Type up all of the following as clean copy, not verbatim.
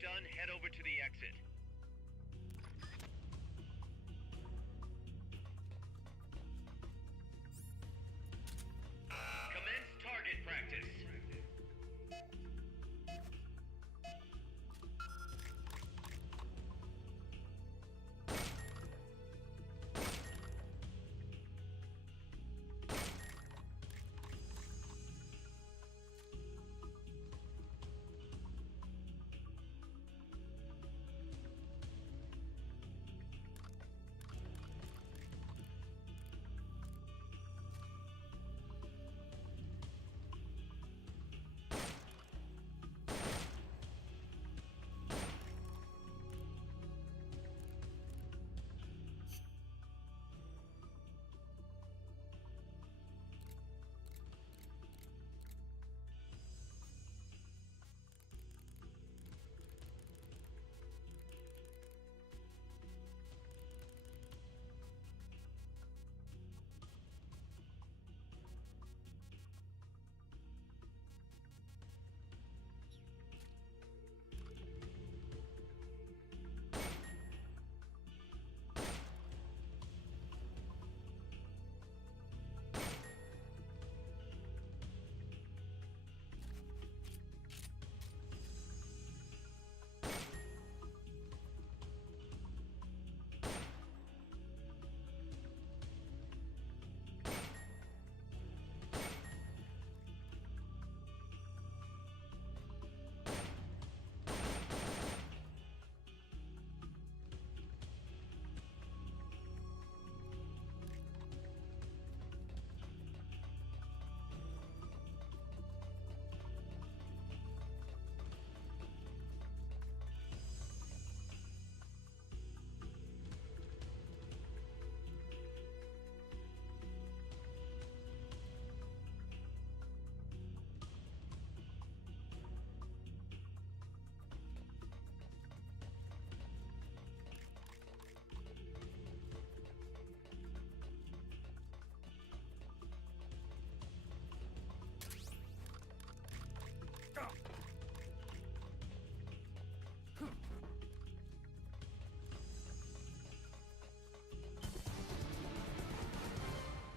done, head over to the exit. Commence target practice.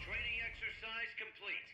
Training exercise complete.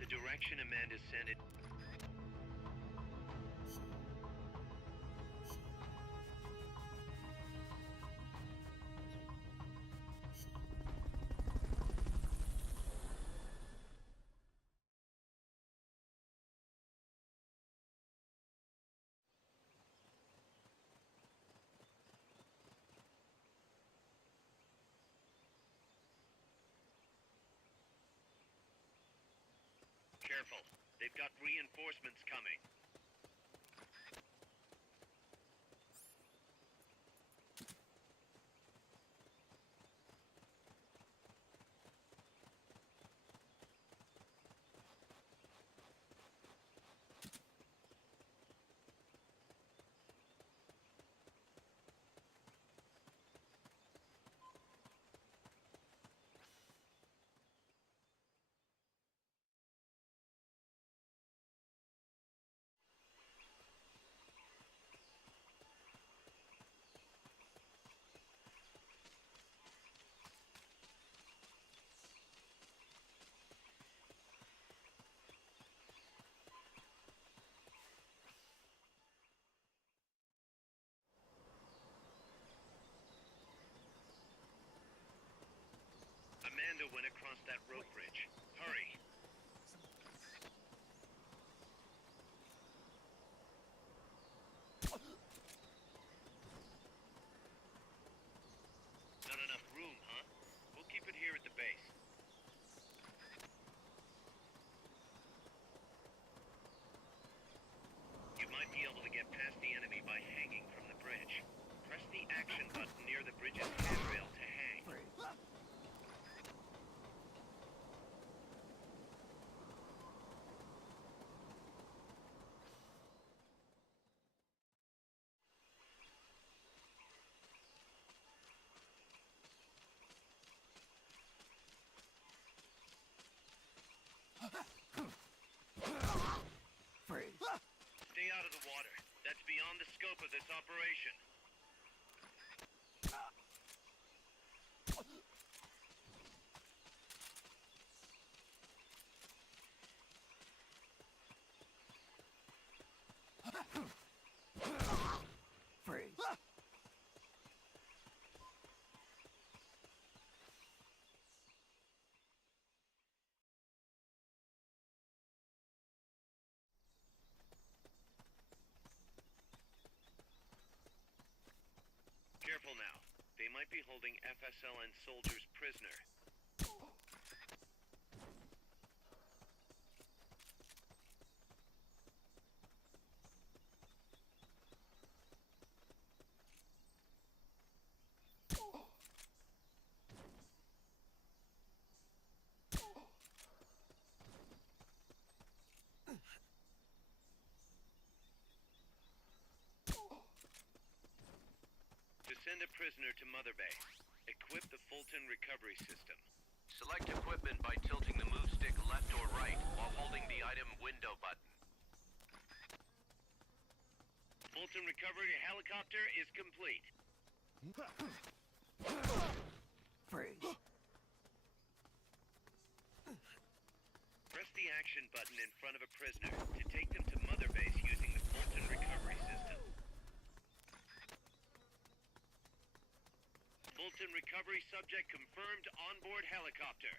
The direction Amanda sent it. Careful. They've got reinforcements coming. Amanda went across that rope bridge. Hurry. Not enough room, huh? We'll keep it here at the base. You might be able to get past the enemy by hanging from the bridge. Press the action button near the bridge's handrail to hang. Stay out of the water. That's beyond the scope of this operation. Careful now. They might be holding FSLN soldiers prisoner. To send a prisoner to Mother Base, equip the Fulton recovery system. Select equipment by tilting the move stick left or right while holding the item window button. Fulton recovery helicopter is complete. Press the action button in front of a prisoner to take them to Mother Base using the Fulton recovery system. Fulton recovery subject confirmed onboard helicopter.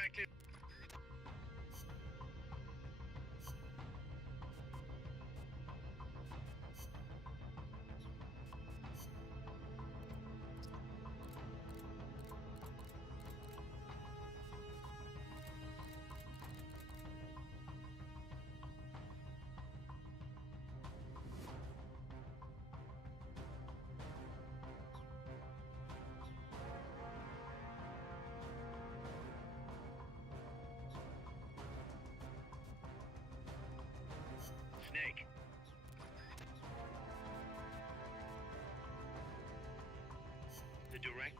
Extracted. Snake. The direct.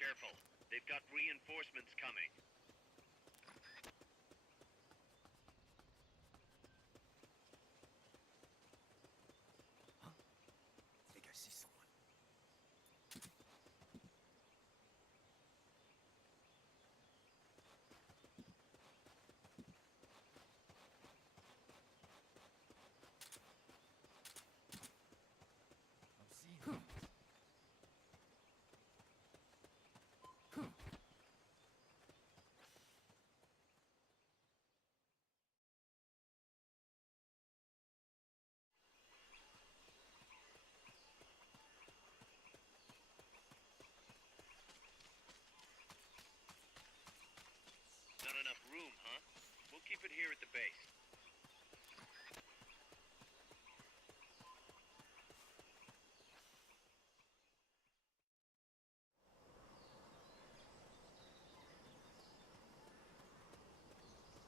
Careful. They've got reinforcements coming. I think I see someone. I'm seeing him. Not enough room, huh? We'll keep it here at the base.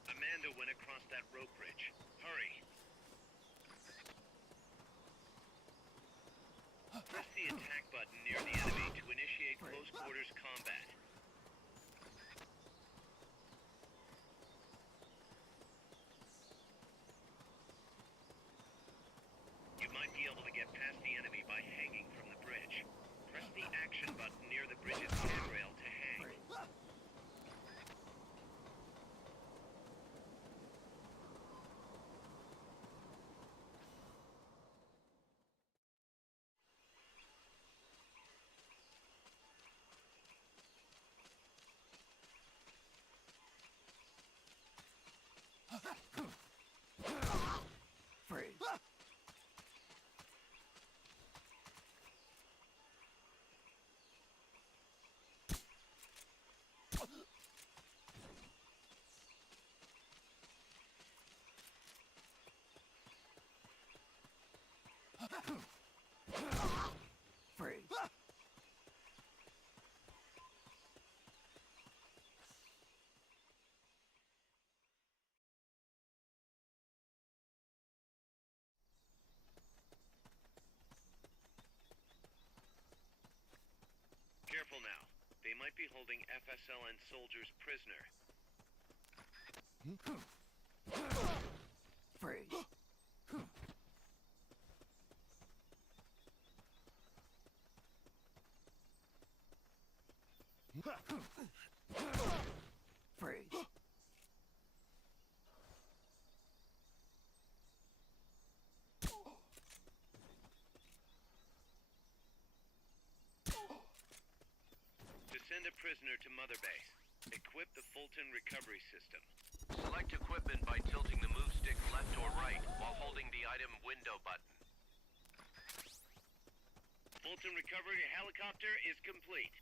Amanda went across that rope bridge. Hurry. Press the attack button near the enemy to initiate close quarters combat. You might be able to get past the enemy by hanging from the bridge. Press the action button near the bridge's handrail to hang. Freeze. Freeze. Careful now. They might be holding FSLN soldiers prisoner. Freeze. Freeze. To send a prisoner to Mother Base, equip the Fulton recovery system. Select equipment by tilting the move stick left or right while holding the item window button. Fulton recovery helicopter is complete.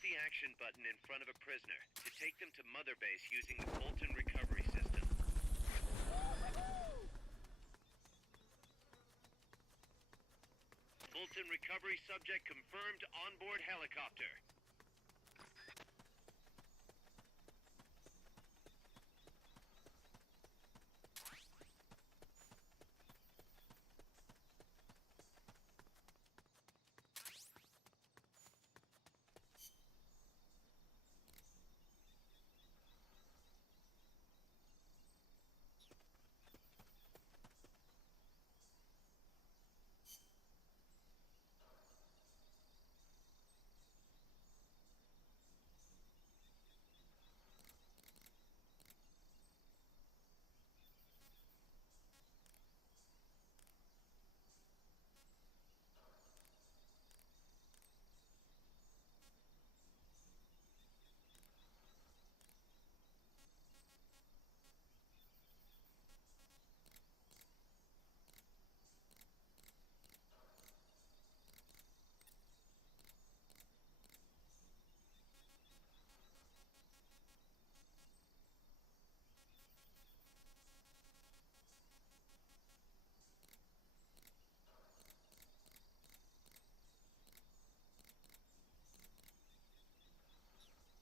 the action button in front of a prisoner to take them to Mother Base using the Fulton recovery system. Fulton recovery subject confirmed onboard helicopter.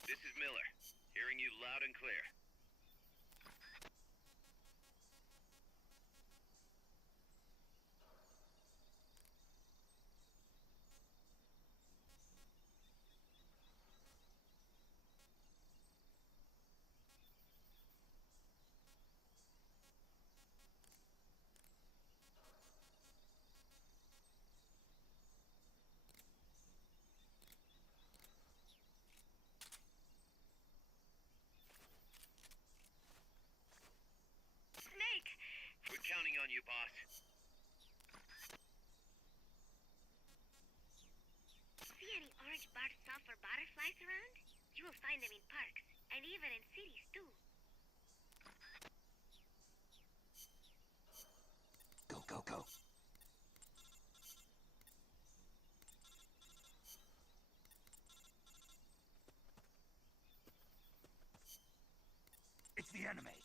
This is Miller, hearing you loud and clear. Snake! We're counting on you, boss. See any orange barred sulfur butterflies around? You will find them in parks, and even in cities too. Go, go, go. It's the enemy.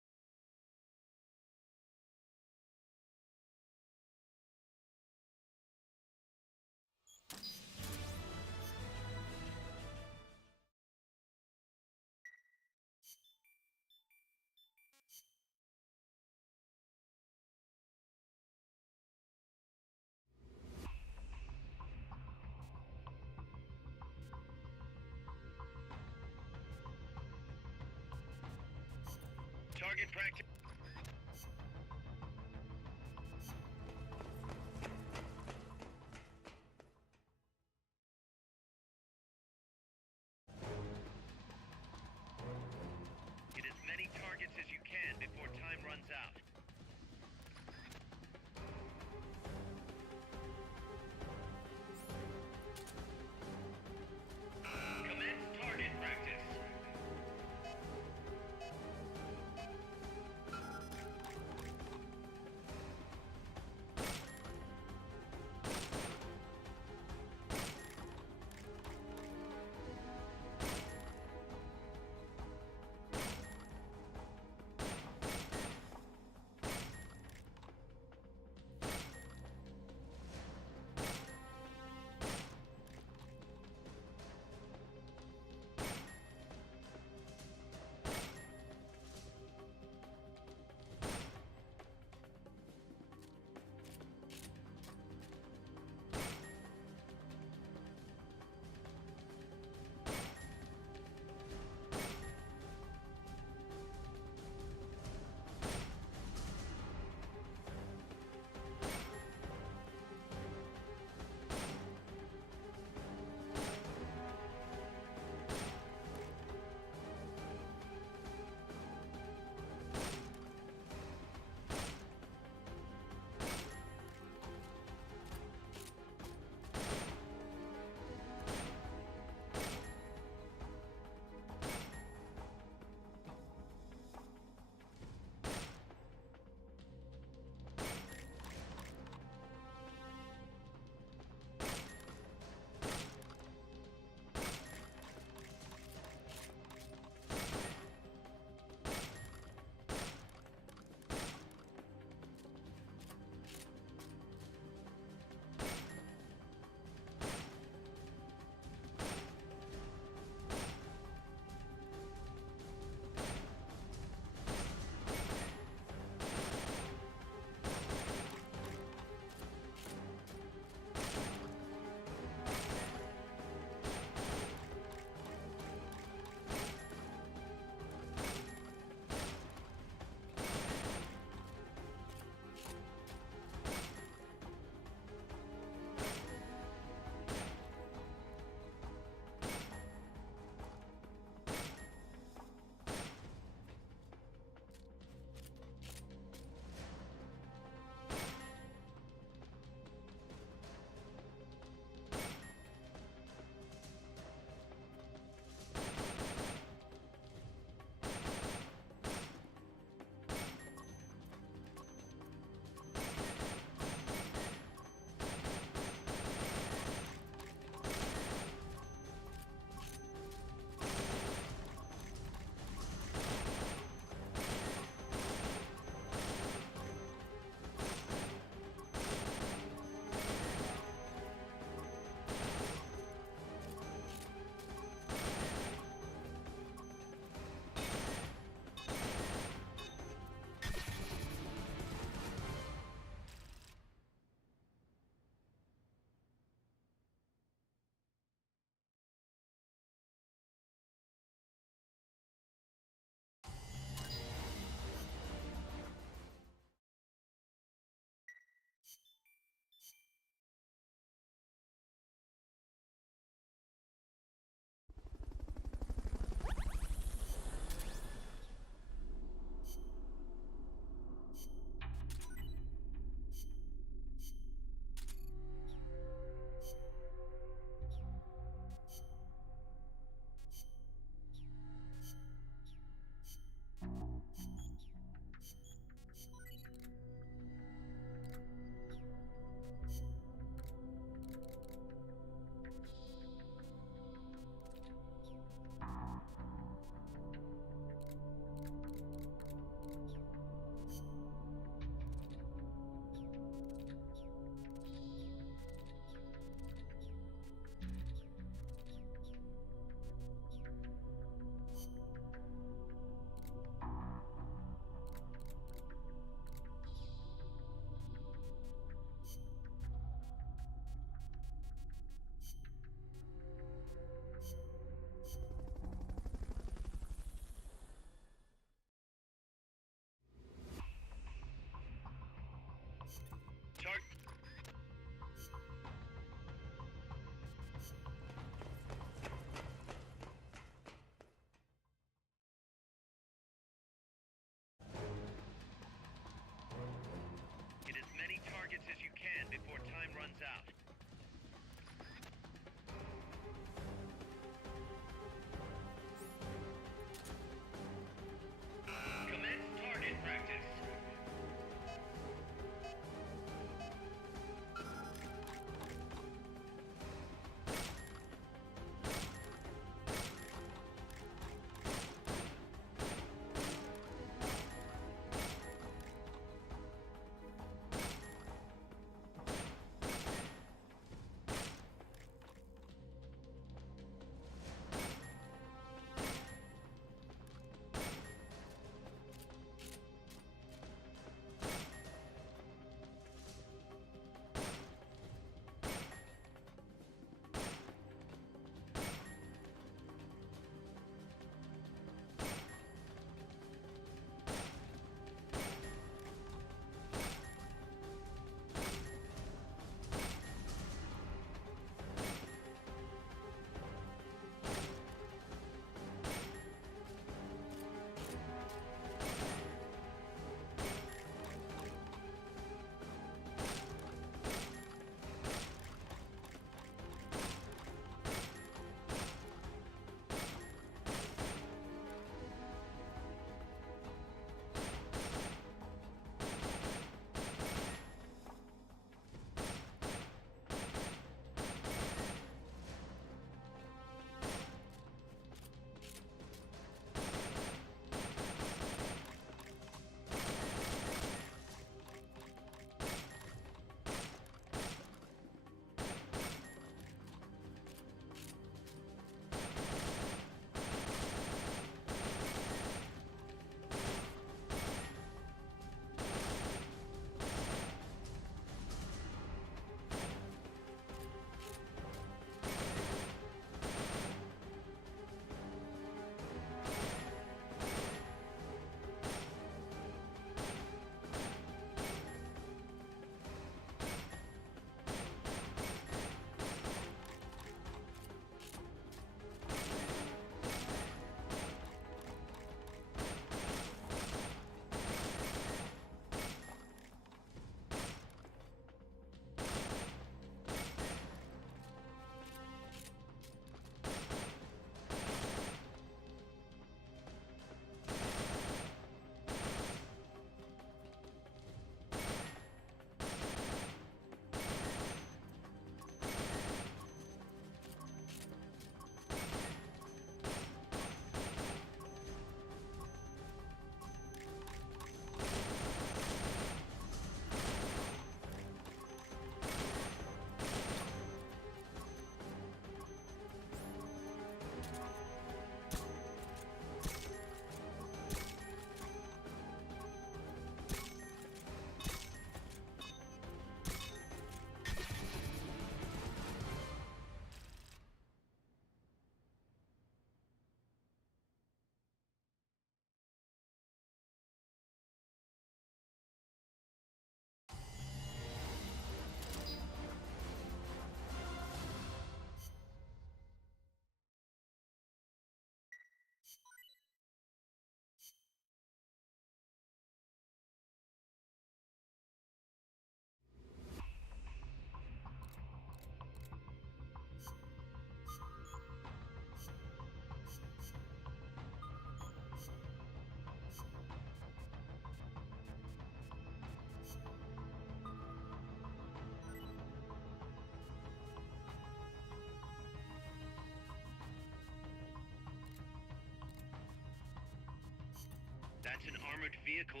armored vehicle.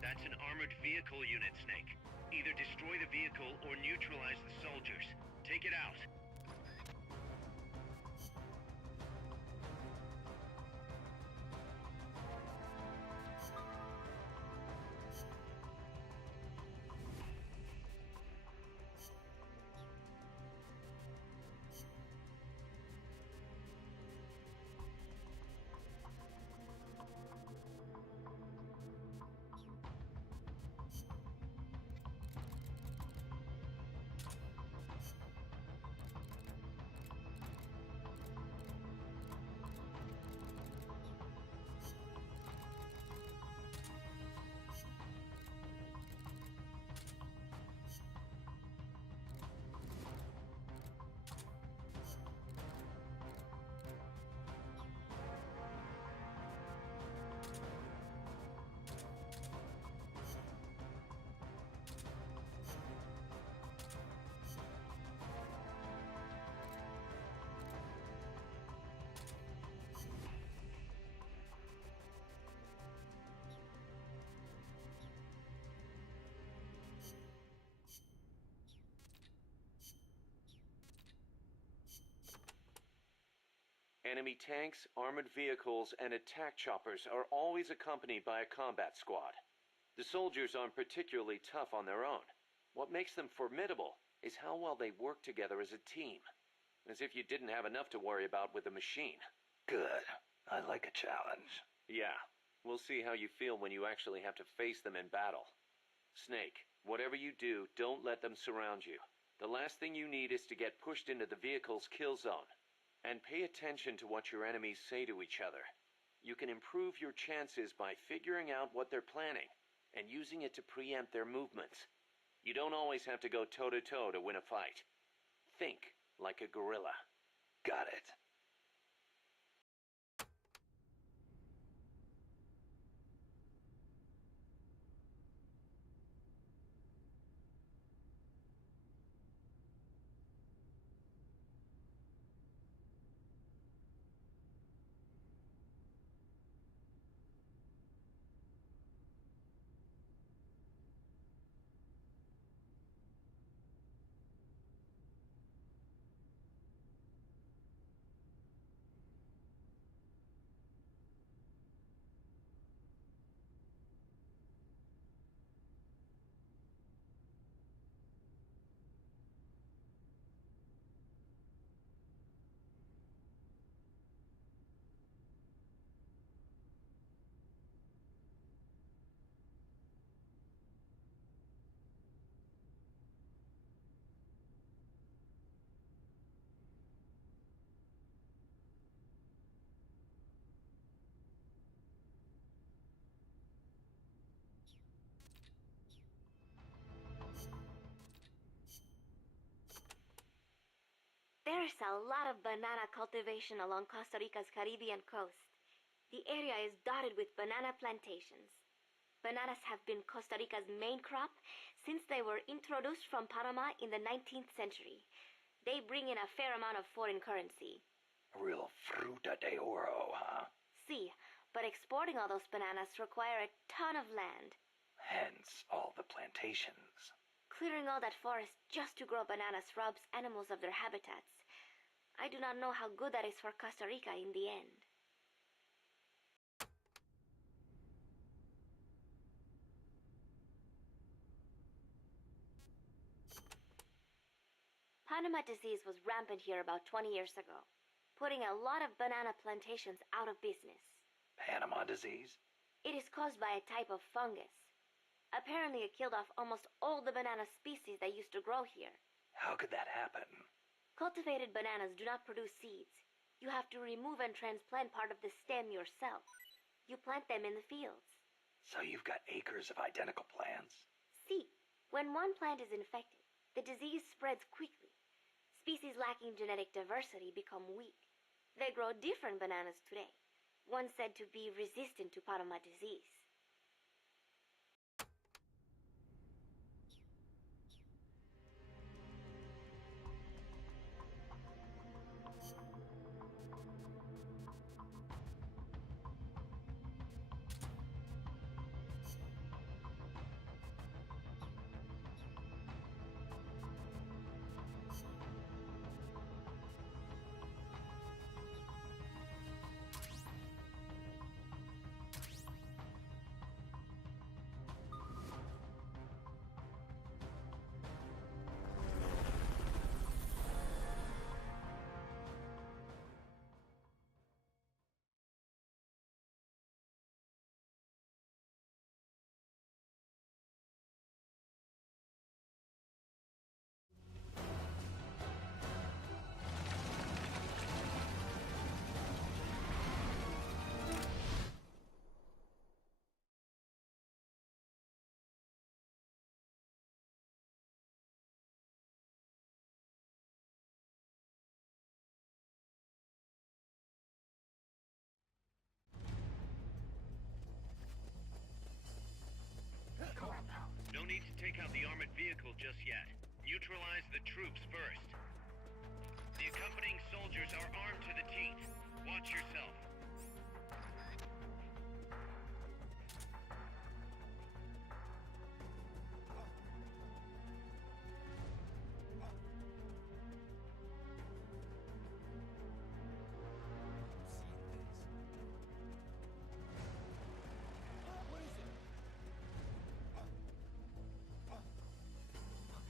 That's an armored vehicle unit, Snake. Either destroy the vehicle or neutralize the soldiers. Take it out. Enemy tanks, armored vehicles, and attack choppers are always accompanied by a combat squad. The soldiers aren't particularly tough on their own. What makes them formidable is how well they work together as a team. As if you didn't have enough to worry about with a machine. Good. I like a challenge. Yeah, we'll see how you feel when you actually have to face them in battle. Snake, whatever you do, don't let them surround you. The last thing you need is to get pushed into the vehicle's kill zone. And pay attention to what your enemies say to each other. You can improve your chances by figuring out what they're planning and using it to preempt their movements. You don't always have to go toe-to-toe to win a fight. Think like a gorilla. Got it. There's a lot of banana cultivation along Costa Rica's Caribbean coast. The area is dotted with banana plantations. Bananas have been Costa Rica's main crop since they were introduced from Panama in the 19th century. They bring in a fair amount of foreign currency. Real fruta de oro, huh? See, but exporting all those bananas require a ton of land. Hence all the plantations. Clearing all that forest just to grow bananas robs animals of their habitats. I do not know how good that is for Costa Rica in the end. Panama disease was rampant here about 20 years ago, putting a lot of banana plantations out of business. Panama disease? It is caused by a type of fungus. Apparently it killed off almost all the banana species that used to grow here. How could that happen? Cultivated bananas do not produce seeds. You have to remove and transplant part of the stem yourself. You plant them in the fields. So you've got acres of identical plants? See, when one plant is infected, the disease spreads quickly. Species lacking genetic diversity become weak. They grow different bananas today, one said to be resistant to Panama disease. take out the armored vehicle just yet. Neutralize the troops first. The accompanying soldiers are armed to the teeth. Watch yourself.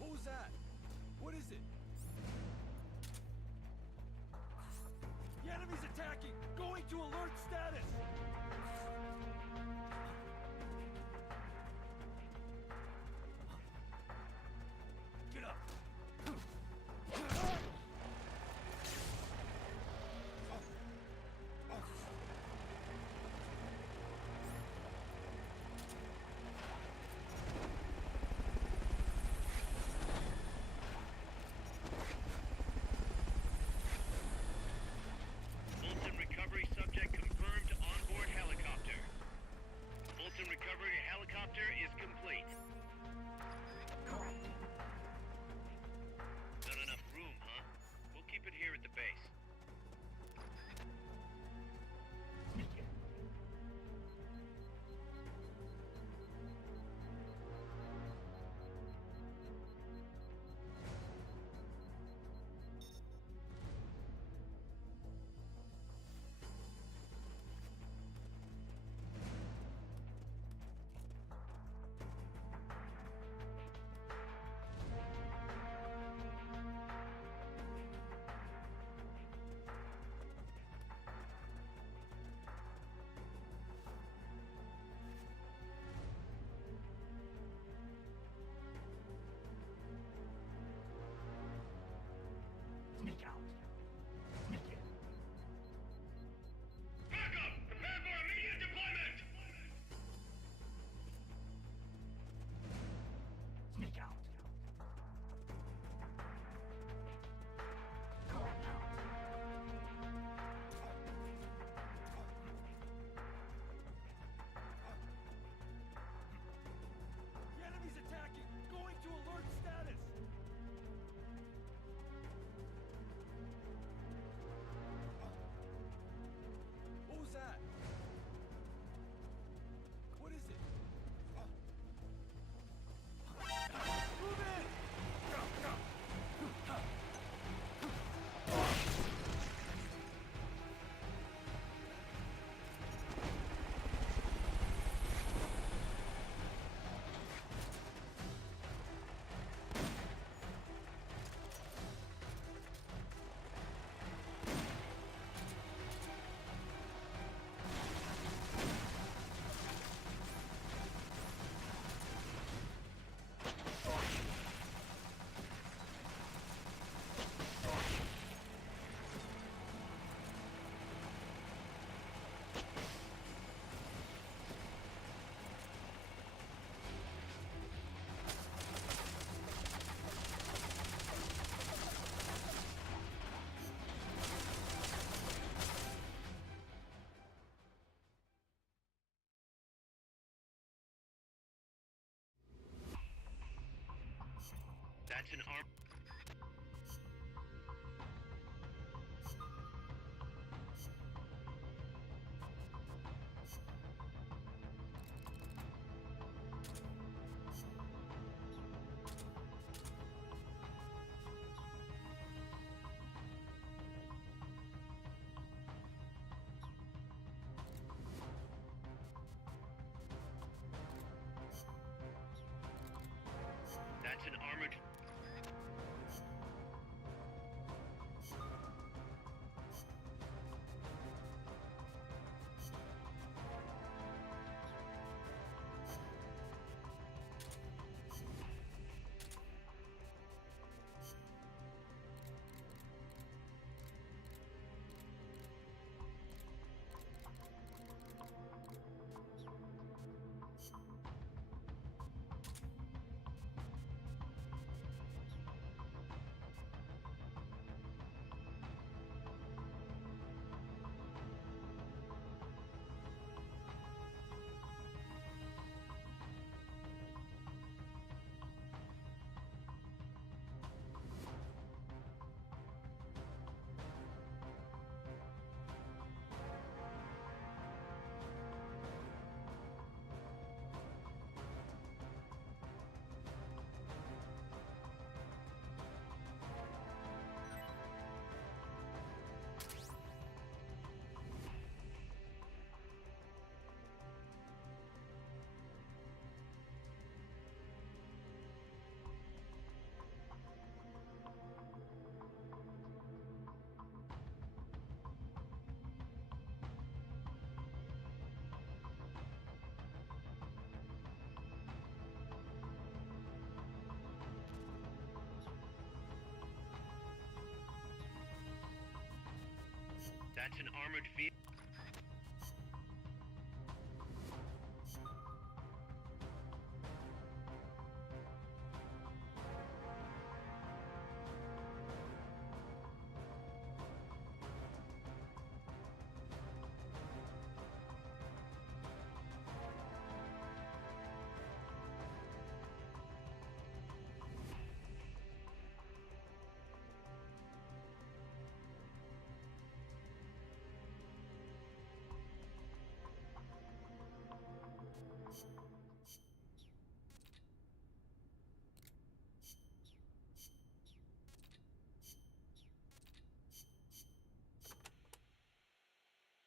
What was that? What is it? The enemy's attacking! Going That's an armored vehicle.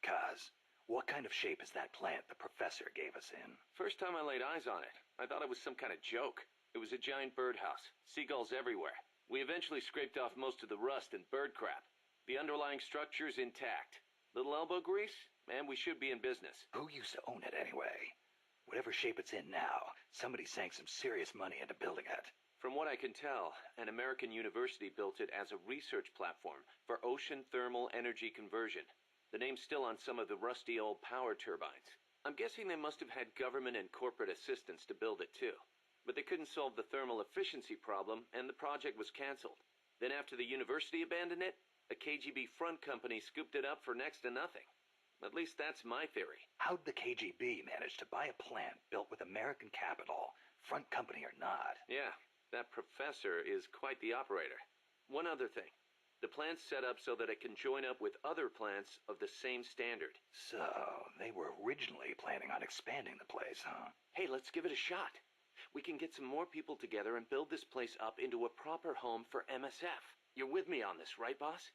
Kaz, what kind of shape is that plant the professor gave us in? First time I laid eyes on it, I thought it was some kind of joke. It was a giant birdhouse, seagulls everywhere. We eventually scraped off most of the rust and bird crap. The underlying structure's intact. Little elbow grease, and we should be in business. Who used to own it anyway? Whatever shape it's in now, somebody sank some serious money into building it. From what I can tell, an American university built it as a research platform for ocean thermal energy conversion. The name's still on some of the rusty old power turbines. I'm guessing they must have had government and corporate assistance to build it too. But they couldn't solve the thermal efficiency problem, and the project was canceled. Then after the university abandoned it, a KGB front company scooped it up for next to nothing. At least that's my theory. How'd the KGB manage to buy a plant built with American capital, front company or not? Yeah, that professor is quite the operator. One other thing. The plant's set up so that it can join up with other plants of the same standard. So, they were originally planning on expanding the place, huh? Hey, let's give it a shot. We can get some more people together and build this place up into a proper home for MSF. You're with me on this, right, boss?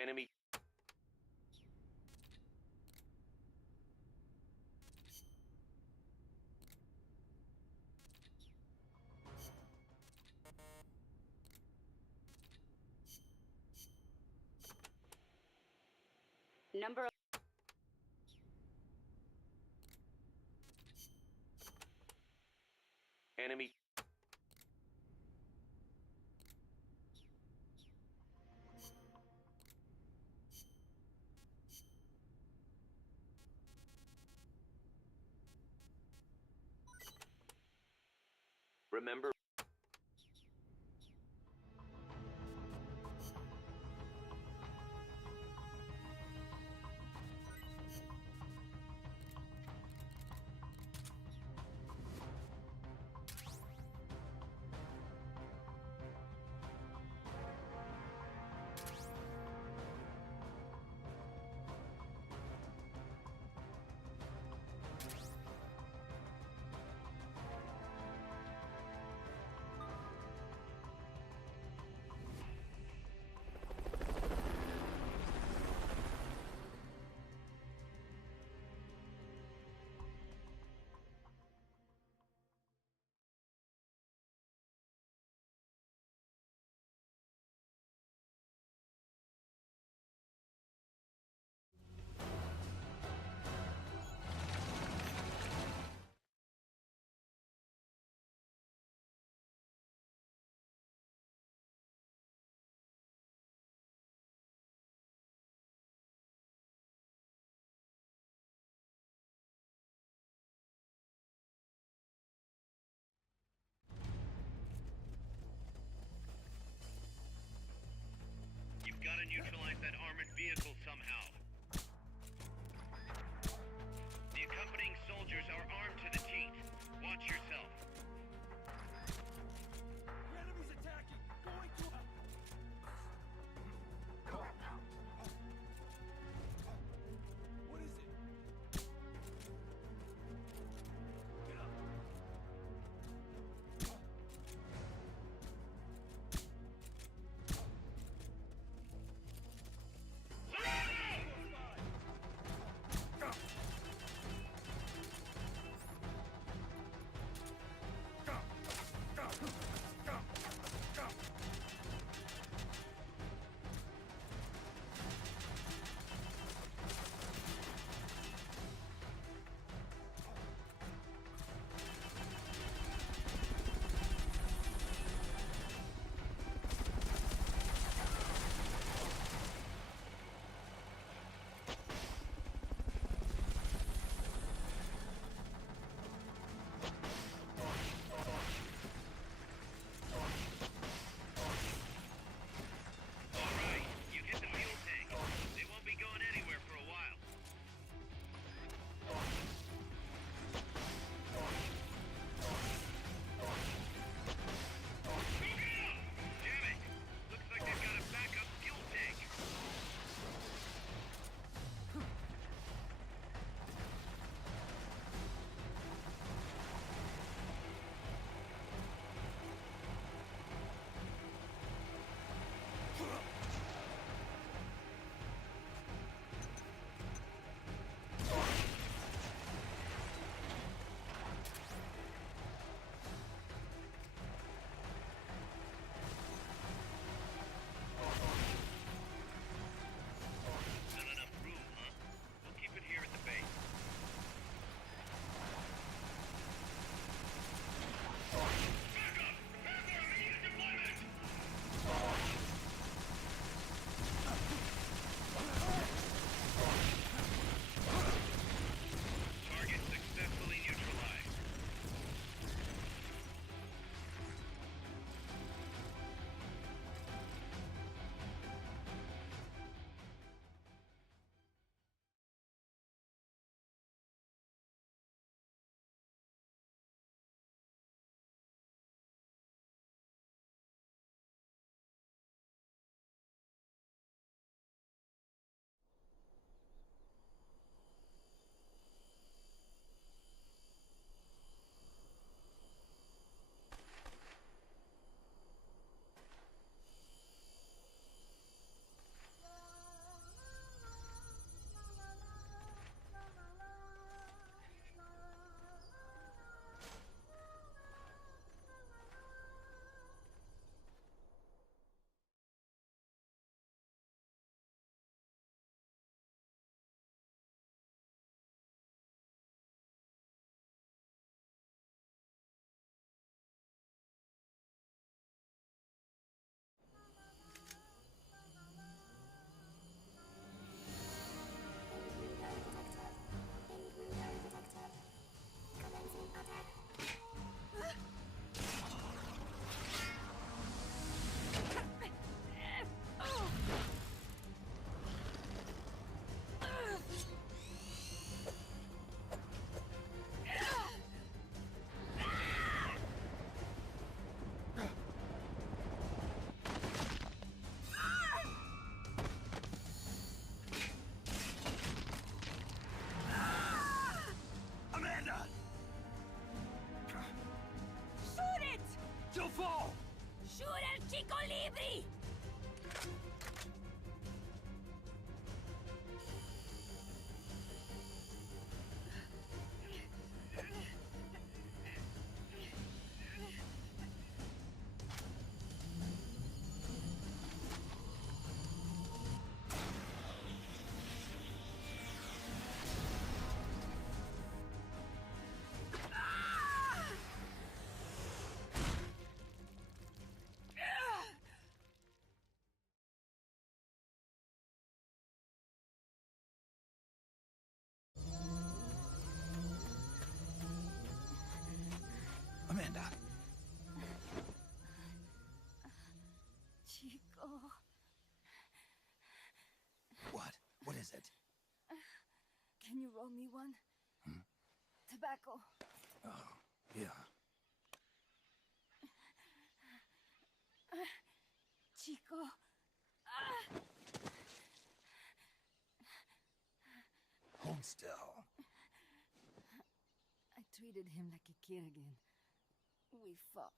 Enemy. Number Enemy. Remember. Amanda. Chico. What? What is it? Can you roll me one? Tobacco. Oh, yeah. Chico. Hold still. I treated him like a kid again. We fought.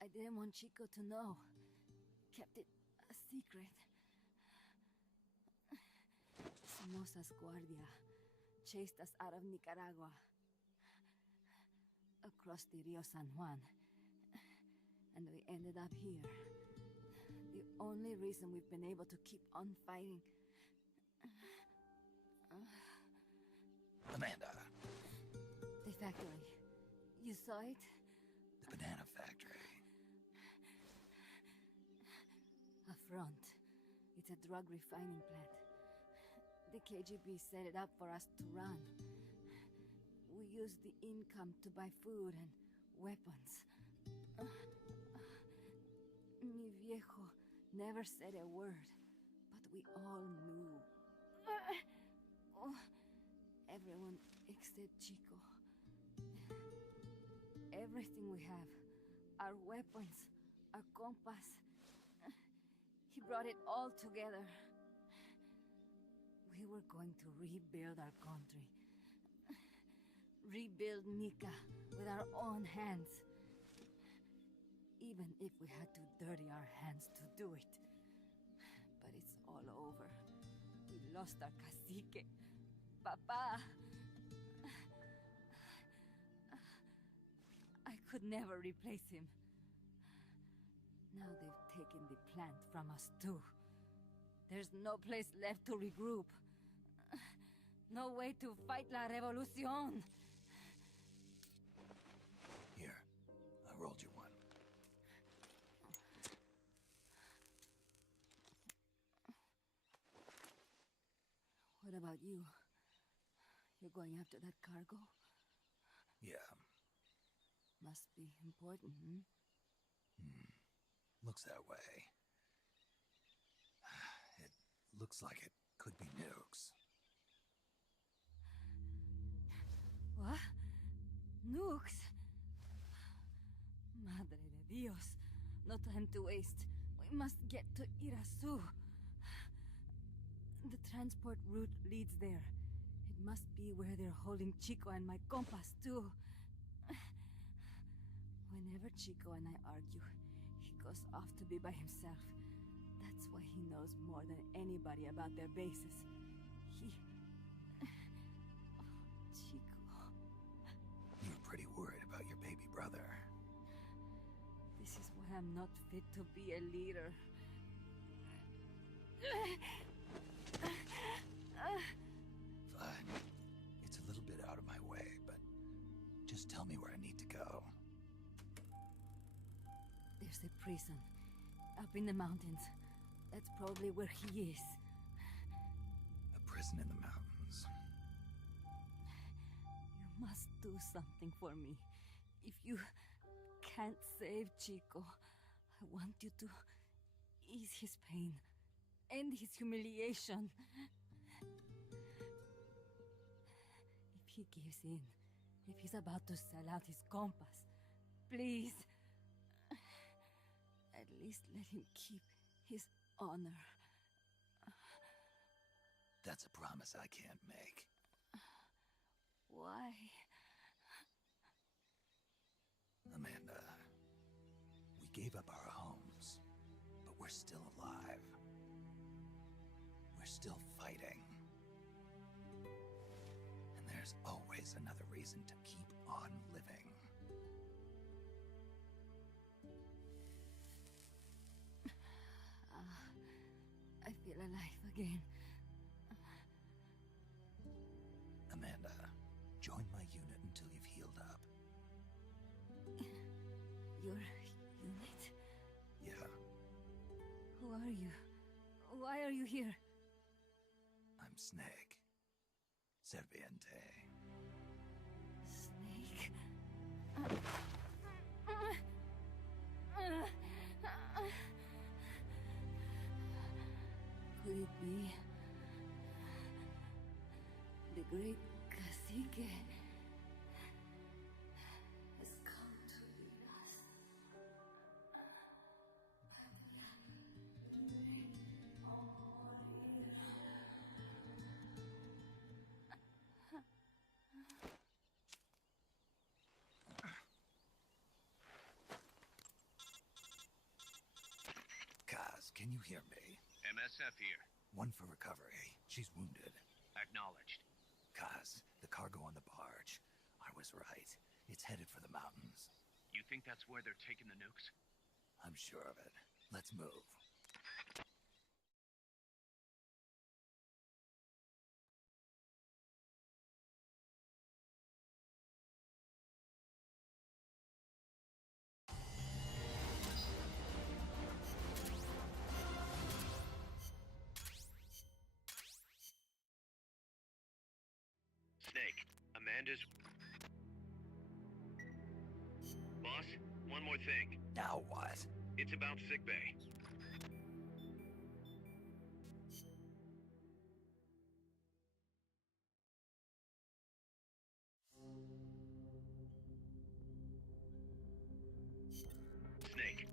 I didn't want Chico to know. Kept it a secret. Somoza's Guardia chased us out of Nicaragua. Across the Rio San Juan. And we ended up here. The only reason we've been able to keep on fighting. Amanda. The factory. You saw it? The banana factory. A front. It's a drug refining plant. The KGB set it up for us to run. We used the income to buy food and weapons. Mi viejo never said a word, but we all knew. Everyone except Chico. Everything we have. Our weapons, our compass. He brought it all together. We were going to rebuild our country. Rebuild Nika with our own hands. Even if we had to dirty our hands to do it. But it's all over. We lost our cacique. Papa! I could never replace him. Now they've taken the plant from us too. There's no place left to regroup. No way to fight la revolucion. Here, I rolled you one. What about you? You're going after that cargo? Yeah. Must be important, hmm? Looks that way. It looks like it could be nukes. What? Nukes? Madre de Dios. No time to waste. We must get to Irasu. The transport route leads there. It must be where they're holding Chico and my compass, too. Whenever Chico and I argue, he goes off to be by himself. That's why he knows more than anybody about their bases. He... Oh, Chico... You were pretty worried about your baby brother. This is why I'm not fit to be a leader. Fine. It's a little bit out of my way, but just tell me where I need to go. There's a prison up in the mountains. That's probably where he is. A prison in the mountains. You must do something for me. If you can't save Chico, I want you to ease his pain, end his humiliation. If he gives in, if he's about to sell out his compass, please, at least let him keep his honor. That's a promise I can't make. Why? Amanda, we gave up our homes, but we're still alive. We're still fighting. And there's always another reason to keep on living. I feel alive again. Amanda, join my unit until you've healed up. Your unit? Yeah, Who are you? Why are you here? I'm Snake. Serviente. Snake. Could it be the great cacique has come to lead us? Kaz, can you hear me? MSF here. One for recovery. She's wounded. Acknowledged. Kaz, the cargo on the barge. I was right. It's headed for the mountains. You think that's where they're taking the nukes? I'm sure of it. Let's move. Snake, Amanda's... Boss, one more thing. Now what? It's about sickbay. Snake.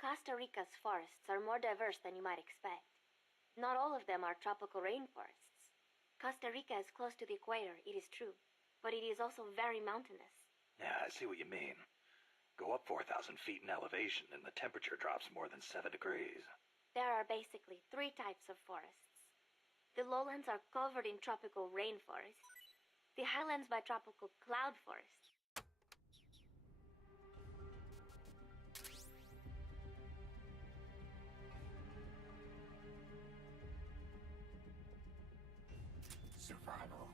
Costa Rica's forests are more diverse than you might expect. Not all of them are tropical rainforests. Costa Rica is close to the equator, it is true, but it is also very mountainous. Yeah, I see what you mean. Go up 4,000 feet in elevation and the temperature drops more than 7 degrees. There are basically 3 types of forests. The lowlands are covered in tropical rainforests. The highlands by tropical cloud forests. Survival.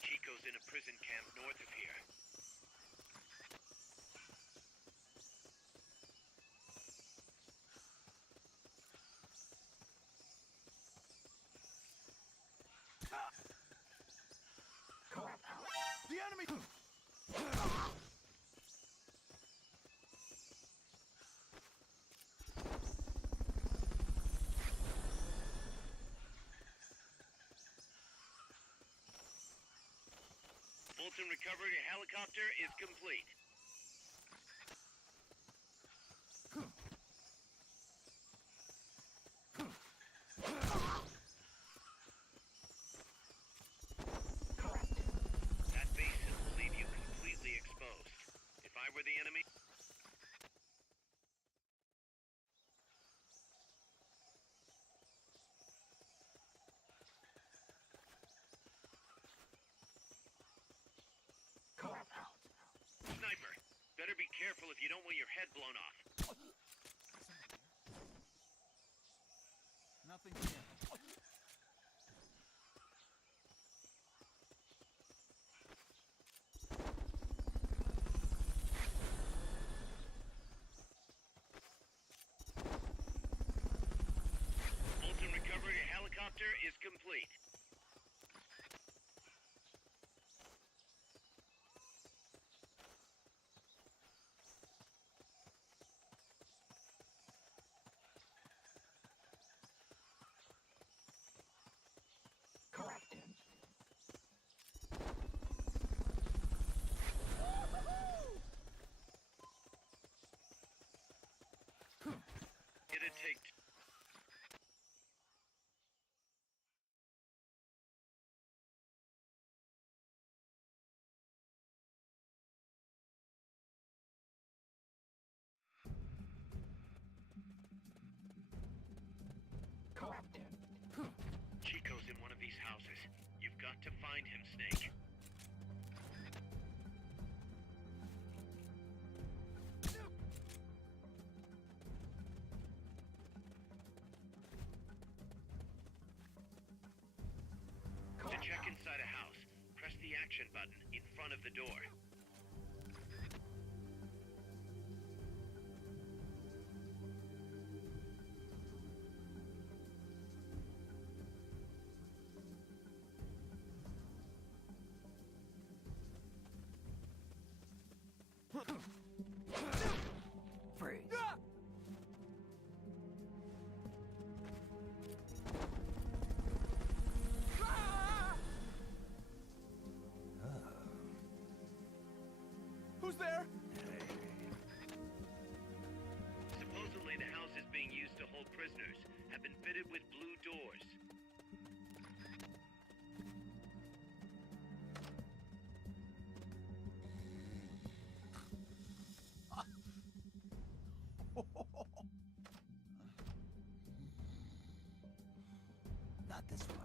Chico's in a prison camp north of here. The enemy! Fulton recovery helicopter is complete. That basin will leave you completely exposed. If I were the enemy... Sniper, better be careful if you don't want your head blown off. Nothing here. Fulton recovery helicopter is complete. to find him, Snake. To check inside a house, press the action button in front of the door. Freeze. Who's there? Supposedly, the houses being used to hold prisoners have been fitted with blue doors. Not this one.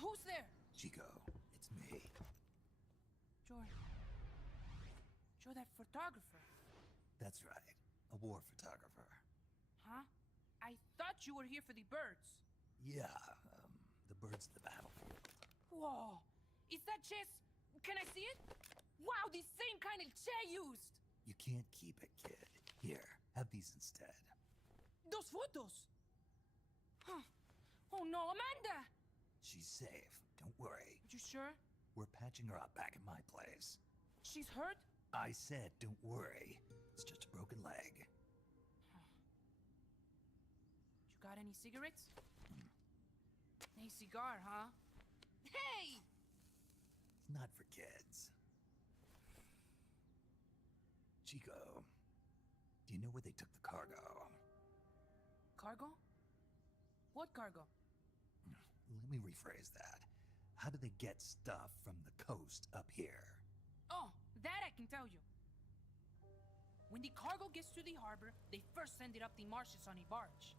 Who's there? Chico, it's me. You're that photographer. That's right. A war photographer. Huh? I thought you were here for the birds. Yeah, the birds of the battlefield. Whoa! Is that chess? Can I see it? Wow, the same kind of chair used! You can't keep it, kid. Here, have these instead. Those photos! Huh. Oh no, Amanda! She's safe. Don't worry. You sure? We're patching her up back at my place. She's hurt? I said, don't worry. It's just a broken leg. You got any cigarettes? A cigar, huh? Hey! It's not for kids. Chico, do you know where they took the cargo? Cargo? What cargo? Let me rephrase that. How do they get stuff from the coast up here? Oh, that I can tell you. When the cargo gets to the harbor, they first send it up the marshes on a barge.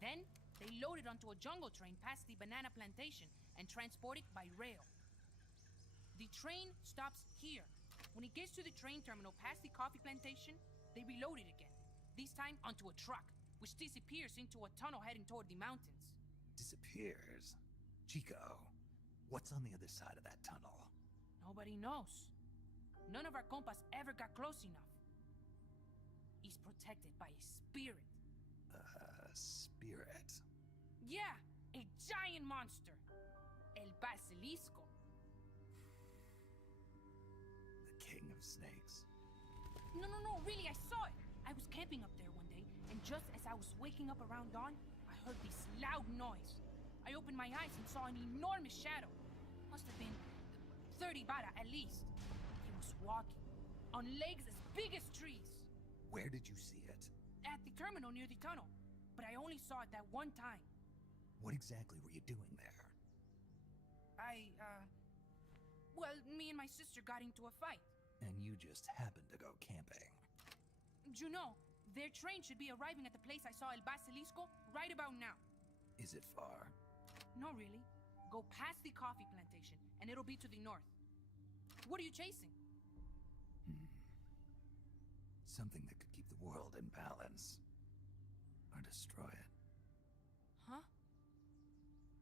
Then, they load it onto a jungle train past the banana plantation and transport it by rail. The train stops here. When it gets to the train terminal past the coffee plantation, they reload it again. This time onto a truck, which disappears into a tunnel heading toward the mountains. Disappears. Chico, what's on the other side of that tunnel? Nobody knows. None of our compas ever got close enough. He's protected by a spirit. Spirit. Yeah, a giant monster. El Basilisco. The king of snakes. No, really, I saw it. I was camping up there one day, and just as I was waking up around dawn, I heard this loud noise. I opened my eyes and saw an enormous shadow. Must have been 30 bara at least. He was walking, on legs as big as trees. Where did you see it? At the terminal near the tunnel. But I only saw it that one time. What exactly were you doing there? Well, me and my sister got into a fight. And you just happened to go camping. You know, their train should be arriving at the place I saw El Basilisco right about now. Is it far? No, really. Go past the coffee plantation, and it'll be to the north. What are you chasing? Something that could keep the world in balance. Or destroy it. Huh?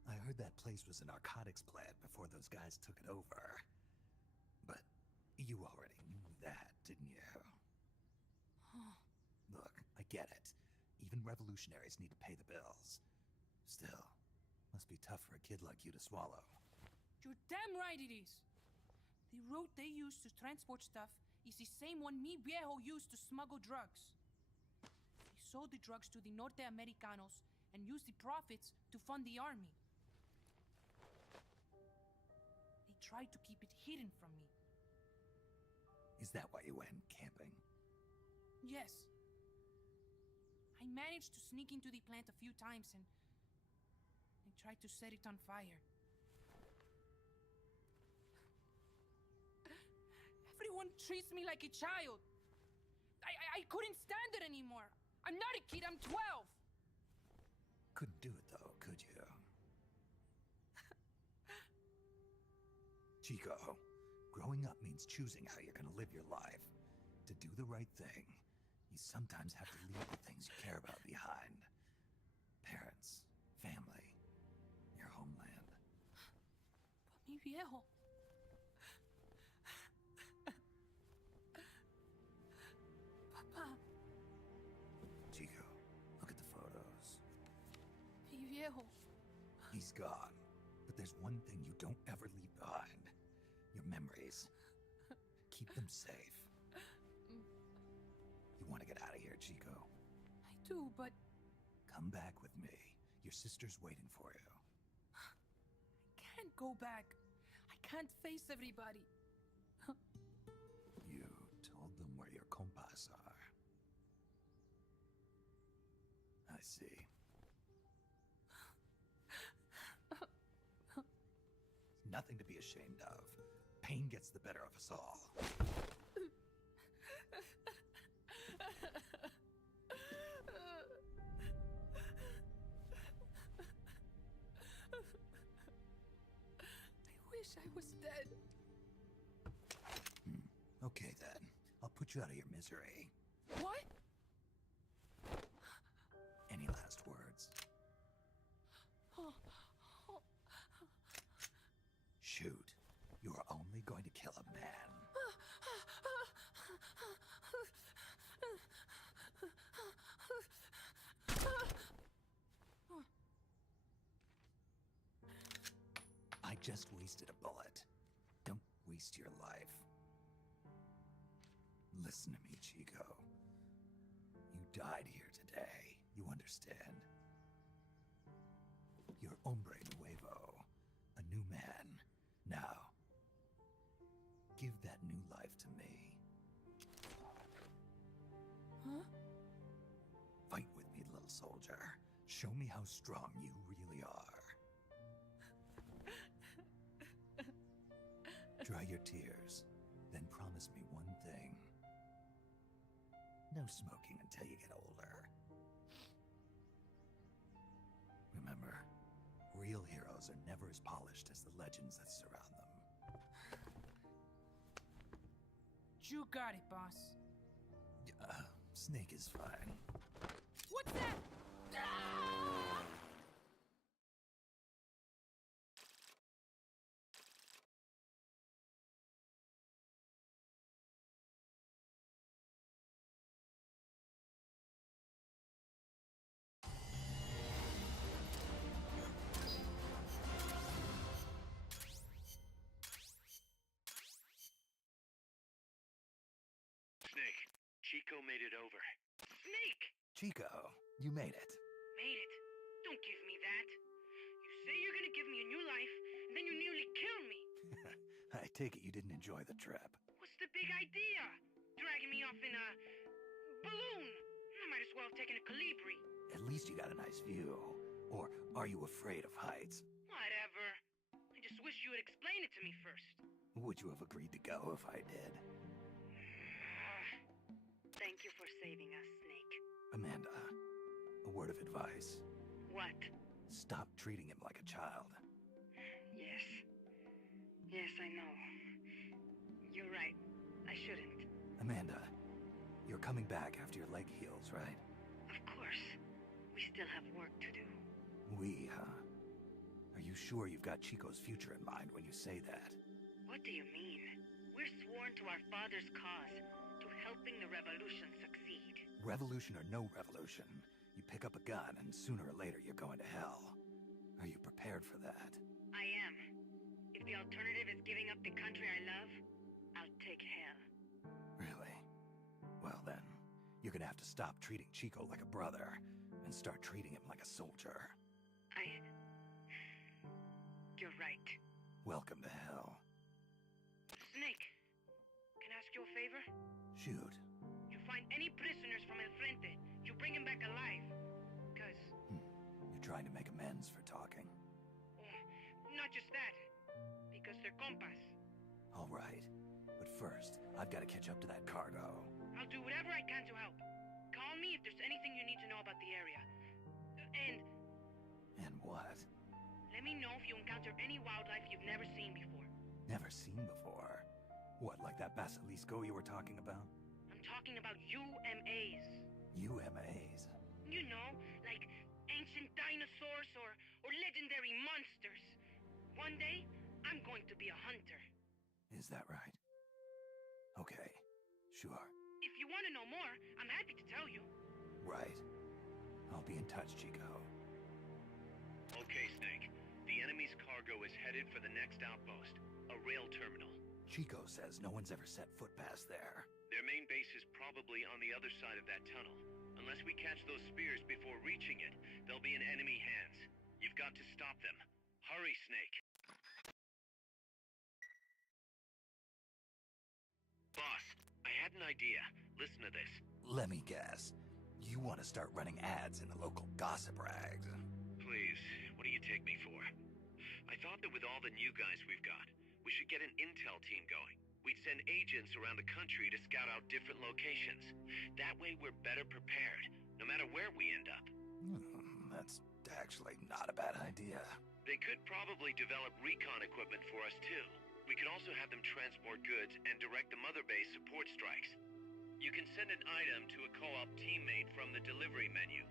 I heard that place was a narcotics plant before those guys took it over. But you already knew that, didn't you? Huh. Look, I get it. Even revolutionaries need to pay the bills. Still, must be tough for a kid like you to swallow. You're damn right it is. The route they use to transport stuff is the same one mi viejo used to smuggle drugs. They sold the drugs to the Norte Americanos, and use the profits to fund the army. They tried to keep it hidden from me. Is that why you went camping? Yes. I managed to sneak into the plant a few times and tried to set it on fire. Everyone treats me like a child. I couldn't stand it anymore. I'm not a kid, I'm 12. Couldn't do it though, could you? Chico, growing up means choosing how you're gonna live your life. To do the right thing, you sometimes have to leave the things you care about behind. Parents, family, your homeland. Mi viejo. Papa. Chico, look at the photos. Mi viejo. He's gone, but there's one thing you don't ever leave behind. Your memories. Keep them safe. You want to get out of here, Chico? I do, but Come back with me. Your sister's waiting for you. I can't go back. I can't face everybody. You told them where your compas are. I see. Nothing to be ashamed of. Pain gets the better of us all. I wish I was dead. Okay then. I'll put you out of your misery. What? Any last words? Shoot. You are only going to kill a man. I just wasted a bullet. Don't waste your life. Listen to me, Chico. You died here today. You understand? You're hombre nuevo. A new man. Now, give that new life to me. Huh? Fight with me, little soldier. Show me how strong you really are. Dry your tears, then promise me one thing. No smoking until you get older. Remember, real heroes are never as polished as the legends that surround them. You got it, boss. Snake is fine. What's that? Ah! Snake, Chico made it over. Snake! Chico, you made it. Made it. Don't give me that. You say you're gonna give me a new life, and then you nearly kill me. I take it you didn't enjoy the trip. What's the big idea? Dragging me off in a balloon. I might as well have taken a Calibri. At least you got a nice view. Or are you afraid of heights? Whatever. I just wish you would explain it to me first. Would you have agreed to go if I did? Thank you for saving us, Snake. Amanda, a word of advice. What? Stop treating him like a child. Yes. Yes, I know. You're right. I shouldn't. Amanda, you're coming back after your leg heals, right? Of course. We still have work to do. We, huh? Are you sure you've got Chico's future in mind when you say that? What do you mean? We're sworn to our father's cause, to helping the revolution succeed. Revolution or no revolution, you pick up a gun and sooner or later you're going to hell. Are you prepared for that? I am. If the alternative is giving up the country I love, I'll take hell. Really? Well then, you're gonna have to stop treating Chico like a brother and start treating him like a soldier. You're right. Welcome to hell. Snake, can I ask you a favor? Shoot. You find any prisoners from El Frente, you bring them back alive. Cause... You're trying to make amends for talking. Not just that. Because they're compas. All right. But first, I've got to catch up to that cargo. I'll do whatever I can to help. Call me if there's anything you need to know about the area. And what? Let me know if you encounter any wildlife you've never seen before. Never seen before. What, like that basilisco you were talking about? I'm talking about UMAs. UMAs? You know, like ancient dinosaurs or legendary monsters. One day, I'm going to be a hunter. Is that right? Okay, sure. If you want to know more, I'm happy to tell you. Right. I'll be in touch, Chico. Okay, Snake. The enemy's cargo is headed for the next outpost, a rail terminal. Chico says no one's ever set foot past there. Their main base is probably on the other side of that tunnel. Unless we catch those spears before reaching it, they'll be in enemy hands. You've got to stop them. Hurry, Snake. Boss, I had an idea. Listen to this. Let me guess. You want to start running ads in the local gossip rags. Please, what do you take me for? I thought that with all the new guys we've got, we should get an intel team going. We'd send agents around the country to scout out different locations. That way we're better prepared, no matter where we end up. That's actually not a bad idea. They could probably develop recon equipment for us too. We could also have them transport goods and direct the Mother Base support strikes. You can send an item to a co-op teammate from the delivery menu.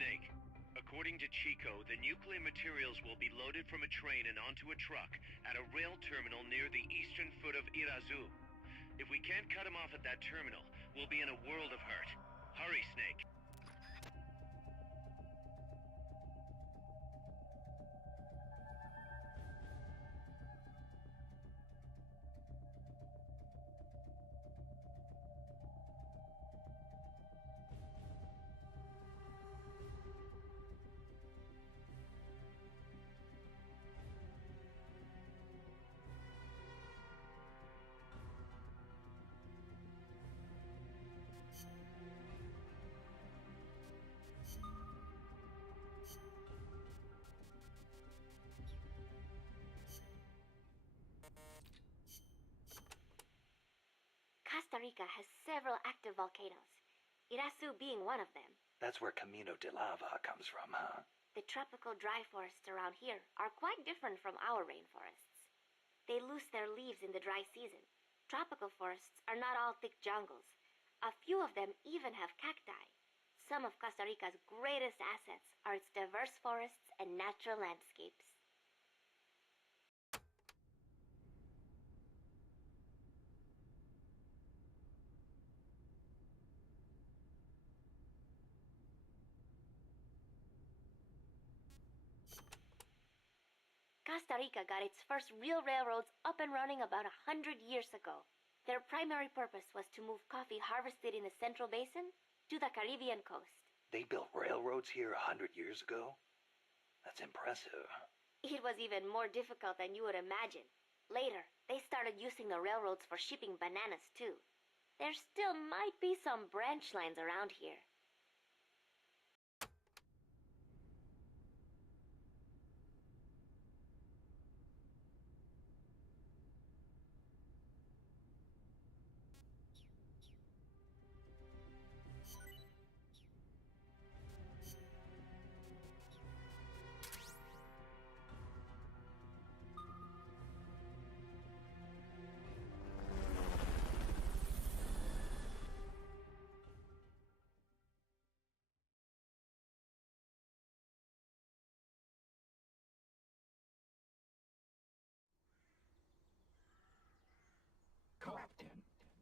Snake, according to Chico, the nuclear materials will be loaded from a train and onto a truck at a rail terminal near the eastern foot of Irazu. If we can't cut him off at that terminal, we'll be in a world of hurt. Hurry, Snake. Costa Rica has several active volcanoes, Irasu being one of them. That's where Camino de Lava comes from, huh? The tropical dry forests around here are quite different from our rainforests. They lose their leaves in the dry season. Tropical forests are not all thick jungles. A few of them even have cacti. Some of Costa Rica's greatest assets are its diverse forests and natural landscapes. Costa Rica got its first real railroads up and running about 100 years ago. Their primary purpose was to move coffee harvested in the Central Basin to the Caribbean coast. They built railroads here 100 years ago? That's impressive. It was even more difficult than you would imagine. Later, they started using the railroads for shipping bananas too. There still might be some branch lines around here.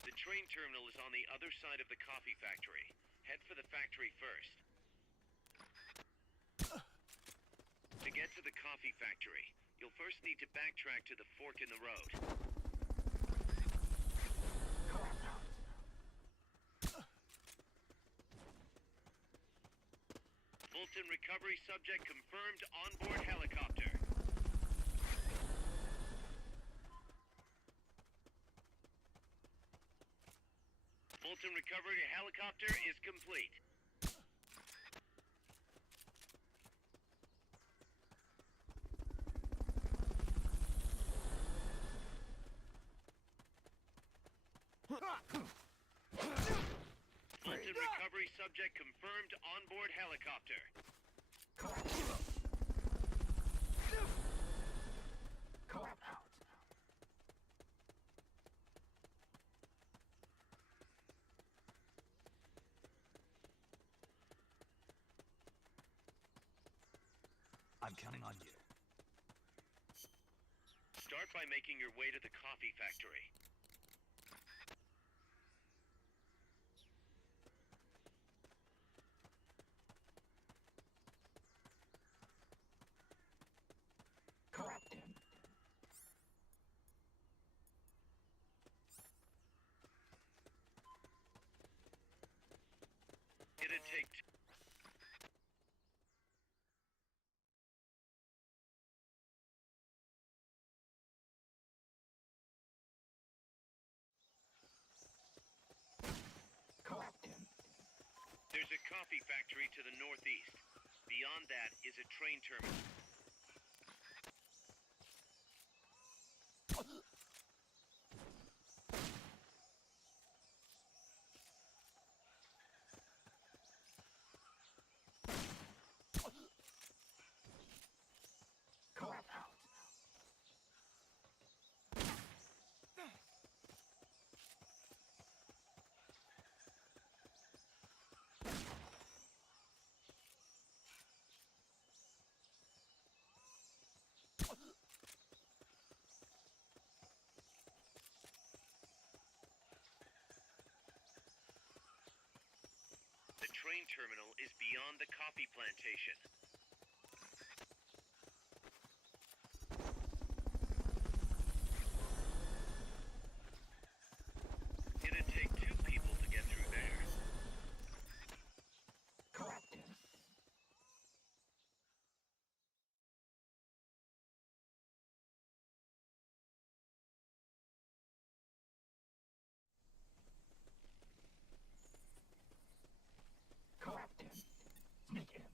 The train terminal is on the other side of the coffee factory. Head for the factory first. To get to the coffee factory, you'll first need to backtrack to the fork in the road. Fulton recovery subject confirmed onboard helicopter. Fulton recovery helicopter is complete. Fulton recovery subject confirmed onboard helicopter. I'm counting on you. Start by making your way to the coffee factory. It'd take There's a coffee factory to the northeast. Beyond that is a train terminal. The train terminal is beyond the coffee plantation. It'd take 2 people to get through there.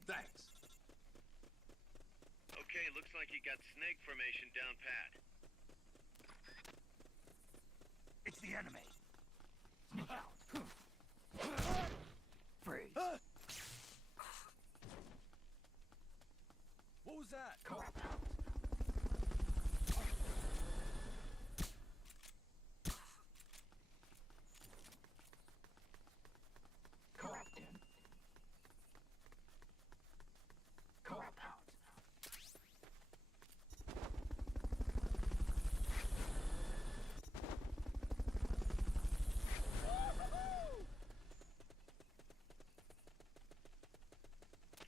Thanks. Okay, looks like you got snake formation down pat. It's the enemy. Freeze. What was that?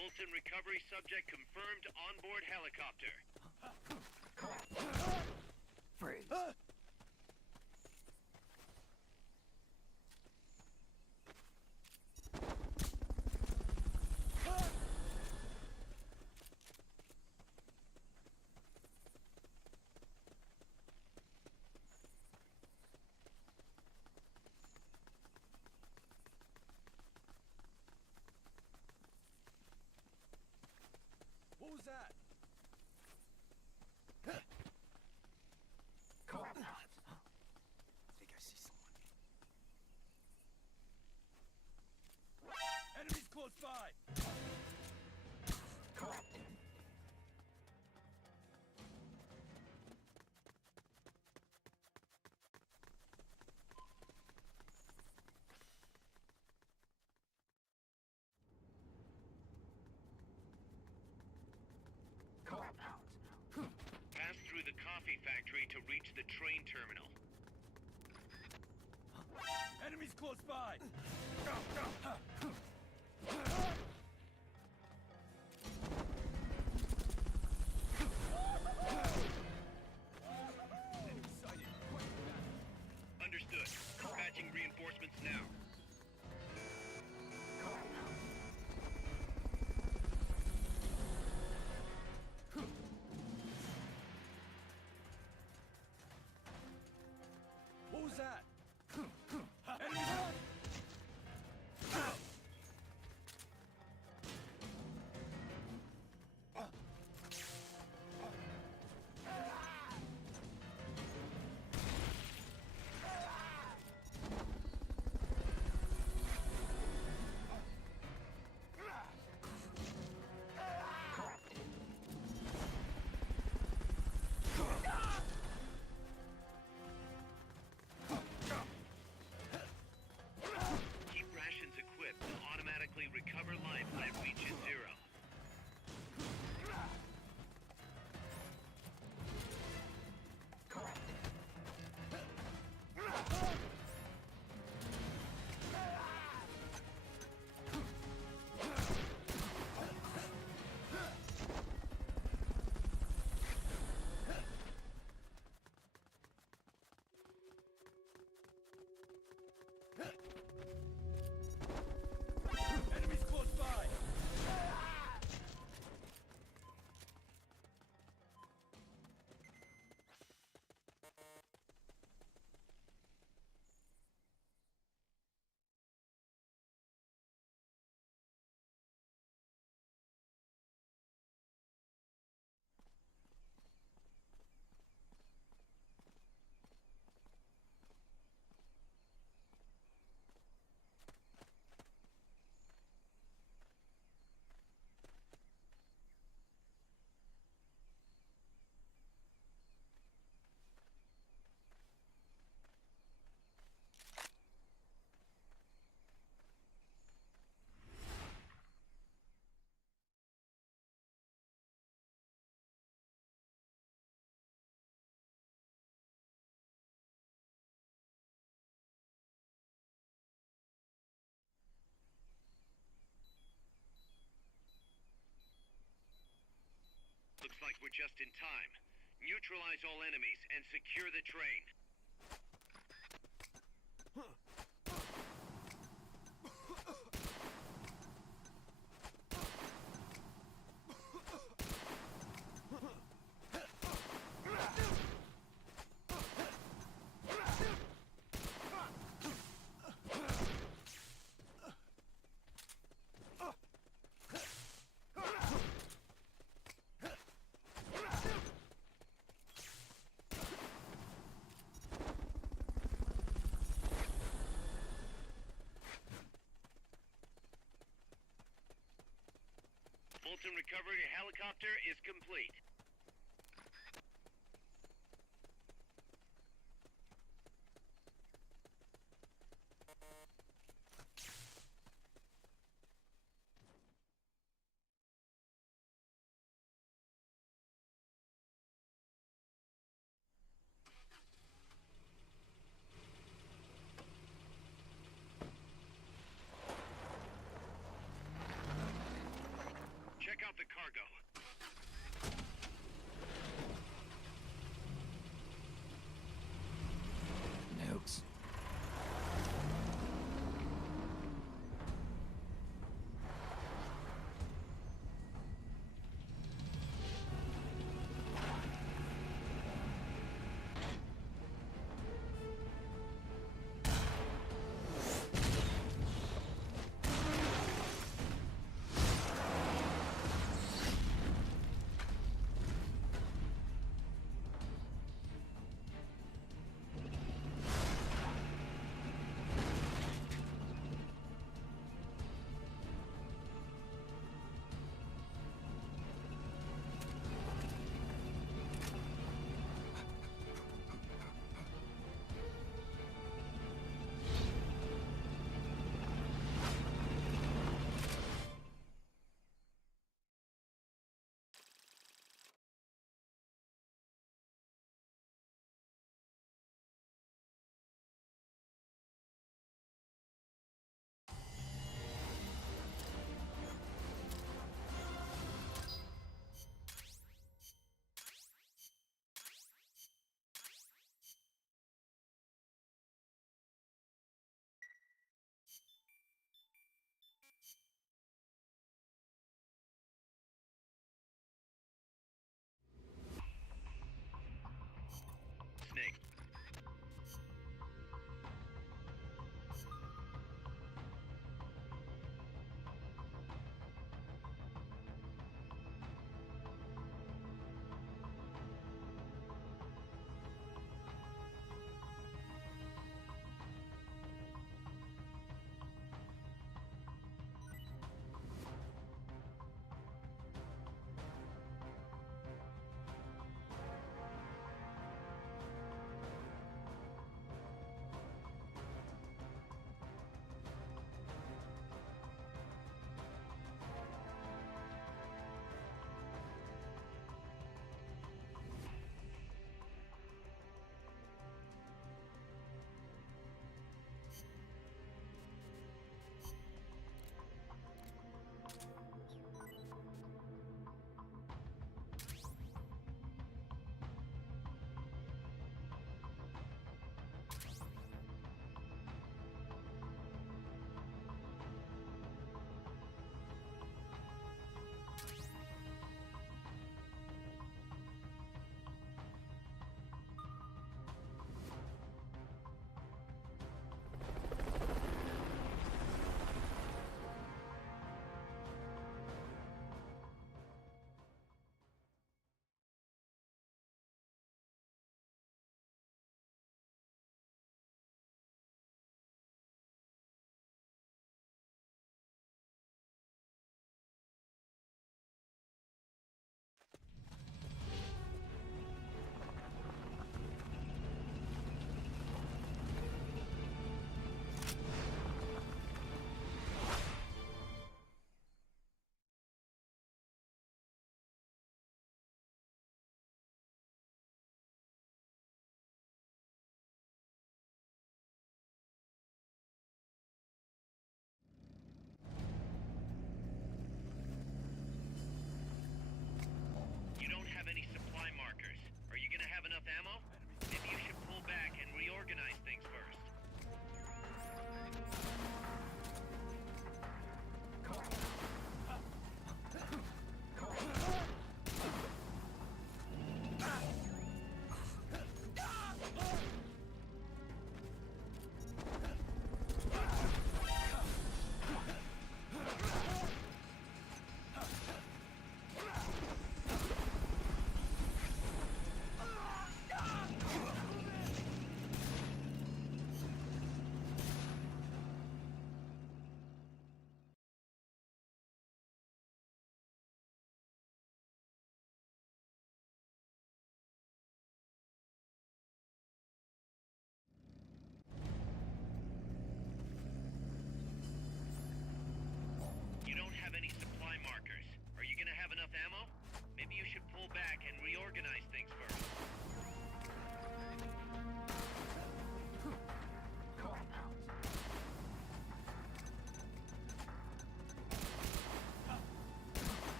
Fulton recovery subject confirmed onboard helicopter. Freeze. What was that? Coop. I think I see someone. Enemies close by! Pass through the coffee factory to reach the train terminal. Enemies close by! Enemy sighted. Quick, back. Understood. Dispatching reinforcements now. What was that? Enemies! Keep rations equipped to automatically recover life when it reaches zero. Enemies close by! Looks like we're just in time. Neutralize all enemies and secure the train. Fulton recovery helicopter is complete. Check out the cargo.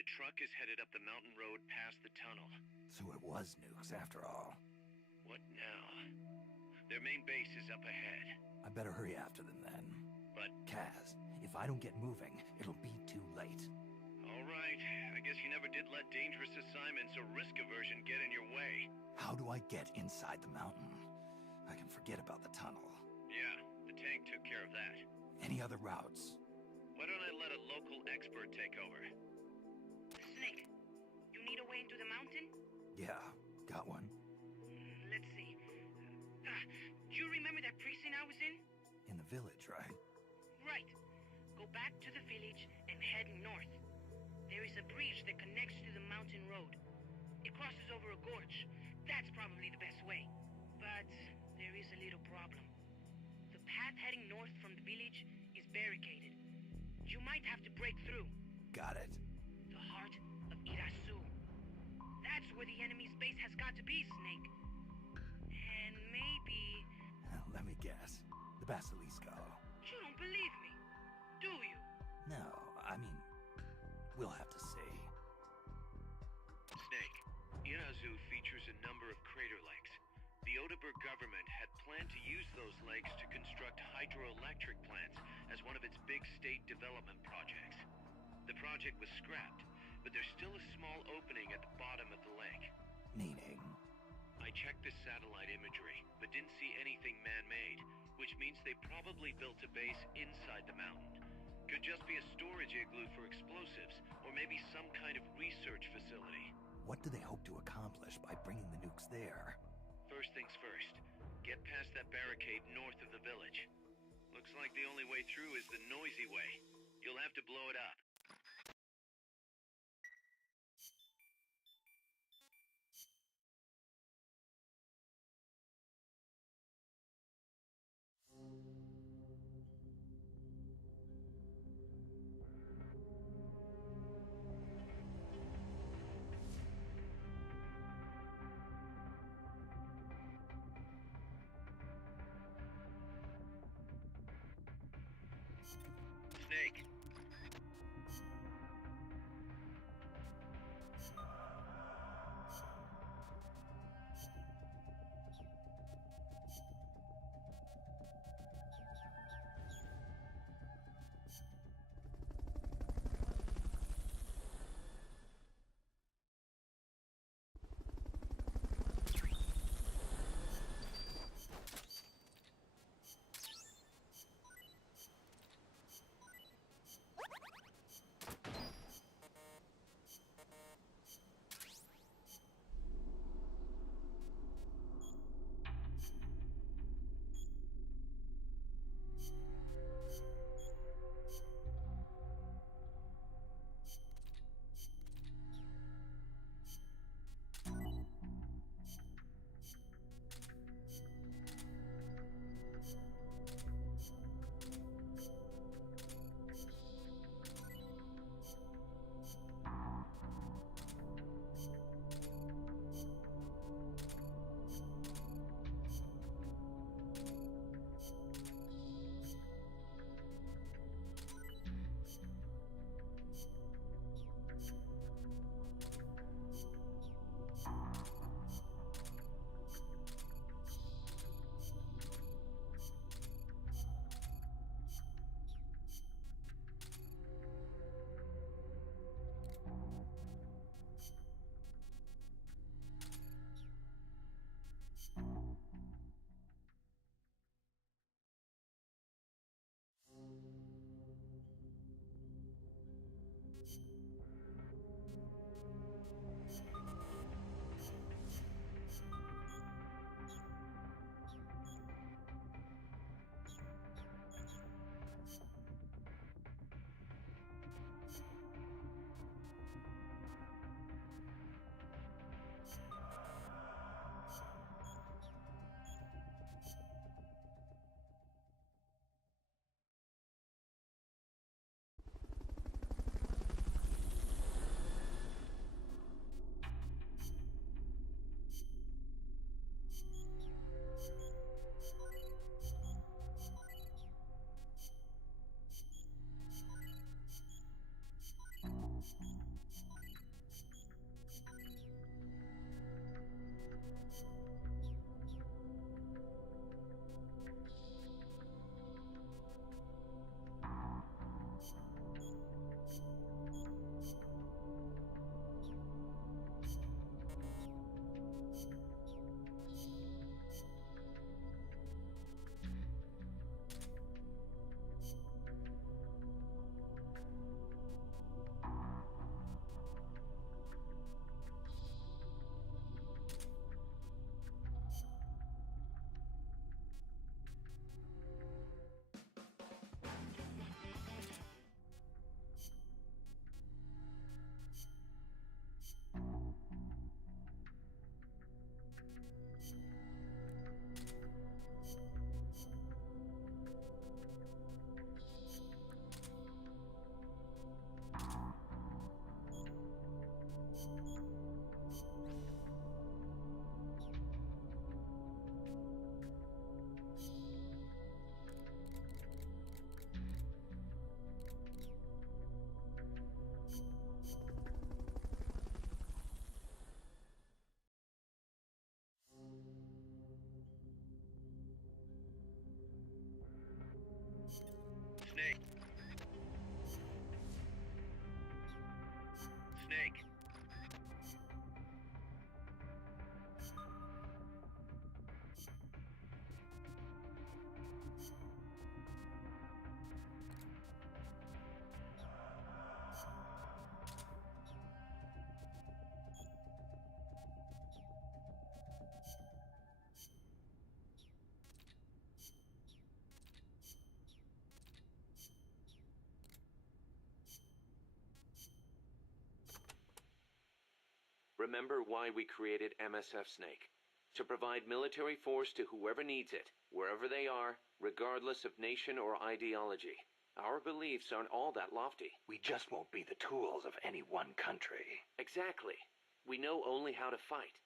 The truck is headed up the mountain road past the tunnel. So it was nukes after all. What now? Their main base is up ahead. I better hurry after them then. But, Kaz, if I don't get moving, it'll be too late. all right. I guess you never did let dangerous assignments or risk aversion get in your way. How do I get inside the mountain? I can forget about the tunnel. Yeah, the tank took care of that. Any other routes? Why don't I let a local expert take over? Snake, you need a way into the mountain? Yeah, got one. Let's see. Do you remember that precinct I was in? In the village, right? Right. Go back to the village and head north. There is a bridge that connects to the mountain road. It crosses over a gorge. That's probably the best way. But there is a little problem. The path heading north from the village is barricaded. You might have to break through. Got it. The heart of Irasu. That's where the enemy's base has got to be, Snake. And maybe... Let me guess. The Basilisco. You don't believe me, do you? No, I mean, we'll have to see. Snake, Irazu features a number of crater lakes. The Odeberg government had planned to use those lakes to construct hydroelectric plants as one of its big state development projects. The project was scrapped, but there's still a small opening at the bottom of the lake. Meaning? I checked the satellite imagery, but didn't see anything man-made, which means they probably built a base inside the mountain. Could just be a storage igloo for explosives, or maybe some kind of research facility. What do they hope to accomplish by bringing the nukes there? First things first, get past that barricade north of the village. Looks like the only way through is the noisy way. You'll have to blow it up. Snake. Remember why we created MSF, Snake. To provide military force to whoever needs it, wherever they are, regardless of nation or ideology. Our beliefs aren't all that lofty. We just won't be the tools of any one country. Exactly. We know only how to fight.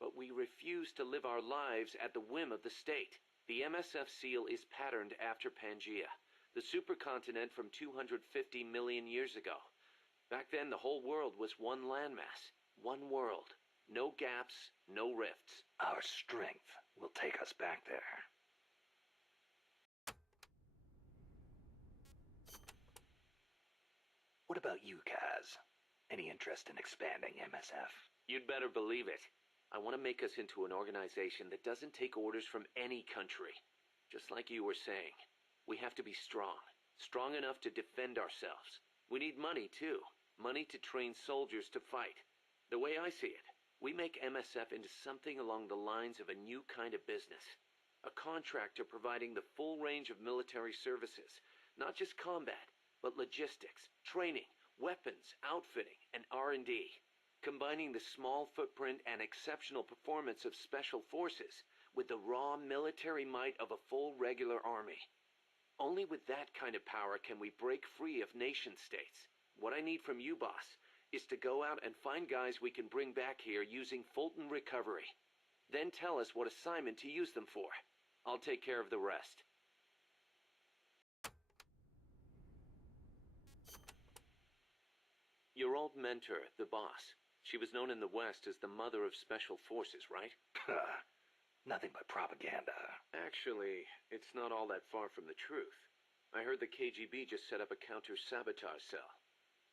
But we refuse to live our lives at the whim of the state. The MSF seal is patterned after Pangea, the supercontinent from 250 million years ago. Back then, the whole world was one landmass, one world. No gaps, no rifts. Our strength will take us back there. What about you, Kaz? Any interest in expanding MSF? You'd better believe it. I want to make us into an organization that doesn't take orders from any country. Just like you were saying, we have to be strong. Strong enough to defend ourselves. We need money, too. Money to train soldiers to fight. The way I see it, we make MSF into something along the lines of a new kind of business. A contractor providing the full range of military services. Not just combat, but logistics, training, weapons, outfitting, and R&D. Combining the small footprint and exceptional performance of special forces with the raw military might of a full regular army. Only with that kind of power can we break free of nation states. What I need from you, boss, is to go out and find guys we can bring back here using Fulton Recovery. Then tell us what assignment to use them for. I'll take care of the rest. Your old mentor, the boss. She was known in the West as the mother of special forces, right? Nothing but propaganda. Actually, it's not all that far from the truth. I heard the KGB just set up a counter-sabotage cell.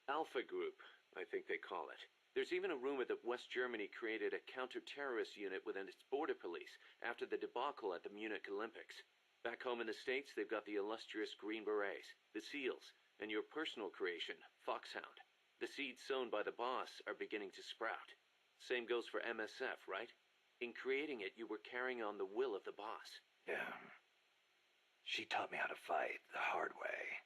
Alpha Group, I think they call it. There's even a rumor that West Germany created a counter-terrorist unit within its border police after the debacle at the Munich Olympics. Back home in the States, they've got the illustrious Green Berets, the SEALs, and your personal creation, Foxhound. The seeds sown by the boss are beginning to sprout. Same goes for MSF, right? In creating it, you were carrying on the will of the boss. Yeah. She taught me how to fight the hard way.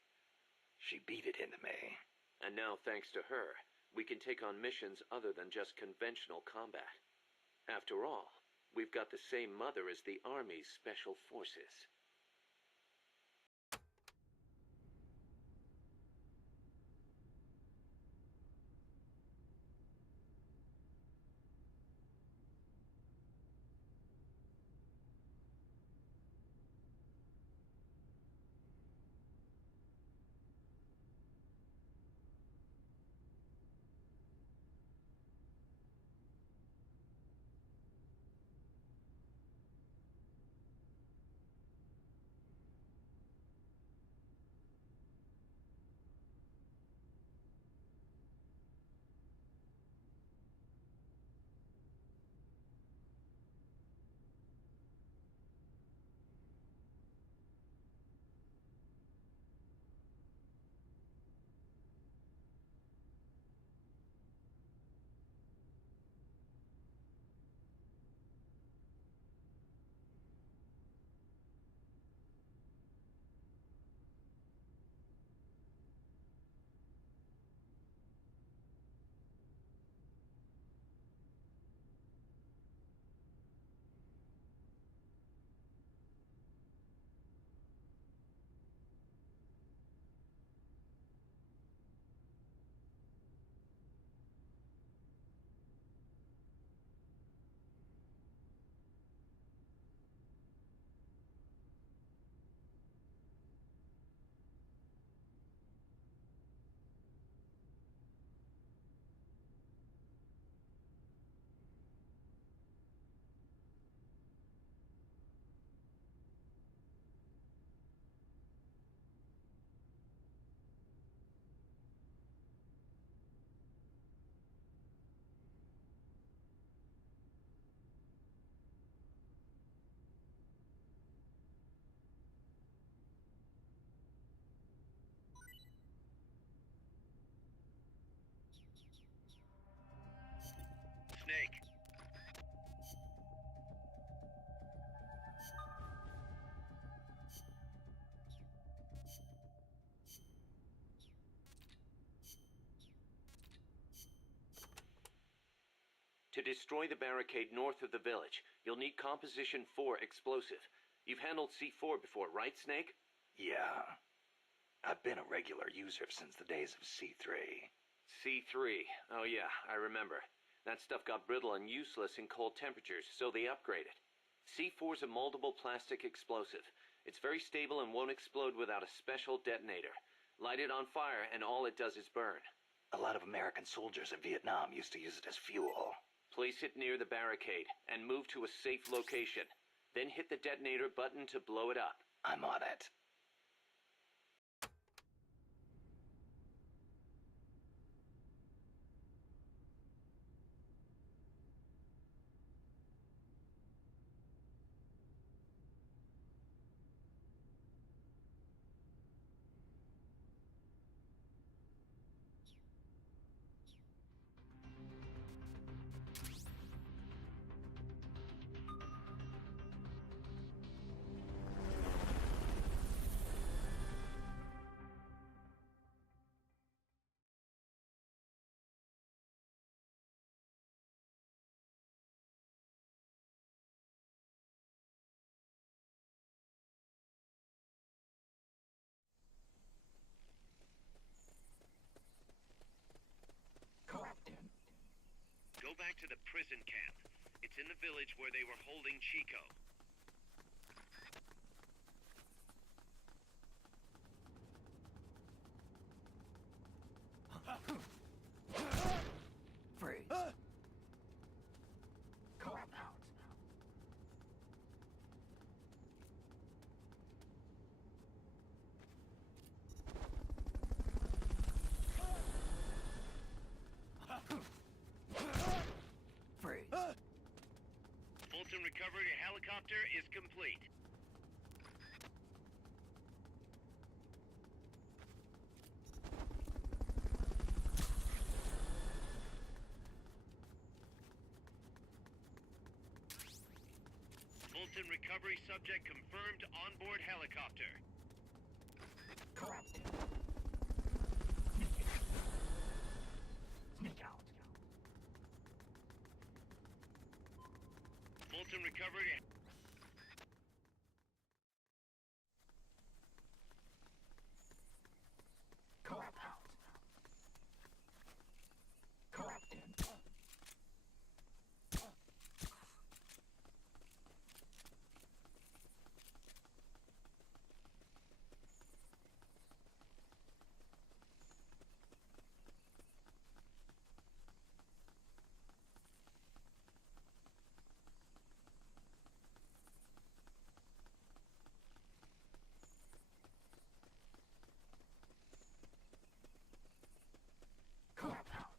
She beat it into me. And now, thanks to her, we can take on missions other than just conventional combat. After all, we've got the same mother as the Army's Special Forces. To destroy the barricade north of the village, you'll need Composition 4 explosive. You've handled C4 before, right, Snake? Yeah. I've been a regular user since the days of C3. C3. Oh yeah, I remember. That stuff got brittle and useless in cold temperatures, so they upgraded. C4's a moldable plastic explosive. It's very stable and won't explode without a special detonator. Light it on fire and all it does is burn. A lot of American soldiers in Vietnam used to use it as fuel. Place it near the barricade and move to a safe location. Then hit the detonator button to blow it up. I'm on it. Go back to the prison camp. It's in the village where they were holding Chico. Freeze. Coop out. Freeze. Fulton recovery helicopter is complete. Fulton recovery subject confirmed onboard helicopter. Corrupted. Sneak out. Fulton recovery. Coop out. Corrupted. Coop out.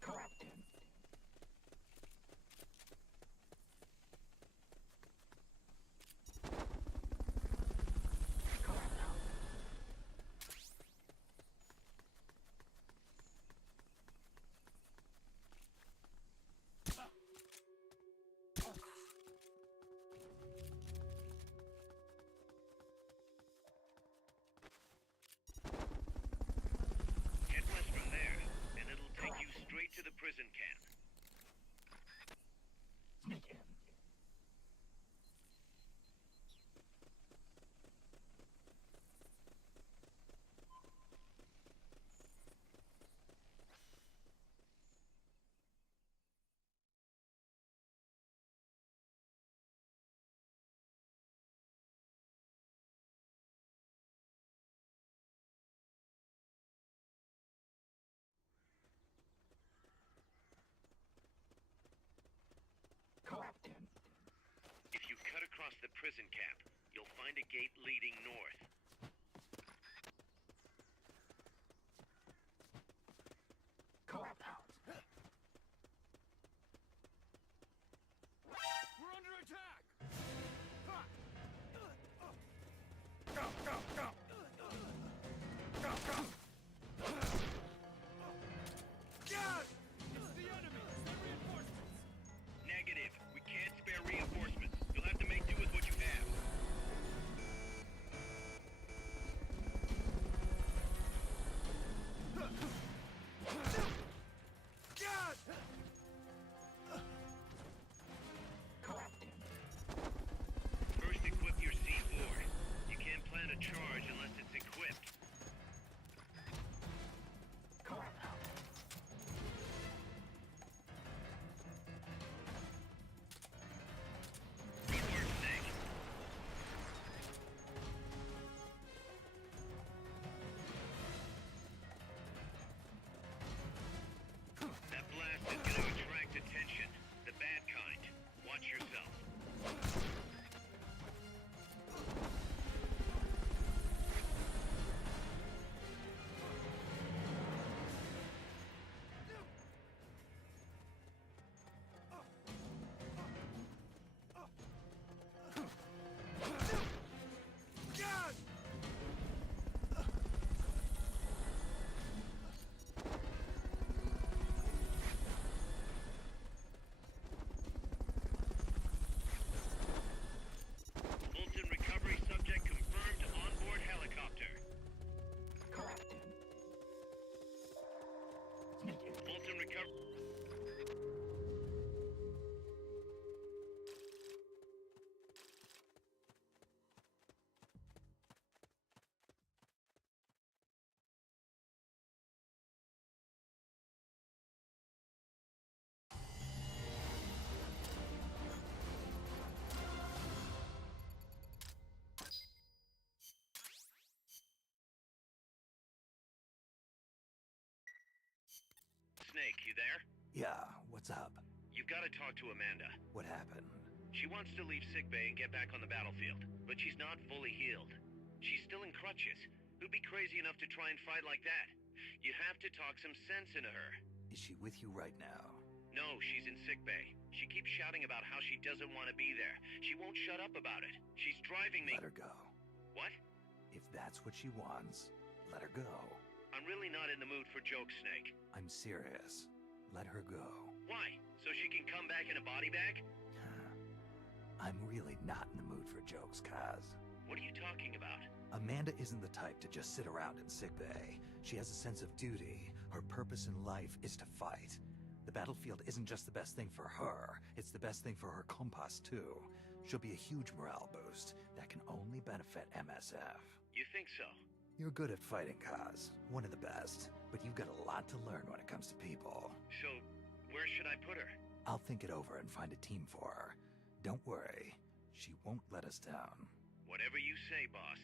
Corrupted. Coop out. Head west from there, and it'll take you straight to the prison camp. Sneak in. Corrupted. If you cut across the prison camp, you'll find a gate leading north. Coop out. We're under attack! Ha! Go, go, go! Go, go! God! It's the enemy! Send reinforcements! Negative. We can't spare reinforcements. You'll have to make do with what you First equip your C4. You can't plant a charge unless it's equipped. Good work, Snake. That blast is going to attract attention. The bad kind. Watch yourself. God! Fulton recovery subject confirmed onboard helicopter. Fulton recovery. Snake, you there? Yeah, what's up? You've got to talk to Amanda. What happened? She wants to leave sickbay and get back on the battlefield, but she's not fully healed. She's still in crutches. Who'd be crazy enough to try and fight like that? You have to talk some sense into her. Is she with you right now? No, she's in sickbay. She keeps shouting about how she doesn't want to be there. She won't shut up about it. She's driving me. Let her go. What? If that's what she wants, let her go. I'm really not in the mood for jokes, Snake. I'm serious. Let her go. Why? So she can come back in a body bag? I'm really not in the mood for jokes, Kaz. What are you talking about? Amanda isn't the type to just sit around in sickbay. She has a sense of duty. Her purpose in life is to fight. The battlefield isn't just the best thing for her, it's the best thing for her compas too. She'll be a huge morale boost that can only benefit MSF. You think so? You're good at fighting, Kaz. One of the best. But you've got a lot to learn when it comes to people. So, where should I put her? I'll think it over and find a team for her. Don't worry. She won't let us down. Whatever you say, boss.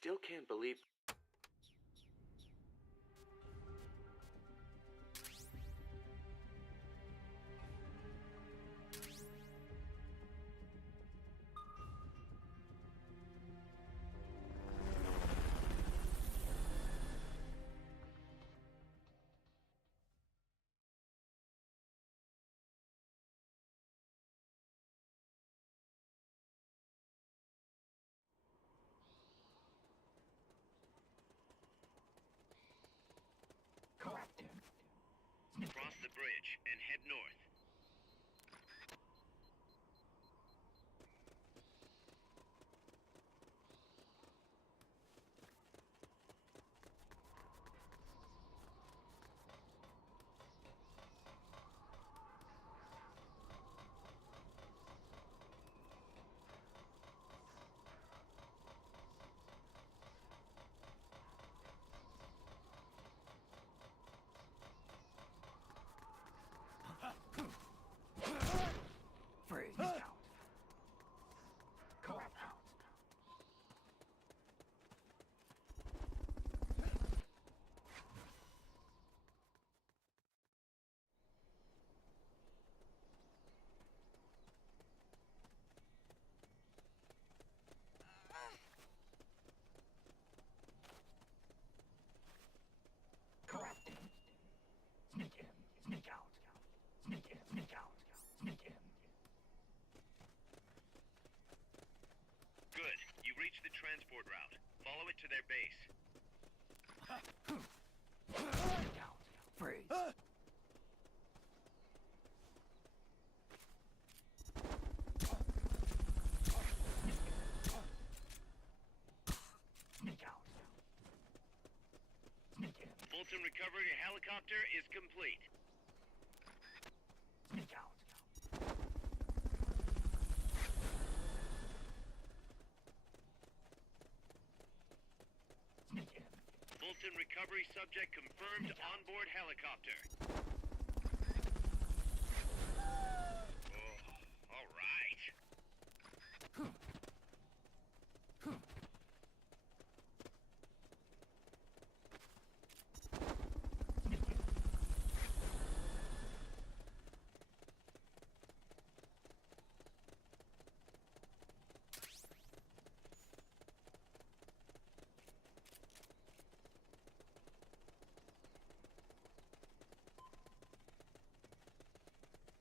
Still can't believe... Cross the bridge and head north. Watch the transport route. Follow it to their base. Freeze. Fulton recovery helicopter is complete. Fulton recovery subject confirmed onboard helicopter. Oh, all right.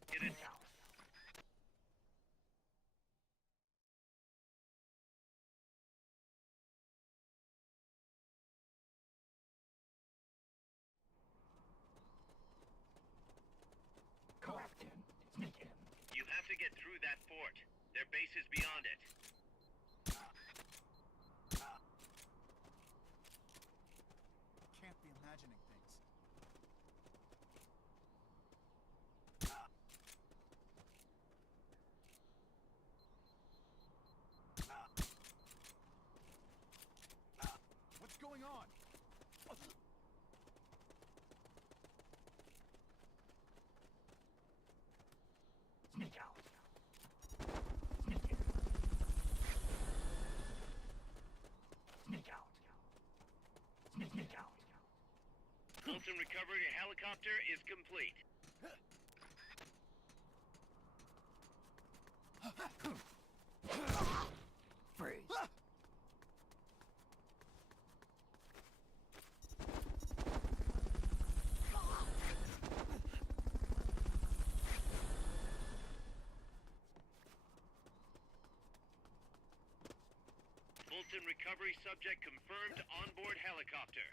Get it. You have to get through that fort. Their base is beyond it. Can't be imagining things. What's going on? Fulton recovery helicopter is complete. Freeze. Fulton recovery subject confirmed onboard helicopter.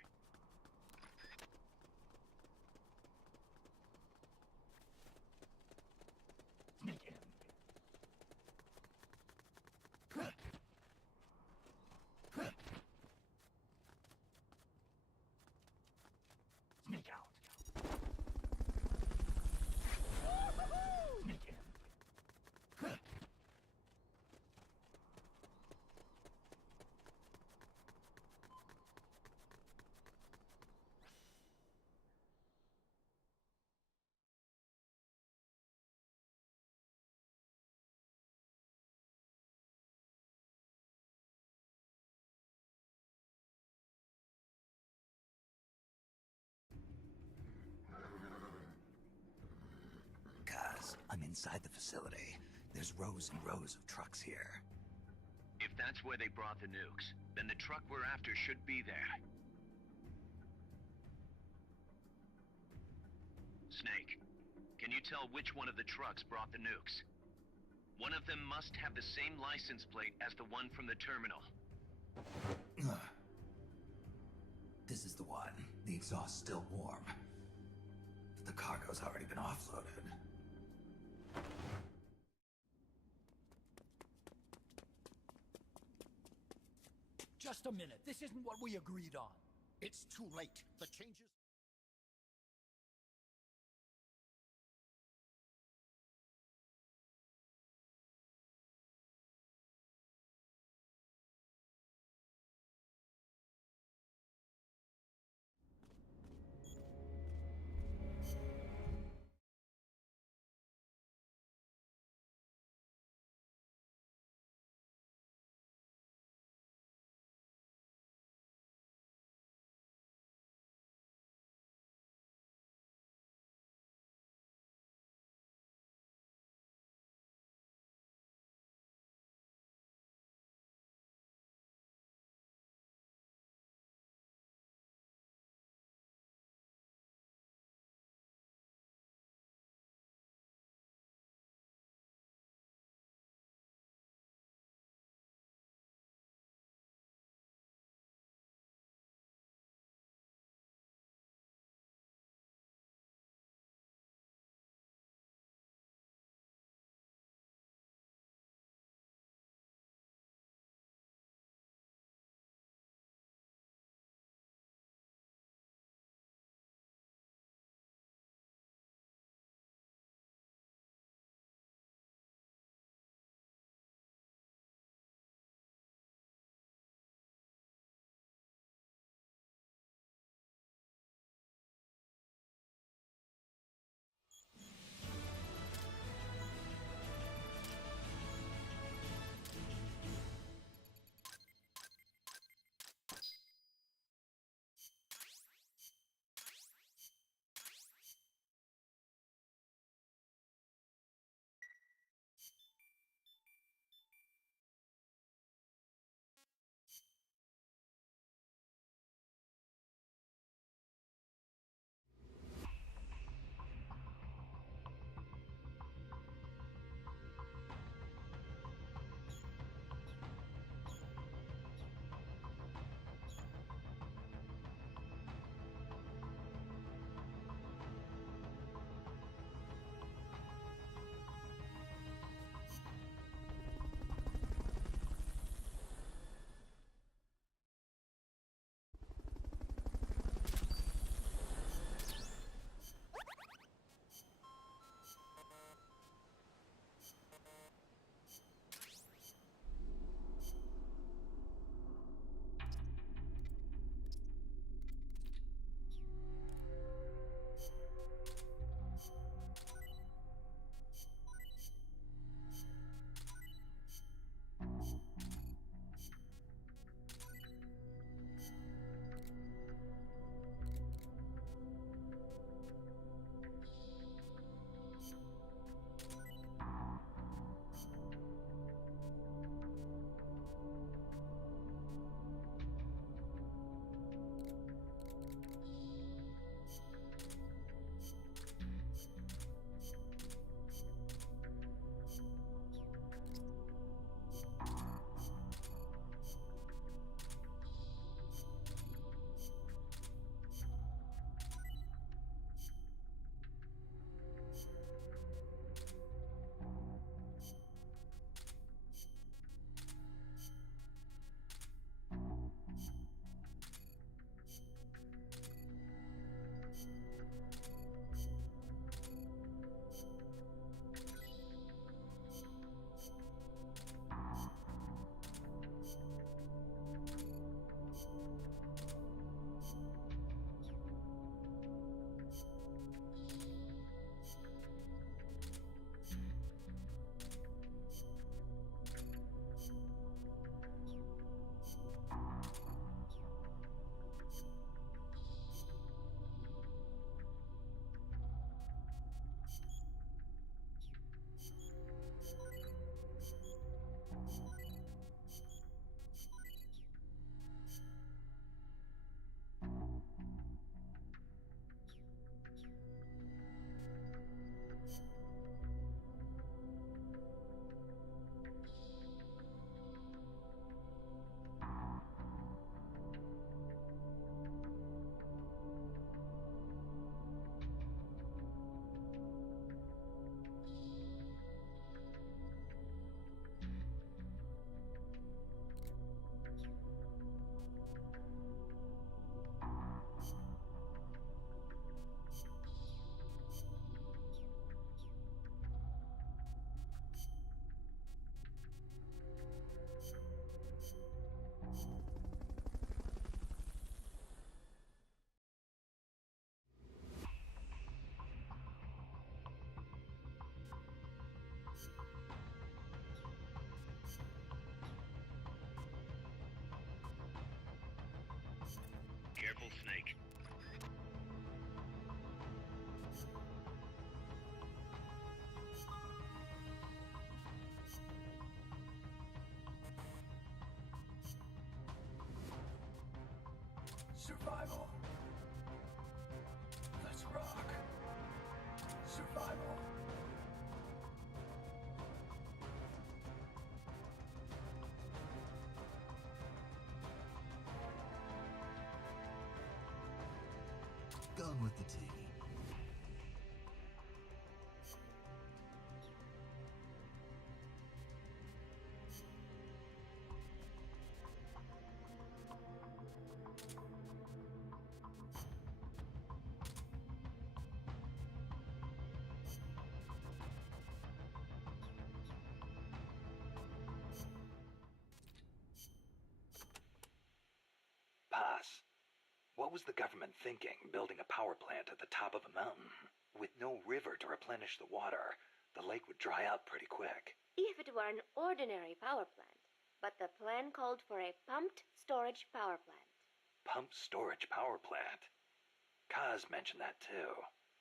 Guys, I'm inside the facility. There's rows and rows of trucks here. If that's where they brought the nukes, then the truck we're after should be there. Snake, can you tell which one of the trucks brought the nukes? One of them must have the same license plate as the one from the terminal. This is the one. The exhaust's still warm. But the cargo's already been offloaded. Just a minute. This isn't what we agreed on. It's too late. The changes... with the tea. Pass. What was the government thinking, building a power plant at the top of a mountain? With no river to replenish the water, the lake would dry up pretty quick. If it were an ordinary power plant, but the plan called for a pumped storage power plant. Pumped storage power plant? Kaz mentioned that too.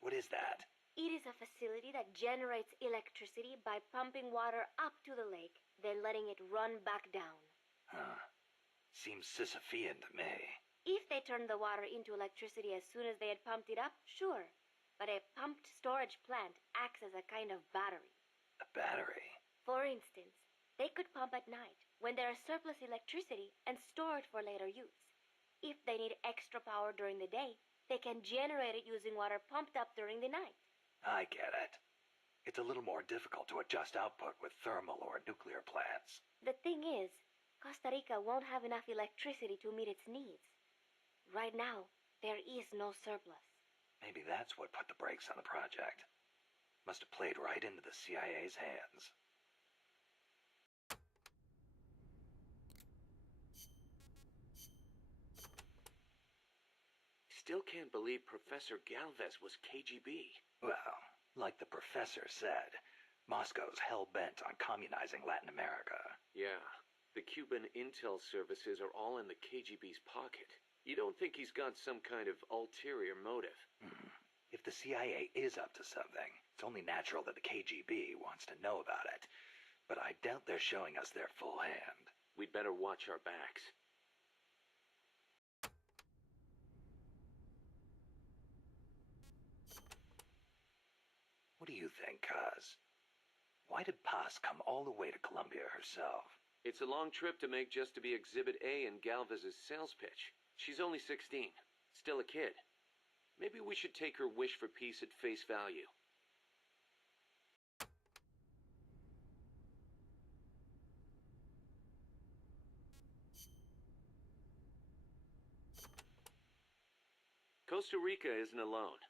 What is that? It is a facility that generates electricity by pumping water up to the lake, then letting it run back down. Huh. Seems Sisyphean to me. If they turned the water into electricity as soon as they had pumped it up, sure. But a pumped storage plant acts as a kind of battery. A battery? For instance, they could pump at night when there is surplus electricity and store it for later use. If they need extra power during the day, they can generate it using water pumped up during the night. I get it. It's a little more difficult to adjust output with thermal or nuclear plants. The thing is, Costa Rica won't have enough electricity to meet its needs. Right now, there is no surplus. Maybe that's what put the brakes on the project. Must have played right into the CIA's hands. Still can't believe Professor Galvez was KGB. Well, like the professor said, Moscow's hell-bent on communizing Latin America. Yeah, the Cuban intel services are all in the KGB's pocket. You don't think he's got some kind of ulterior motive? If the CIA is up to something, it's only natural that the KGB wants to know about it. But I doubt they're showing us their full hand. We'd better watch our backs. What do you think, Kaz? Why did Paz come all the way to Colombia herself? It's a long trip to make just to be Exhibit A in Galvez's sales pitch. She's only 16, still a kid. Maybe we should take her wish for peace at face value. Costa Rica isn't alone.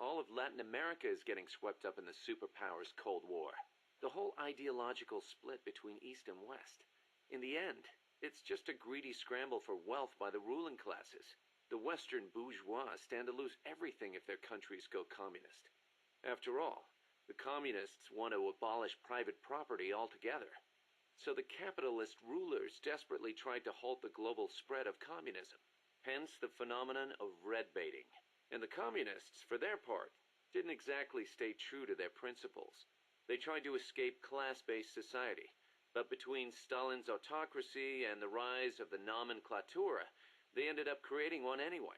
All of Latin America is getting swept up in the superpowers' Cold War. The whole ideological split between East and West. In the end, it's just a greedy scramble for wealth by the ruling classes. The Western bourgeois stand to lose everything if their countries go communist. After all, the communists want to abolish private property altogether. So the capitalist rulers desperately tried to halt the global spread of communism. Hence the phenomenon of red baiting. And the communists, for their part, didn't exactly stay true to their principles. They tried to escape class-based society. But between Stalin's autocracy and the rise of the nomenklatura, they ended up creating one anyway.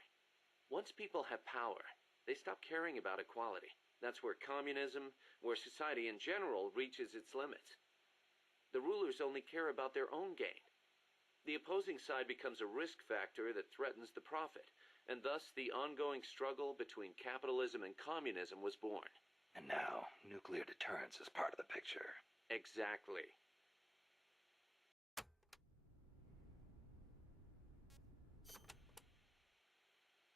Once people have power, they stop caring about equality. That's where communism, where society in general reaches its limits. The rulers only care about their own gain. The opposing side becomes a risk factor that threatens the profit, and thus the ongoing struggle between capitalism and communism was born. And now, nuclear deterrence is part of the picture. Exactly.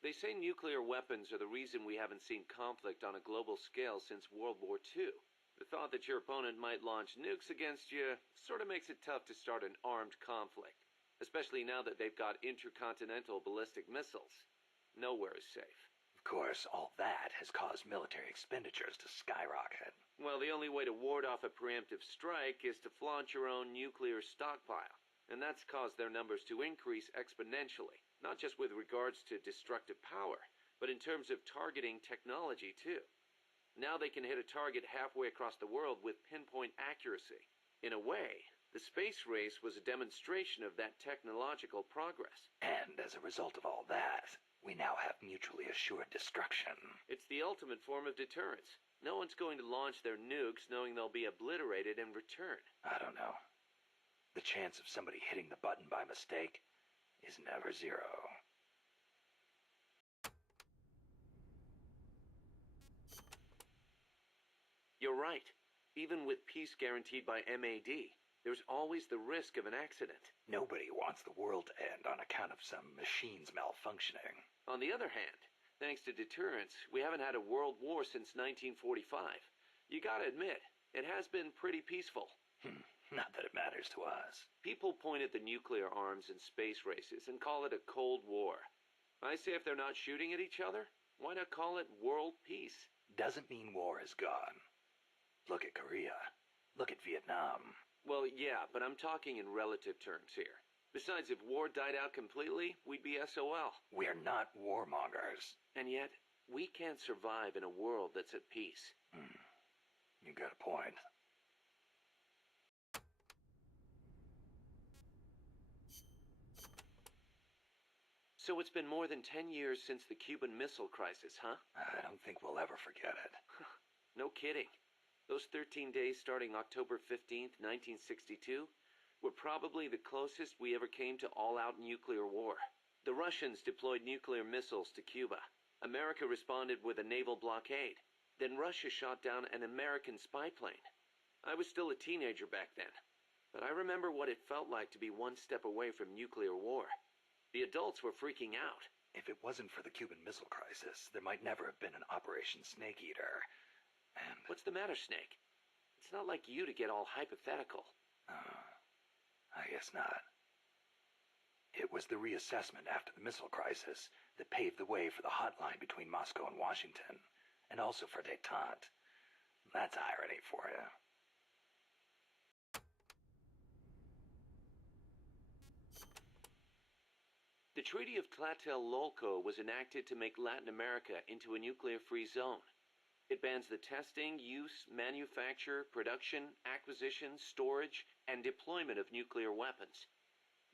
They say nuclear weapons are the reason we haven't seen conflict on a global scale since World War II. The thought that your opponent might launch nukes against you sort of makes it tough to start an armed conflict, especially now that they've got intercontinental ballistic missiles. Nowhere is safe. Of course, all that has caused military expenditures to skyrocket. Well, the only way to ward off a preemptive strike is to flaunt your own nuclear stockpile. And that's caused their numbers to increase exponentially, not just with regards to destructive power, but in terms of targeting technology too. Now they can hit a target halfway across the world with pinpoint accuracy. In a way, the space race was a demonstration of that technological progress. And as a result of all that, we now have mutually assured destruction. It's the ultimate form of deterrence. No one's going to launch their nukes knowing they'll be obliterated in return. I don't know. The chance of somebody hitting the button by mistake is never zero. right. Even with peace guaranteed by MAD, there's always the risk of an accident. Nobody wants the world to end on account of some machines malfunctioning. On the other hand, thanks to deterrence, we haven't had a world war since 1945. You gotta admit, it has been pretty peaceful. Not that it matters to us. People point at the nuclear arms and space races and call it a Cold War. I say if they're not shooting at each other, why not call it world peace? Doesn't mean war is gone. Look at Korea. Look at Vietnam. Well, yeah, but I'm talking in relative terms here. Besides, if war died out completely, we'd be SOL. We're not warmongers. And yet, we can't survive in a world that's at peace. You got a point. So it's been more than 10 years since the Cuban Missile Crisis, huh? I don't think we'll ever forget it. No kidding. Those 13 days starting October 15th, 1962, were probably the closest we ever came to all-out nuclear war. The Russians deployed nuclear missiles to Cuba. America responded with a naval blockade. Then Russia shot down an American spy plane. I was still a teenager back then, but I remember what it felt like to be one step away from nuclear war. The adults were freaking out. If it wasn't for the Cuban Missile Crisis, there might never have been an Operation Snake Eater. And... What's the matter, Snake? It's not like you to get all hypothetical. I guess not. It was the reassessment after the missile crisis that paved the way for the hotline between Moscow and Washington, and also for détente. That's irony for you. The Treaty of Tlatelolco was enacted to make Latin America into a nuclear-free zone. It bans the testing, use, manufacture, production, acquisition, storage, and deployment of nuclear weapons.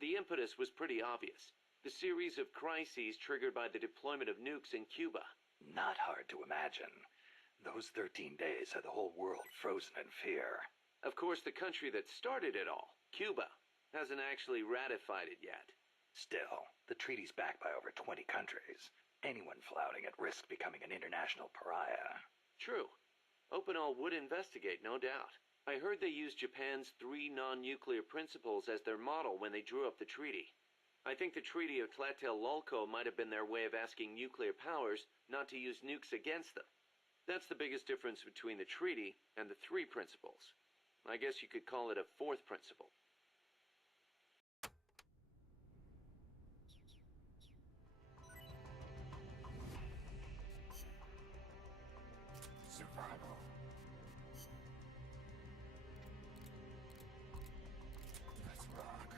The impetus was pretty obvious. The series of crises triggered by the deployment of nukes in Cuba. Not hard to imagine. Those 13 days had the whole world frozen in fear. Of course, the country that started it all, Cuba, hasn't actually ratified it yet. Still, the treaty's backed by over 20 countries. Anyone flouting at risk becoming an international pariah. True. Opinol would investigate, no doubt. I heard they used Japan's 3 non-nuclear principles as their model when they drew up the treaty. I think the Treaty of Tlatelolco might have been their way of asking nuclear powers not to use nukes against them. That's the biggest difference between the treaty and the 3 principles. I guess you could call it a 4th principle. Survival. Let's rock.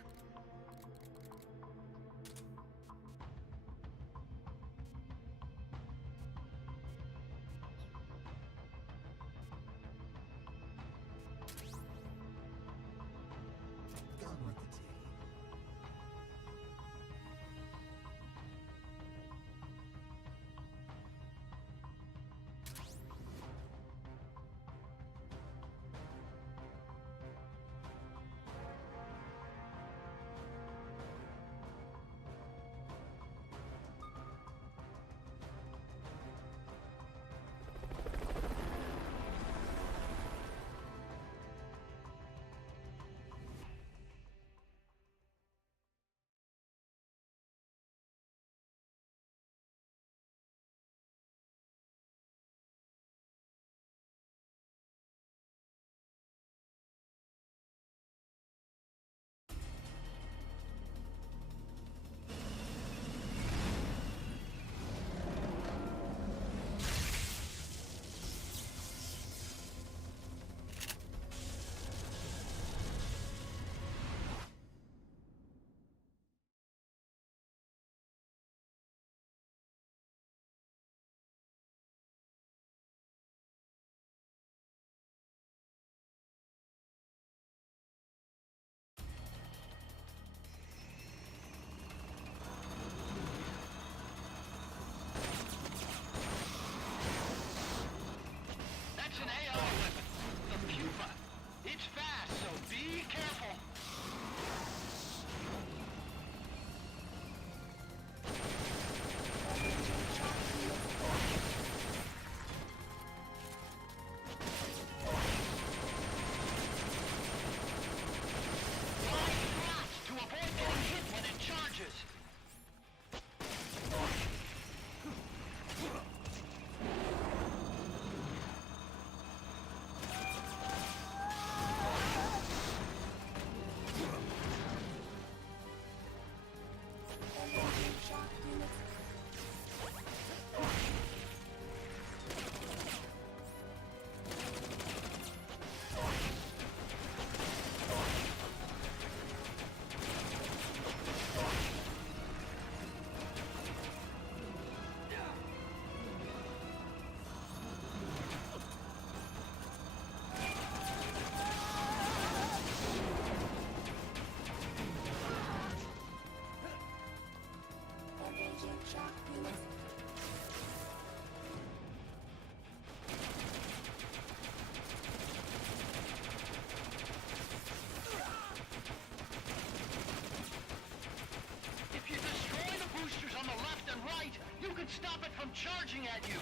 stop it from charging at you!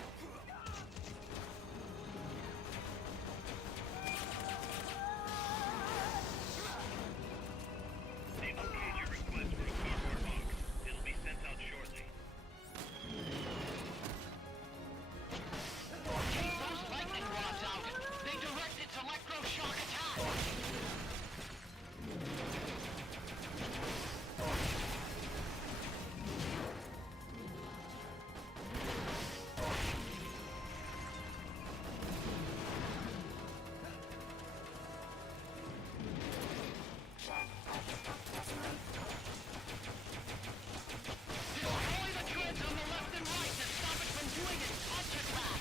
They've okayed your request for a cardboard box. It'll be sent out shortly. Take those lightning rods out! They direct its electroshock attack! Destroy the treads on the left and right to stop it from doing its touch attack!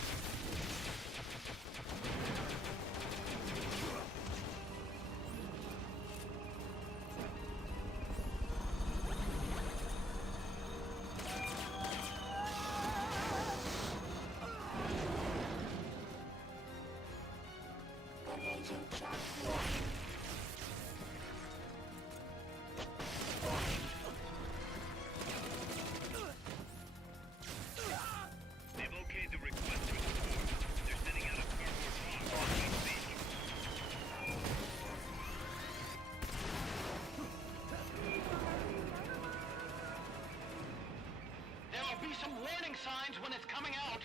They've okayed the request for support. They're sending out a cardboard box as we speak. There'll be some warning signs when it's coming out.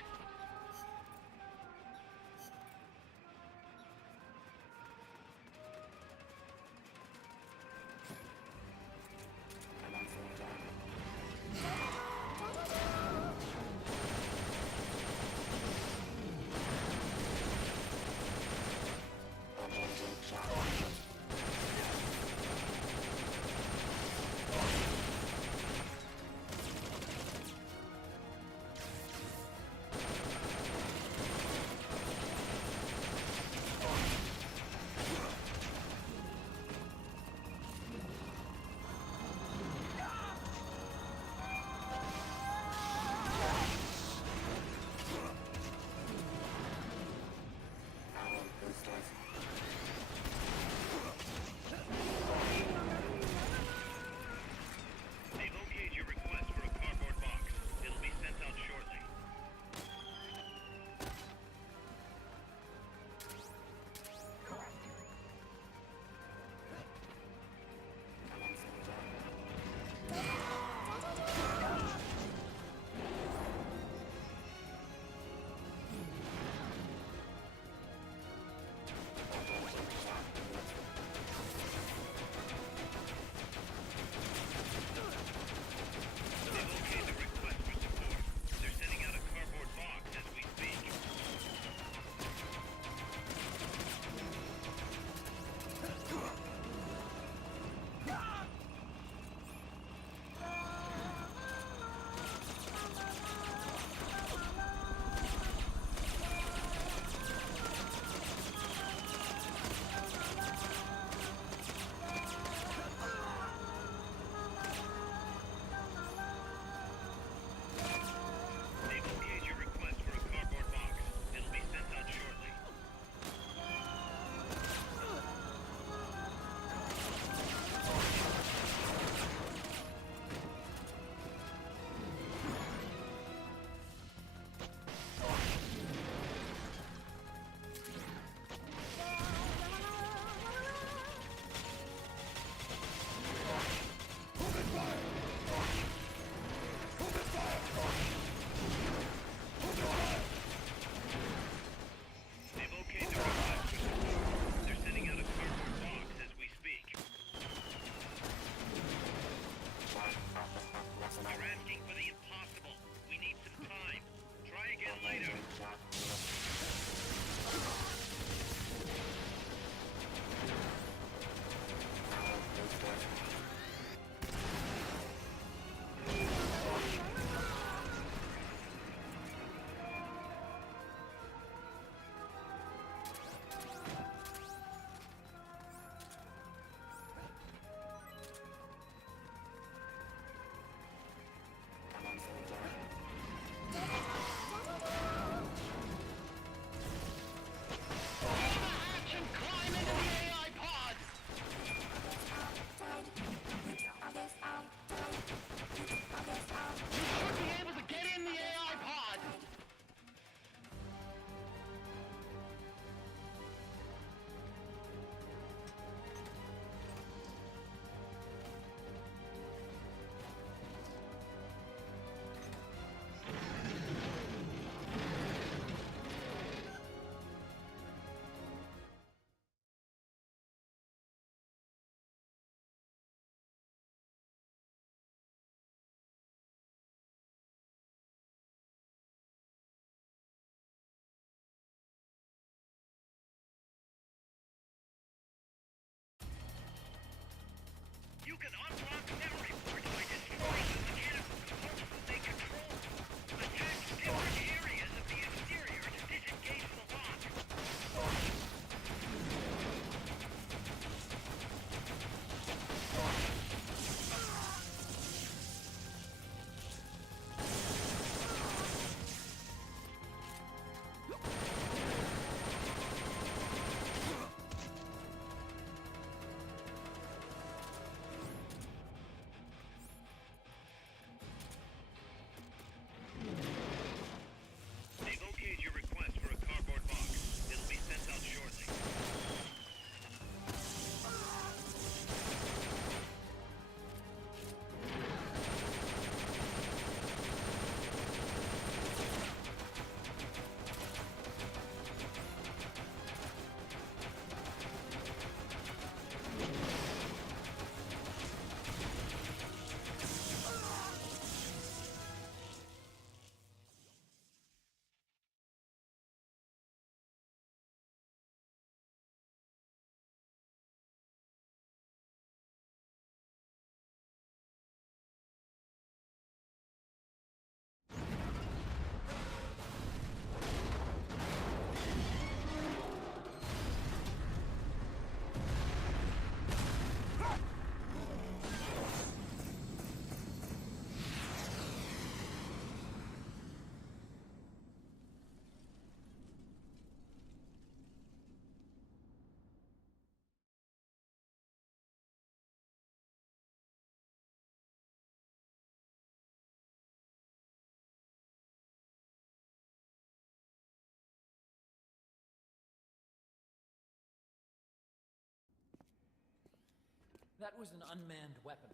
That was an unmanned weapon.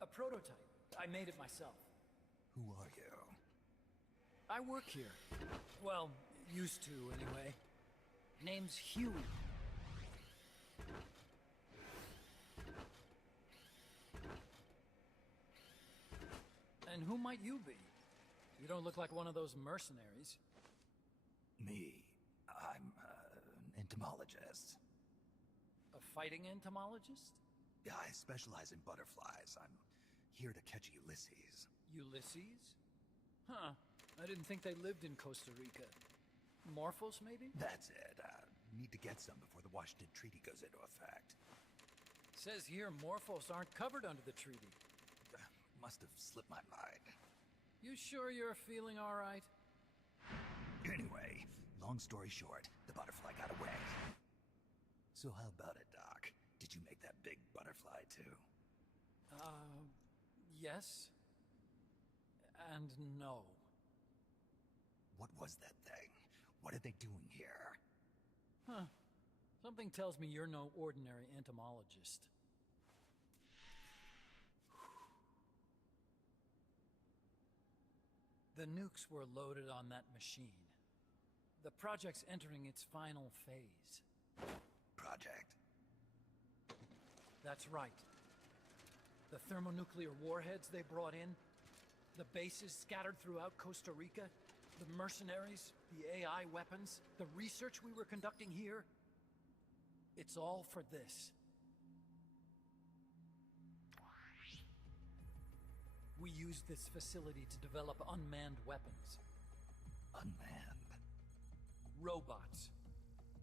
A prototype. I made it myself. Who are you? I work here. Well, used to, anyway. Name's Huey. And who might you be? You don't look like one of those mercenaries. Me. I'm an entomologist. A fighting entomologist? Yeah, I specialize in butterflies. I'm here to catch Ulysses. Ulysses? Huh. I didn't think they lived in Costa Rica. Morphos, maybe? That's it. Need to get some before the Washington Treaty goes into effect. Says here Morphos aren't covered under the treaty. Must have slipped my mind. You sure you're feeling all right? Anyway, long story short, the butterfly got away. So how about it, Doc? Did you make that big butterfly too? Yes. And no. What was that thing? What are they doing here? Huh. Something tells me you're no ordinary entomologist. The nukes were loaded on that machine. The project's entering its final phase. Project? That's right. The thermonuclear warheads they brought in, the bases scattered throughout Costa Rica, the mercenaries, the AI weapons, the research we were conducting here. It's all for this. We used this facility to develop unmanned weapons. Unmanned? Robots.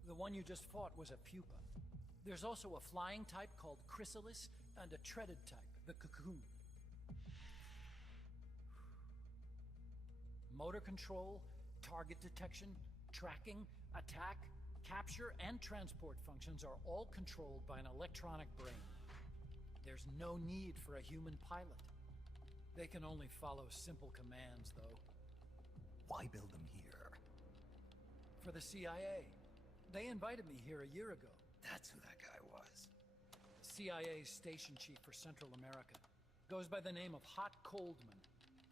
The one you just fought was a pupa. There's also a flying type called Chrysalis and a treaded type, the Cocoon. Motor control, target detection, tracking, attack, capture, and transport functions are all controlled by an electronic brain. There's no need for a human pilot. They can only follow simple commands, though. Why build them here? For the CIA. They invited me here a year ago. That's who that guy was. CIA's station chief for Central America. Goes by the name of Hot Coldman.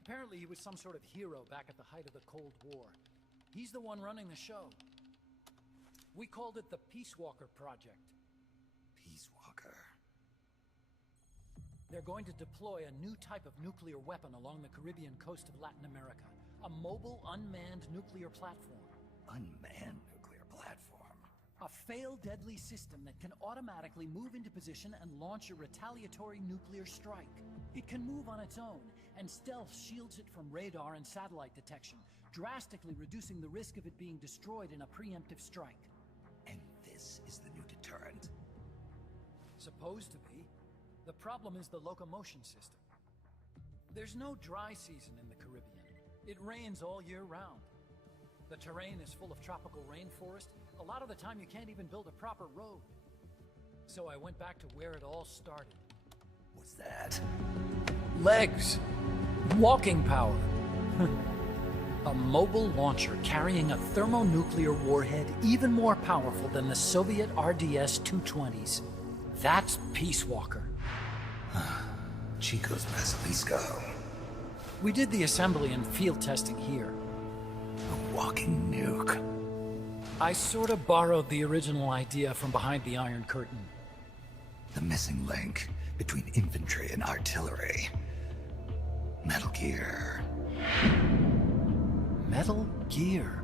Apparently he was some sort of hero back at the height of the Cold War. He's the one running the show. We called it the Peacewalker Project. Peacewalker? They're going to deploy a new type of nuclear weapon along the Caribbean coast of Latin America. A mobile, unmanned nuclear platform. Unmanned nuclear platform? A fail-deadly system that can automatically move into position and launch a retaliatory nuclear strike. It can move on its own, and stealth shields it from radar and satellite detection, drastically reducing the risk of it being destroyed in a preemptive strike. And this is the new deterrent? Supposed to be. The problem is the locomotion system. There's no dry season in the Caribbean. It rains all year round. The terrain is full of tropical rainforest. A lot of the time you can't even build a proper road. So I went back to where it all started. What's that? Legs! Walking power! A mobile launcher carrying a thermonuclear warhead even more powerful than the Soviet RDS-220s. That's Peacewalker. Chico's Basilisco. We did the assembly and field testing here. A walking nuke. I sort of borrowed the original idea from behind the Iron Curtain. The missing link between infantry and artillery. Metal Gear. Metal Gear.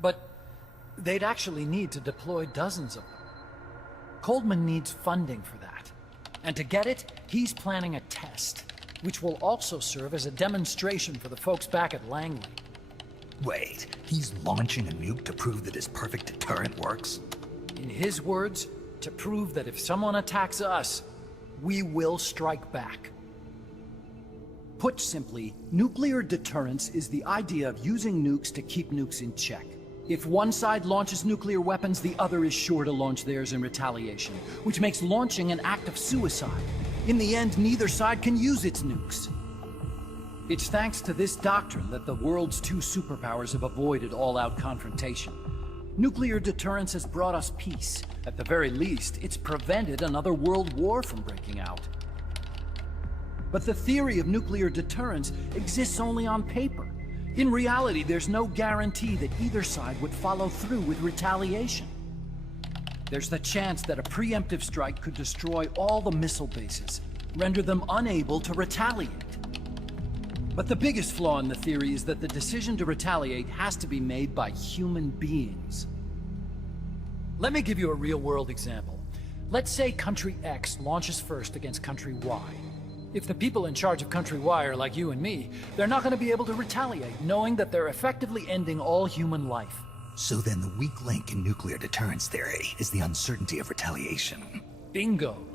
But they'd actually need to deploy dozens of them. Coldman needs funding for that. And to get it, he's planning a test, which will also serve as a demonstration for the folks back at Langley. Wait, he's launching a nuke to prove that his perfect deterrent works? In his words, to prove that if someone attacks us, we will strike back. Put simply, nuclear deterrence is the idea of using nukes to keep nukes in check. If one side launches nuclear weapons, the other is sure to launch theirs in retaliation, which makes launching an act of suicide. In the end, neither side can use its nukes. It's thanks to this doctrine that the world's two superpowers have avoided all-out confrontation. Nuclear deterrence has brought us peace. At the very least, it's prevented another world war from breaking out. But the theory of nuclear deterrence exists only on paper. In reality, there's no guarantee that either side would follow through with retaliation. There's the chance that a preemptive strike could destroy all the missile bases, render them unable to retaliate. But the biggest flaw in the theory is that the decision to retaliate has to be made by human beings. Let me give you a real-world example. Let's say Country X launches first against Country Y. If the people in charge of Country Y are like you and me, they're not going to be able to retaliate, knowing that they're effectively ending all human life. So then the weak link in nuclear deterrence theory is the uncertainty of retaliation. Bingo.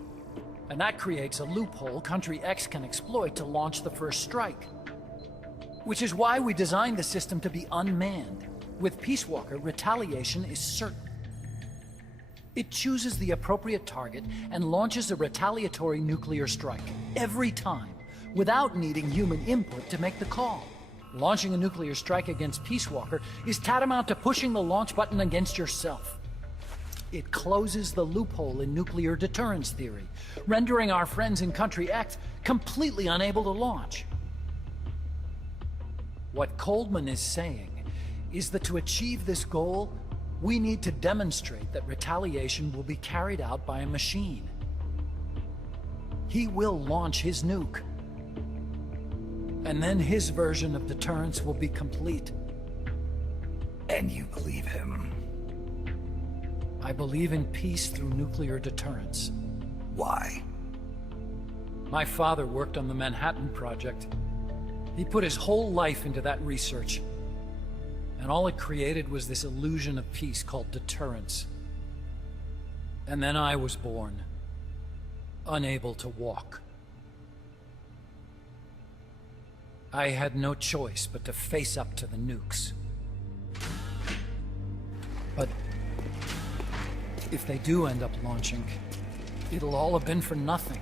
And that creates a loophole Country X can exploit to launch the first strike. Which is why we designed the system to be unmanned. With Peacewalker, retaliation is certain. It chooses the appropriate target and launches a retaliatory nuclear strike, every time, without needing human input to make the call. Launching a nuclear strike against Peacewalker is tantamount to pushing the launch button against yourself. It closes the loophole in nuclear deterrence theory, rendering our friends in Country X completely unable to launch. What Coleman is saying is that to achieve this goal, we need to demonstrate that retaliation will be carried out by a machine. He will launch his nuke. And then his version of deterrence will be complete. And you believe him? I believe in peace through nuclear deterrence. Why? My father worked on the Manhattan Project. He put his whole life into that research. And all it created was this illusion of peace called deterrence. And then I was born, unable to walk. I had no choice but to face up to the nukes. But if they do end up launching, it'll all have been for nothing.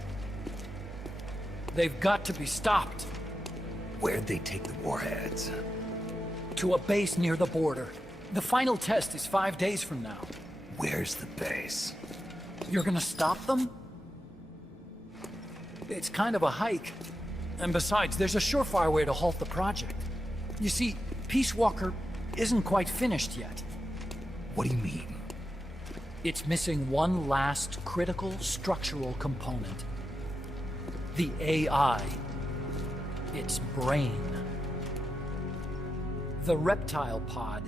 They've got to be stopped. Where'd they take the warheads? To a base near the border. The final test is 5 days from now. Where's the base? You're gonna stop them? It's kind of a hike. And besides, there's a surefire way to halt the project. You see, Peacewalker isn't quite finished yet. What do you mean? It's missing one last critical structural component. The AI. Its brain. The reptile pod,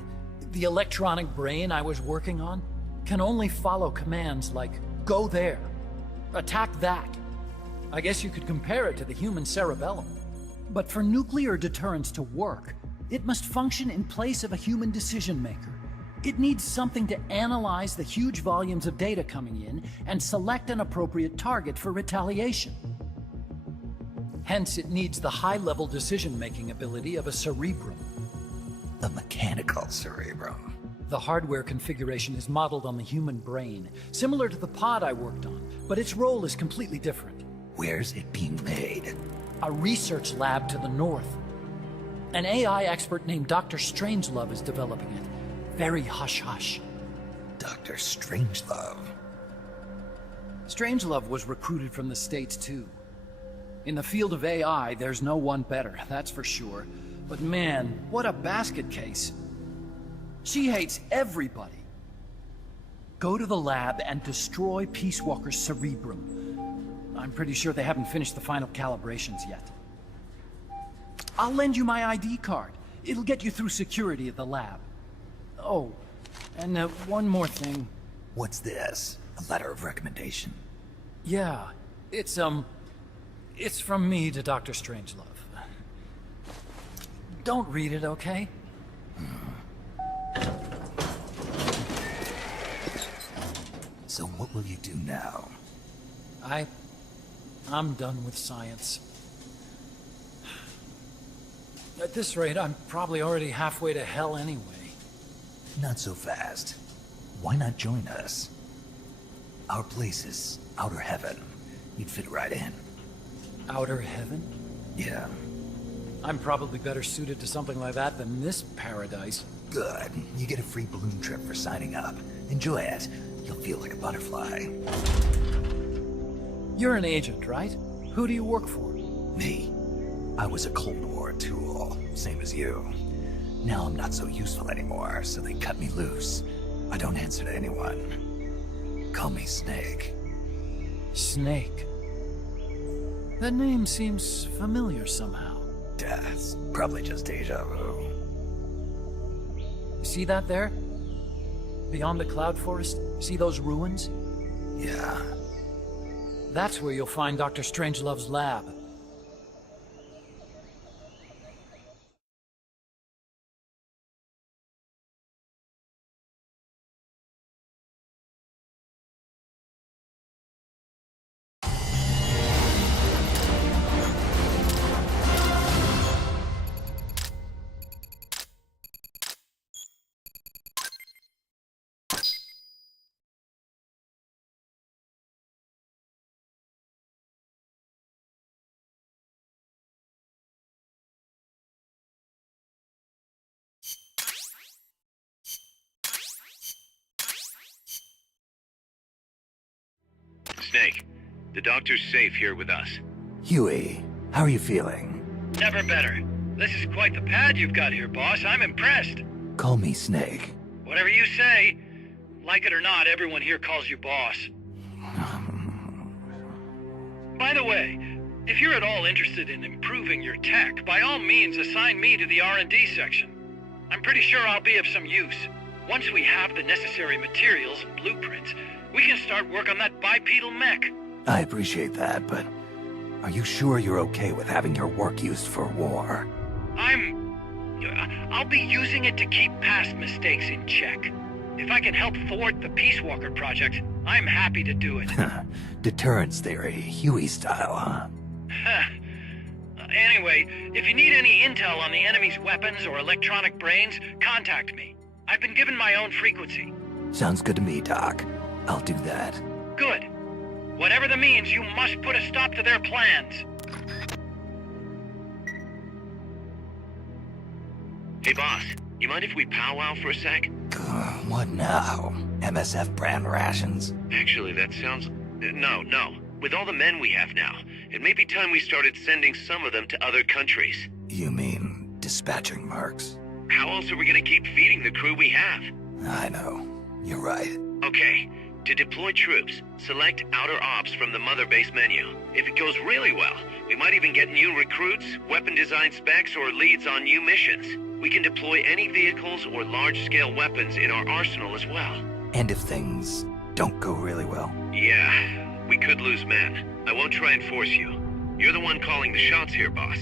the electronic brain I was working on, can only follow commands like, go there, attack that. I guess you could compare it to the human cerebellum. But for nuclear deterrence to work, it must function in place of a human decision maker. It needs something to analyze the huge volumes of data coming in and select an appropriate target for retaliation. Hence, it needs the high-level decision-making ability of a cerebrum. The mechanical cerebrum. The hardware configuration is modeled on the human brain, similar to the pod I worked on, but its role is completely different. Where's it being made? A research lab to the north. An AI expert named Dr. Strangelove is developing it. Very hush-hush. Dr. Strangelove? Strangelove was recruited from the States, too. In the field of AI, there's no one better, that's for sure. But man, what a basket case. She hates everybody. Go to the lab and destroy Peacewalker's cerebrum. I'm pretty sure they haven't finished the final calibrations yet. I'll lend you my ID card. It'll get you through security at the lab. Oh, and one more thing. What's this? A letter of recommendation? Yeah, it's from me to Dr. Strangelove. Don't read it, okay? So what will you do now? I'm done with science. At this rate, I'm probably already halfway to hell anyway. Not so fast. Why not join us? Our place is outer heaven. You'd fit right in. Outer heaven? Yeah. I'm probably better suited to something like that than this paradise. Good. You get a free balloon trip for signing up. Enjoy it. You'll feel like a butterfly. You're an agent, right? Who do you work for? Me? I was a Cold War tool, same as you. Now I'm not so useful anymore, so they cut me loose. I don't answer to anyone. Call me Snake. Snake. That name seems familiar somehow. Death. Probably just deja vu. See that there? Beyond the cloud forest? See those ruins? Yeah. That's where you'll find Dr. Strangelove's lab. Snake, the doctor's safe here with us. Huey, how are you feeling? Never better. This is quite the pad you've got here, boss. I'm impressed. Call me Snake. Whatever you say. Like it or not, everyone here calls you boss. By the way, if you're at all interested in improving your tech, by all means assign me to the R&D section. I'm pretty sure I'll be of some use. Once we have the necessary materials and blueprints, we can start work on that bipedal mech. I appreciate that, but are you sure you're okay with having your work used for war? I'll be using it to keep past mistakes in check. If I can help thwart the Peacewalker project, I'm happy to do it. Deterrence theory, Huey style, huh? Anyway, if you need any intel on the enemy's weapons or electronic brains, contact me. I've been given my own frequency. Sounds good to me, Doc. I'll do that. Good. Whatever the means, you must put a stop to their plans. Hey, boss, you mind if we powwow for a sec? What now? MSF brand rations? Actually, that sounds... No. With all the men we have now, it may be time we started sending some of them to other countries. You mean dispatching mercs? How else are we gonna keep feeding the crew we have? I know. You're right. Okay, to deploy troops, select Outer Ops from the Mother Base menu. If it goes really well, we might even get new recruits, weapon design specs, or leads on new missions. We can deploy any vehicles or large-scale weapons in our arsenal as well. And if things don't go really well? Yeah, we could lose men. I won't try and force you. You're the one calling the shots here, boss.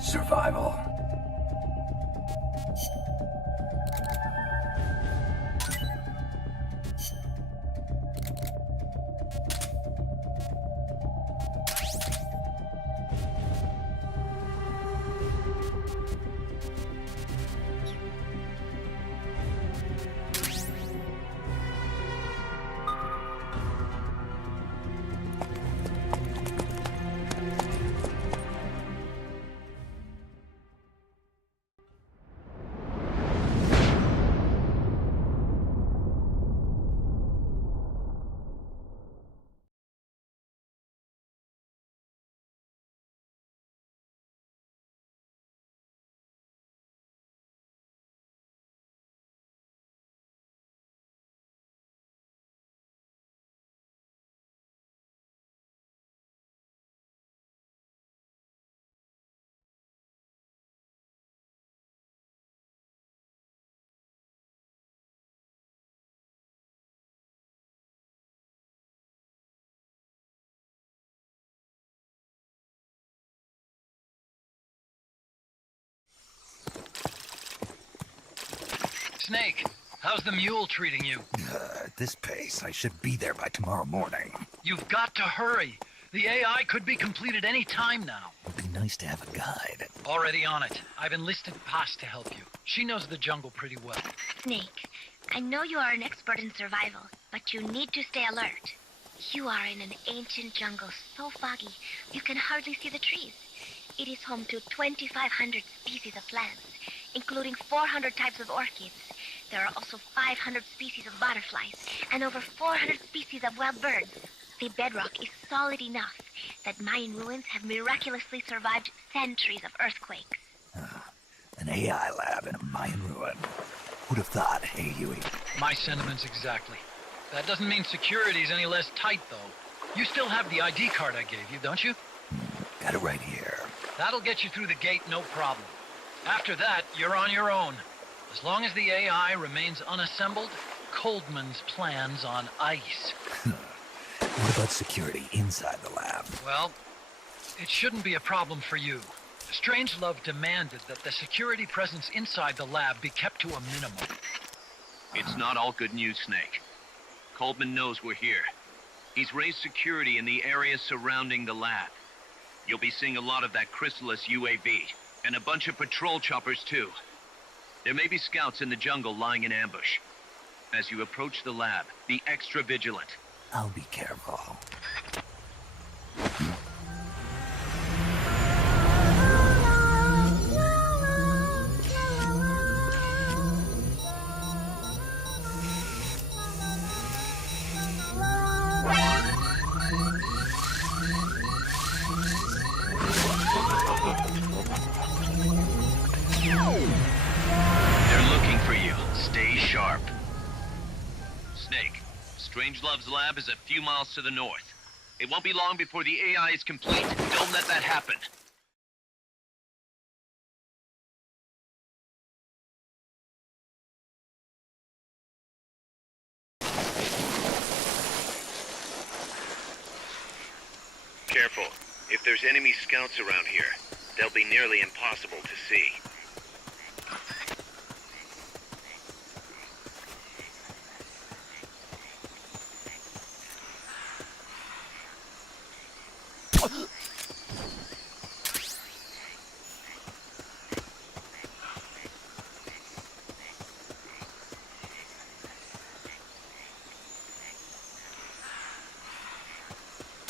Survival. Snake, how's the mule treating you? At this pace, I should be there by tomorrow morning. You've got to hurry. The AI could be completed any time now. It'd be nice to have a guide. Already on it. I've enlisted Paz to help you. She knows the jungle pretty well. Snake, I know you are an expert in survival, but you need to stay alert. You are in an ancient jungle so foggy, you can hardly see the trees. It is home to 2,500 species of plants, including 400 types of orchids. There are also 500 species of butterflies and over 400 species of wild birds. The bedrock is solid enough that Mayan ruins have miraculously survived centuries of earthquakes. An AI lab in a Mayan ruin. Who'd have thought, hey, Huey? My sentiments exactly. That doesn't mean security's any less tight, though. You still have the ID card I gave you, don't you? Got it right here. That'll get you through the gate, no problem. After that, you're on your own. As long as the AI remains unassembled, Coldman's plan's on ice. What about security inside the lab? Well, it shouldn't be a problem for you. Strangelove demanded that the security presence inside the lab be kept to a minimum. It's not all good news, Snake. Coldman knows we're here. He's raised security in the area surrounding the lab. You'll be seeing a lot of that Chrysalis UAV, and a bunch of patrol choppers too. There may be scouts in the jungle lying in ambush. As you approach the lab, be extra vigilant. I'll be careful. They're looking for you. Stay sharp. Snake, Strangelove's lab is a few miles to the north. It won't be long before the AI is complete. Don't let that happen. Careful. If there's enemy scouts around here, they'll be nearly impossible to see.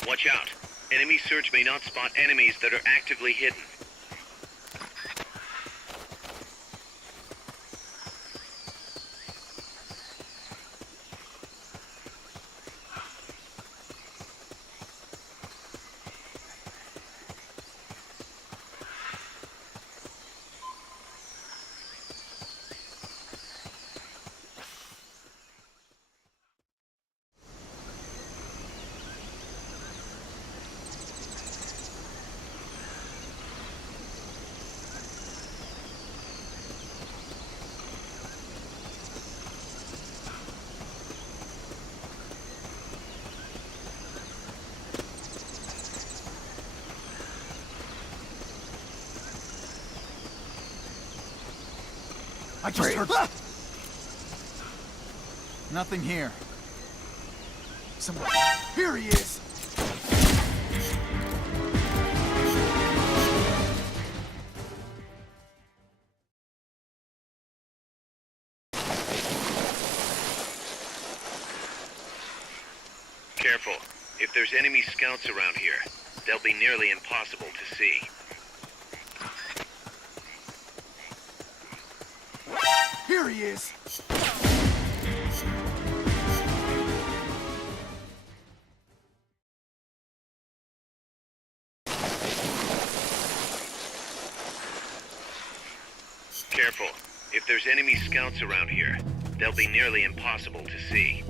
Watch out. Enemy search may not spot enemies that are actively hidden. I just heard... Nothing here. Someone... Here he is! Careful. If there's enemy scouts around here, they'll be nearly impossible to see. Here he is! Careful. If there's enemy scouts around here, they'll be nearly impossible to see.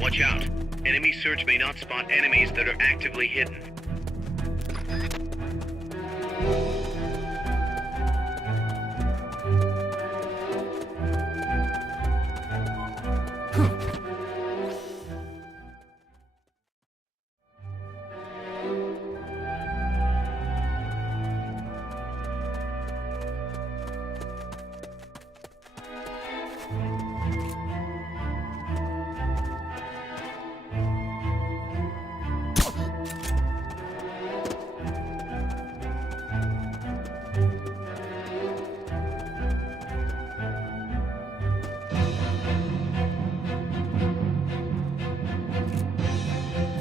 Watch out. Enemy search may not spot enemies that are actively hidden.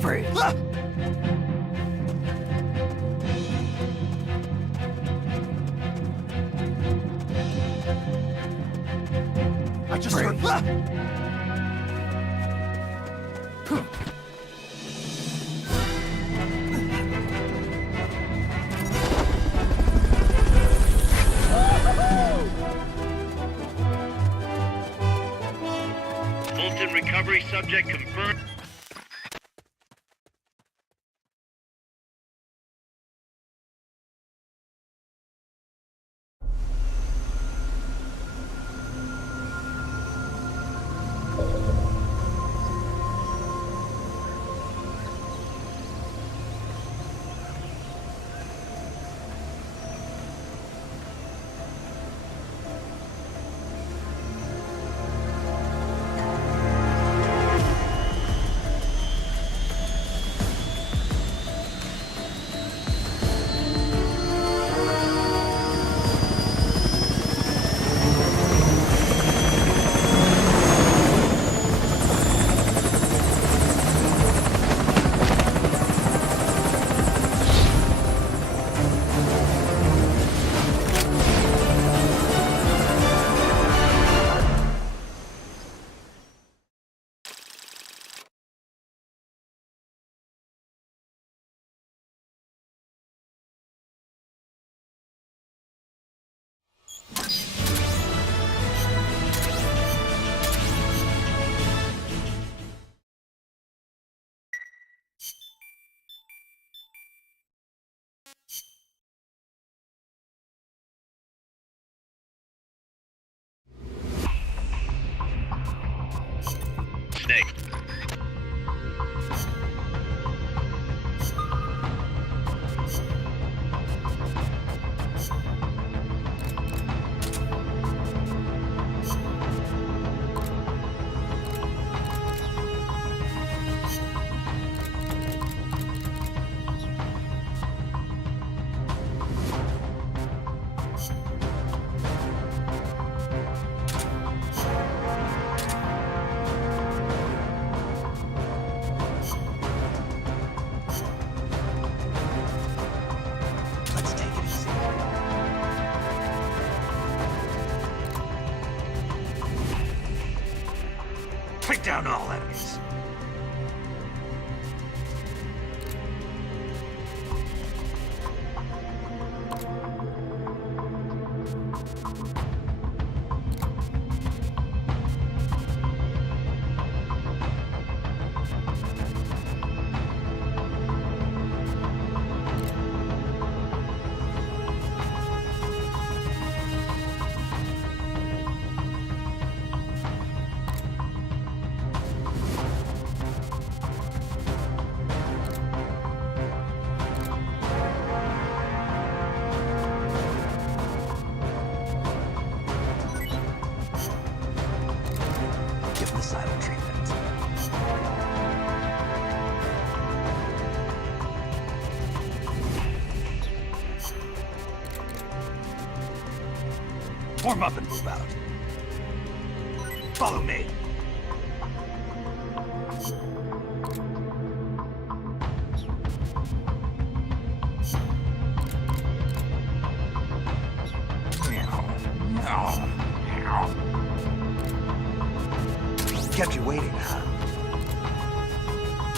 Freeze! I just heard... Fulton recovery subject confirmed. Snake. Take down all enemies. Form up and move out. Follow me. Kept you waiting, huh?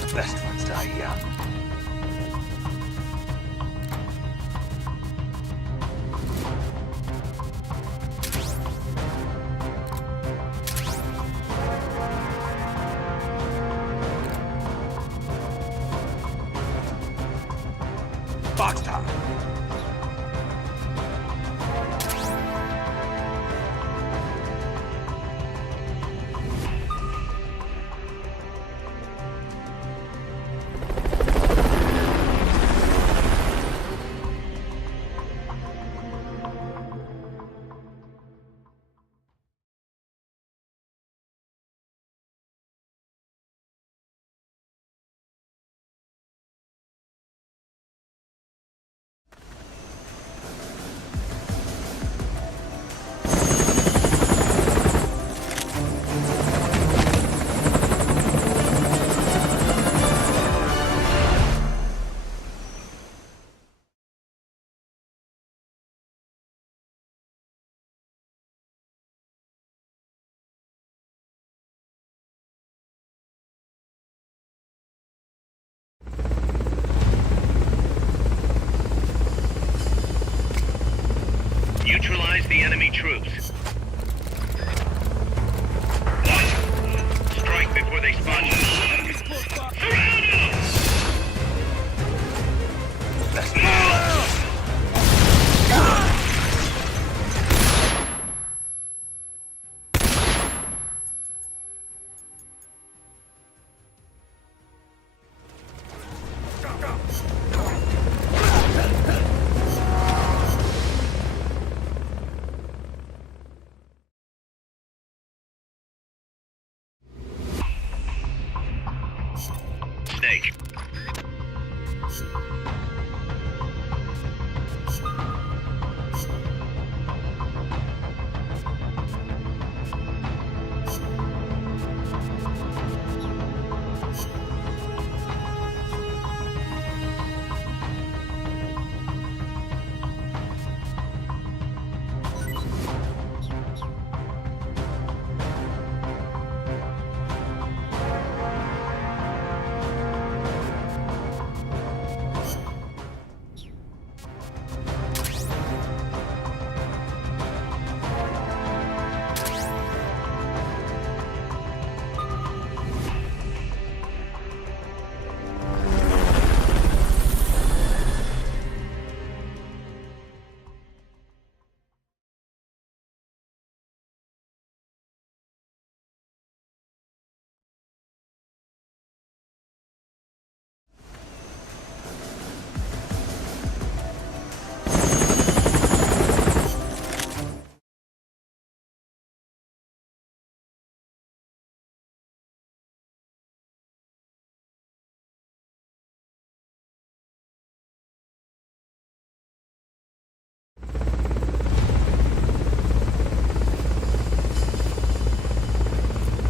The best ones die young. Box time. Neutralize the enemy troops. One. Strike before they spot you. Surround them! Let's go! Snake.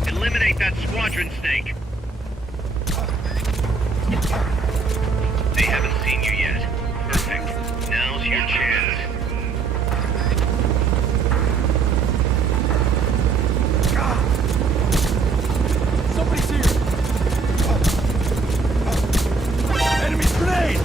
Eliminate that squadron, Snake. They haven't seen you yet. Perfect. Now's your chance. Somebody's here! Enemy's grenade!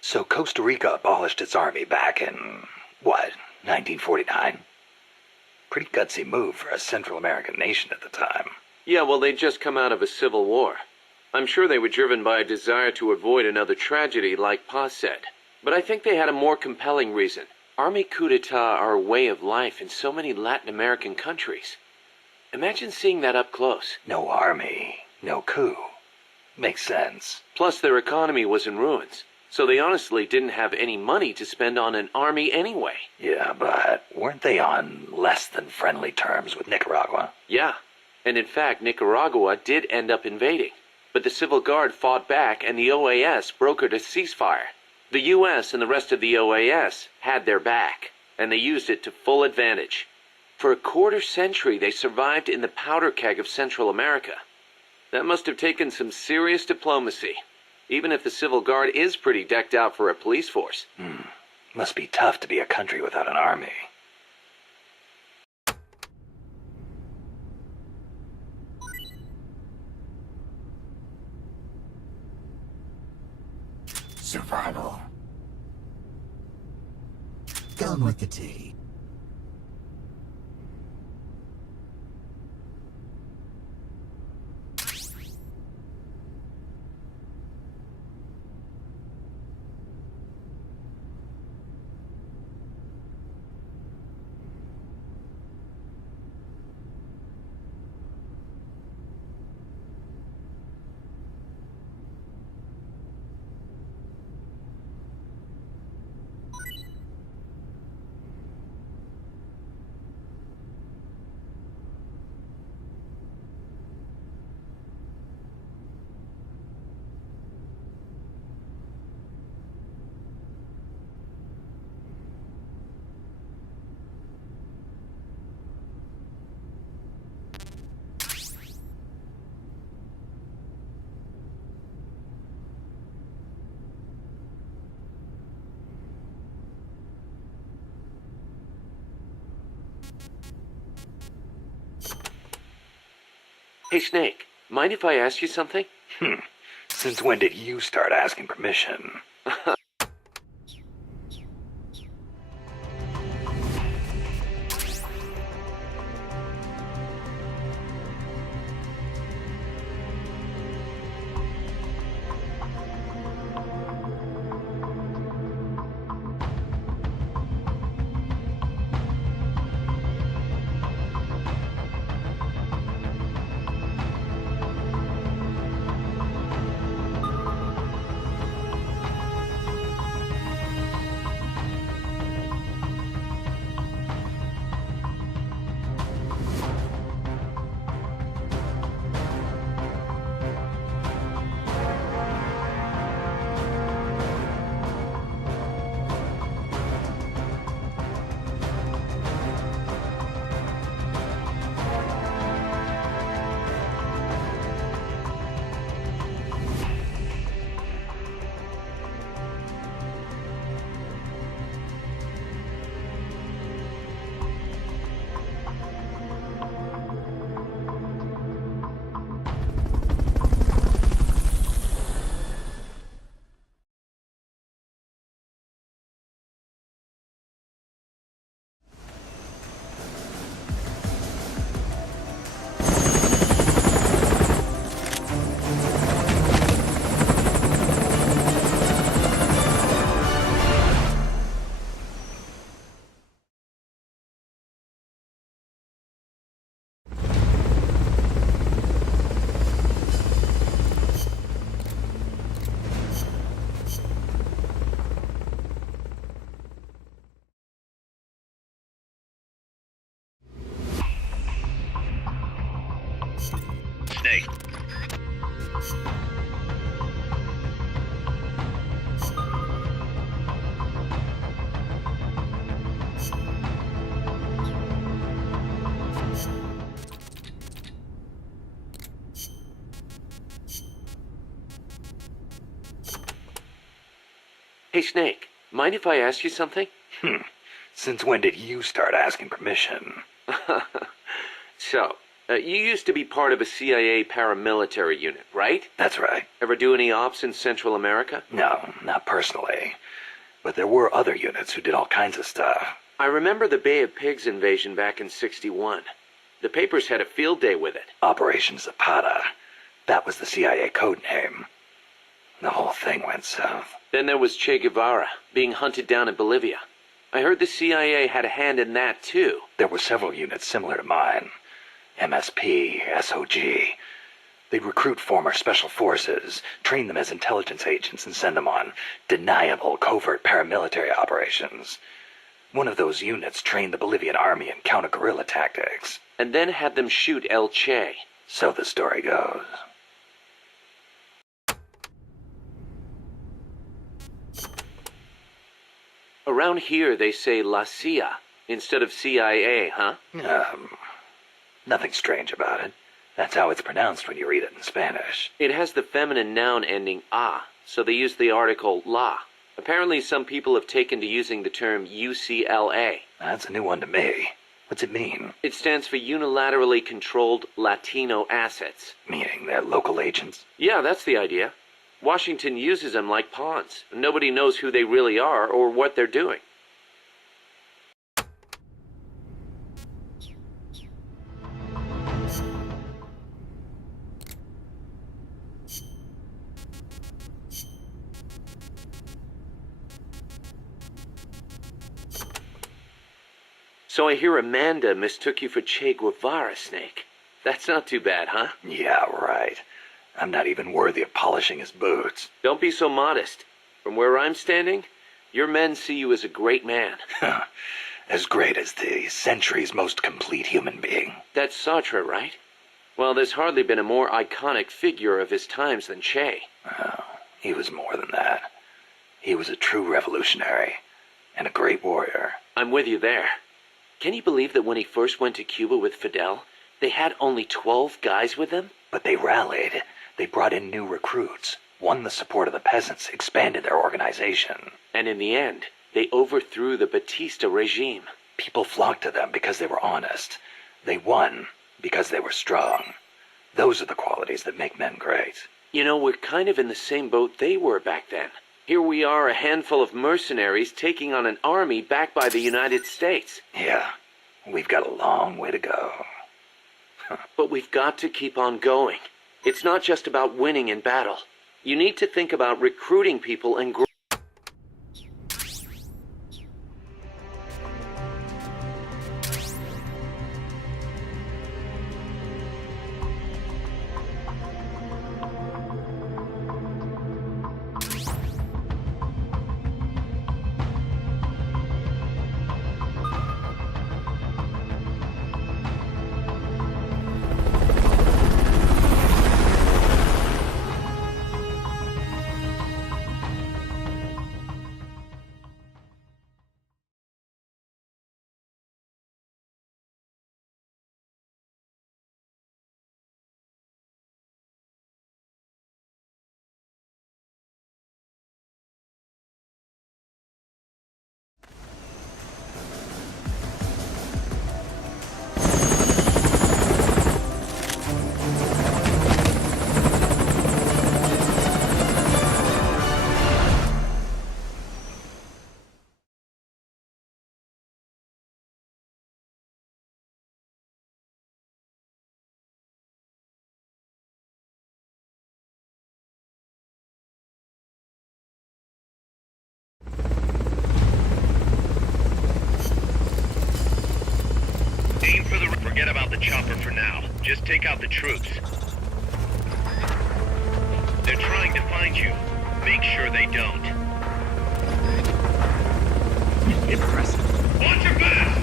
So Costa Rica abolished its army back in, what, 1949? Pretty gutsy move for a Central American nation at the time. Yeah, well, they'd just come out of a civil war. I'm sure they were driven by a desire to avoid another tragedy like Paz said. But I think they had a more compelling reason. Army coup d'etat are a way of life in so many Latin American countries. Imagine seeing that up close. No army, no coup. Makes sense. Plus, their economy was in ruins, so they honestly didn't have any money to spend on an army anyway. Yeah, but weren't they on less than friendly terms with Nicaragua? Yeah, and in fact, Nicaragua did end up invading. But the Civil Guard fought back and the OAS brokered a ceasefire. The U.S. and the rest of the OAS had their back, and they used it to full advantage. For a quarter century, they survived in the powder keg of Central America. That must have taken some serious diplomacy, even if the Civil Guard is pretty decked out for a police force. Must be tough to be a country without an army. Survival. Done with the tea. Hey, Snake, mind if I ask you something? Since when did you start asking permission? Snake. Hey, Snake, mind if I ask you something? Since when did you start asking permission? So, you used to be part of a CIA paramilitary unit, right? That's right. Ever do any ops in Central America? No, not personally. But there were other units who did all kinds of stuff. I remember the Bay of Pigs invasion back in '61. The papers had a field day with it. Operation Zapata. That was the CIA code name. The whole thing went south. Then there was Che Guevara, being hunted down in Bolivia. I heard the CIA had a hand in that, too. There were several units similar to mine. MSP, SOG. They'd recruit former special forces, train them as intelligence agents, and send them on deniable covert paramilitary operations. One of those units trained the Bolivian army in counter-guerrilla tactics. And then had them shoot El Che. So the story goes. Around here they say La CIA instead of CIA, huh? Nothing strange about it. That's how it's pronounced when you read it in Spanish. It has the feminine noun ending a, so they use the article la. Apparently some people have taken to using the term UCLA. That's a new one to me. What's it mean? It stands for Unilaterally Controlled Latino Assets. Meaning they're local agents? Yeah, that's the idea. Washington uses them like pawns. Nobody knows who they really are or what they're doing. So I hear Amanda mistook you for Che Guevara, Snake. That's not too bad, huh? Yeah, right. I'm not even worthy of polishing his boots. Don't be so modest. From where I'm standing, your men see you as a great man. As great as the century's most complete human being. That's Sartre, right? Well, there's hardly been a more iconic figure of his times than Che. Oh, he was more than that. He was a true revolutionary and a great warrior. I'm with you there. Can you believe that when he first went to Cuba with Fidel, they had only 12 guys with them? But they rallied. They brought in new recruits, won the support of the peasants, expanded their organization. And in the end, they overthrew the Batista regime. People flocked to them because they were honest. They won because they were strong. Those are the qualities that make men great. You know, we're kind of in the same boat they were back then. Here we are, a handful of mercenaries taking on an army backed by the United States. Yeah, we've got a long way to go. But we've got to keep on going. It's not just about winning in battle. You need to think about recruiting people and growing. Aim for the... Forget about the chopper for now. Just take out the troops. They're trying to find you. Make sure they don't. Impressive. Watch your back!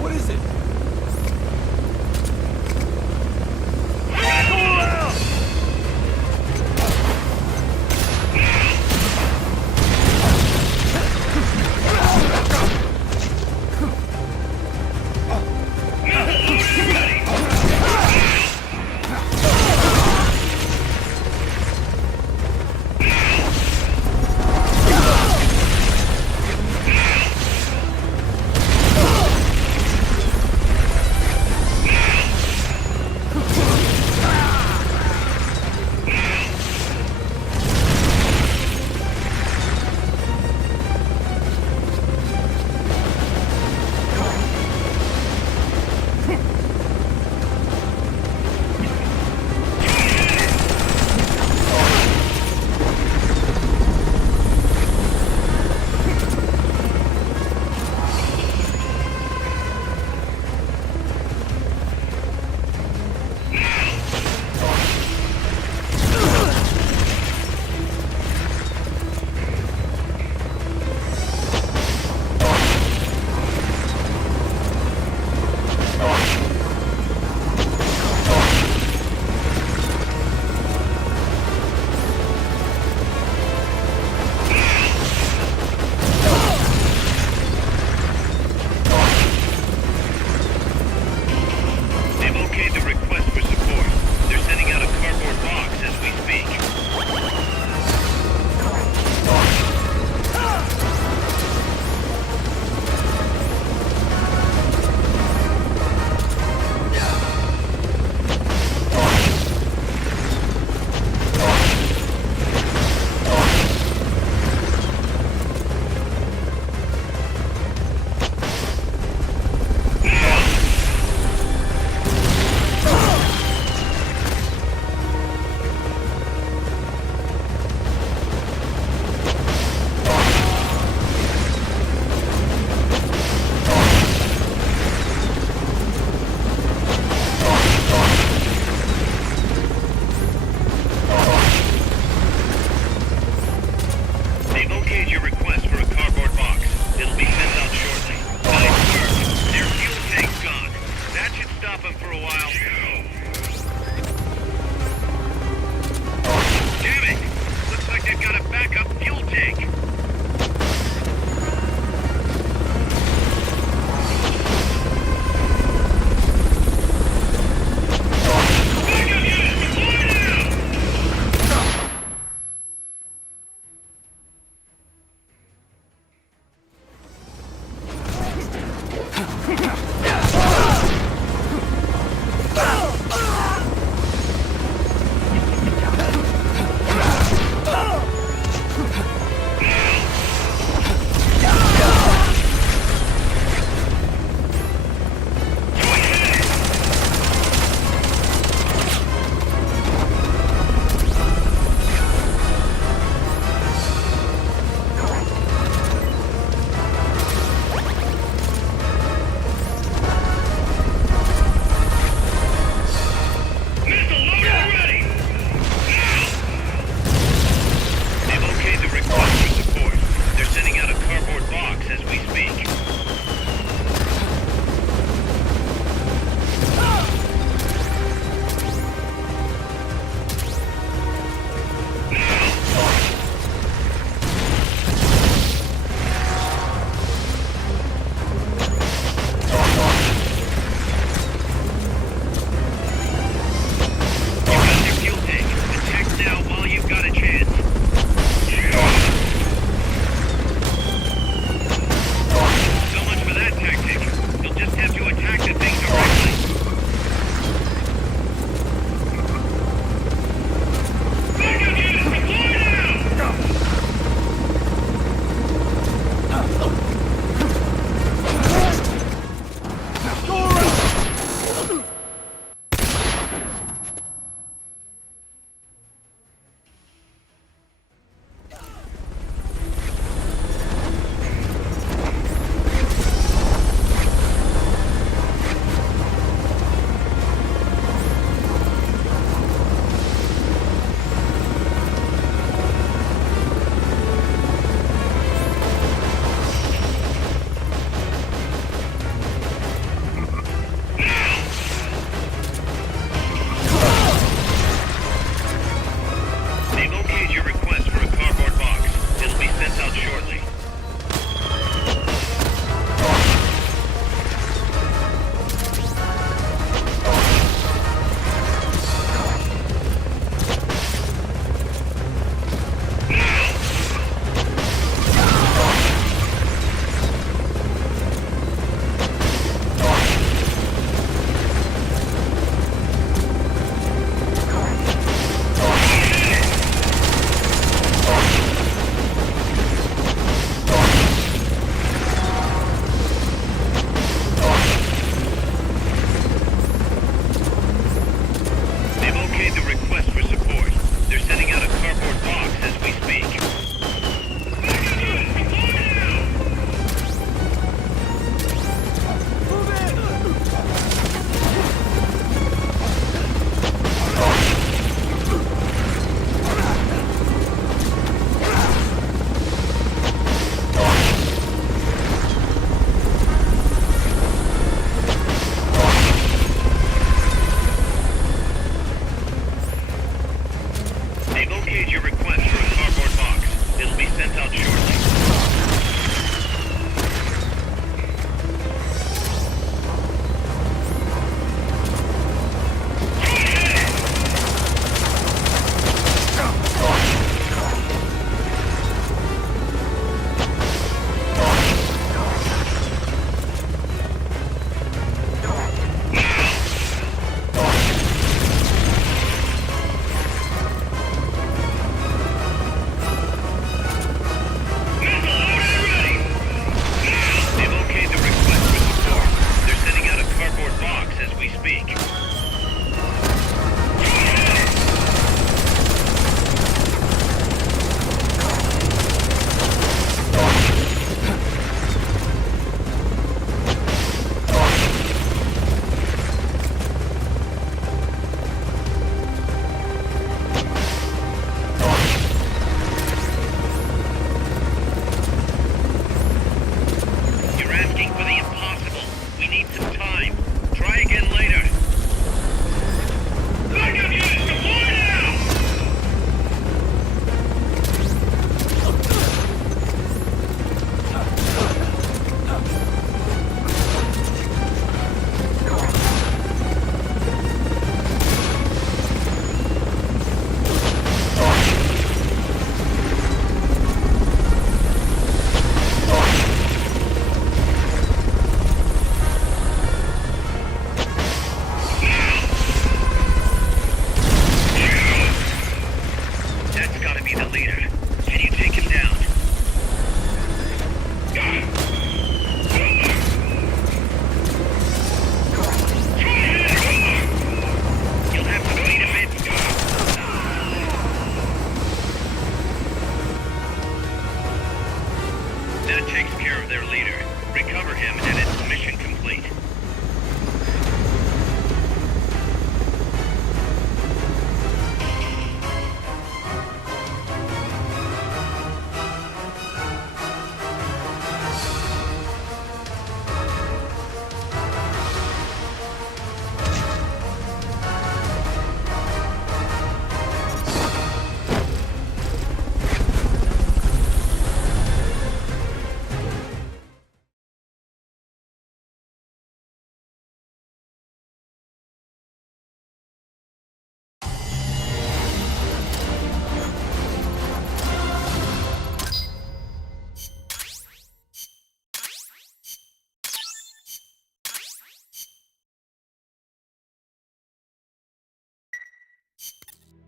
What is it?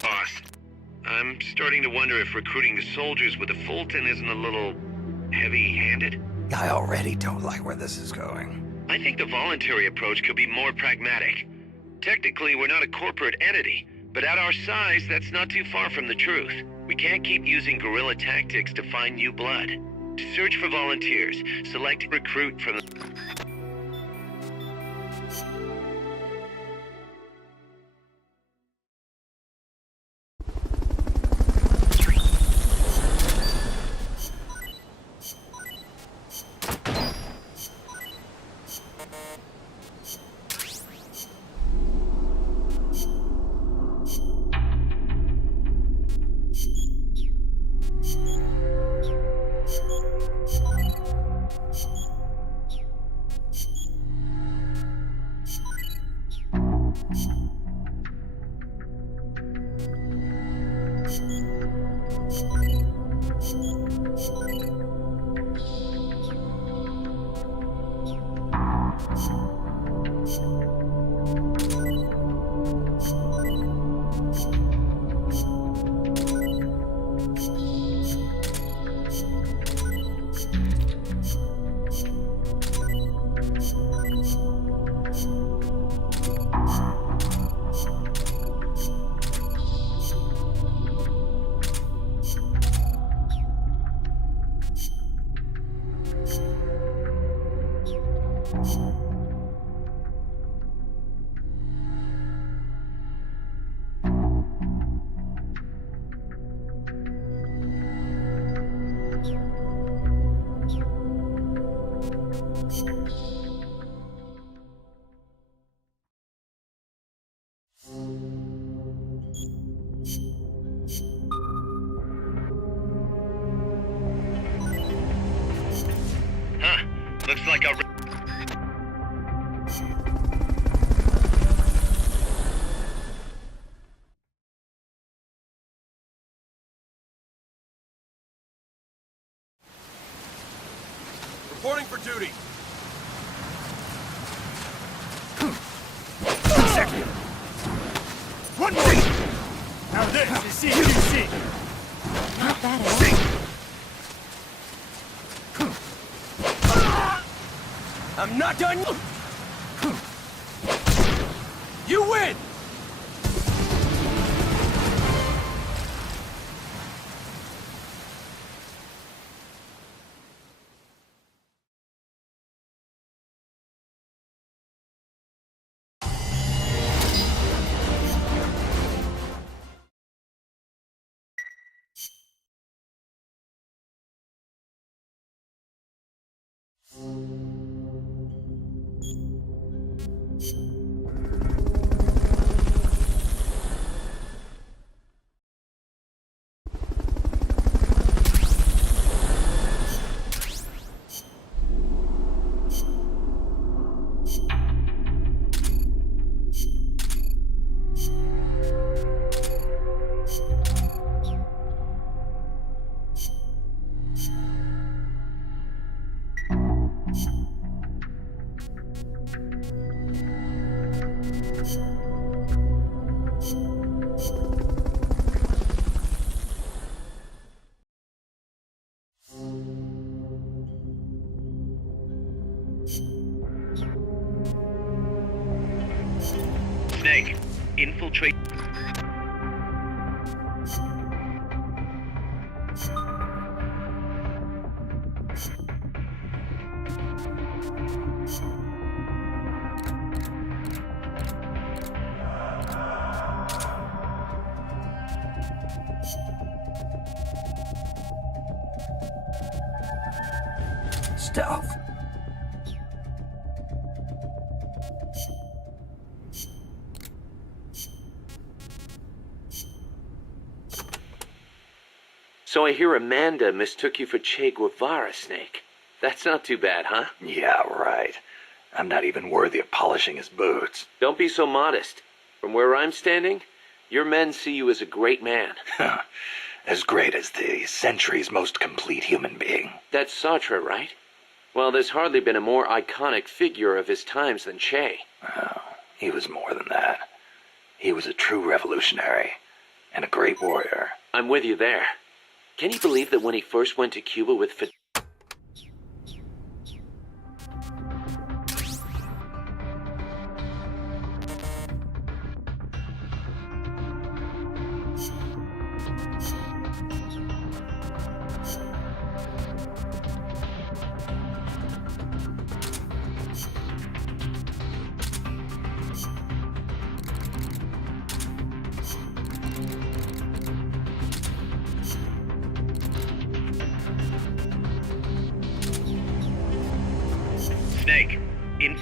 Boss, I'm starting to wonder if recruiting the soldiers with a Fulton isn't a little heavy-handed. I already don't like where this is going. I think the voluntary approach could be more pragmatic. Technically, we're not a corporate entity, but at our size, that's not too far from the truth. We can't keep using guerrilla tactics to find new blood. To search for volunteers, select recruit from the... Looks like a... Reporting for duty. Executive! One more! Now this is CQC. Not bad at all. I'm not done. You win! Snake, infiltrate... Stealth. So I hear Amanda mistook you for Che Guevara, Snake. That's not too bad, huh? Yeah, right. I'm not even worthy of polishing his boots. Don't be so modest. From where I'm standing, your men see you as a great man. As great as the century's most complete human being. That's Sartre, right? Well, there's hardly been a more iconic figure of his times than Che. Oh, he was more than that. He was a true revolutionary. and a great warrior. I'm with you there. Can you believe that when he first went to Cuba with Snake, in...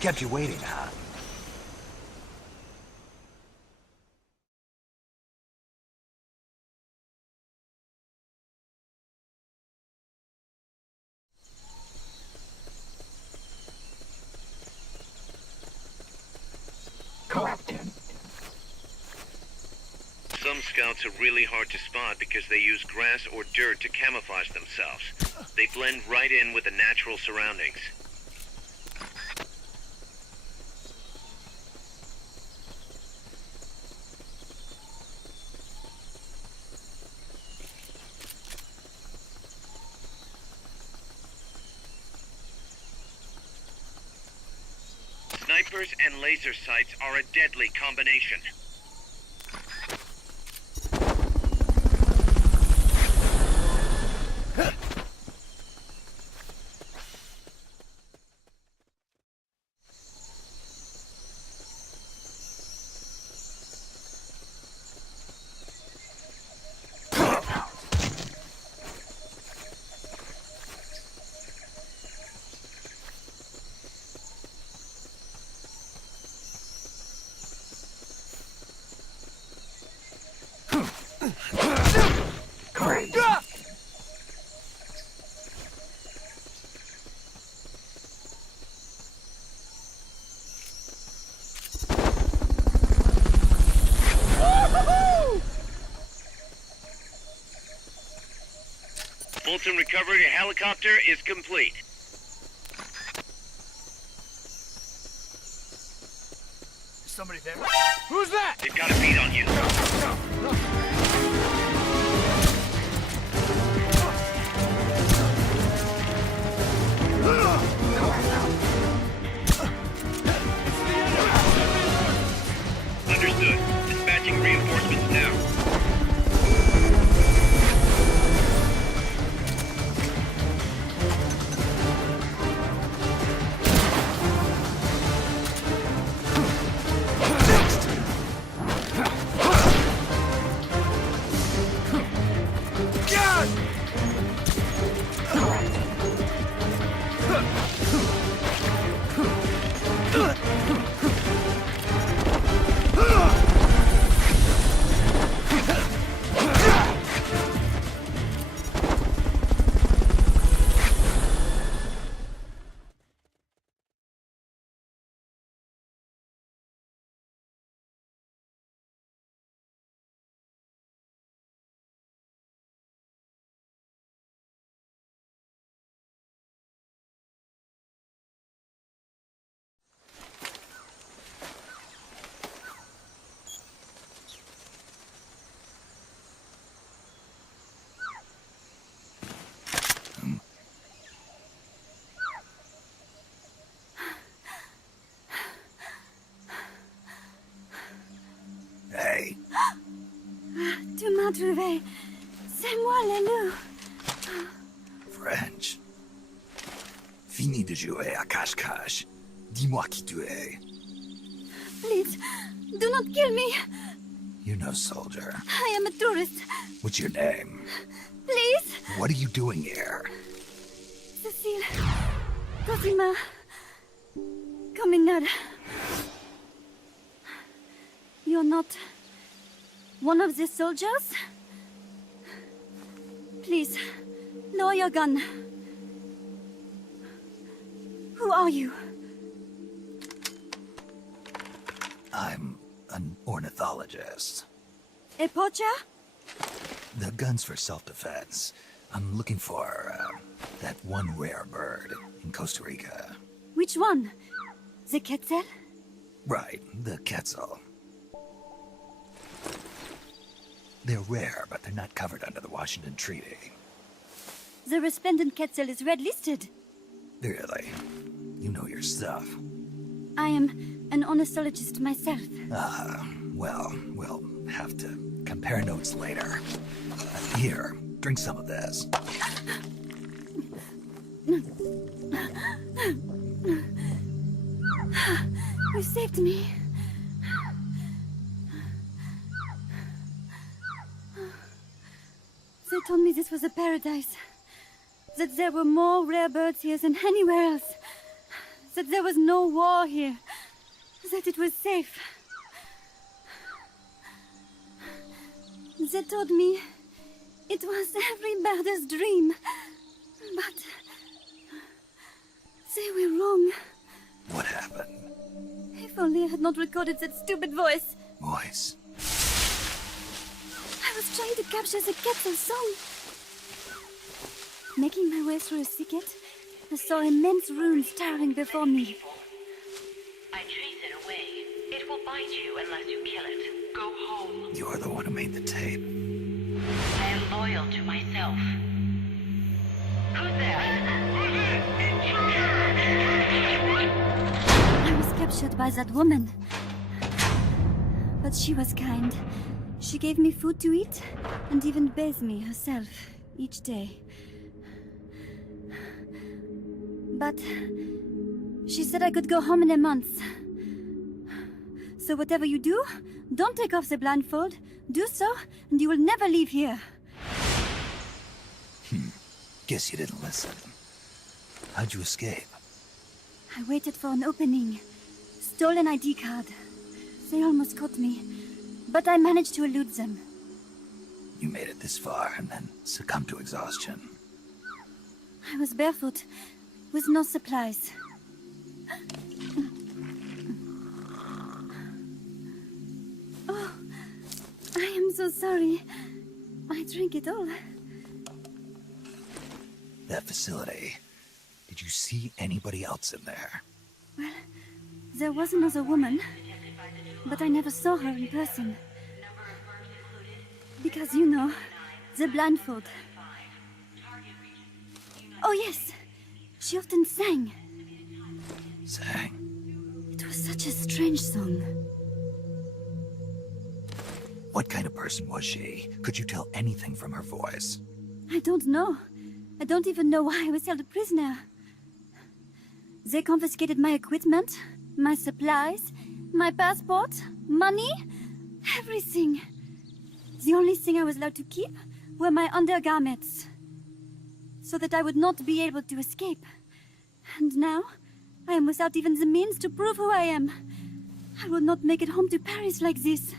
Kept you waiting, huh? Some scouts are really hard to spot because they use grass or dirt to camouflage themselves. They blend right in with the natural surroundings. Snipers and laser sights are a deadly combination. Fulton recovery helicopter is complete. Is somebody there? Who's that? They've got a beat on you. Understood. Dispatching reinforcements now. Hey. Tu m'as trouvé. C'est moi, le loup. French. Fini de jouer à cache-cache. Dis-moi qui tu es. Please, do not kill me. You're no soldier. I am a tourist. What's your name? Please. What are you doing here? Cecile. Cosima. Cominada. You're not one of the soldiers? Please, lower your gun. Who are you? I'm an ornithologist. A poacher? The gun's for self-defense. I'm looking for, that one rare bird in Costa Rica. Which one? The quetzal? Right, the quetzal. They're rare, but they're not covered under the Washington Treaty. The resplendent quetzal is red-listed. Really? You know your stuff. I am an ornithologist myself. Well, we'll have to compare notes later. Here, drink some of this. You saved me. They told me this was a paradise. That there were more rare birds here than anywhere else. That there was no war here. That it was safe. They told me it was every birder's dream. But they were wrong. What happened? If only I had not recorded that stupid voice. Voice? I was trying to capture the quetzal song. Making my way through a thicket, I saw immense runes towering before me. I chase it away. It will bite you unless you kill it. Go home. You're the one who made the tape. I am loyal to myself. Who's there? I was captured by that woman. But she was kind. She gave me food to eat, and even bathed me herself each day. But she said I could go home in a month. So whatever you do, don't take off the blindfold. Do so, and you will never leave here. Guess you didn't listen. How'd you escape? I waited for an opening. Stole an ID card. They almost caught me, but I managed to elude them. You made it this far and then succumbed to exhaustion. I was barefoot, with no supplies. Oh, I am so sorry. I drank it all. That facility. Did you see anybody else in there? Well, there was another woman, but I never saw her in person. Because, you know, the blindfold. Oh, yes. She often sang. Sang? It was such a strange song. What kind of person was she? Could you tell anything from her voice? I don't know. I don't even know why I was held a prisoner. They confiscated my equipment, my supplies, my passport, money, everything. The only thing I was allowed to keep were my undergarments, so that I would not be able to escape. And now, I am without even the means to prove who I am. I will not make it home to Paris like this.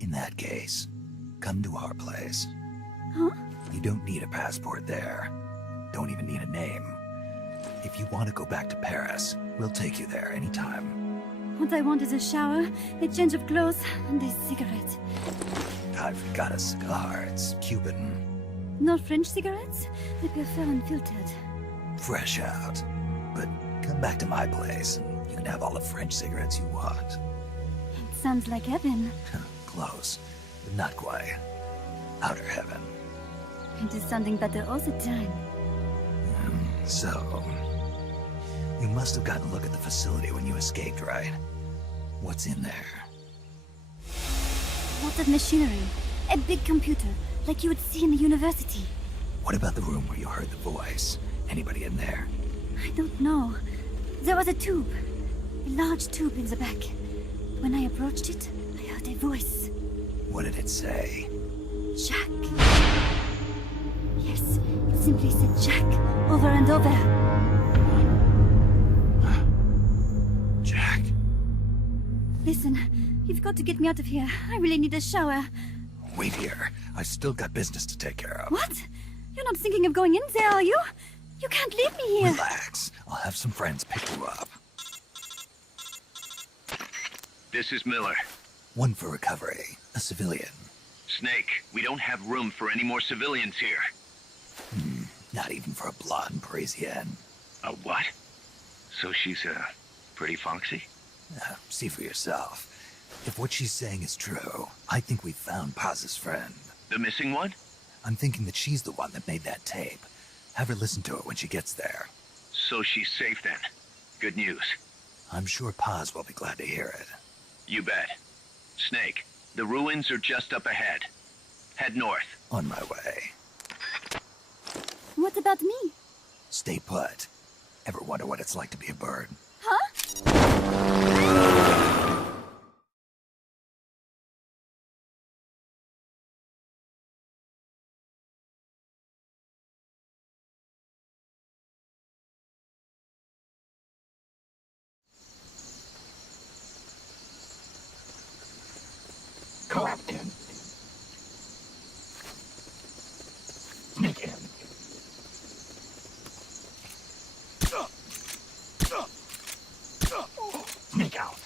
In that case, come to our place. Huh? You don't need a passport there. Don't even need a name. If you want to go back to Paris, we'll take you there anytime. What I want is a shower, a change of clothes, and a cigarette. I've got a cigar. It's Cuban. No French cigarettes? I prefer unfiltered. Fresh out. But come back to my place, and you can have all the French cigarettes you want. It sounds like heaven. Close, but not quite. Outer heaven. It is sounding better all the time. So, you must have gotten a look at the facility when you escaped, right? What's in there? Lots of machinery. A big computer, like you would see in a university. What about the room where you heard the voice? Anybody in there? I don't know. There was a tube. A large tube in the back. When I approached it, I heard a voice. What did it say? Jack. Yes, it simply said Jack over and over. Jack? Listen, you've got to get me out of here. I really need a shower. Wait here. I've still got business to take care of. What? You're not thinking of going in there, are you? You can't leave me here. Relax. I'll have some friends pick you up. This is Miller. One for recovery. A civilian. Snake, we don't have room for any more civilians here. Not even for a blonde Parisienne. A what? So she's, pretty foxy? See for yourself. If what she's saying is true, I think we've found Paz's friend. The missing one? I'm thinking that she's the one that made that tape. Have her listen to it when she gets there. So she's safe then. Good news. I'm sure Paz will be glad to hear it. You bet. Snake, the ruins are just up ahead. Head north. On my way. What about me? Stay put. Ever wonder what it's like to be a bird? Huh? Captain. Sneak in. Sneak out.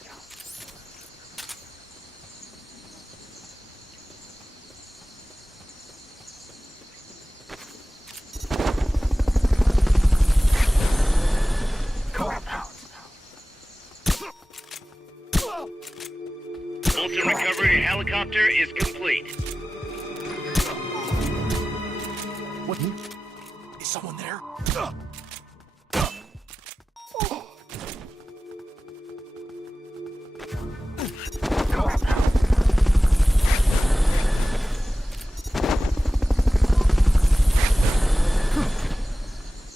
Fulton recovery helicopter is complete. What? Is someone there?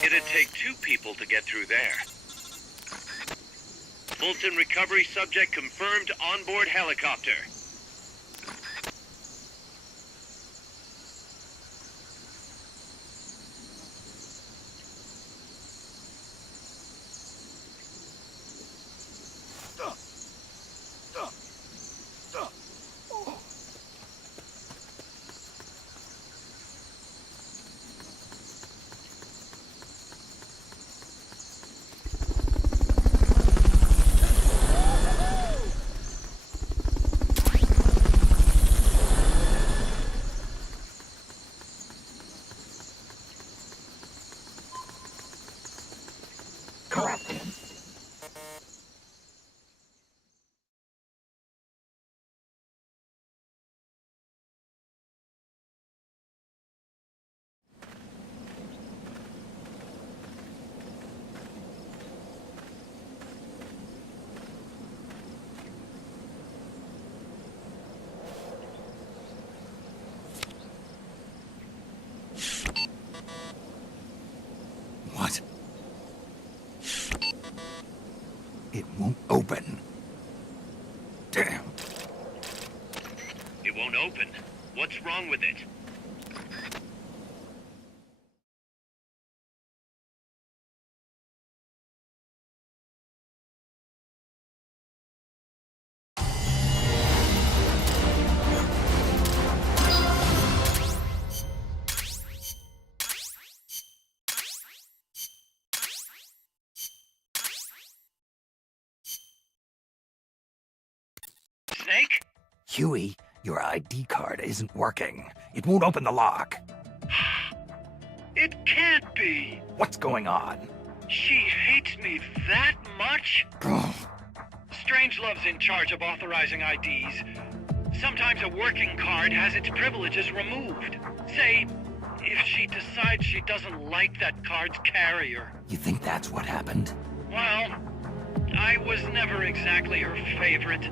It'd take 2 people to get through there. Fulton recovery subject confirmed onboard helicopter. What? It won't open. Damn. It won't open. What's wrong with it? Huey, your ID card isn't working. It won't open the lock. It can't be. What's going on? She hates me that much? Strangelove's in charge of authorizing IDs. Sometimes a working card has its privileges removed. Say, if she decides she doesn't like that card's carrier. You think that's what happened? Well, I was never exactly her favorite.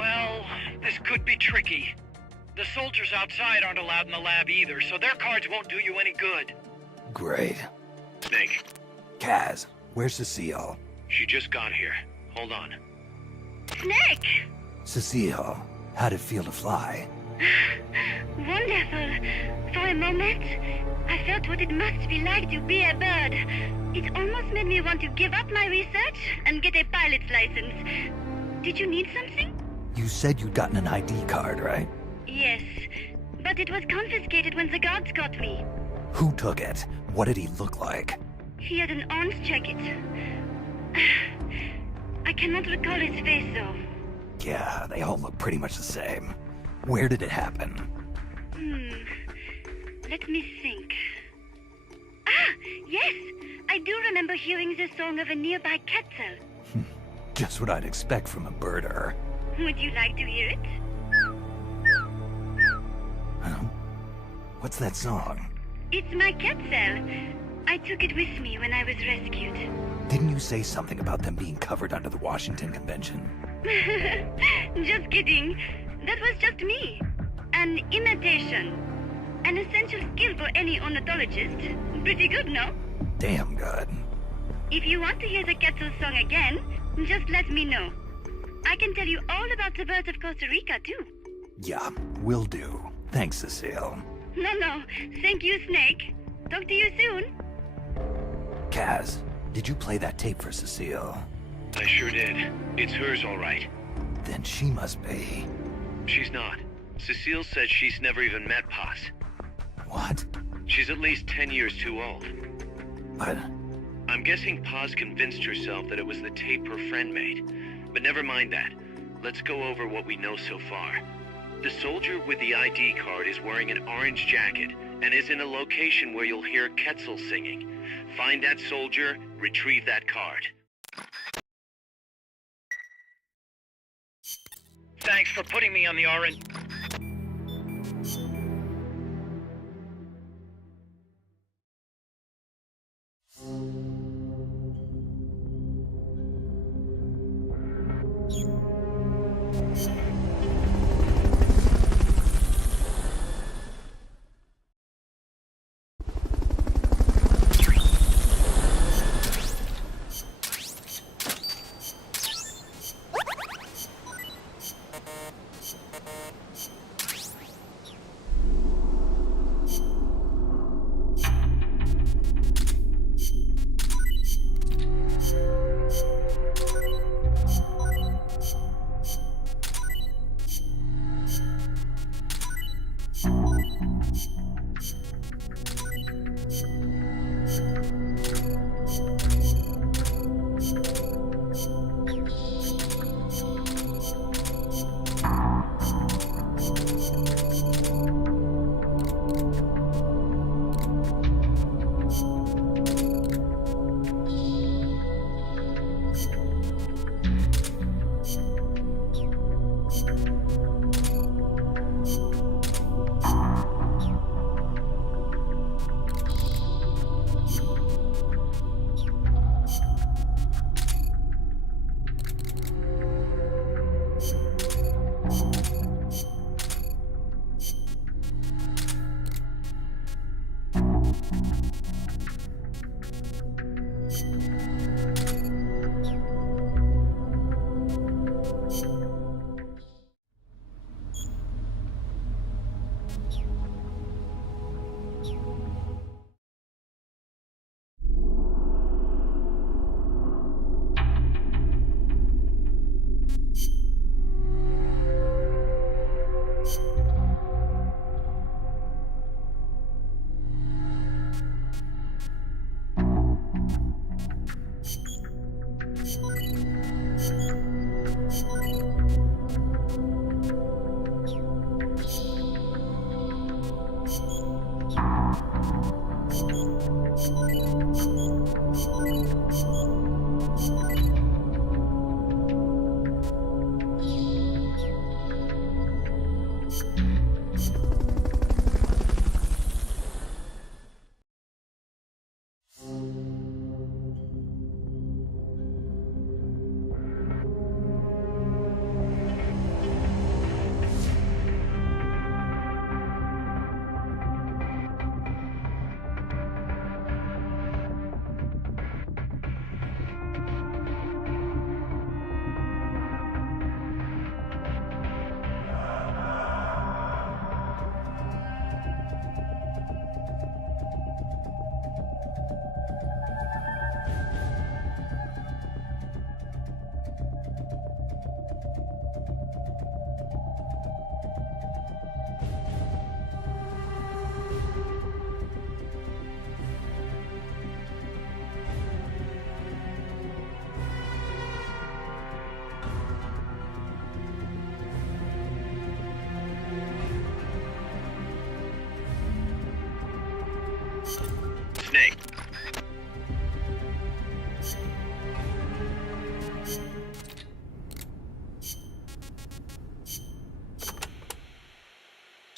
Well, this could be tricky. The soldiers outside aren't allowed in the lab either, so their cards won't do you any good. Great. Snake, Kaz, where's Cecile? she just got here. Hold on. Snake! Cecile, how'd it feel to fly? Wonderful. For a moment, I felt what it must be like to be a bird. It almost made me want to give up my research and get a pilot's license. Did you need something? You said you'd gotten an ID card, right? Yes, but it was confiscated when the guards got me. Who took it? What did he look like? He had an orange jacket. I cannot recall his face, though. Yeah, they all look pretty much the same. Where did it happen? Let me think. Ah, yes! I do remember hearing the song of a nearby quetzal. Just what I'd expect from a birder. Would you like to hear it? Huh? What's that song? It's my quetzal. I took it with me when I was rescued. Didn't you say something about them being covered under the Washington Convention? Just kidding. That was just me. An imitation. An essential skill for any ornithologist. Pretty good, no? Damn good. If you want to hear the quetzal song again, just let me know. I can tell you all about the birds of Costa Rica, too. Yeah, will do. Thanks, Cecile. No. Thank you, Snake. Talk to you soon. Kaz, did you play that tape for Cecile? I sure did. It's hers, all right. Then she must be... She's not. Cecile said she's never even met Paz. What? She's at least 10 years too old. But... I'm guessing Paz convinced herself that it was the tape her friend made. But never mind that. Let's go over what we know so far. The soldier with the ID card is wearing an orange jacket and is in a location where you'll hear quetzal singing. Find that soldier, retrieve that card. Thanks for putting me on the orange.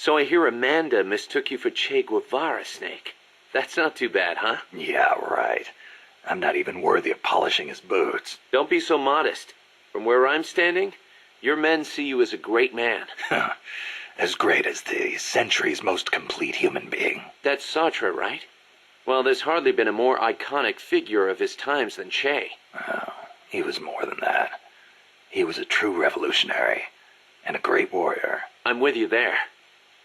So I hear Amanda mistook you for Che Guevara, Snake. That's not too bad, huh? Yeah, right. I'm not even worthy of polishing his boots. Don't be so modest. From where I'm standing, your men see you as a great man. As great as the century's most complete human being. That's Sartre, right? Well, there's hardly been a more iconic figure of his times than Che. Oh, he was more than that. He was a true revolutionary and a great warrior. I'm with you there.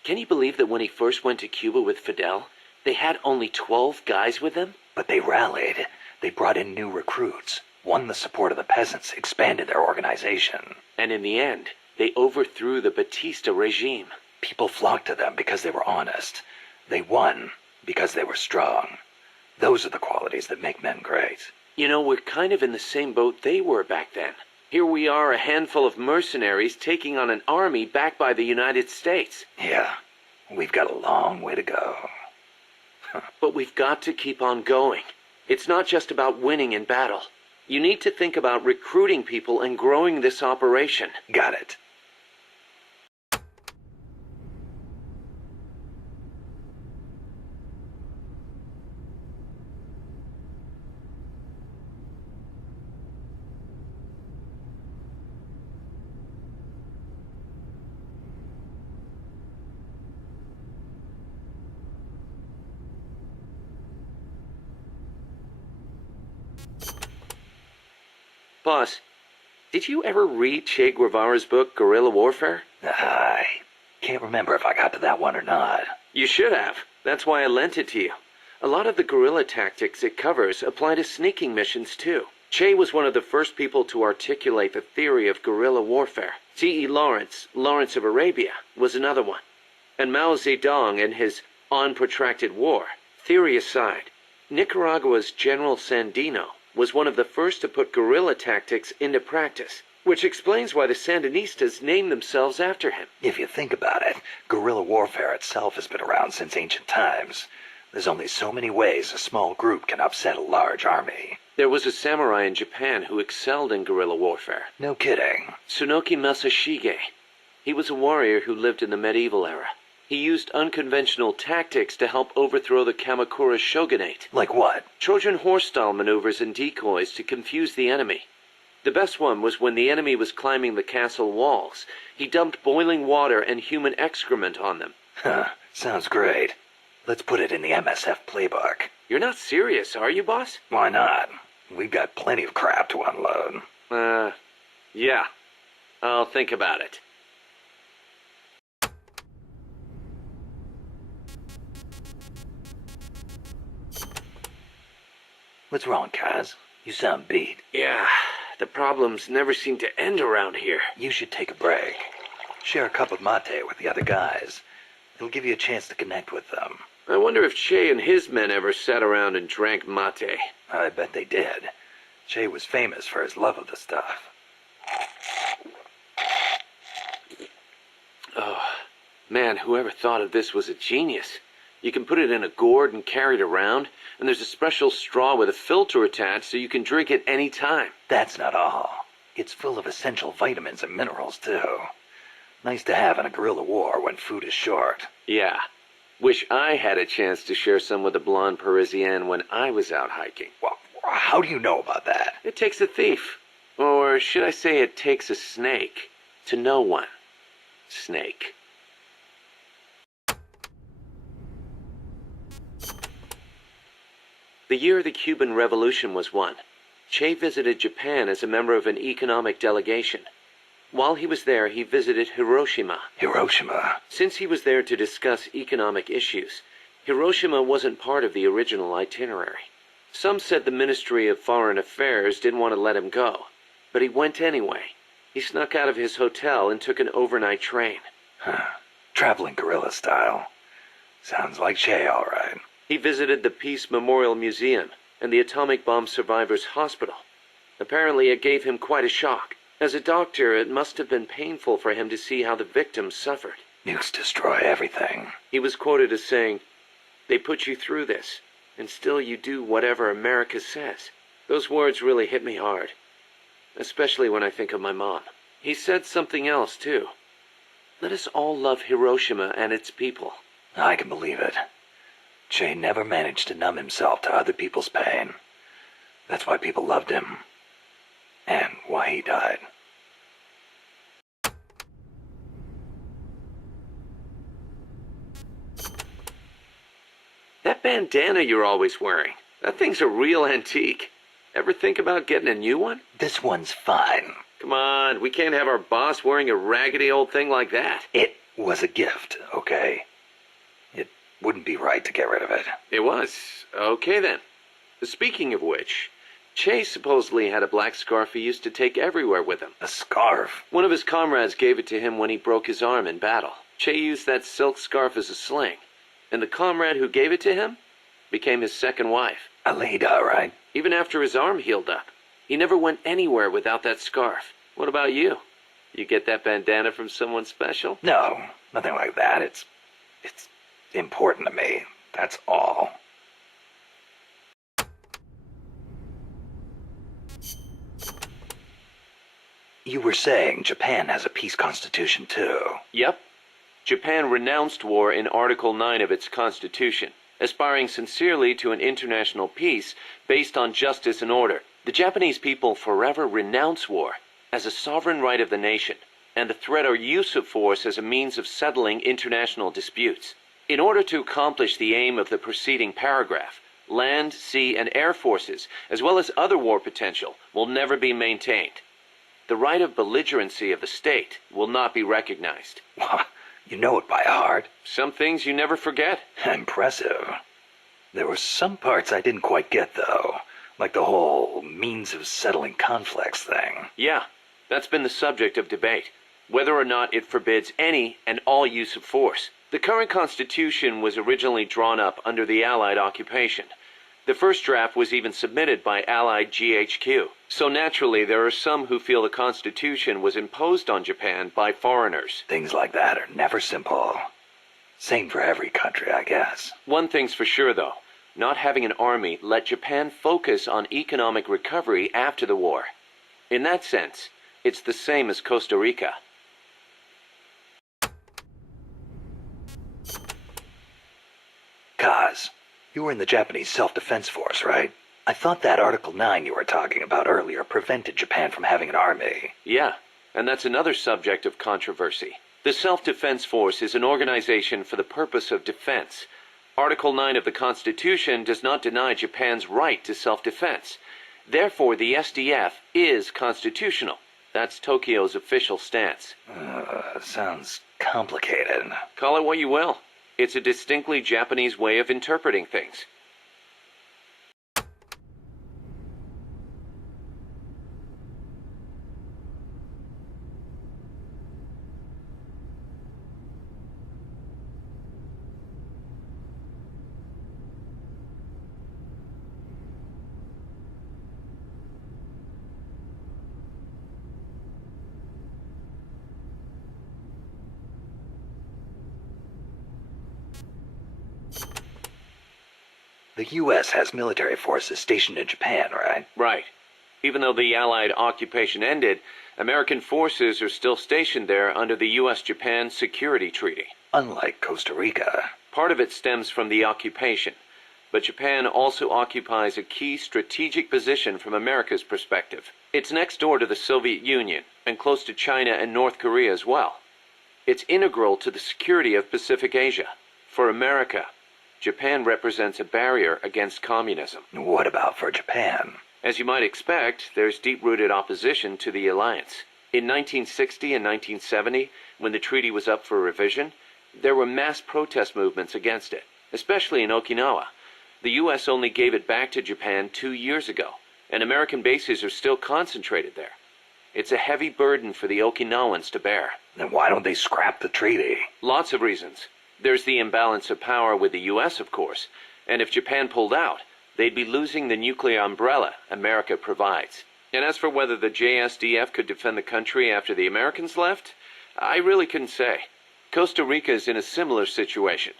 Can you believe that when he first went to Cuba with Fidel, they had only 12 guys with them? But they rallied. They brought in new recruits, won the support of the peasants, expanded their organization. And in the end, they overthrew the Batista regime. People flocked to them because they were honest. They won because they were strong. Those are the qualities that make men great. You know, we're kind of in the same boat they were back then. Here we are, a handful of mercenaries taking on an army backed by the United States. Yeah, we've got a long way to go. But we've got to keep on going. It's not just about winning in battle. You need to think about recruiting people and growing this operation. Got it. Boss, did you ever read Che Guevara's book, Guerrilla Warfare? I can't remember if I got to that one or not. You should have. That's why I lent it to you. A lot of the guerrilla tactics it covers apply to sneaking missions, too. Che was one of the first people to articulate the theory of guerrilla warfare. C.E. Lawrence of Arabia, was another one. And Mao Zedong and his On Protracted War. Theory aside, Nicaragua's General Sandino was one of the first to put guerrilla tactics into practice, which explains why the Sandinistas named themselves after him. If you think about it, guerrilla warfare itself has been around since ancient times. There's only so many ways a small group can upset a large army. There was a samurai in Japan who excelled in guerrilla warfare. No kidding. Tsunoki Masashige. He was a warrior who lived in the medieval era. He used unconventional tactics to help overthrow the Kamakura shogunate. Like what? Trojan horse-style maneuvers and decoys to confuse the enemy. The best one was when the enemy was climbing the castle walls. He dumped boiling water and human excrement on them. Huh, sounds great. Let's put it in the MSF playbook. You're not serious, are you, boss? Why not? We've got plenty of crap to unload. Yeah. I'll think about it. What's wrong, Kaz? You sound beat. Yeah, the problems never seem to end around here. You should take a break. Share a cup of mate with the other guys. It'll give you a chance to connect with them. I wonder if Che and his men ever sat around and drank mate. I bet they did. Che was famous for his love of the stuff. Oh, man, whoever thought of this was a genius. You can put it in a gourd and carry it around, and there's a special straw with a filter attached so you can drink it any time. That's not all. It's full of essential vitamins and minerals, too. Nice to have in a guerrilla war when food is short. Yeah. Wish I had a chance to share some with the blonde Parisienne when I was out hiking. Well, how do you know about that? It takes a thief. Or should I say it takes a snake to know one. Snake. The year the Cuban Revolution was won, Che visited Japan as a member of an economic delegation. While he was there, he visited Hiroshima. Hiroshima? Since he was there to discuss economic issues, Hiroshima wasn't part of the original itinerary. Some said the Ministry of Foreign Affairs didn't want to let him go, but he went anyway. He snuck out of his hotel and took an overnight train. Huh. Traveling guerrilla style. Sounds like Che, all right. He visited the Peace Memorial Museum and the Atomic Bomb Survivors Hospital. Apparently it gave him quite a shock. As a doctor, it must have been painful for him to see how the victims suffered. Nukes destroy everything. He was quoted as saying, "They put you through this, and still you do whatever America says." Those words really hit me hard, especially when I think of my mom. He said something else, too. Let us all love Hiroshima and its people. I can believe it. Che never managed to numb himself to other people's pain. That's why people loved him. And why he died. That bandana you're always wearing, that thing's a real antique. Ever think about getting a new one? This one's fine. Come on, we can't have our boss wearing a raggedy old thing like that. It was a gift, okay? It wouldn't be right to get rid of it. It was. Okay then. Speaking of which, Che supposedly had a black scarf he used to take everywhere with him. A scarf? One of his comrades gave it to him when he broke his arm in battle. Che used that silk scarf as a sling, and the comrade who gave it to him became his second wife. Alida, right? Even after his arm healed up, he never went anywhere without that scarf. What about you? You get that bandana from someone special? No, nothing like that. It's important to me. That's all. You were saying Japan has a peace constitution too. Yep. Japan renounced war in Article 9 of its constitution, aspiring sincerely to an international peace based on justice and order. The Japanese people forever renounce war as a sovereign right of the nation, and the threat or use of force as a means of settling international disputes. In order to accomplish the aim of the preceding paragraph, land, sea, and air forces, as well as other war potential, will never be maintained. The right of belligerency of the state will not be recognized. You know it by heart. Some things you never forget. Impressive. There were some parts I didn't quite get, though. Like the whole means of settling conflicts thing. Yeah, that's been the subject of debate. Whether or not it forbids any and all use of force. The current Constitution was originally drawn up under the Allied occupation. The first draft was even submitted by Allied GHQ. So naturally, there are some who feel the Constitution was imposed on Japan by foreigners. Things like that are never simple. Same for every country, I guess. One thing's for sure, though. Not having an army let Japan focus on economic recovery after the war. In that sense, it's the same as Costa Rica. Kaz, you were in the Japanese Self-Defense Force, right? I thought that Article 9 you were talking about earlier prevented Japan from having an army. Yeah, and that's another subject of controversy. The Self-Defense Force is an organization for the purpose of defense. Article 9 of the Constitution does not deny Japan's right to self-defense. Therefore, the SDF is constitutional. That's Tokyo's official stance. Sounds complicated. Call it what you will. It's a distinctly Japanese way of interpreting things. The U.S. has military forces stationed in Japan, right? Right. Even though the Allied occupation ended, American forces are still stationed there under the U.S.-Japan Security Treaty. Unlike Costa Rica. Part of it stems from the occupation, but Japan also occupies a key strategic position from America's perspective. It's next door to the Soviet Union, and close to China and North Korea as well. It's integral to the security of Pacific Asia. For America, Japan represents a barrier against communism. What about for Japan? As you might expect, there's deep-rooted opposition to the alliance. In 1960 and 1970, when the treaty was up for revision, there were mass protest movements against it, especially in Okinawa. The U.S. only gave it back to Japan 2 years ago, and American bases are still concentrated there. It's a heavy burden for the Okinawans to bear. Then why don't they scrap the treaty? Lots of reasons. There's the imbalance of power with the U.S., of course, and if Japan pulled out, they'd be losing the nuclear umbrella America provides. And as for whether the JSDF could defend the country after the Americans left, I really couldn't say. Costa Rica is in a similar situation.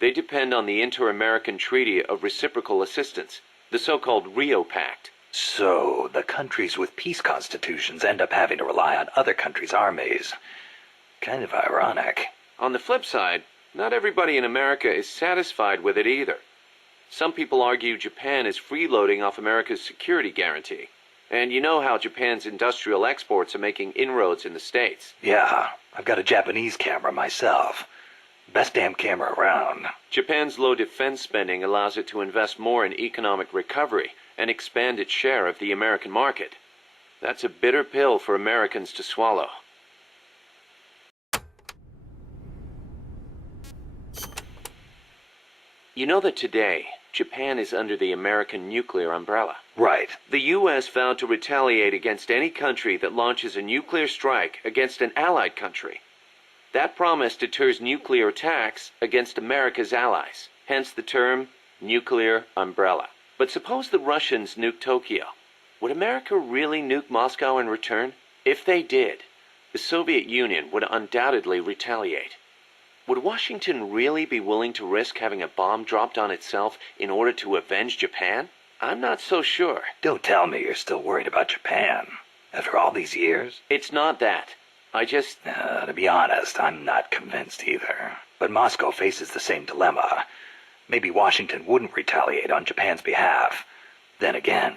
They depend on the Inter-American Treaty of Reciprocal Assistance, the so-called Rio Pact. So, the countries with peace constitutions end up having to rely on other countries' armies. Kind of ironic. On the flip side, not everybody in America is satisfied with it either. Some people argue Japan is freeloading off America's security guarantee. And you know how Japan's industrial exports are making inroads in the States. Yeah, I've got a Japanese camera myself. Best damn camera around. Japan's low defense spending allows it to invest more in economic recovery and expand its share of the American market. That's a bitter pill for Americans to swallow. You know that today, Japan is under the American nuclear umbrella. Right. The U.S. vowed to retaliate against any country that launches a nuclear strike against an allied country. That promise deters nuclear attacks against America's allies, hence the term nuclear umbrella. But suppose the Russians nuke Tokyo. Would America really nuke Moscow in return? If they did, the Soviet Union would undoubtedly retaliate. Would Washington really be willing to risk having a bomb dropped on itself in order to avenge Japan? I'm not so sure. Don't tell me you're still worried about Japan. After all these years? It's not that. To be honest, I'm not convinced either. But Moscow faces the same dilemma. Maybe Washington wouldn't retaliate on Japan's behalf. Then again,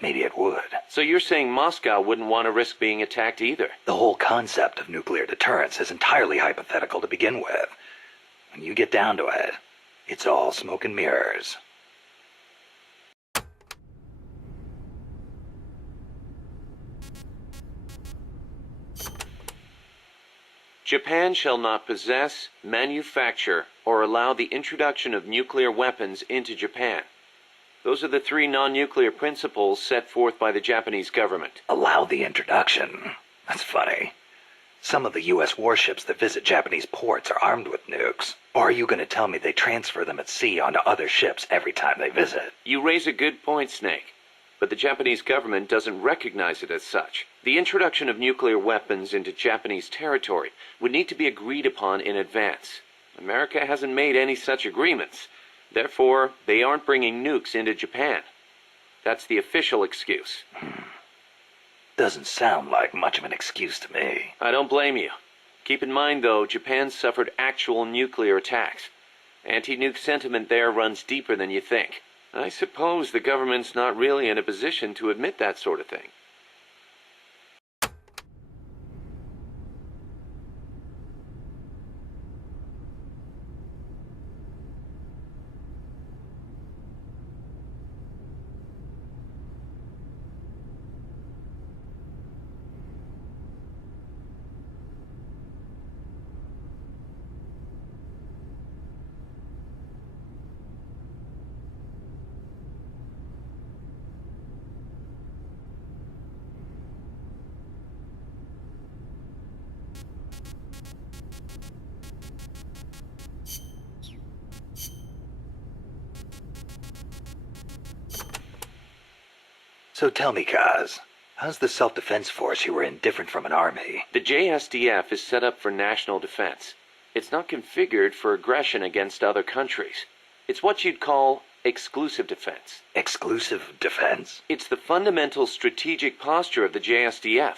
maybe it would. So you're saying Moscow wouldn't want to risk being attacked either? The whole concept of nuclear deterrence is entirely hypothetical to begin with. When you get down to it, it's all smoke and mirrors. Japan shall not possess, manufacture, or allow the introduction of nuclear weapons into Japan. Those are the 3 non-nuclear principles set forth by the Japanese government. Allow the introduction? That's funny. Some of the U.S. warships that visit Japanese ports are armed with nukes. Or are you going to tell me they transfer them at sea onto other ships every time they visit? You raise a good point, Snake. But the Japanese government doesn't recognize it as such. The introduction of nuclear weapons into Japanese territory would need to be agreed upon in advance. America hasn't made any such agreements. Therefore, they aren't bringing nukes into Japan. That's the official excuse. Doesn't sound like much of an excuse to me. I don't blame you. Keep in mind, though, Japan suffered actual nuclear attacks. Anti-nuke sentiment there runs deeper than you think. I suppose the government's not really in a position to admit that sort of thing. So tell me, Kaz, how's the self-defense force you were in different from an army? The JSDF is set up for national defense. It's not configured for aggression against other countries. It's what you'd call exclusive defense. Exclusive defense? It's the fundamental strategic posture of the JSDF.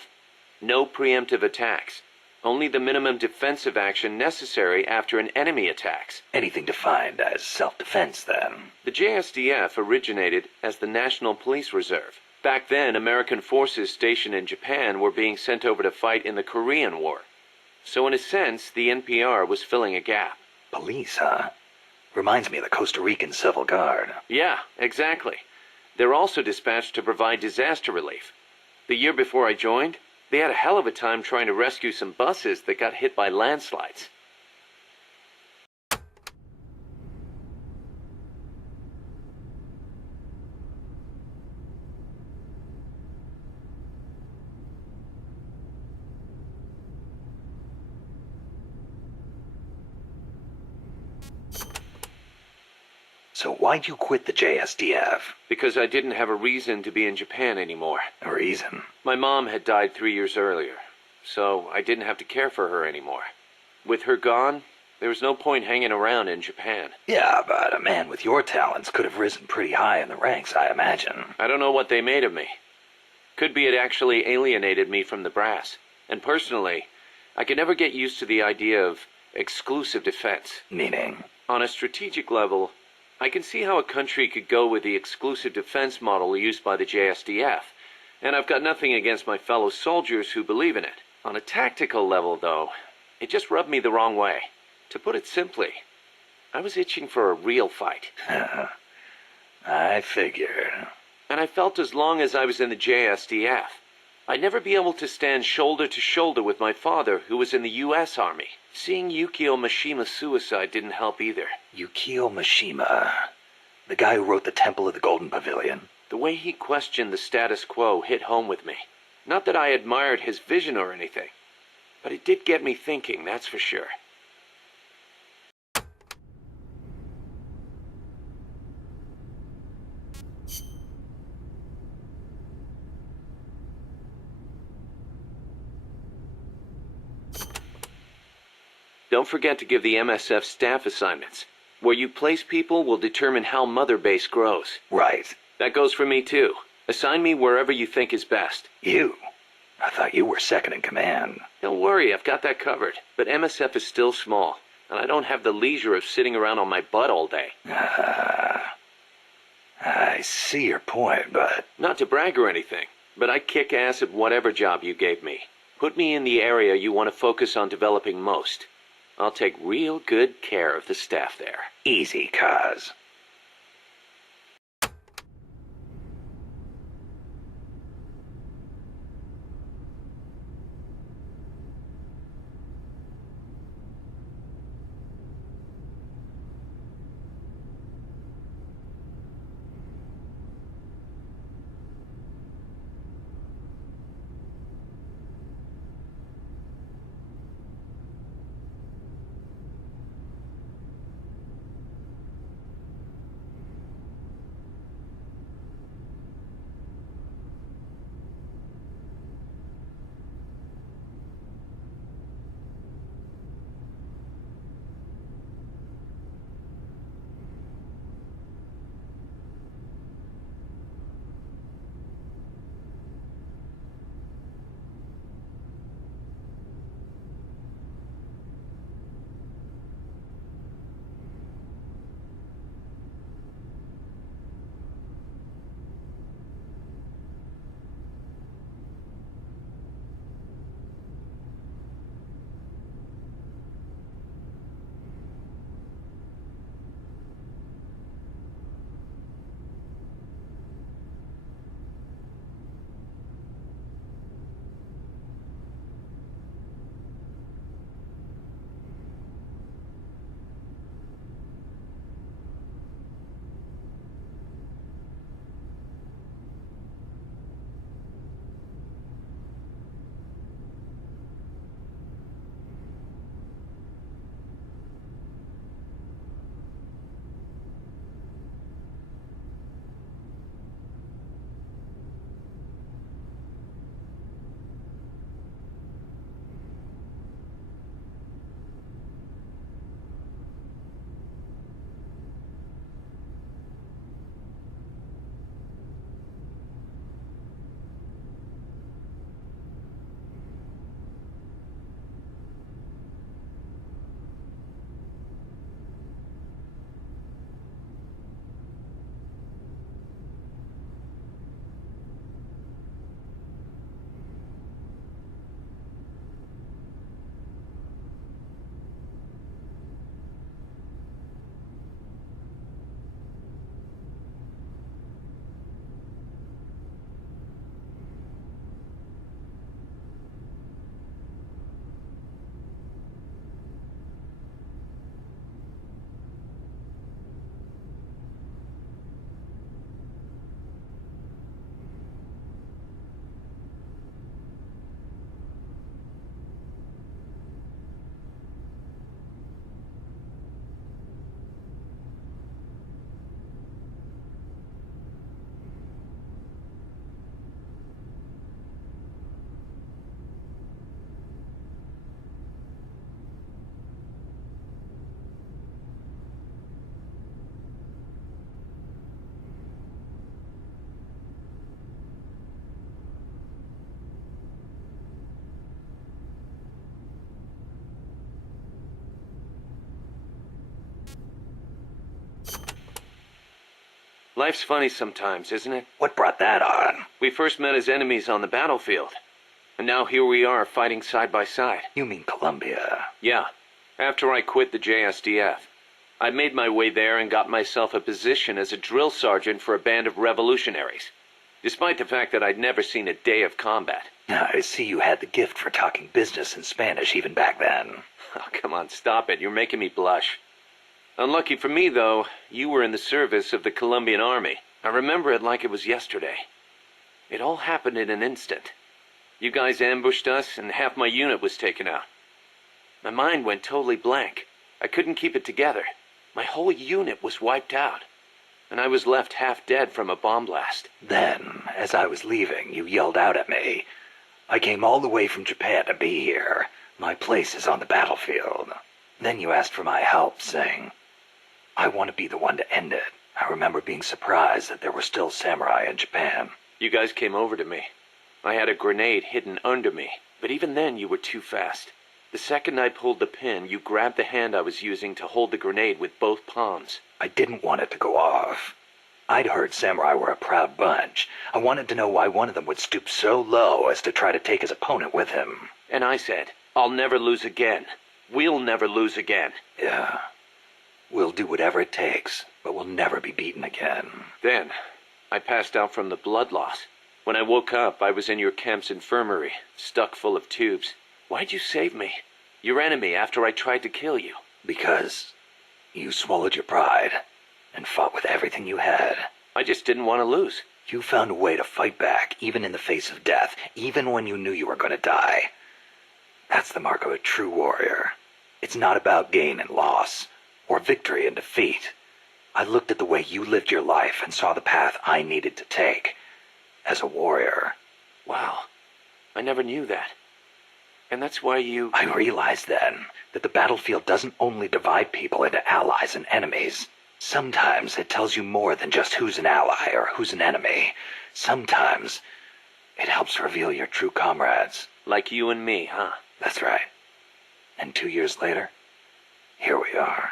No preemptive attacks. Only the minimum defensive action necessary after an enemy attacks. Anything defined as self-defense, then? The JSDF originated as the National Police Reserve. Back then, American forces stationed in Japan were being sent over to fight in the Korean War. So in a sense, the NPR was filling a gap. Police, huh? Reminds me of the Costa Rican Civil Guard. Yeah, exactly. They're also dispatched to provide disaster relief. The year before I joined, they had a hell of a time trying to rescue some buses that got hit by landslides. So why'd you quit the JSDF? Because I didn't have a reason to be in Japan anymore. A reason? My mom had died 3 years earlier, so I didn't have to care for her anymore. With her gone, there was no point hanging around in Japan. Yeah, but a man with your talents could have risen pretty high in the ranks, I imagine. I don't know what they made of me. Could be it actually alienated me from the brass. And personally, I can never get used to the idea of exclusive defense. Meaning? On a strategic level, I can see how a country could go with the exclusive defense model used by the JSDF, and I've got nothing against my fellow soldiers who believe in it. On a tactical level, though, it just rubbed me the wrong way. To put it simply, I was itching for a real fight. I figured. And I felt as long as I was in the JSDF, I'd never be able to stand shoulder to shoulder with my father, who was in the U.S. Army. Seeing Yukio Mishima's suicide didn't help either. Yukio Mishima. The guy who wrote The Temple of the Golden Pavilion. The way he questioned the status quo hit home with me. Not that I admired his vision or anything, but it did get me thinking, that's for sure. Don't forget to give the MSF staff assignments. Where you place people will determine how Mother Base grows. Right. That goes for me too. Assign me wherever you think is best. You? I thought you were second in command. Don't worry, I've got that covered. But MSF is still small, and I don't have the leisure of sitting around on my butt all day. I see your point, but... Not to brag or anything, but I kick ass at whatever job you gave me. Put me in the area you want to focus on developing most. I'll take real good care of the staff there. Easy, Kaz. Life's funny sometimes, isn't it? What brought that on? We first met as enemies on the battlefield. And now here we are fighting side by side. You mean Colombia? Yeah. After I quit the JSDF. I made my way there and got myself a position as a drill sergeant for a band of revolutionaries. Despite the fact that I'd never seen a day of combat. I see you had the gift for talking business in Spanish even back then. Oh, come on, stop it. You're making me blush. Unlucky for me, though, you were in the service of the Colombian army. I remember it like it was yesterday. It all happened in an instant. You guys ambushed us, and half my unit was taken out. My mind went totally blank. I couldn't keep it together. My whole unit was wiped out. And I was left half dead from a bomb blast. Then, as I was leaving, you yelled out at me. I came all the way from Japan to be here. My place is on the battlefield. Then you asked for my help, saying, I want to be the one to end it. I remember being surprised that there were still samurai in Japan. You guys came over to me. I had a grenade hidden under me, but even then you were too fast. The second I pulled the pin, you grabbed the hand I was using to hold the grenade with both palms. I didn't want it to go off. I'd heard samurai were a proud bunch. I wanted to know why one of them would stoop so low as to try to take his opponent with him. And I said, I'll never lose again. We'll never lose again. Yeah. We'll do whatever it takes, but we'll never be beaten again. Then, I passed out from the blood loss. When I woke up, I was in your camp's infirmary, stuck full of tubes. Why'd you save me? Your enemy after I tried to kill you. Because you swallowed your pride and fought with everything you had. I just didn't want to lose. You found a way to fight back, even in the face of death, even when you knew you were going to die. That's the mark of a true warrior. It's not about gain and loss, or victory and defeat. I looked at the way you lived your life and saw the path I needed to take. As a warrior. Wow. I never knew that. And that's why you... I realized then that the battlefield doesn't only divide people into allies and enemies. Sometimes it tells you more than just who's an ally or who's an enemy. Sometimes it helps reveal your true comrades. Like you and me, huh? That's right. And 2 years later, here we are.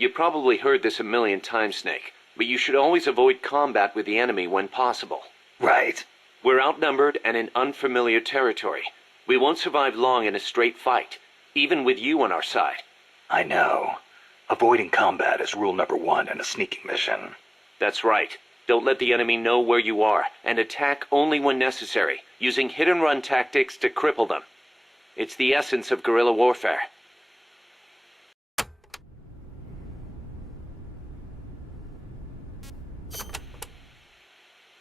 You probably heard this a million times, Snake, but you should always avoid combat with the enemy when possible. Right. We're outnumbered and in unfamiliar territory. We won't survive long in a straight fight, even with you on our side. I know. Avoiding combat is rule number 1 in a sneaking mission. That's right. Don't let the enemy know where you are, and attack only when necessary, using hit-and-run tactics to cripple them. It's the essence of guerrilla warfare.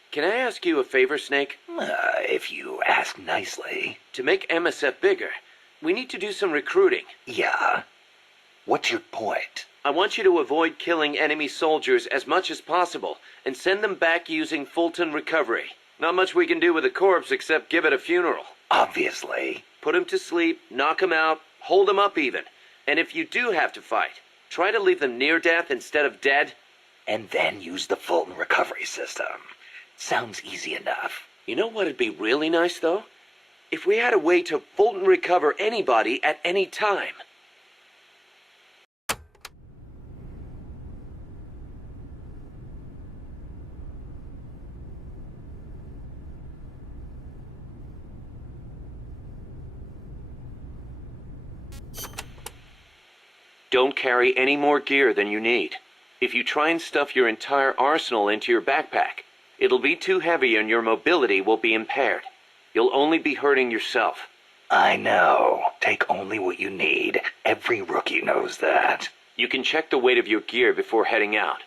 Can I ask you a favor, Snake? If you ask nicely. To make MSF bigger, we need to do some recruiting. Yeah? What's your point? I want you to avoid killing enemy soldiers as much as possible, and send them back using Fulton recovery. Not much we can do with a corpse except give it a funeral. Obviously. Put him to sleep, knock him out, hold him up even. And if you do have to fight, try to leave them near death instead of dead. And then use the Fulton recovery system. Sounds easy enough. You know what'd be really nice, though? If we had a way to Fulton recover anybody at any time. Don't carry any more gear than you need. If you try and stuff your entire arsenal into your backpack, it'll be too heavy and your mobility will be impaired. You'll only be hurting yourself. I know. Take only what you need. Every rookie knows that. You can check the weight of your gear before heading out.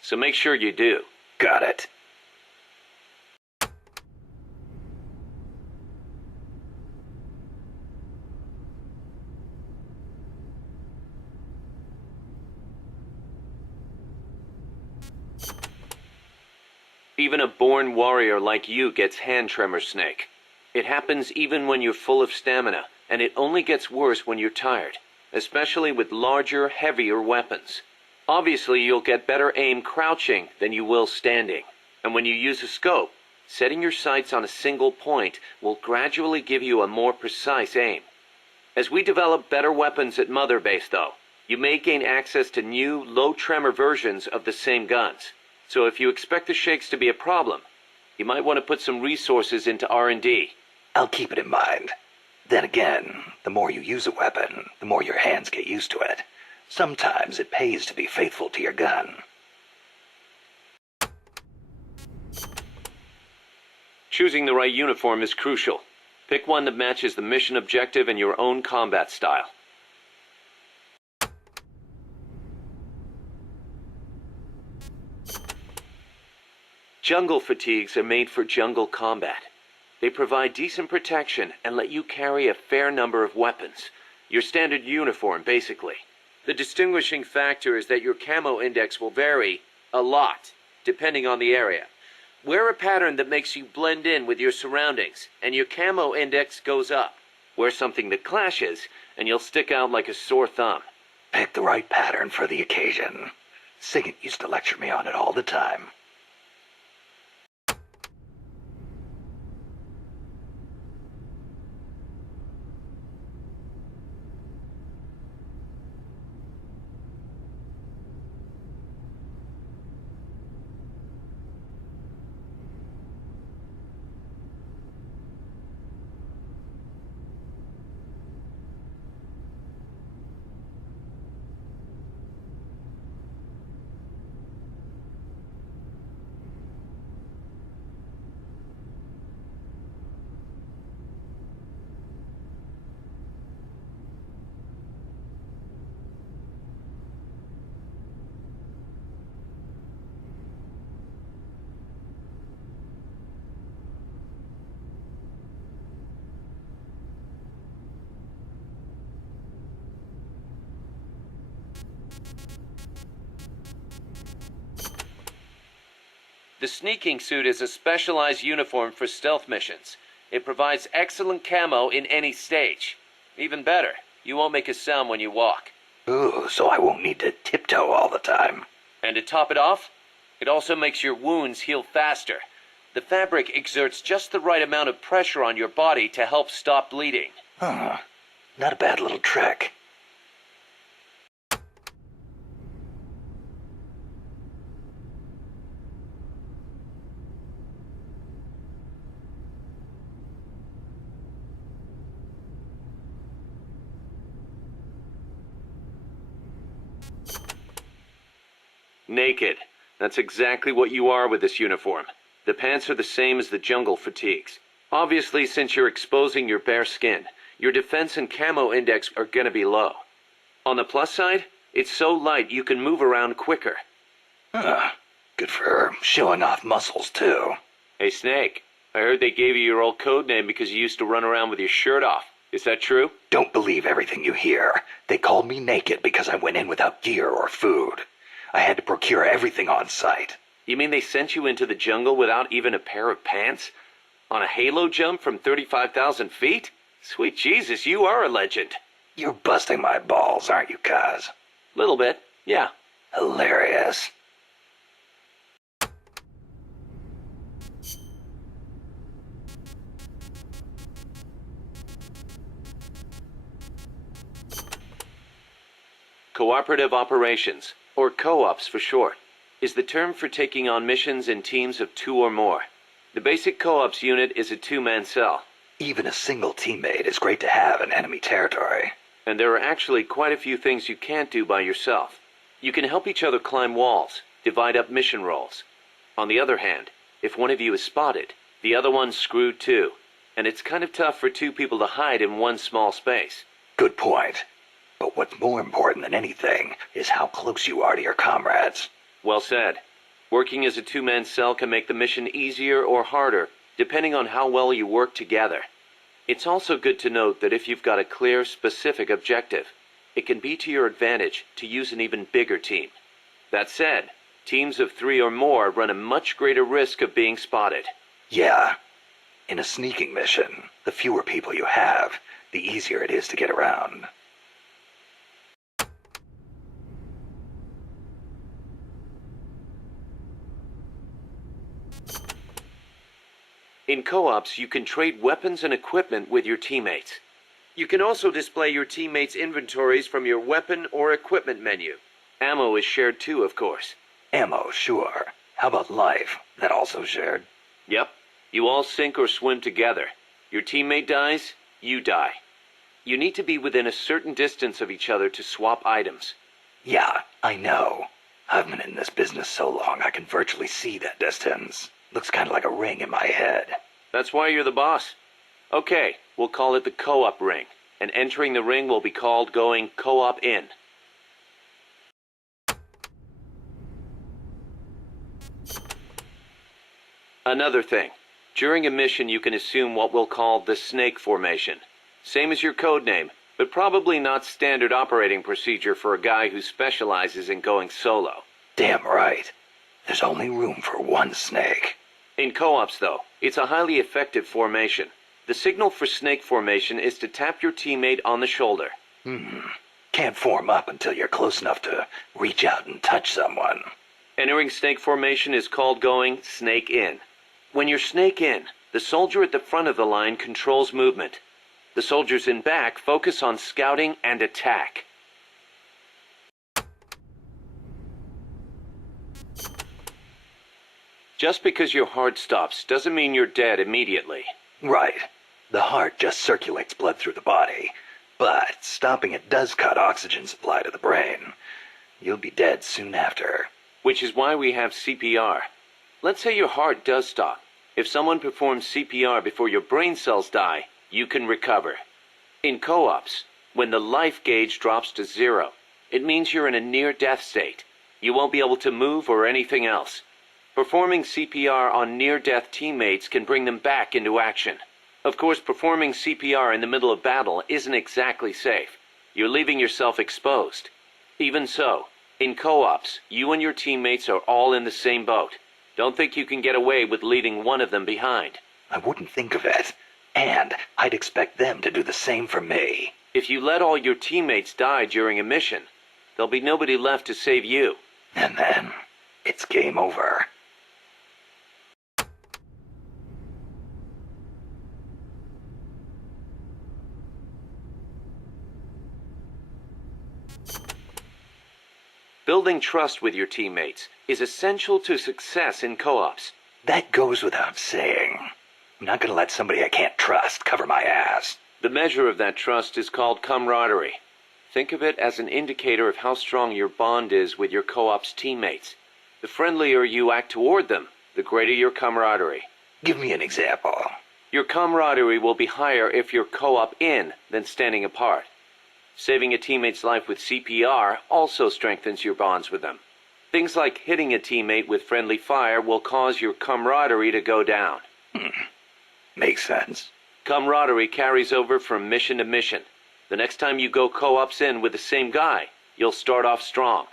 So make sure you do. Got it. Even a born warrior like you gets hand tremors, Snake. It happens even when you're full of stamina, and it only gets worse when you're tired, especially with larger, heavier weapons. Obviously, you'll get better aim crouching than you will standing. And when you use a scope, setting your sights on a single point will gradually give you a more precise aim. As we develop better weapons at Mother Base, though, you may gain access to new, low-tremor versions of the same guns. So if you expect the shakes to be a problem, you might want to put some resources into R&D. I'll keep it in mind. Then again, the more you use a weapon, the more your hands get used to it. Sometimes it pays to be faithful to your gun. Choosing the right uniform is crucial. Pick one that matches the mission objective and your own combat style. Jungle fatigues are made for jungle combat. They provide decent protection and let you carry a fair number of weapons. Your standard uniform, basically. The distinguishing factor is that your camo index will vary a lot, depending on the area. Wear a pattern that makes you blend in with your surroundings, and your camo index goes up. Wear something that clashes, and you'll stick out like a sore thumb. Pick the right pattern for the occasion. Sigint used to lecture me on it all the time. The sneaking suit is a specialized uniform for stealth missions. It provides excellent camo in any stage. Even better, you won't make a sound when you walk. Ooh, so I won't need to tiptoe all the time. And to top it off, it also makes your wounds heal faster. The fabric exerts just the right amount of pressure on your body to help stop bleeding. Huh. Not a bad little trick. Naked. That's exactly what you are with this uniform. The pants are the same as the jungle fatigues. Obviously, since you're exposing your bare skin, your defense and camo index are gonna be low. On the plus side, it's so light you can move around quicker. Good for showing off muscles, too. Hey, Snake, I heard they gave you your old code name because you used to run around with your shirt off. Is that true? Don't believe everything you hear. They called me naked because I went in without gear or food. I had to procure everything on site. You mean they sent you into the jungle without even a pair of pants? On a halo jump from 35,000 feet? Sweet Jesus, you are a legend. You're busting my balls, aren't you, Kaz? Little bit, yeah. Hilarious. Cooperative operations, or co-ops for short, is the term for taking on missions in teams of 2 or more. The basic co-ops unit is a 2-man cell. Even a single teammate is great to have in enemy territory. And there are actually quite a few things you can't do by yourself. You can help each other climb walls, divide up mission roles. On the other hand, if one of you is spotted, the other one's screwed too. And it's kind of tough for 2 people to hide in one small space. Good point. But what's more important than anything is how close you are to your comrades. Well said. Working as a 2-man cell can make the mission easier or harder, depending on how well you work together. It's also good to note that if you've got a clear, specific objective, it can be to your advantage to use an even bigger team. That said, teams of 3 or more run a much greater risk of being spotted. Yeah. In a sneaking mission, the fewer people you have, the easier it is to get around. In co-ops, you can trade weapons and equipment with your teammates. You can also display your teammates' inventories from your weapon or equipment menu. Ammo is shared too, of course. Ammo, sure. How about life? That also shared? Yep. You all sink or swim together. Your teammate dies, you die. You need to be within a certain distance of each other to swap items. Yeah, I know. I've been in this business so long I can virtually see that distance. Looks kind of like a ring in my head. That's why you're the boss. Okay, we'll call it the co-op ring. And entering the ring will be called going co-op in. Another thing. During a mission you can assume what we'll call the snake formation. Same as your code name, but probably not standard operating procedure for a guy who specializes in going solo. Damn right. There's only room for one snake. In co-ops, though, it's a highly effective formation. The signal for snake formation is to tap your teammate on the shoulder. Can't form up until you're close enough to reach out and touch someone. Entering snake formation is called going snake in. When you're snake in, the soldier at the front of the line controls movement. The soldiers in back focus on scouting and attack. Just because your heart stops doesn't mean you're dead immediately. Right. The heart just circulates blood through the body. But stopping it does cut oxygen supply to the brain. You'll be dead soon after. Which is why we have CPR. Let's say your heart does stop. If someone performs CPR before your brain cells die, you can recover. In co-ops, when the life gauge drops to 0, it means you're in a near-death state. You won't be able to move or anything else. Performing CPR on near-death teammates can bring them back into action. Of course, performing CPR in the middle of battle isn't exactly safe. You're leaving yourself exposed. Even so, in co-ops, you and your teammates are all in the same boat. Don't think you can get away with leaving one of them behind. I wouldn't think of it. And I'd expect them to do the same for me. If you let all your teammates die during a mission, there'll be nobody left to save you. And then, it's game over. Building trust with your teammates is essential to success in co-ops. That goes without saying. I'm not gonna let somebody I can't trust cover my ass. The measure of that trust is called camaraderie. Think of it as an indicator of how strong your bond is with your co-op's teammates. The friendlier you act toward them, the greater your camaraderie. Give me an example. Your camaraderie will be higher if you're co-op in than standing apart. Saving a teammate's life with CPR also strengthens your bonds with them. Things like hitting a teammate with friendly fire will cause your camaraderie to go down. Makes sense. Camaraderie carries over from mission to mission. The next time you go co-ops in with the same guy, you'll start off strong.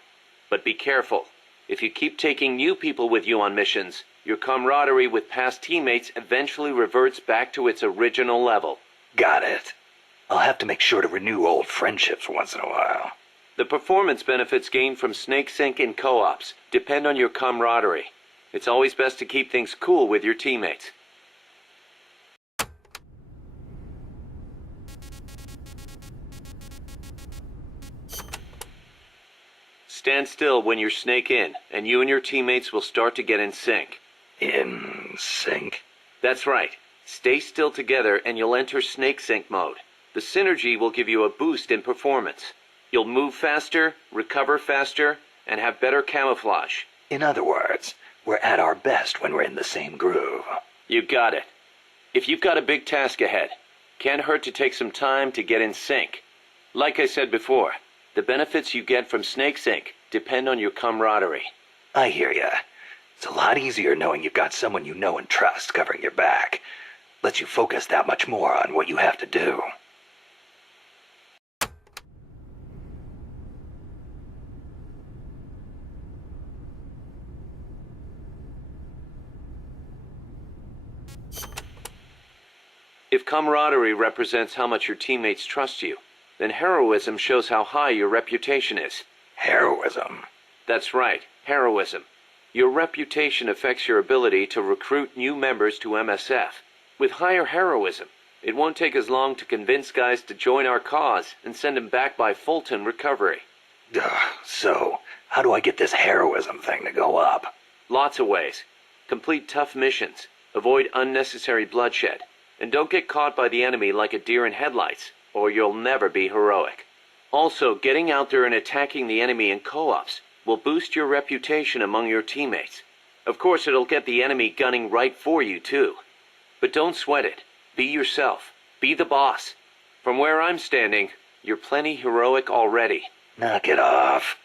But be careful. If you keep taking new people with you on missions, your camaraderie with past teammates eventually reverts back to its original level. Got it. I'll have to make sure to renew old friendships once in a while. The performance benefits gained from Snake Sync in co-ops depend on your camaraderie. It's always best to keep things cool with your teammates. Stand still when you're snake in, and you and your teammates will start to get in sync. In sync? That's right. Stay still together and you'll enter snake sync mode. The synergy will give you a boost in performance. You'll move faster, recover faster, and have better camouflage. In other words, we're at our best when we're in the same groove. You got it. If you've got a big task ahead, can't hurt to take some time to get in sync. Like I said before, the benefits you get from Snake Sync depend on your camaraderie. I hear ya. It's a lot easier knowing you've got someone you know and trust covering your back. Lets you focus that much more on what you have to do. If camaraderie represents how much your teammates trust you, then heroism shows how high your reputation is. Heroism? That's right, heroism. Your reputation affects your ability to recruit new members to MSF. with higher heroism. It won't take us long to convince guys to join our cause and send them back by Fulton recovery. So, how do I get this heroism thing to go up? Lots of ways. Complete tough missions, avoid unnecessary bloodshed, and don't get caught by the enemy like a deer in headlights, or you'll never be heroic. Also, getting out there and attacking the enemy in co-ops will boost your reputation among your teammates. Of course, it'll get the enemy gunning right for you, too. But don't sweat it. Be yourself. Be the boss. From where I'm standing, you're plenty heroic already. Knock it off.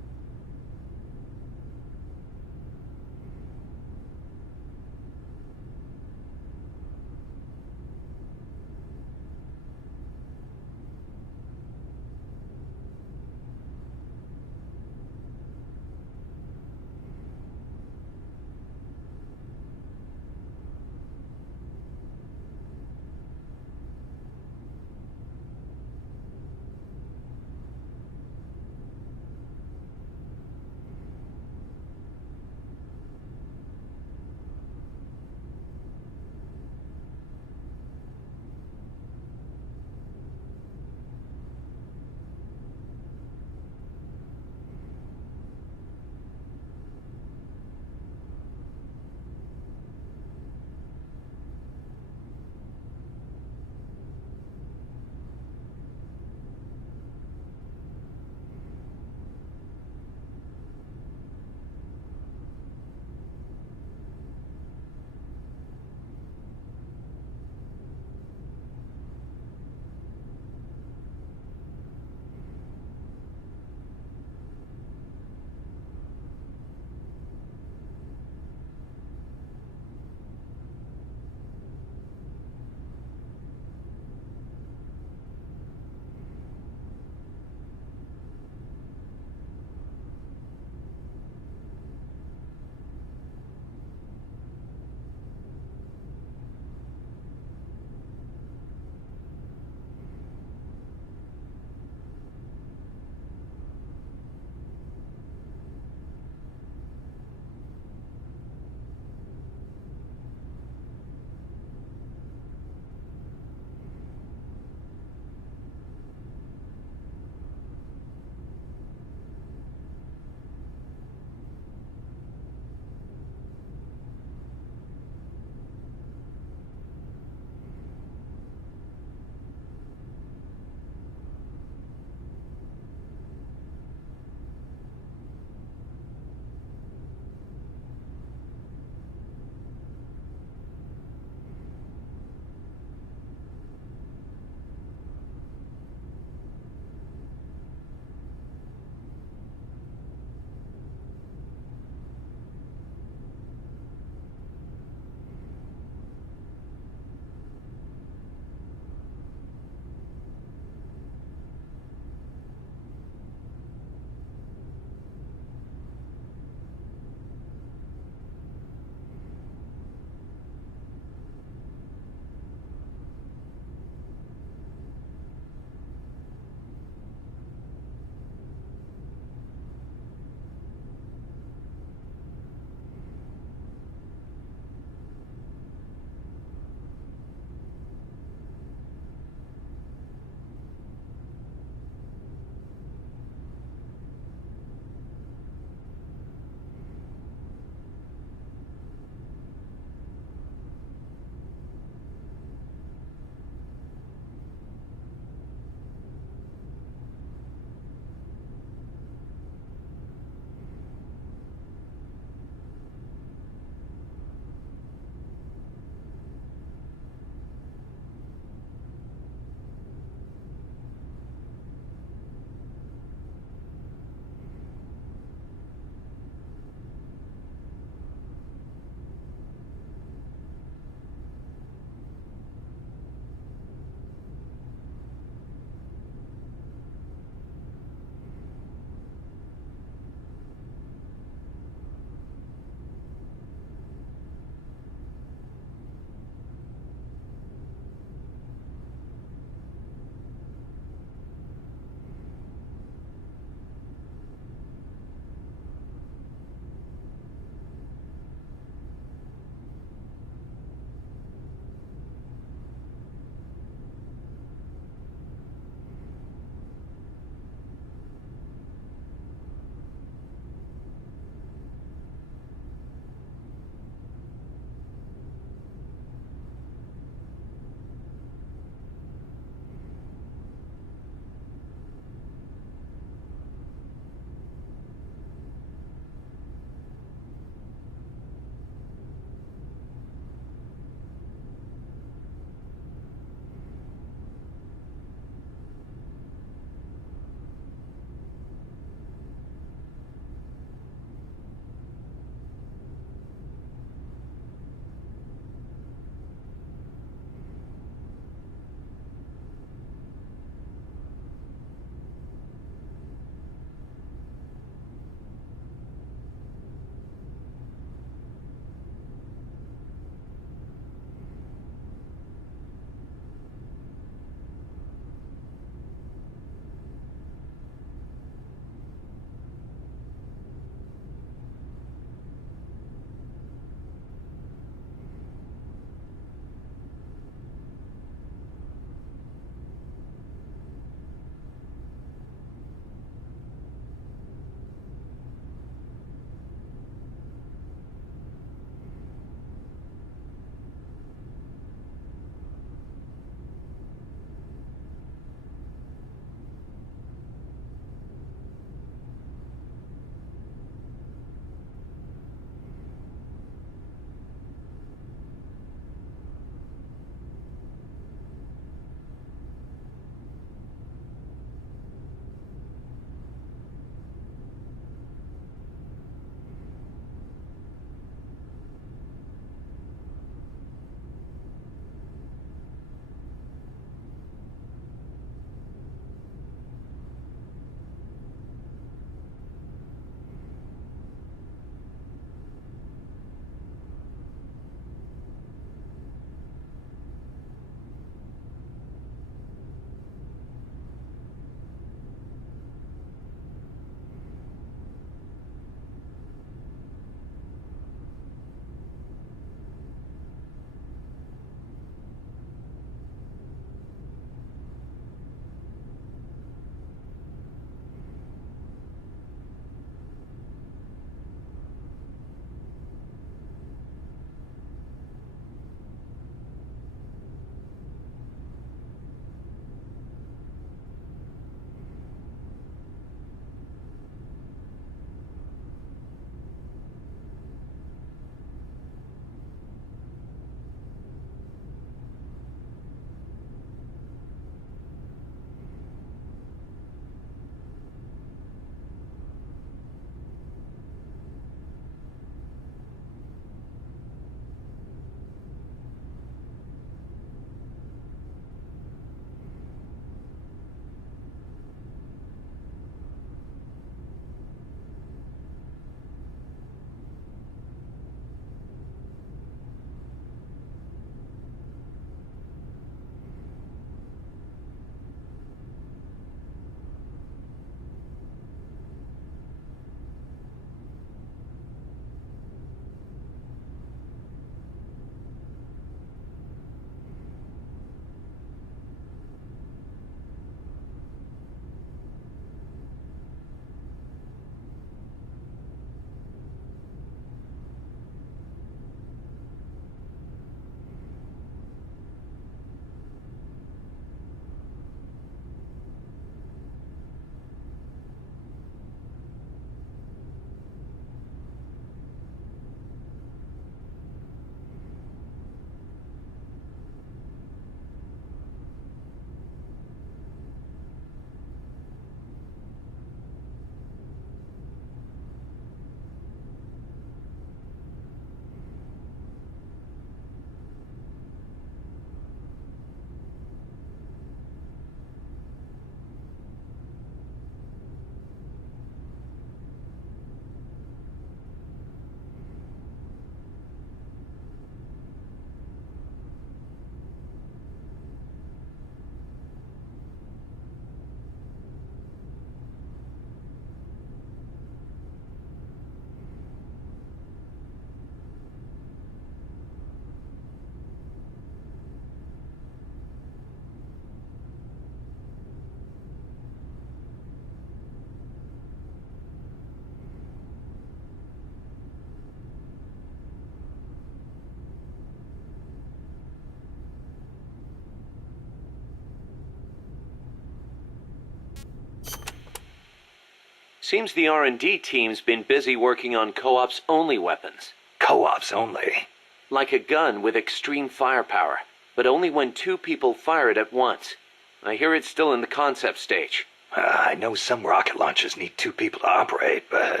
Seems the R&D team's been busy working on co-ops only weapons. Co-ops only? Like a gun with extreme firepower, but only when 2 people fire it at once. I hear it's still in the concept stage. I know some rocket launchers need 2 people to operate, but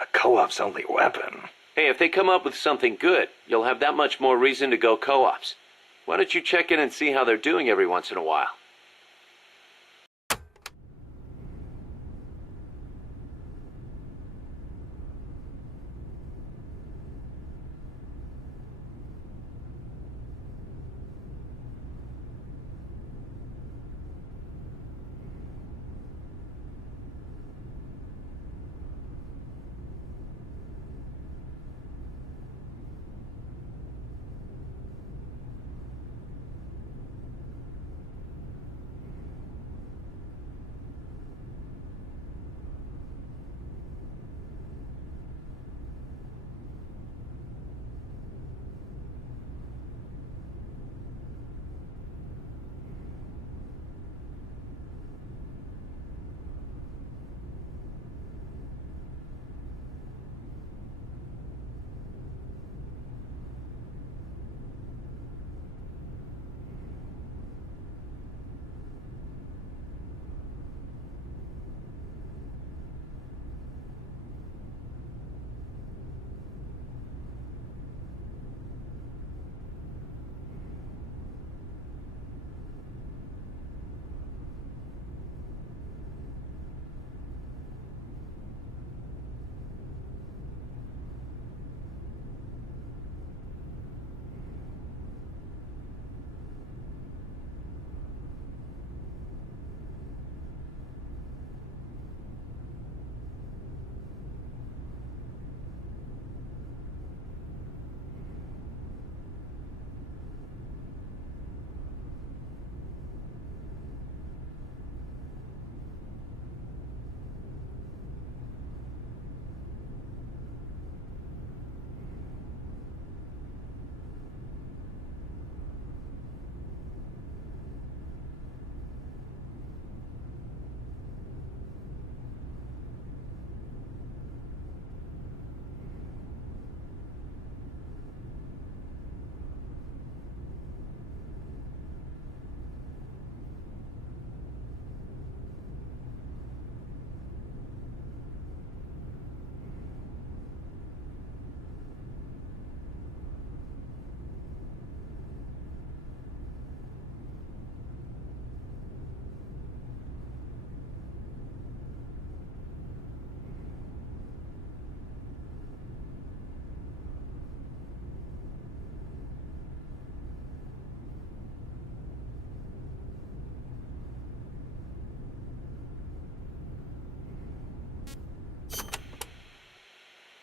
a co-ops only weapon. Hey, if they come up with something good, you'll have that much more reason to go co-ops. Why don't you check in and see how they're doing every once in a while?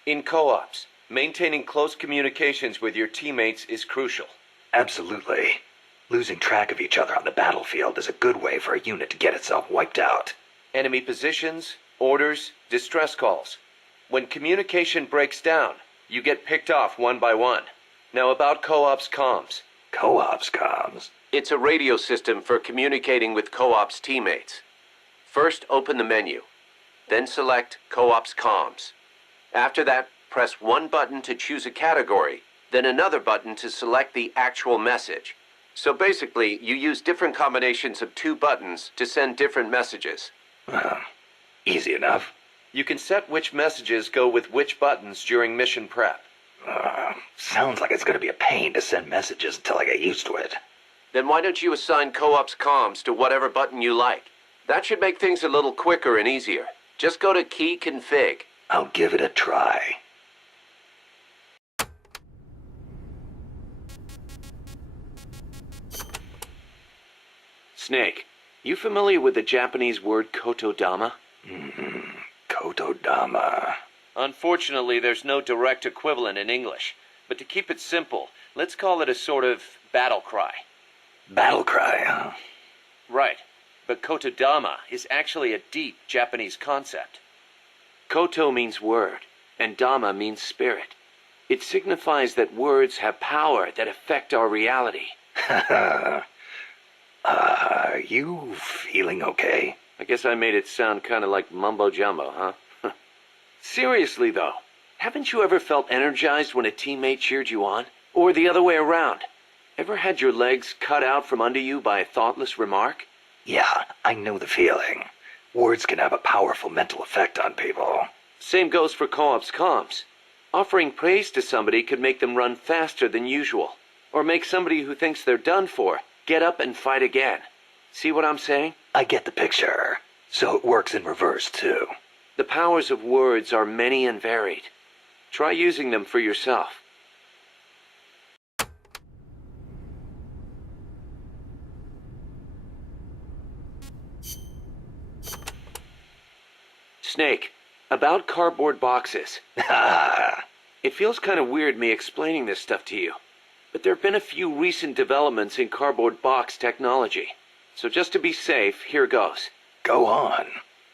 In co-ops, maintaining close communications with your teammates is crucial. Absolutely. Losing track of each other on the battlefield is a good way for a unit to get itself wiped out. Enemy positions, orders, distress calls. When communication breaks down, you get picked off one by one. Now about co-ops comms. Co-ops comms? It's a radio system for communicating with co-ops teammates. First, open the menu. Then select co-ops comms. After that, press one button to choose a category, then another button to select the actual message. So basically, you use different combinations of 2 buttons to send different messages. Easy enough. You can set which messages go with which buttons during mission prep. Sounds like it's going to be a pain to send messages until I get used to it. Then why don't you assign co-ops comms to whatever button you like? That should make things a little quicker and easier. Just go to Key Config. I'll give it a try. Snake, you familiar with the Japanese word kotodama? Kotodama. Unfortunately, there's no direct equivalent in English. But to keep it simple, let's call it a sort of battle cry. Battle cry, huh? Right. But kotodama is actually a deep Japanese concept. Koto means word, and dama means spirit. It signifies that words have power that affect our reality. Are you feeling okay? I guess I made it sound kind of like mumbo-jumbo, huh? Seriously, though, haven't you ever felt energized when a teammate cheered you on? Or the other way around? Ever had your legs cut out from under you by a thoughtless remark? Yeah, I know the feeling. Words can have a powerful mental effect on people. Same goes for Co-op's comms. Offering praise to somebody could make them run faster than usual, or make somebody who thinks they're done for get up and fight again. See what I'm saying? I get the picture. So it works in reverse, too. The powers of words are many and varied. Try using them for yourself. Snake, about cardboard boxes. It feels kind of weird me explaining this stuff to you, but there have been a few recent developments in cardboard box technology. So just to be safe, here goes. Go on.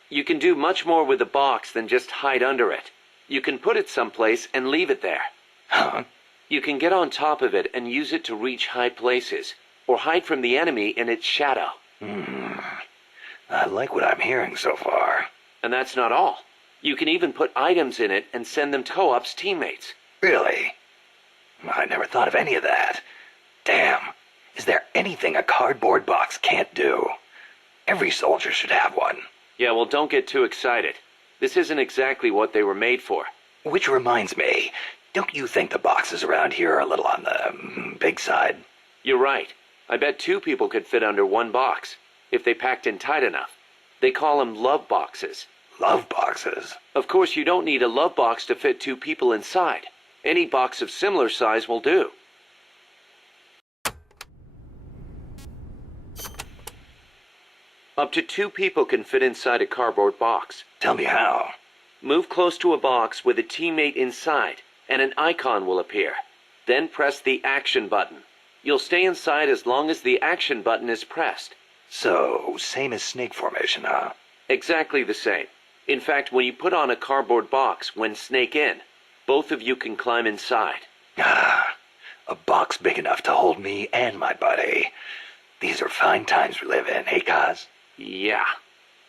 You can do much more with the box than just hide under it. You can put it someplace and leave it there. Huh? You can get on top of it and use it to reach high places, or hide from the enemy in its shadow. I like what I'm hearing so far. And that's not all. You can even put items in it and send them to Co-op's teammates. Really? I never thought of any of that. Damn. Is there anything a cardboard box can't do? Every soldier should have one. Yeah, well, don't get too excited. This isn't exactly what they were made for. Which reminds me, don't you think the boxes around here are a little on the big side? You're right. I bet 2 people could fit under one box, if they packed in tight enough. They call them love boxes. Love boxes? Of course, you don't need a love box to fit 2 people inside. Any box of similar size will do. Up to 2 people can fit inside a cardboard box. Tell me how. Move close to a box with a teammate inside, and an icon will appear. Then press the action button. You'll stay inside as long as the action button is pressed. So, same as snake formation, huh? Exactly the same. In fact, when you put on a cardboard box when snake in, both of you can climb inside. A box big enough to hold me and my buddy. These are fine times we live in, hey, Kaz? Yeah.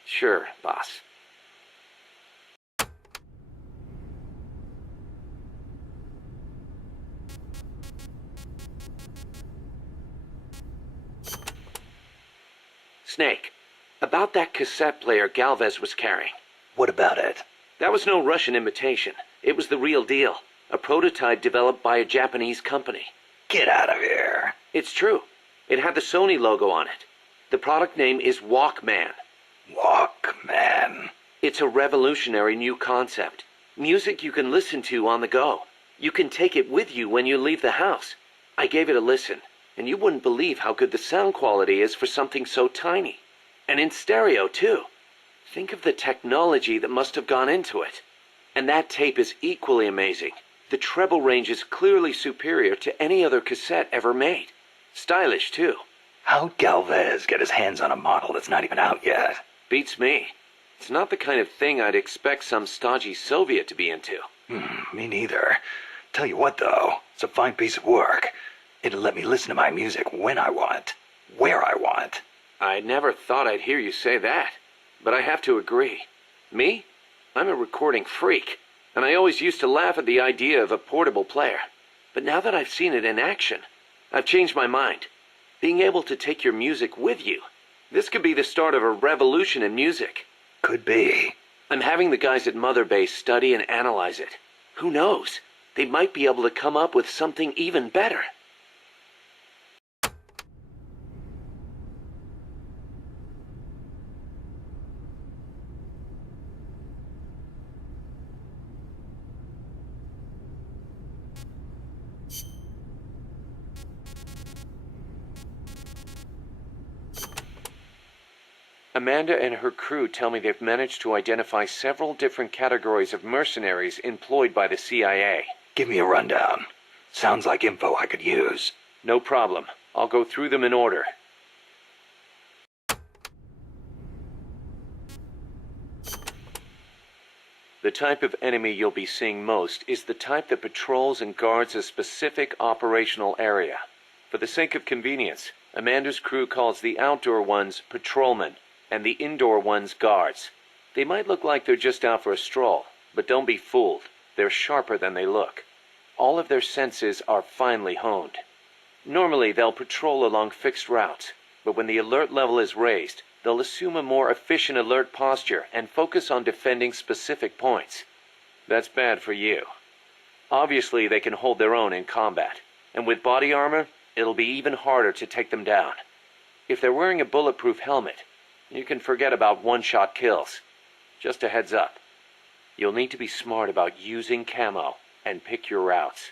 Sure, boss. Snake, about that cassette player Galvez was carrying. What about it? That was no Russian imitation. It was the real deal. A prototype developed by a Japanese company. Get out of here. It's true. It had the Sony logo on it. The product name is Walkman. Walkman? It's a revolutionary new concept. Music you can listen to on the go. You can take it with you when you leave the house. I gave it a listen, and you wouldn't believe how good the sound quality is for something so tiny. And in stereo, too. Think of the technology that must have gone into it. And that tape is equally amazing. The treble range is clearly superior to any other cassette ever made. Stylish, too. How'd Galvez get his hands on a model that's not even out yet? Beats me. It's not the kind of thing I'd expect some stodgy Soviet to be into. Me neither. Tell you what, though, it's a fine piece of work. It'll let me listen to my music when I want, where I want. I never thought I'd hear you say that, but I have to agree. Me? I'm a recording freak, and I always used to laugh at the idea of a portable player. But now that I've seen it in action, I've changed my mind. Being able to take your music with you, this could be the start of a revolution in music. Could be. I'm having the guys at Mother Base study and analyze it. Who knows? They might be able to come up with something even better. Amanda and her crew tell me they've managed to identify several different categories of mercenaries employed by the CIA. Give me a rundown. Sounds like info I could use. No problem. I'll go through them in order. The type of enemy you'll be seeing most is the type that patrols and guards a specific operational area. For the sake of convenience, Amanda's crew calls the outdoor ones patrolmen, and the indoor ones guards. They might look like they're just out for a stroll, But don't be fooled. They're sharper than they look. All of their senses are finely honed. Normally, they'll patrol along fixed routes, but when the alert level is raised, they'll assume a more efficient alert posture and focus on defending specific points. That's bad for you. Obviously, they can hold their own in combat, and with body armor, it'll be even harder to take them down. If they're wearing a bulletproof helmet, you can forget about one-shot kills. Just a heads up. You'll need to be smart about using camo and pick your routes.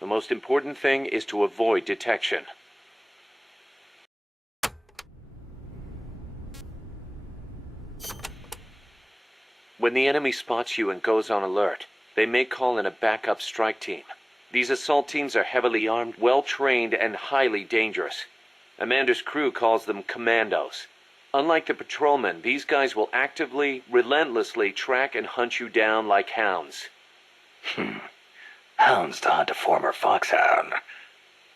The most important thing is to avoid detection. When the enemy spots you and goes on alert, they may call in a backup strike team. These assault teams are heavily armed, well-trained, and highly dangerous. Amanda's crew calls them commandos. Unlike the patrolmen, these guys will actively, relentlessly track and hunt you down like hounds. Hounds to hunt a former foxhound.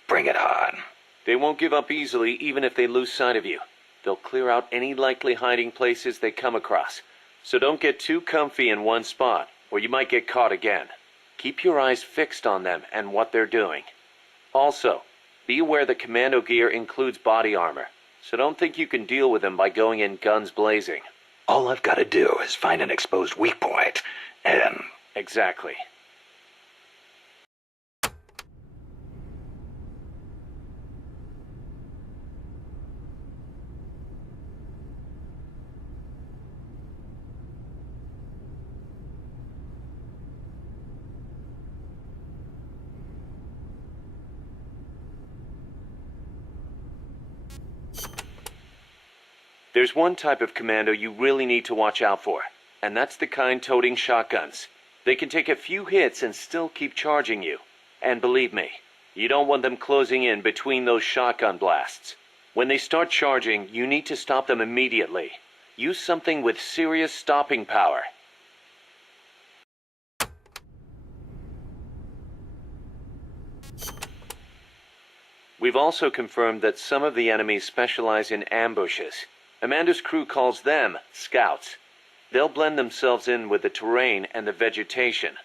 Bring it on. They won't give up easily even if they lose sight of you. They'll clear out any likely hiding places they come across. So don't get too comfy in one spot, or you might get caught again. Keep your eyes fixed on them and what they're doing. Also, be aware that commando gear includes body armor, so don't think you can deal with them by going in guns blazing. All I've got to do is find an exposed weak point, and... Exactly. There's one type of commando you really need to watch out for, and that's the kind toting shotguns. They can take a few hits and still keep charging you. And believe me, you don't want them closing in between those shotgun blasts. When they start charging, you need to stop them immediately. Use something with serious stopping power. We've also confirmed that some of the enemies specialize in ambushes. Amanda's crew calls them scouts. They'll blend themselves in with the terrain and the vegetation.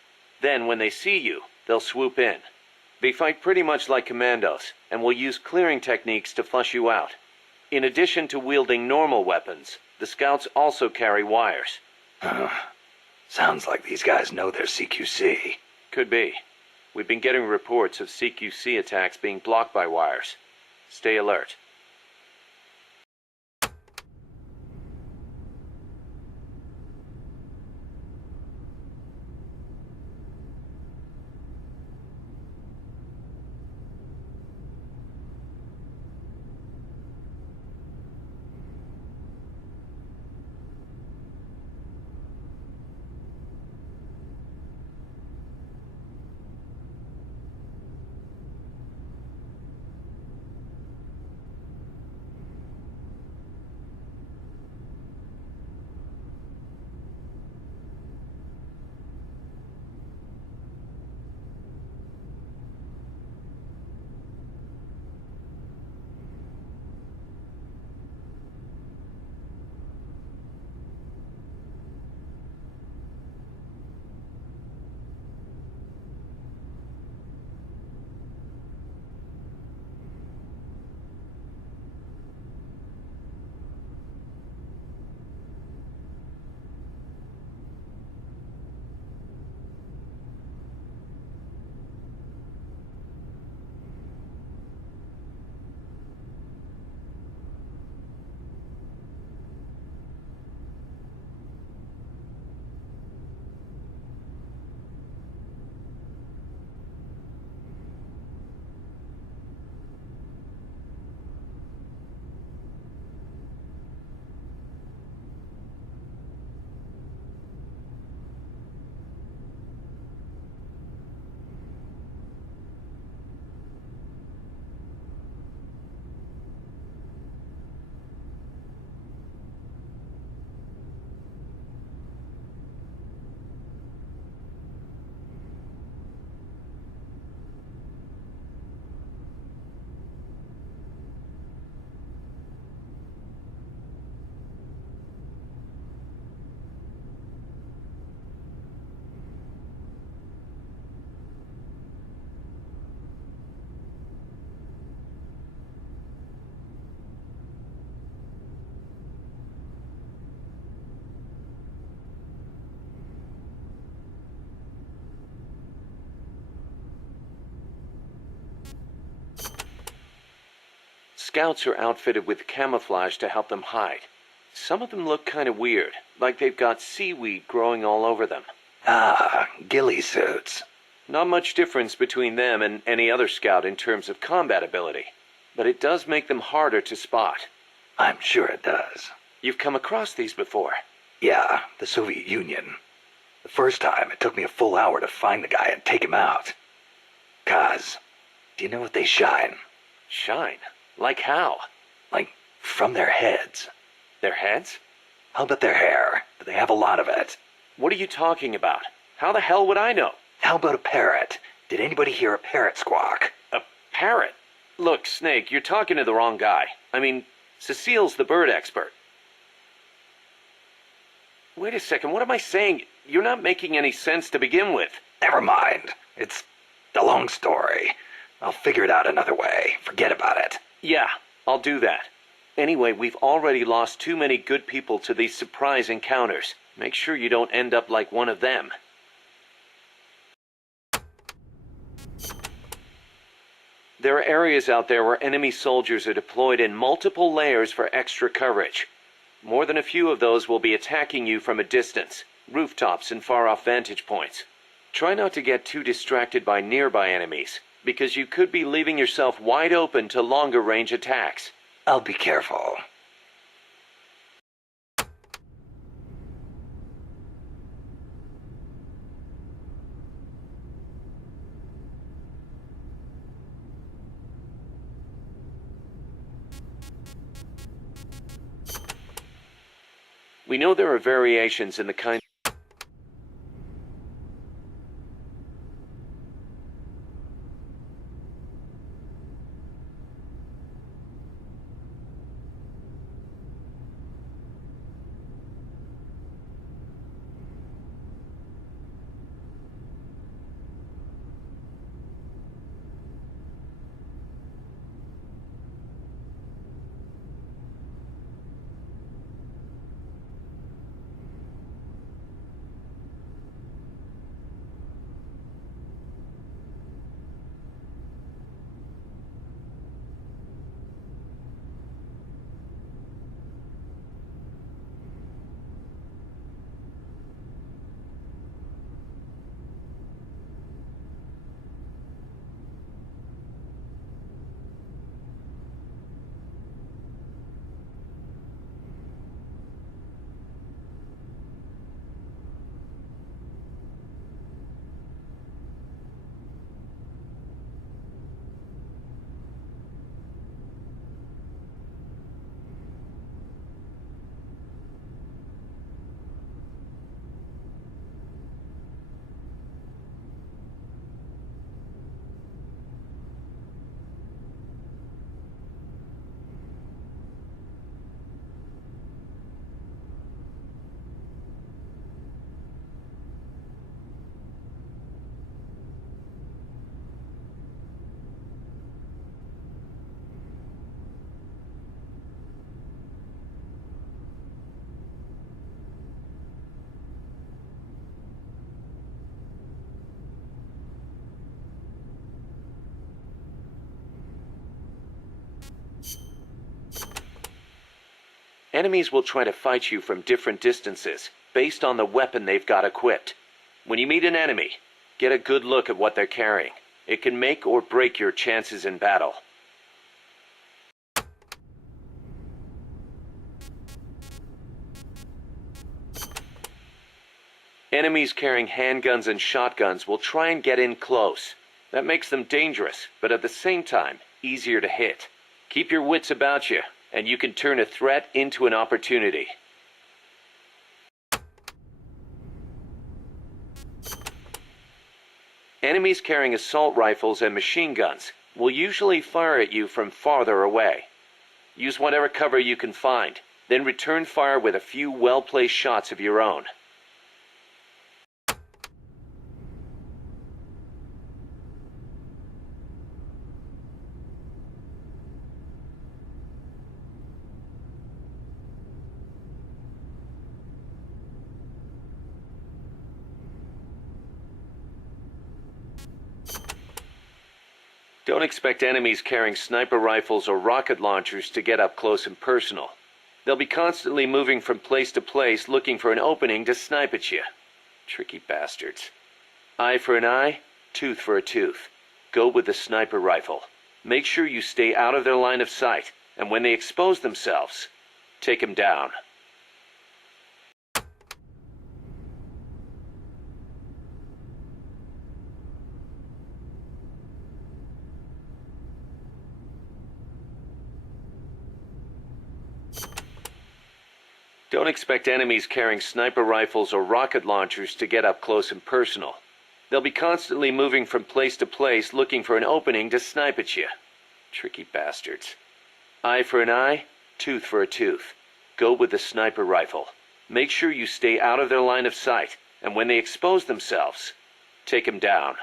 Then, when they see you, they'll swoop in. They fight pretty much like commandos, and will use clearing techniques to flush you out. In addition to wielding normal weapons, the scouts also carry wires. Sounds like these guys know their CQC. Could be. We've been getting reports of CQC attacks being blocked by wires. Stay alert. Scouts are outfitted with camouflage to help them hide. Some of them look kind of weird, like they've got seaweed growing all over them. Ah, ghillie suits. Not much difference between them and any other scout in terms of combat ability, but it does make them harder to spot. I'm sure it does. You've come across these before? Yeah, the Soviet Union. The first time, it took me a full hour to find the guy and take him out. Kaz, do you know what they shine? Shine? Like how? Like, from their heads. Their heads? How about their hair? Do they have a lot of it? What are you talking about? How the hell would I know? How about a parrot? Did anybody hear a parrot squawk? A parrot? Look, Snake, you're talking to the wrong guy. I mean, Cecile's the bird expert. Wait a second, what am I saying? You're not making any sense to begin with. Never mind. It's a long story. I'll figure it out another way. Forget about it. Yeah, I'll do that. Anyway, we've already lost too many good people to these surprise encounters. Make sure you don't end up like one of them. There are areas out there where enemy soldiers are deployed in multiple layers for extra coverage. More than a few of those will be attacking you from a distance, rooftops and far-off vantage points. Try not to get too distracted by nearby enemies, because you could be leaving yourself wide open to longer-range attacks. I'll be careful. We know there are variations in the kind. Enemies will try to fight you from different distances, based on the weapon they've got equipped. When you meet an enemy, get a good look at what they're carrying. It can make or break your chances in battle. Enemies carrying handguns and shotguns will try and get in close. That makes them dangerous, but at the same time, easier to hit. Keep your wits about you, and you can turn a threat into an opportunity. Enemies carrying assault rifles and machine guns will usually fire at you from farther away. Use whatever cover you can find, then return fire with a few well-placed shots of your own. Don't expect enemies carrying sniper rifles or rocket launchers to get up close and personal. They'll be constantly moving from place to place looking for an opening to snipe at you. Tricky bastards. Eye for an eye, tooth for a tooth. Go with the sniper rifle. Make sure you stay out of their line of sight, and when they expose themselves, take them down. Don't expect enemies carrying sniper rifles or rocket launchers to get up close and personal. They'll be constantly moving from place to place looking for an opening to snipe at you. Tricky bastards. Eye for an eye, tooth for a tooth. Go with the sniper rifle. Make sure you stay out of their line of sight, and when they expose themselves, take them down.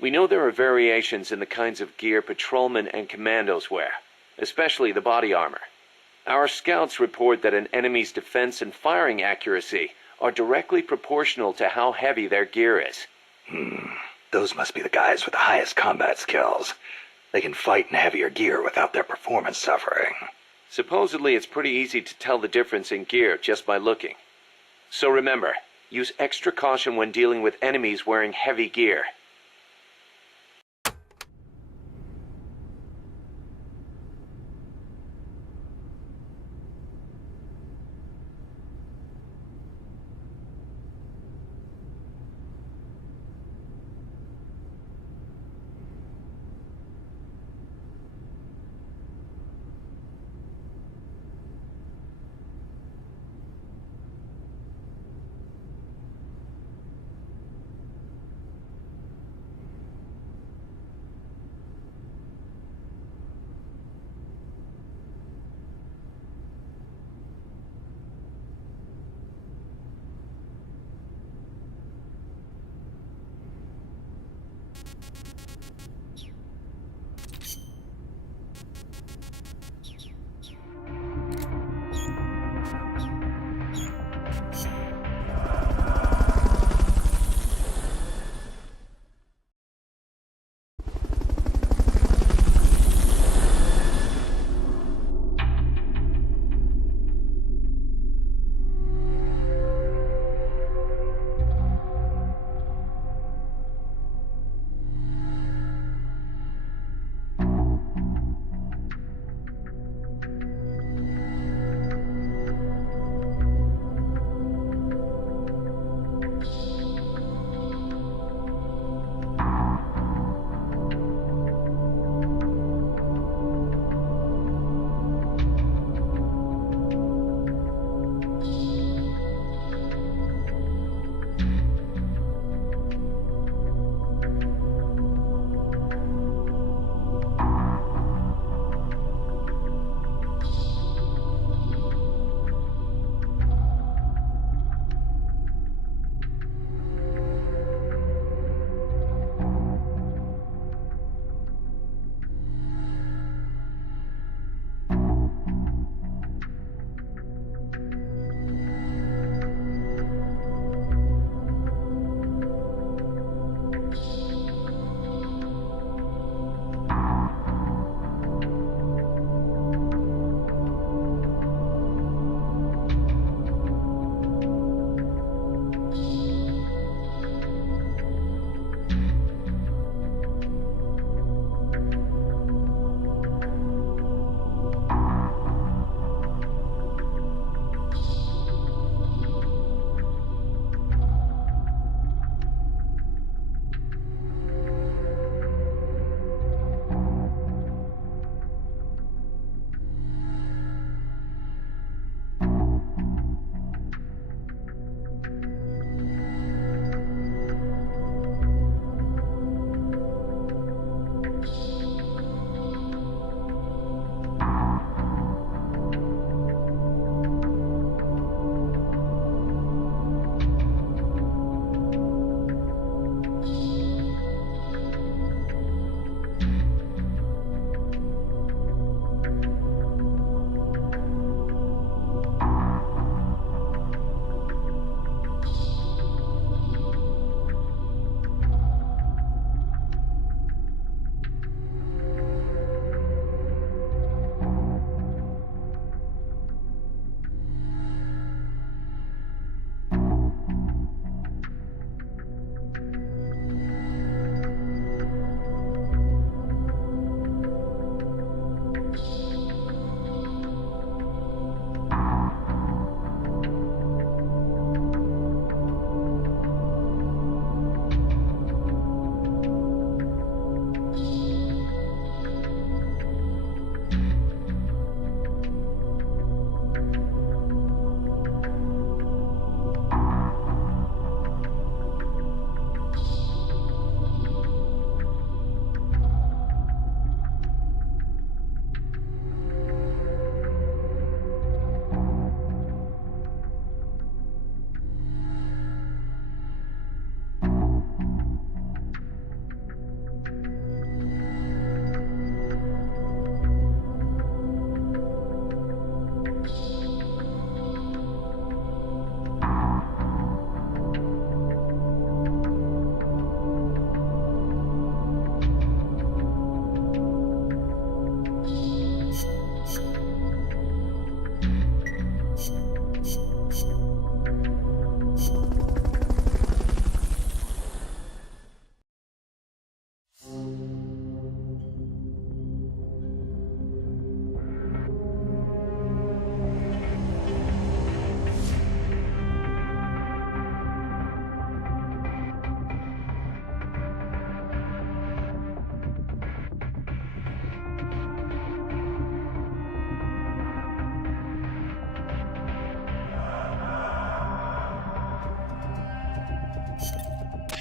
We know there are variations in the kinds of gear patrolmen and commandos wear, especially the body armor. Our scouts report that an enemy's defense and firing accuracy are directly proportional to how heavy their gear is. Those must be the guys with the highest combat skills. They can fight in heavier gear without their performance suffering. Supposedly it's pretty easy to tell the difference in gear just by looking. So remember, use extra caution when dealing with enemies wearing heavy gear.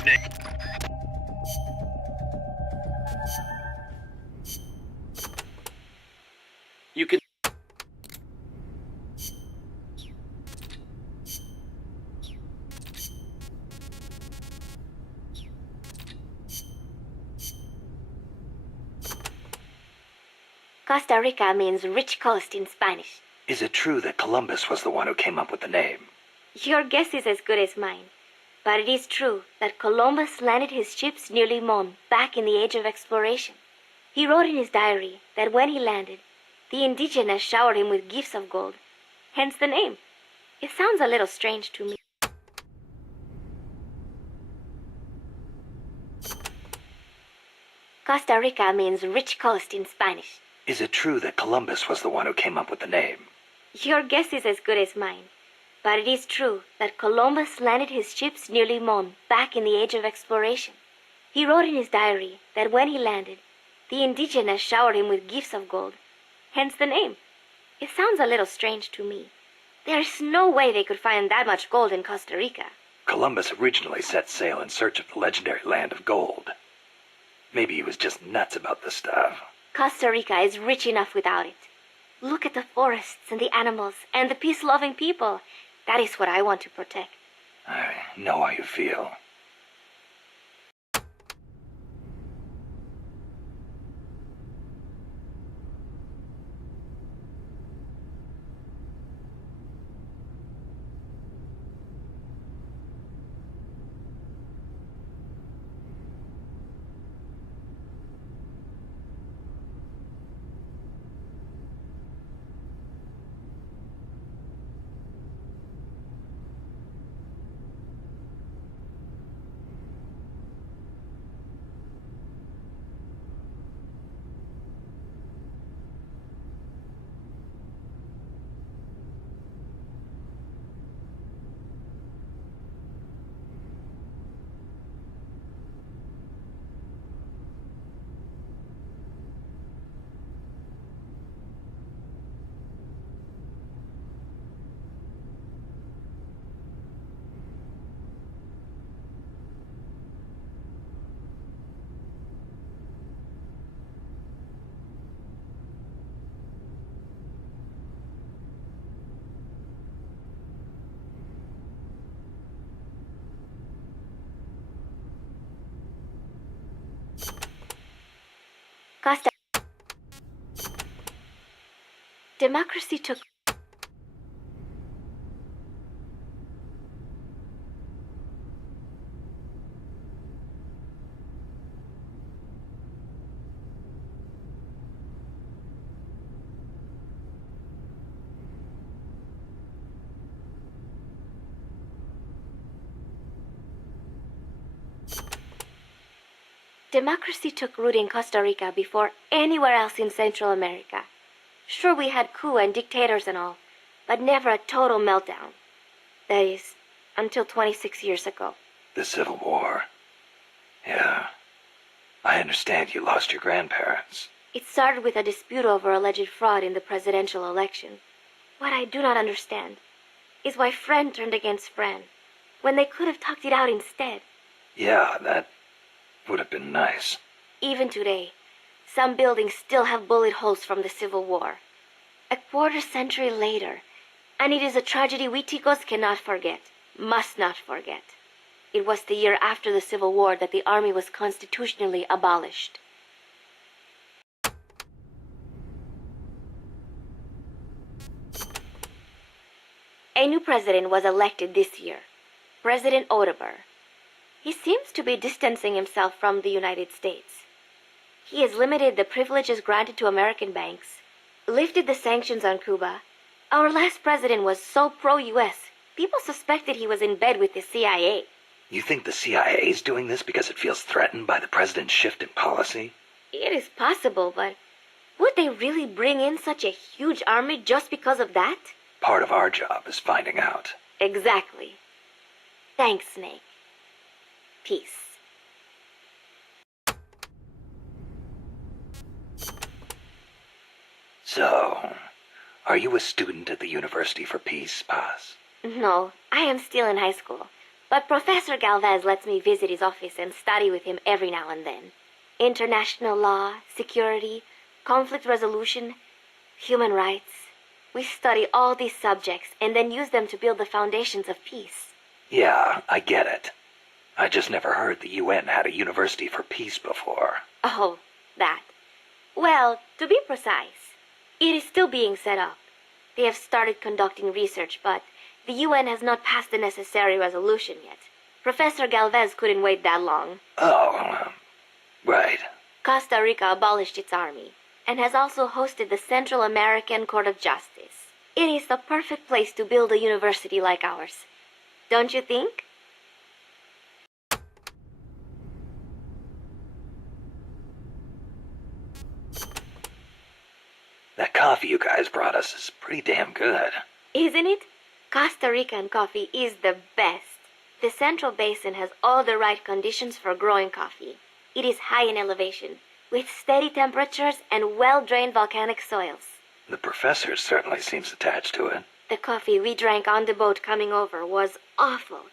Snake. You can... Costa Rica means rich coast in Spanish. Is it true that Columbus was the one who came up with the name? Your guess is as good as mine. But it is true that Columbus landed his ships near Limon back in the age of exploration. He wrote in his diary that when he landed, the indigenous showered him with gifts of gold, hence the name. It sounds a little strange to me. Costa Rica means rich coast in Spanish. Is it true that Columbus was the one who came up with the name? Your guess is as good as mine. But it is true that Columbus landed his ships near Limon back in the age of exploration. He wrote in his diary that when he landed, the indigenous showered him with gifts of gold, hence the name. It sounds a little strange to me. There's no way they could find that much gold in Costa Rica. Columbus originally set sail in search of the legendary land of gold. Maybe he was just nuts about the stuff. Costa Rica is rich enough without it. Look at the forests and the animals and the peace-loving people. That is what I want to protect. I know how you feel. Costa. Democracy took. Democracy took root in Costa Rica before anywhere else in Central America. Sure, we had coup and dictators and all, but never a total meltdown. That is, until 26 years ago. The Civil War. Yeah. I understand you lost your grandparents. It started with a dispute over alleged fraud in the presidential election. What I do not understand is why friend turned against friend, when they could have talked it out instead. Yeah, that would have been nice. Even today, some buildings still have bullet holes from the Civil War. A quarter century later, and it is a tragedy we Ticos cannot forget, must not forget. It was the year after the Civil War that the army was constitutionally abolished. A new president was elected this year, President Oteber. He seems to be distancing himself from the United States. He has limited the privileges granted to American banks, lifted the sanctions on Cuba. Our last president was so pro-U.S., people suspected he was in bed with the CIA. You think the CIA is doing this because it feels threatened by the president's shift in policy? It is possible, but would they really bring in such a huge army just because of that? Part of our job is finding out. Exactly. Thanks, Snake. Peace. So, are you a student at the University for Peace, Paz? No, I am still in high school. But Professor Galvez lets me visit his office and study with him every now and then. International law, security, conflict resolution, human rights. We study all these subjects and then use them to build the foundations of peace. Yeah, I get it. I just never heard the UN had a university for peace before. Oh, that. Well, to be precise, it is still being set up. They have started conducting research, but the UN has not passed the necessary resolution yet. Professor Galvez couldn't wait that long. Oh, right. Costa Rica abolished its army and has also hosted the Central American Court of Justice. It is the perfect place to build a university like ours. Don't you think? That coffee you guys brought us is pretty damn good. Isn't it? Costa Rican coffee is the best. The Central Basin has all the right conditions for growing coffee. It is high in elevation, with steady temperatures and well-drained volcanic soils. The professor certainly seems attached to it. The coffee we drank on the boat coming over was awful.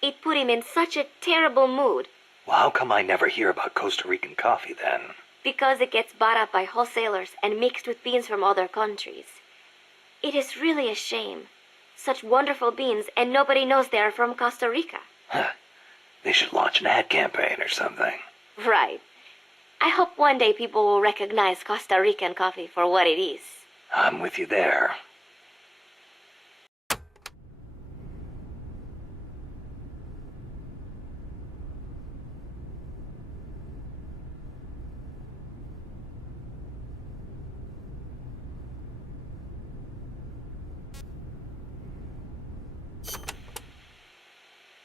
It put him in such a terrible mood. Well, how come I never hear about Costa Rican coffee then? Because it gets bought up by wholesalers and mixed with beans from other countries. It is really a shame. Such wonderful beans, and nobody knows they are from Costa Rica. Huh. They should launch an ad campaign or something. Right. I hope one day people will recognize Costa Rican coffee for what it is. I'm with you there.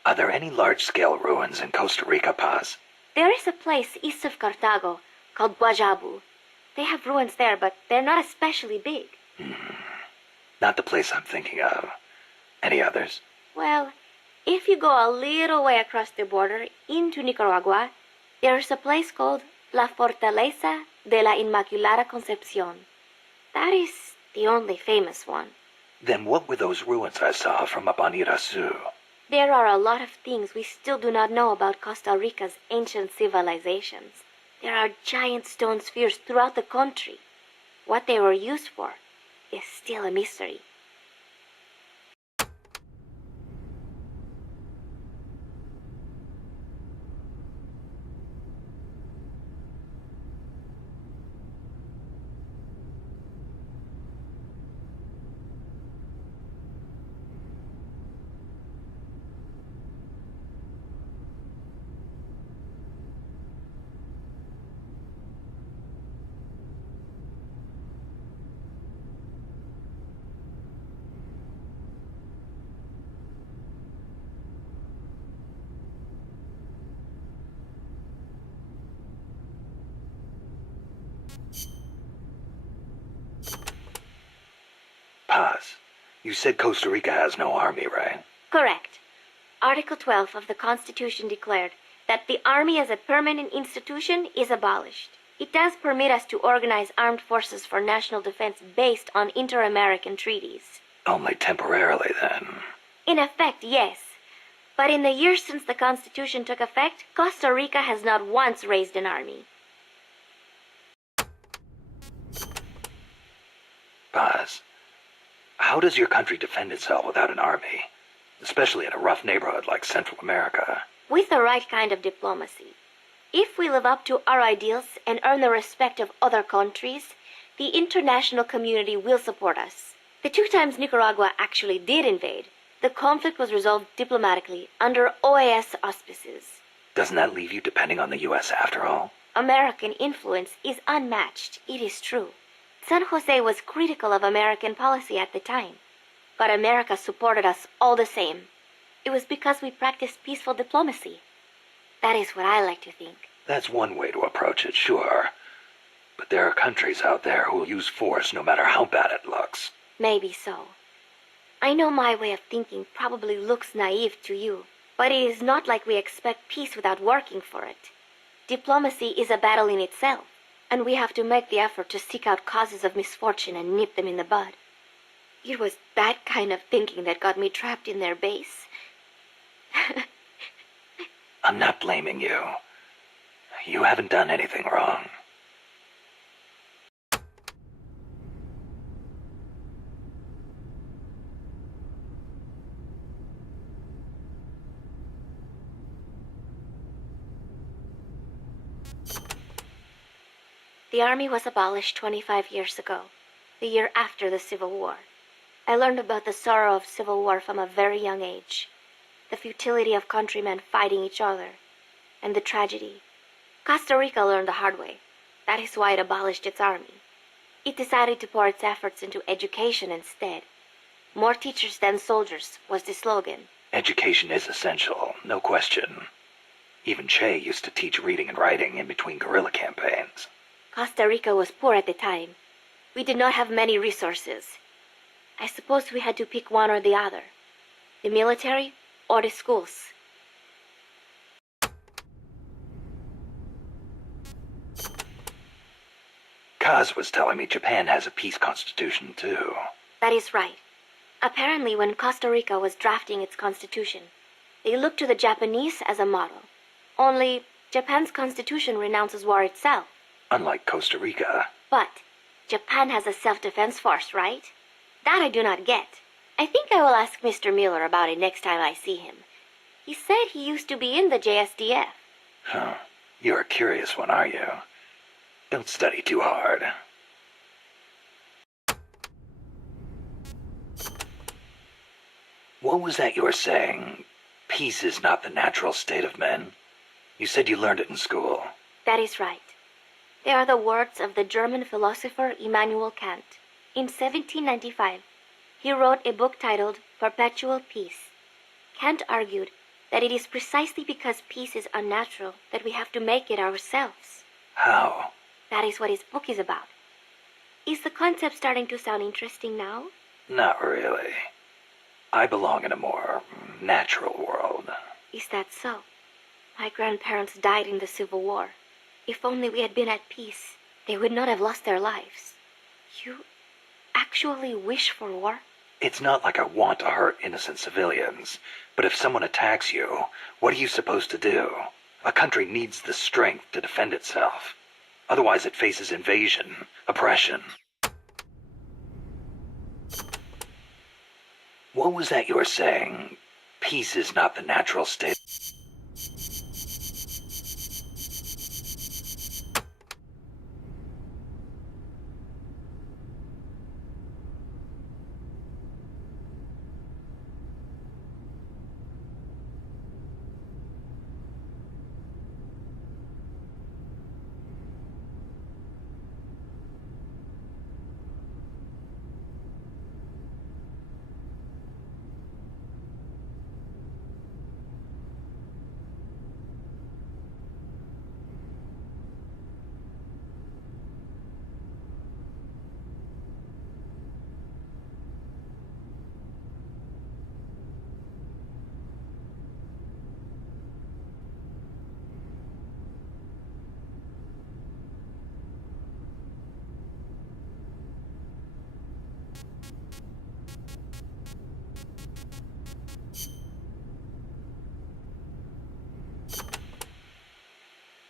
Are there any large-scale ruins in Costa Rica, Paz? There is a place east of Cartago called Guajabu. They have ruins there, but they're not especially big. Not the place I'm thinking of. Any others? Well, if you go a little way across the border into Nicaragua, there is a place called La Fortaleza de la Inmaculada Concepción. That is the only famous one. Then what were those ruins I saw from up on Irasu? There are a lot of things we still do not know about Costa Rica's ancient civilizations. There are giant stone spheres throughout the country. What they were used for is still a mystery. Paz, you said Costa Rica has no army, right? Correct. Article 12 of the Constitution declared that the Army as a permanent institution is abolished. It does permit us to organize armed forces for national defense based on inter-American treaties. Only temporarily, then. In effect, yes. But in the years since the Constitution took effect, Costa Rica has not once raised an army. Paz, how does your country defend itself without an army? Especially in a rough neighborhood like Central America. With the right kind of diplomacy. If we live up to our ideals and earn the respect of other countries, the international community will support us. The 2 times Nicaragua actually did invade, the conflict was resolved diplomatically under OAS auspices. Doesn't that leave you depending on the U.S. after all? American influence is unmatched, it is true. San Jose was critical of American policy at the time, but America supported us all the same. It was because we practiced peaceful diplomacy. That is what I like to think. That's one way to approach it, sure. But there are countries out there who will use force no matter how bad it looks. Maybe so. I know my way of thinking probably looks naive to you, but it is not like we expect peace without working for it. Diplomacy is a battle in itself, and we have to make the effort to seek out causes of misfortune and nip them in the bud. It was that kind of thinking that got me trapped in their base. I'm not blaming you. You haven't done anything wrong. The army was abolished 25 years ago, the year after the Civil War. I learned about the sorrow of civil war from a very young age, the futility of countrymen fighting each other, and the tragedy. Costa Rica learned the hard way. That is why it abolished its army. It decided to pour its efforts into education instead. More teachers than soldiers was the slogan. Education is essential, no question. Even Che used to teach reading and writing in between guerrilla campaigns. Costa Rica was poor at the time. We did not have many resources. I suppose we had to pick one or the other. The military or the schools. Kaz was telling me Japan has a peace constitution, too. That is right. Apparently, when Costa Rica was drafting its constitution, they looked to the Japanese as a model. Only, Japan's constitution renounces war itself. Unlike Costa Rica. But Japan has a self-defense force, right? That I do not get. I think I will ask Mr. Miller about it next time I see him. He said he used to be in the JSDF. Huh. You're a curious one, are you? Don't study too hard. What was that you were saying? Peace is not the natural state of men? You said you learned it in school. That is right. They are the words of the German philosopher Immanuel Kant. In 1795, he wrote a book titled Perpetual Peace. Kant argued that it is precisely because peace is unnatural that we have to make it ourselves. How? That is what his book is about. Is the concept starting to sound interesting now? Not really. I belong in a more natural world. Is that so? My grandparents died in the Civil War. If only we had been at peace, they would not have lost their lives. You actually wish for war? It's not like I want to hurt innocent civilians, but if someone attacks you, what are you supposed to do? A country needs the strength to defend itself. Otherwise it faces invasion, oppression. What was that you were saying? Peace is not the natural state.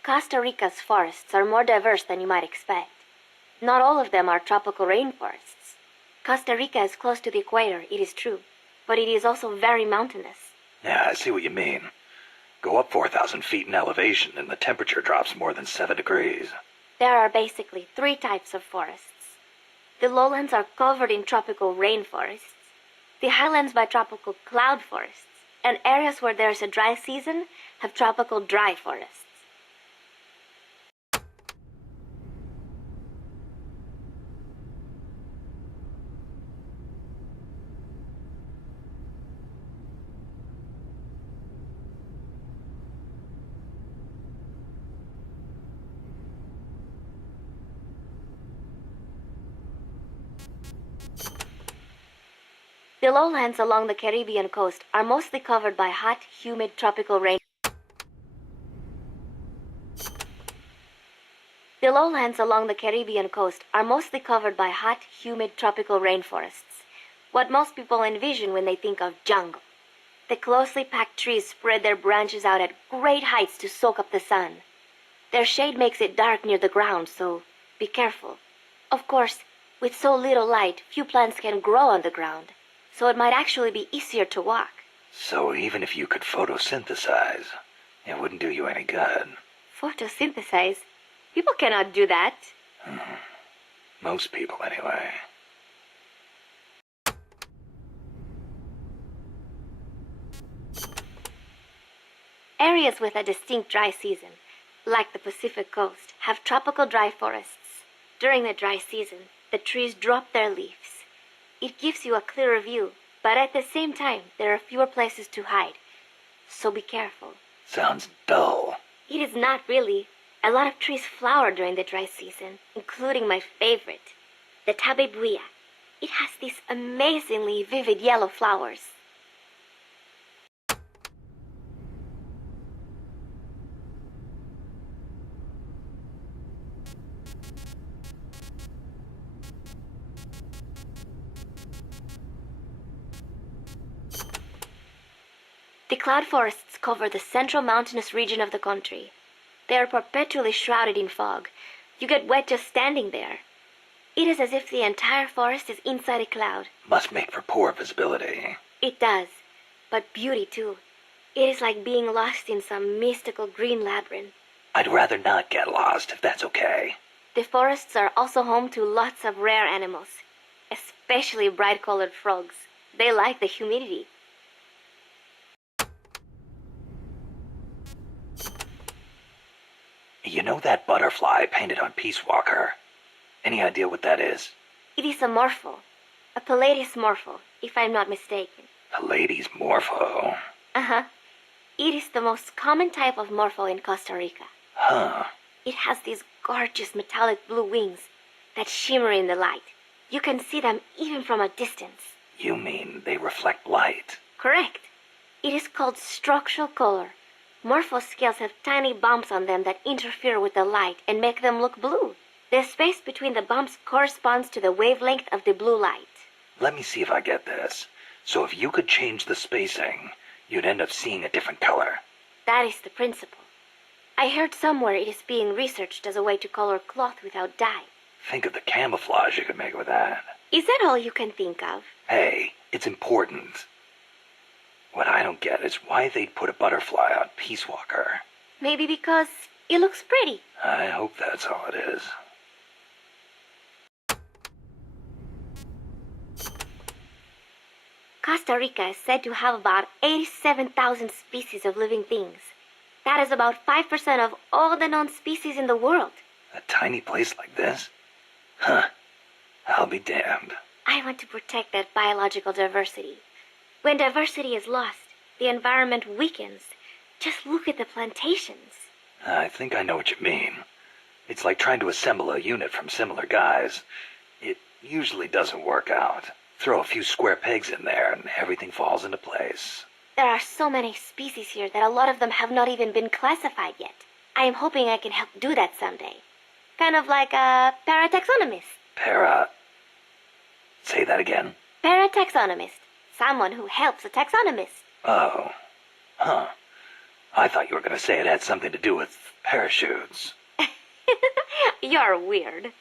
Costa Rica's forests are more diverse than you might expect. Not all of them are tropical rainforests. Costa Rica is close to the equator, it is true, but it is also very mountainous. Yeah, I see what you mean. Go up 4,000 feet in elevation and the temperature drops more than 7 degrees. There are basically 3 types of forests. The lowlands are covered in tropical rainforests, the highlands by tropical cloud forests, and areas where there is a dry season have tropical dry forests. The lowlands along the Caribbean coast are mostly covered by hot, humid tropical rain. The lowlands along the Caribbean coast are mostly covered by hot, humid tropical rainforests, what most people envision when they think of jungle. The closely packed trees spread their branches out at great heights to soak up the sun. Their shade makes it dark near the ground, so be careful. Of course, with so little light, few plants can grow on the ground, so it might actually be easier to walk. So even if you could photosynthesize, it wouldn't do you any good. Photosynthesize? People cannot do that. Most people, anyway. Areas with a distinct dry season, like the Pacific coast, have tropical dry forests. During the dry season, the trees drop their leaves. It gives you a clearer view, but at the same time, there are fewer places to hide. So be careful. Sounds dull. It is not really. A lot of trees flower during the dry season, including my favorite, the tabebuia. It has these amazingly vivid yellow flowers. The cloud forests cover the central mountainous region of the country. They are perpetually shrouded in fog. You get wet just standing there. It is as if the entire forest is inside a cloud. Must make for poor visibility. It does, but beauty too. It is like being lost in some mystical green labyrinth. I'd rather not get lost, if that's okay. The forests are also home to lots of rare animals, especially bright-colored frogs. They like the humidity. You know that butterfly painted on Peacewalker? Any idea what that is? It is a morpho. A Palladius morpho, if I'm not mistaken. A lady's morpho. Uh-huh. It is the most common type of morpho in Costa Rica. Huh. It has these gorgeous metallic blue wings that shimmer in the light. You can see them even from a distance. You mean they reflect light? Correct. It is called structural color. Morpho scales have tiny bumps on them that interfere with the light and make them look blue. The space between the bumps corresponds to the wavelength of the blue light. Let me see if I get this. So if you could change the spacing, you'd end up seeing a different color. That is the principle. I heard somewhere it is being researched as a way to color cloth without dye. Think of the camouflage you could make with that. Is that all you can think of? Hey, it's important. What I don't get is why they'd put a butterfly on Peacewalker. Maybe because it looks pretty. I hope that's all it is. Costa Rica is said to have about 87,000 species of living things. That is about 5% of all the known species in the world. A tiny place like this? Huh. I'll be damned. I want to protect that biological diversity. When diversity is lost, the environment weakens. Just look at the plantations. I think I know what you mean. It's like trying to assemble a unit from similar guys. It usually doesn't work out. Throw a few square pegs in there and everything falls into place. There are so many species here that a lot of them have not even been classified yet. I am hoping I can help do that someday. Kind of like a parataxonomist. Say that again? Parataxonomist. Someone who helps a taxonomist. Oh. Huh. I thought you were going to say it had something to do with parachutes. You're weird.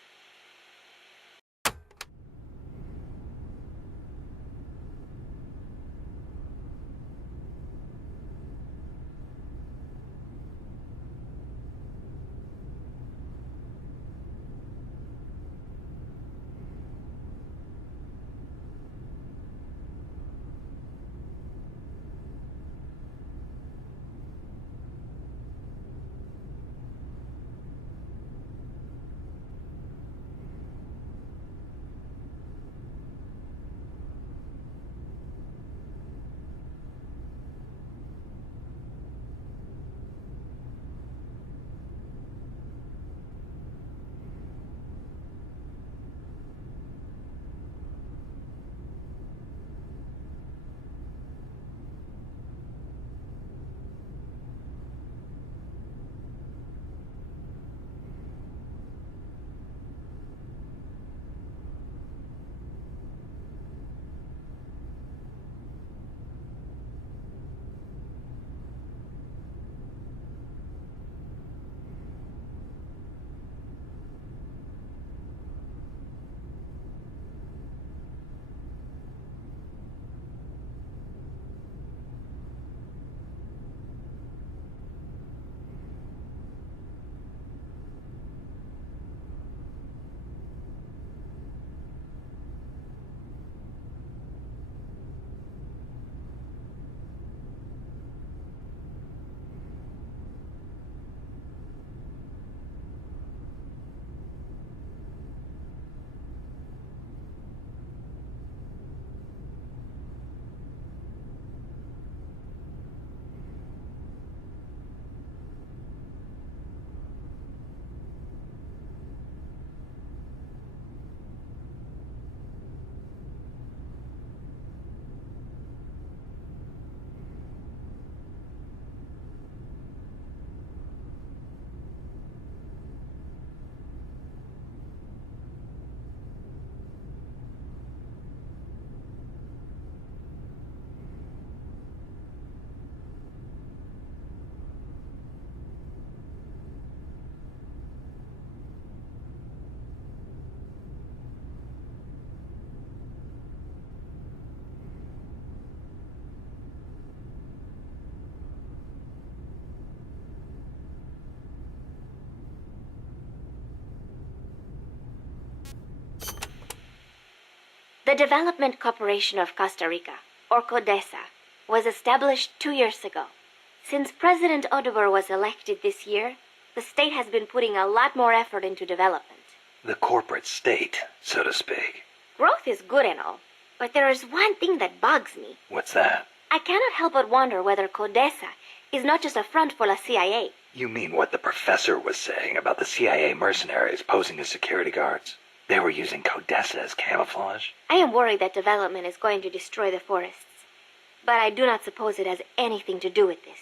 The Development Corporation of Costa Rica, or CODESA, was established 2 years ago. Since President Odober was elected this year, the state has been putting a lot more effort into development. The corporate state, so to speak. Growth is good and all, but there is one thing that bugs me. What's that? I cannot help but wonder whether CODESA is not just a front for la CIA. You mean what the professor was saying about the CIA mercenaries posing as security guards? They were using CODESA as camouflage? I am worried that development is going to destroy the forests, but I do not suppose it has anything to do with this.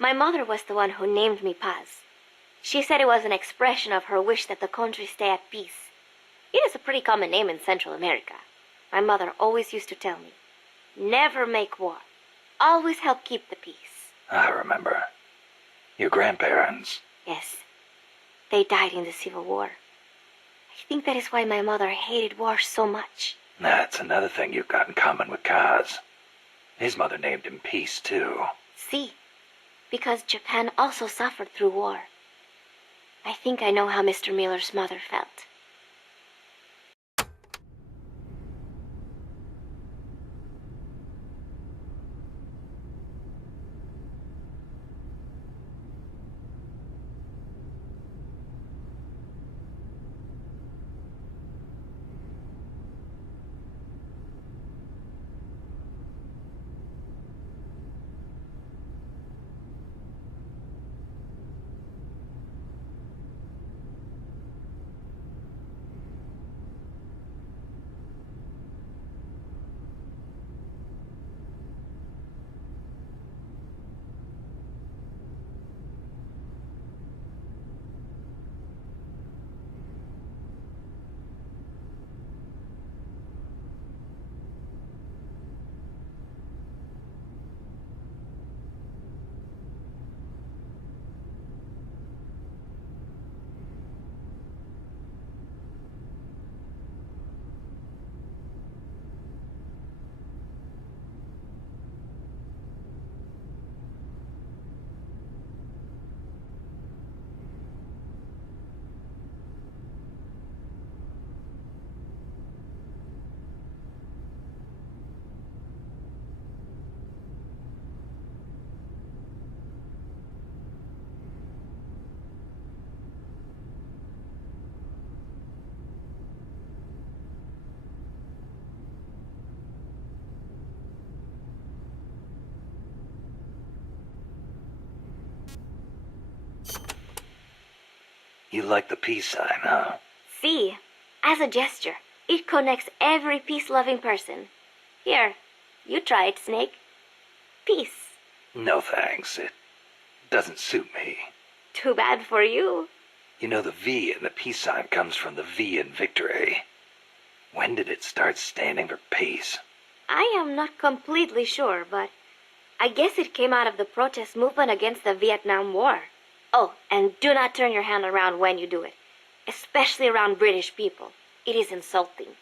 My mother was the one who named me Paz. She said it was an expression of her wish that the country stay at peace. It is a pretty common name in Central America. My mother always used to tell me, never make war. Always help keep the peace. I remember. Your grandparents. Yes. They died in the Civil War. I think that is why my mother hated war so much. That's another thing you've got in common with Kaz. His mother named him Peace, too. See, because Japan also suffered through war. I think I know how Mr. Miller's mother felt. You like the peace sign, huh? See, as a gesture, it connects every peace-loving person. Here, you try it, Snake. Peace. No thanks. It doesn't suit me. Too bad for you. You know, the V in the peace sign comes from the V in victory. When did it start standing for peace? I am not completely sure, but I guess it came out of the protest movement against the Vietnam War. Oh, and do not turn your hand around when you do it, especially around British people. It is insulting.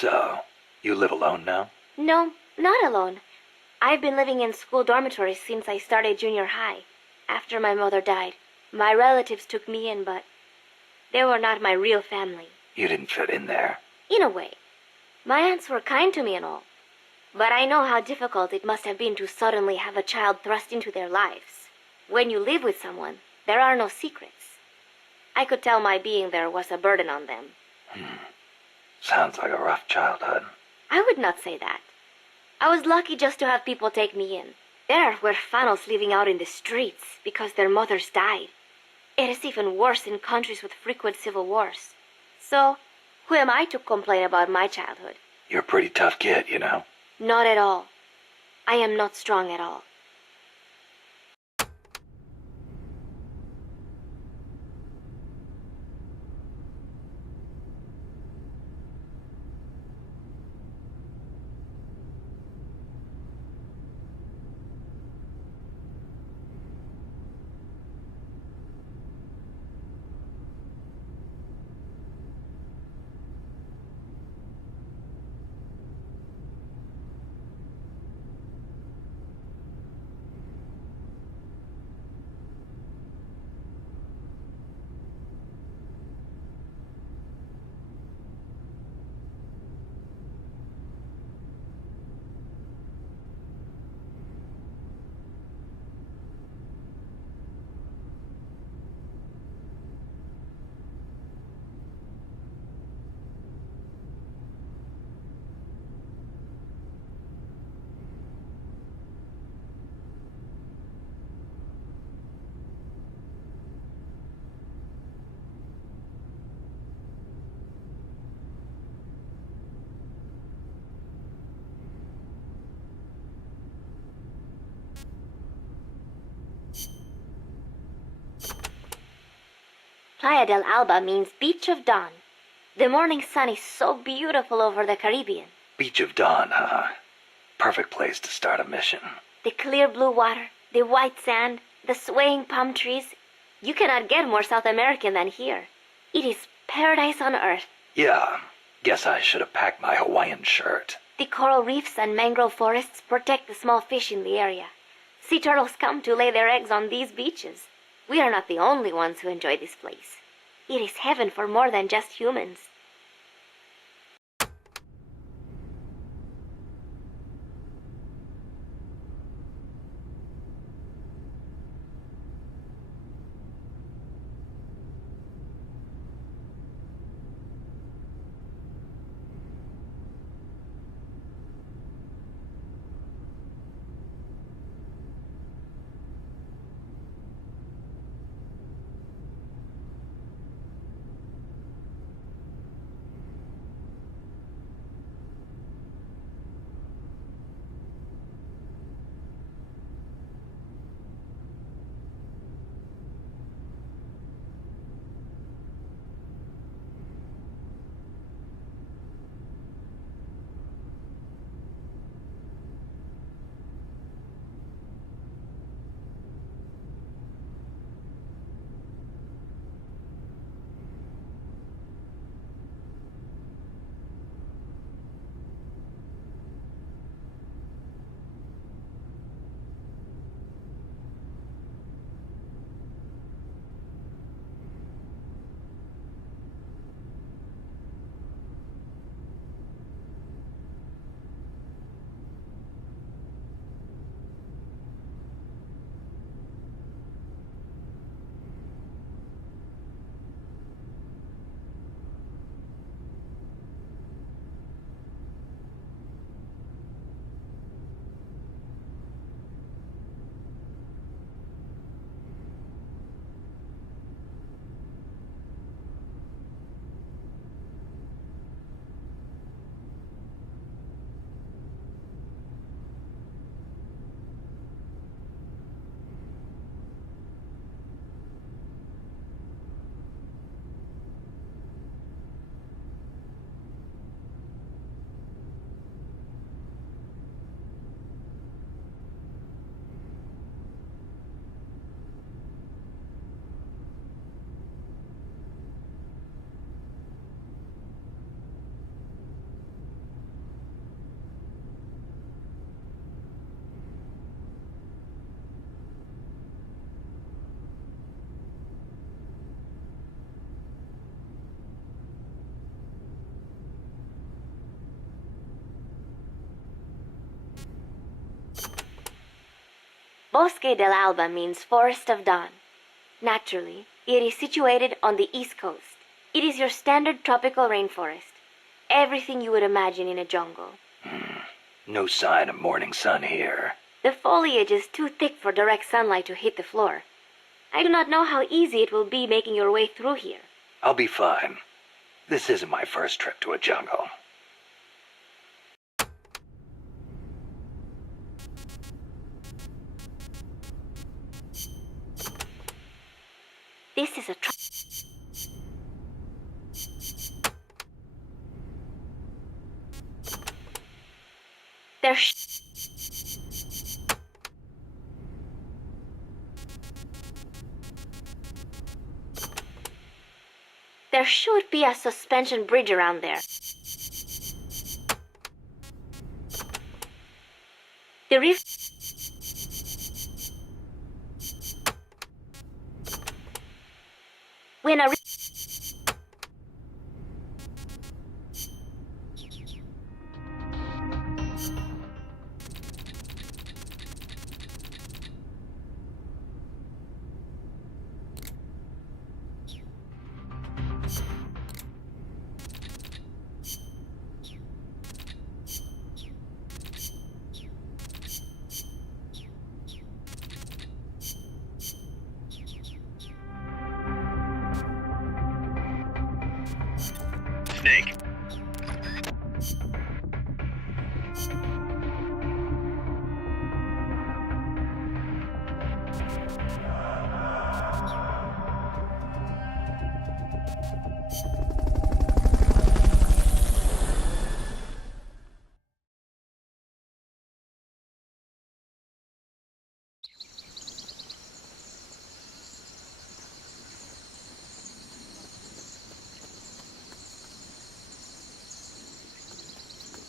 So, you live alone now? No, not alone. I've been living in school dormitories since I started junior high. After my mother died, my relatives took me in, but they were not my real family. You didn't fit in there. In a way. My aunts were kind to me and all. But I know how difficult it must have been to suddenly have a child thrust into their lives. When you live with someone, there are no secrets. I could tell my being there was a burden on them. Sounds like a rough childhood. I would not say that. I was lucky just to have people take me in. There were huérfanos living out in the streets because their mothers died. It is even worse in countries with frequent civil wars. So, who am I to complain about my childhood? You're a pretty tough kid, you know? Not at all. I am not strong at all. Playa del Alba means Beach of Dawn. The morning sun is so beautiful over the Caribbean. Beach of Dawn, huh? Perfect place to start a mission. The clear blue water, the white sand, the swaying palm trees. You cannot get more South American than here. It is paradise on earth. Yeah, guess I should have packed my Hawaiian shirt. The coral reefs and mangrove forests protect the small fish in the area. Sea turtles come to lay their eggs on these beaches. We are not the only ones who enjoy this place. It is heaven for more than just humans. Bosque del Alba means Forest of Dawn. Naturally, it is situated on the east coast. It is your standard tropical rainforest. Everything you would imagine in a jungle. No sign of morning sun here. The foliage is too thick for direct sunlight to hit the floor. I do not know how easy it will be making your way through here. I'll be fine. This isn't my first trip to a jungle. This is a There should be a suspension bridge around there. The rift. When a Snake.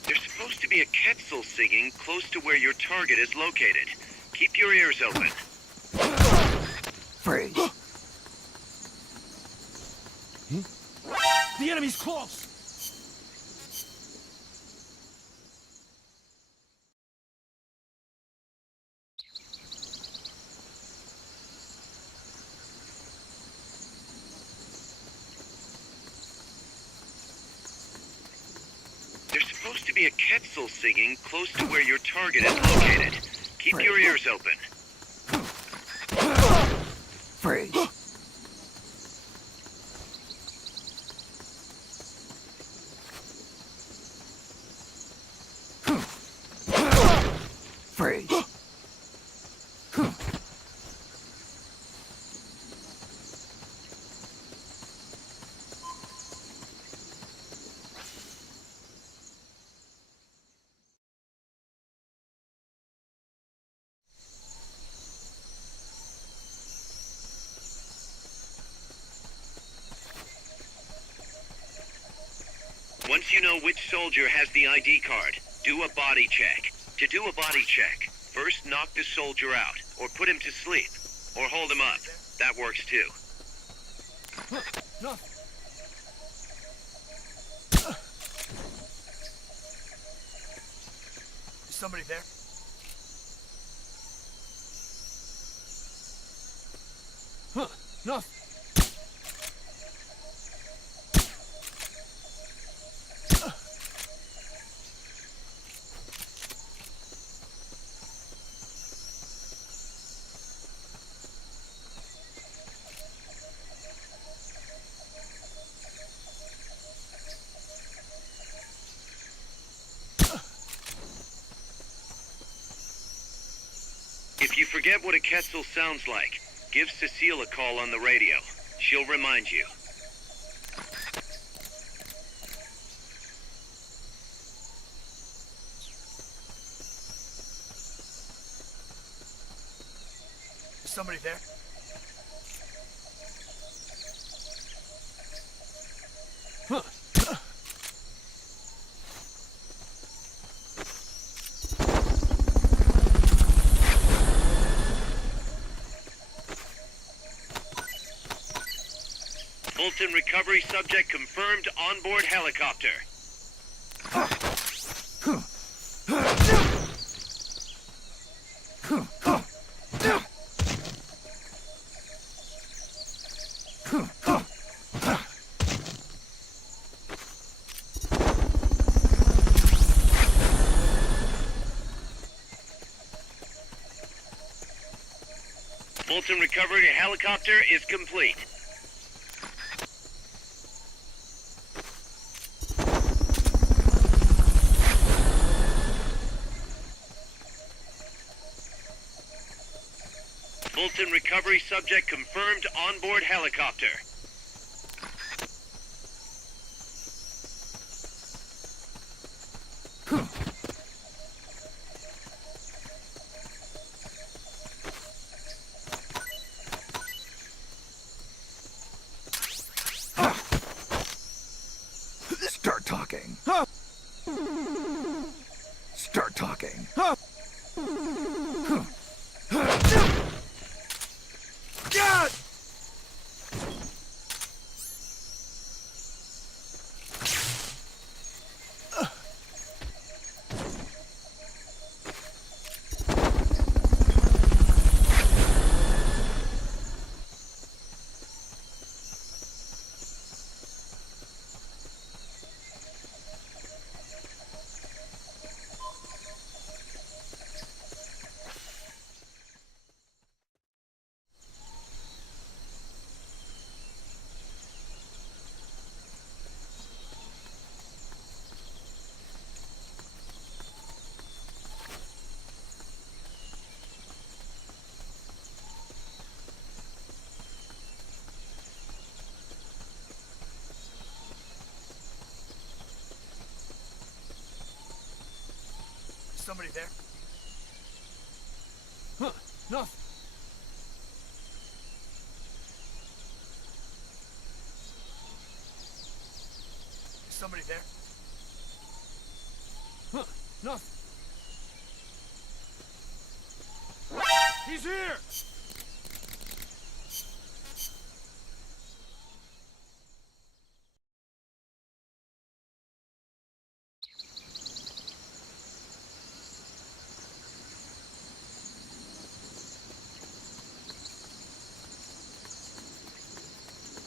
There's supposed to be a Quetzal singing close to where your target is located. Keep your ears open. Freeze. The enemy's close! There's supposed to be a Quetzal singing close to where your target is located. Keep your ears open. Freeze. Freeze. Once you know which soldier has the ID card, do a body check. To do a body check, first knock the soldier out, or put him to sleep, or hold him up. That works too. No. Is somebody there? Huh. No. If you forget what a Quetzal sounds like, give Cecile a call on the radio. She'll remind you. Is somebody there? Huh. Fulton recovery subject confirmed onboard helicopter. Fulton recovery helicopter is complete. Fulton recovery subject confirmed onboard helicopter. Start talking. Start talking. God! Somebody there? Huh, nothing. Somebody there? Huh, nothing. He's here!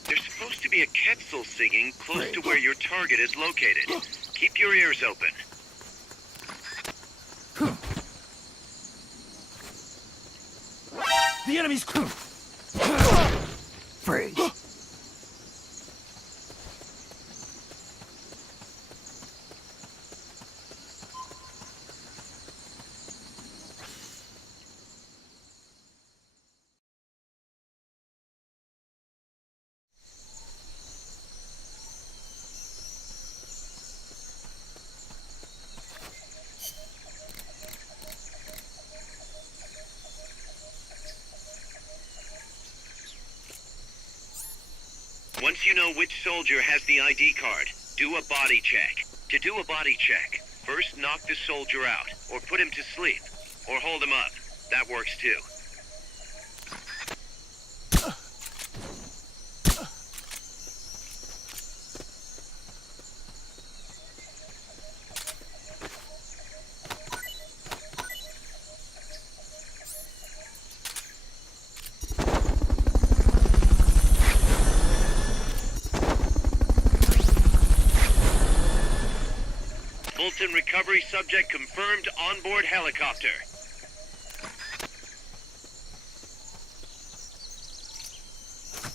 There's supposed to be a Quetzal singing close to where your target is located. Keep your ears open. The enemy's freeze. Once you know which soldier has the ID card, do a body check. To do a body check, first knock the soldier out, or put him to sleep, or hold him up. That works too. Fulton recovery subject confirmed onboard helicopter.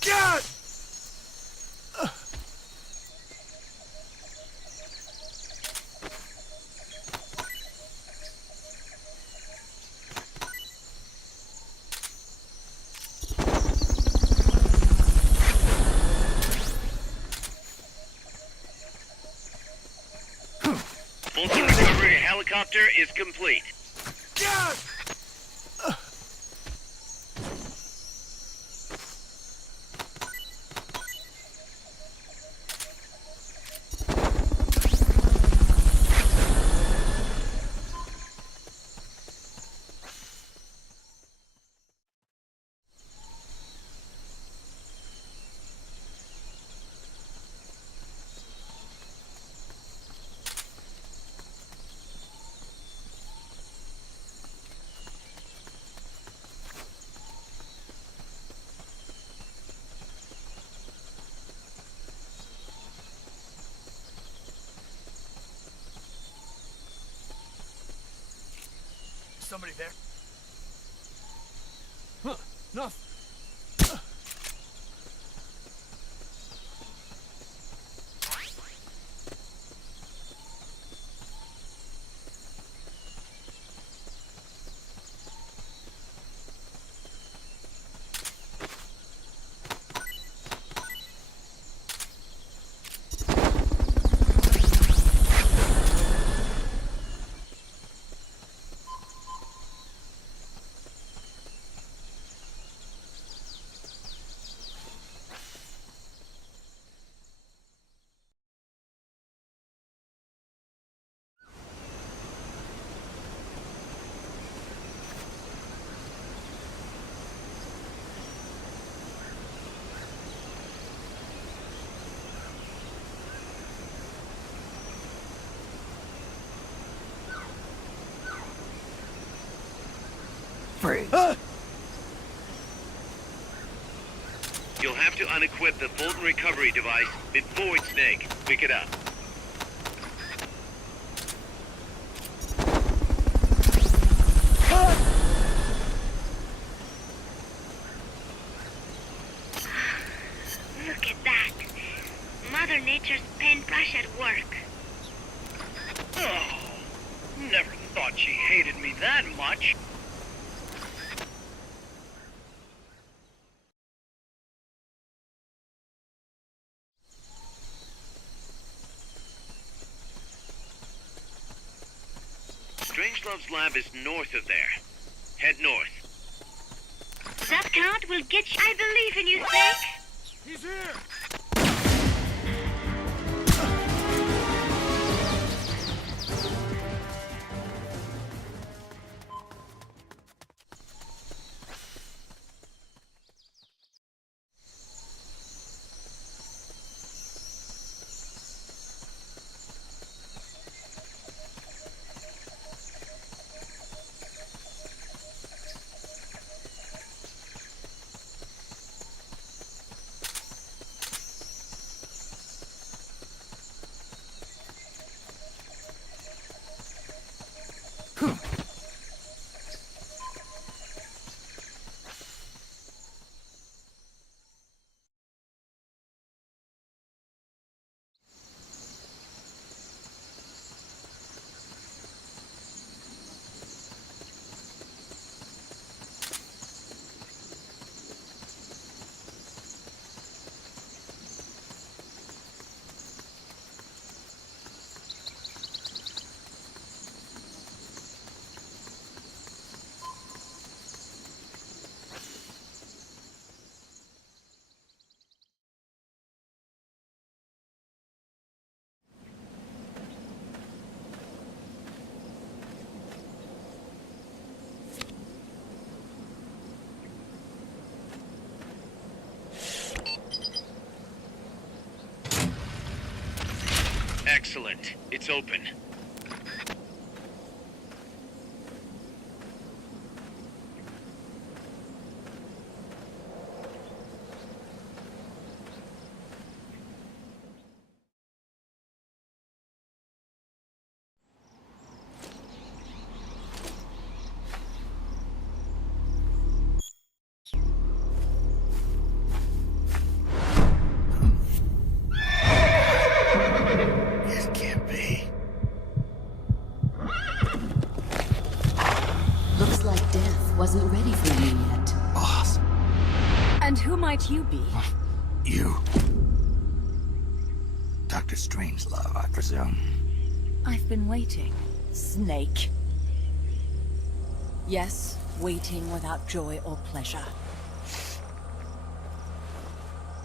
God! Fulton recovery helicopter is complete. God! Somebody there? Huh, Nothing. Freeze. You'll have to unequip the Fulton recovery device before Snake. Pick it up. Look at that. Mother Nature's paintbrush at work. Oh, never thought she hated me that much. Strangelove's lab is north of there. Head north. That count will get you. I believe in you, Snake. He's here! Excellent. It's open. It can't be. Looks like death wasn't ready for you yet. Boss, And who might you be? you. Dr. Strangelove, I presume. I've been waiting, Snake. Yes, waiting without joy or pleasure.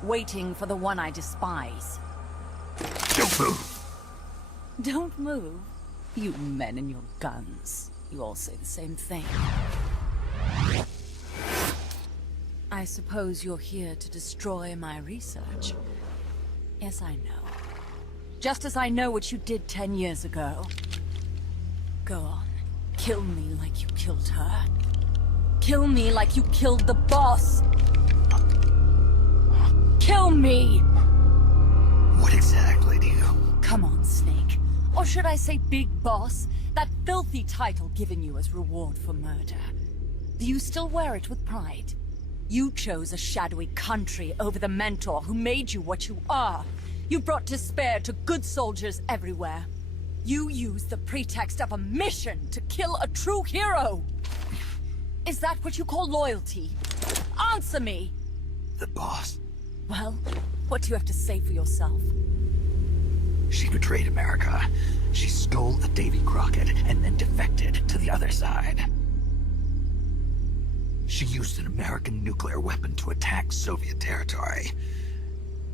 Waiting for the one I despise. Don't move. Don't move. You men and your guns. You all say the same thing. I suppose you're here to destroy my research. Yes, I know. Just as I know what you did 10 years ago. Go on. Kill me like you killed her. Kill me like you killed the boss. Kill me! What exactly do you... Come on, Snake. Or should I say Big Boss? That filthy title given you as reward for murder. Do you still wear it with pride? You chose a shadowy country over the mentor who made you what you are. You brought despair to good soldiers everywhere. You used the pretext of a mission to kill a true hero. Is that what you call loyalty? Answer me! The boss. Well, what do you have to say for yourself? She betrayed America. She stole a Davy Crockett and then defected to the other side. She used an American nuclear weapon to attack Soviet territory.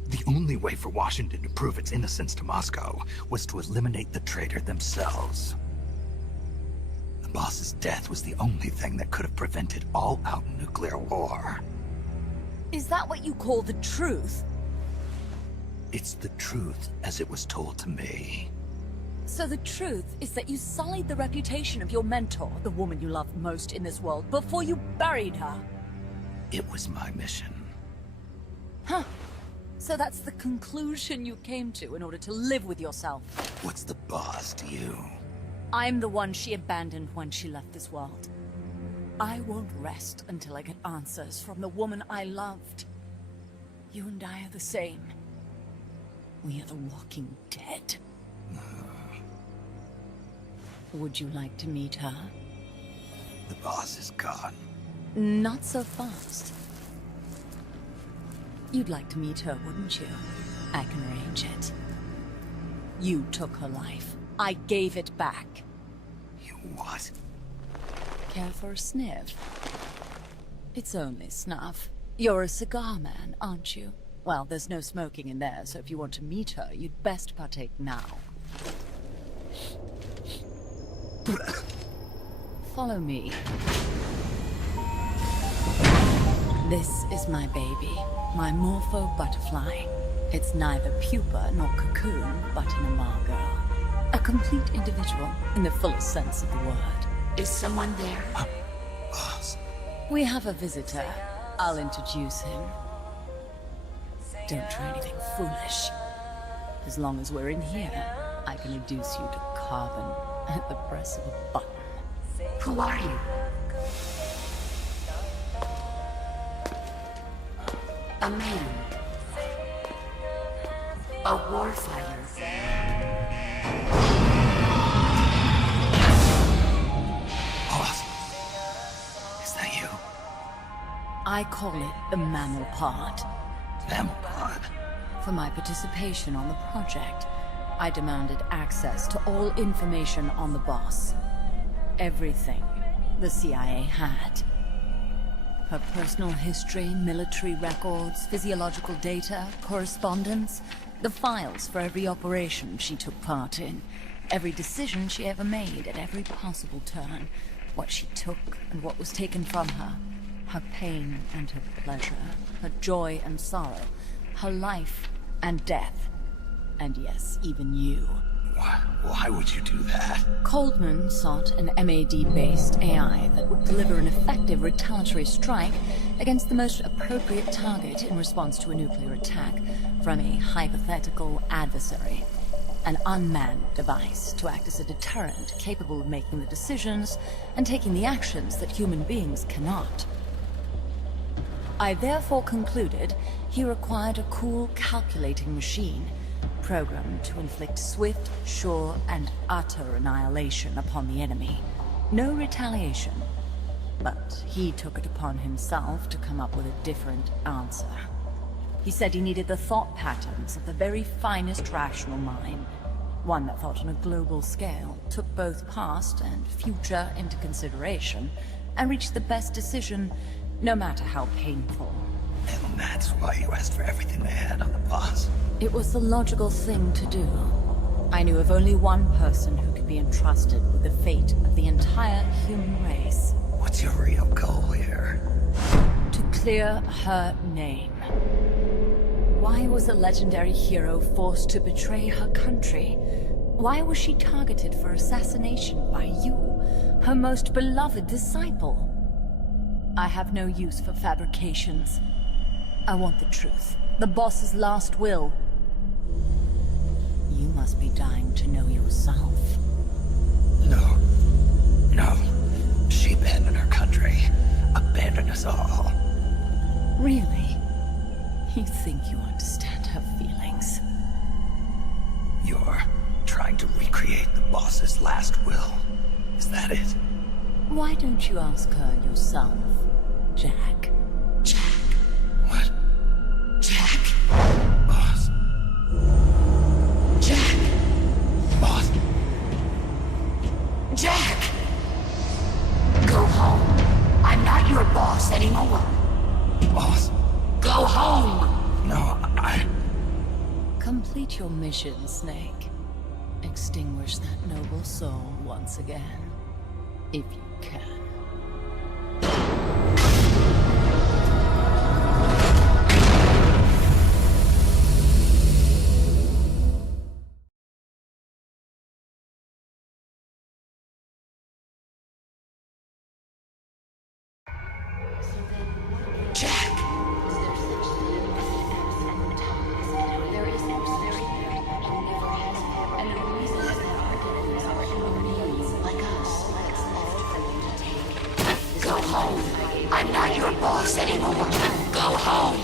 The only way for Washington to prove its innocence to Moscow was to eliminate the traitor themselves. The boss's death was the only thing that could have prevented all-out nuclear war. Is that what you call the truth? It's the truth as it was told to me. So the truth is that you sullied the reputation of your mentor, the woman you loved most in this world, before you buried her. It was my mission. Huh. So that's the conclusion you came to in order to live with yourself. What's the boss to you? I'm the one she abandoned when she left this world. I won't rest until I get answers from the woman I loved. You and I are the same. We are the walking dead. Would you like to meet her? The boss is gone. Not so fast. You'd like to meet her, wouldn't you? I can arrange it. You took her life. I gave it back. You what? Care for a sniff? It's only snuff. You're a cigar man, aren't you? Well, there's no smoking in there, so if you want to meet her, you'd best partake now. Follow me. This is my baby, my morpho butterfly. It's neither pupa nor cocoon, but an Amargo. A complete individual, in the fullest sense of the word. Is someone there? Boss. We have a visitor. I'll introduce him. Don't try anything foolish. As long as we're in here, I can reduce you to carbon at the press of a button. Who are you? A man. A warfighter. Boss. Is that you? I call it the mammal pod. Mammal pod? For my participation on the project, I demanded access to all information on the boss. Everything the CIA had. Her personal history, military records, physiological data, correspondence, the files for every operation she took part in, every decision she ever made at every possible turn, what she took and what was taken from her, her pain and her pleasure, her joy and sorrow, her life and death, and yes, even you. Why would you do that? Coldman sought an MAD-based AI that would deliver an effective retaliatory strike against the most appropriate target in response to a nuclear attack from a hypothetical adversary. An unmanned device to act as a deterrent capable of making the decisions and taking the actions that human beings cannot. I therefore concluded he required a cool calculating machine programmed to inflict swift, sure, and utter annihilation upon the enemy. No retaliation. But he took it upon himself to come up with a different answer. He said he needed the thought patterns of the very finest rational mind, one that thought on a global scale, took both past and future into consideration, and reached the best decision, no matter how painful. And that's why you asked for everything they had on the boss. It was the logical thing to do. I knew of only one person who could be entrusted with the fate of the entire human race. What's your real goal here? To clear her name. Why was a legendary hero forced to betray her country? Why was she targeted for assassination by you, her most beloved disciple? I have no use for fabrications. I want the truth. The boss's last will. You must be dying to know yourself. No. She abandoned her country. Abandoned us all. Really? You think you understand her feelings? You're trying to recreate the boss's last will. Is that it? Why don't you ask her yourself, Jack? Jack? What? Jack? Boss? Jack? Boss? Jack! Go home. I'm not your boss anymore. Boss? Go home! No, Complete your mission, Snake. Extinguish that noble soul once again. If you can. I'm not your boss anymore. Go home.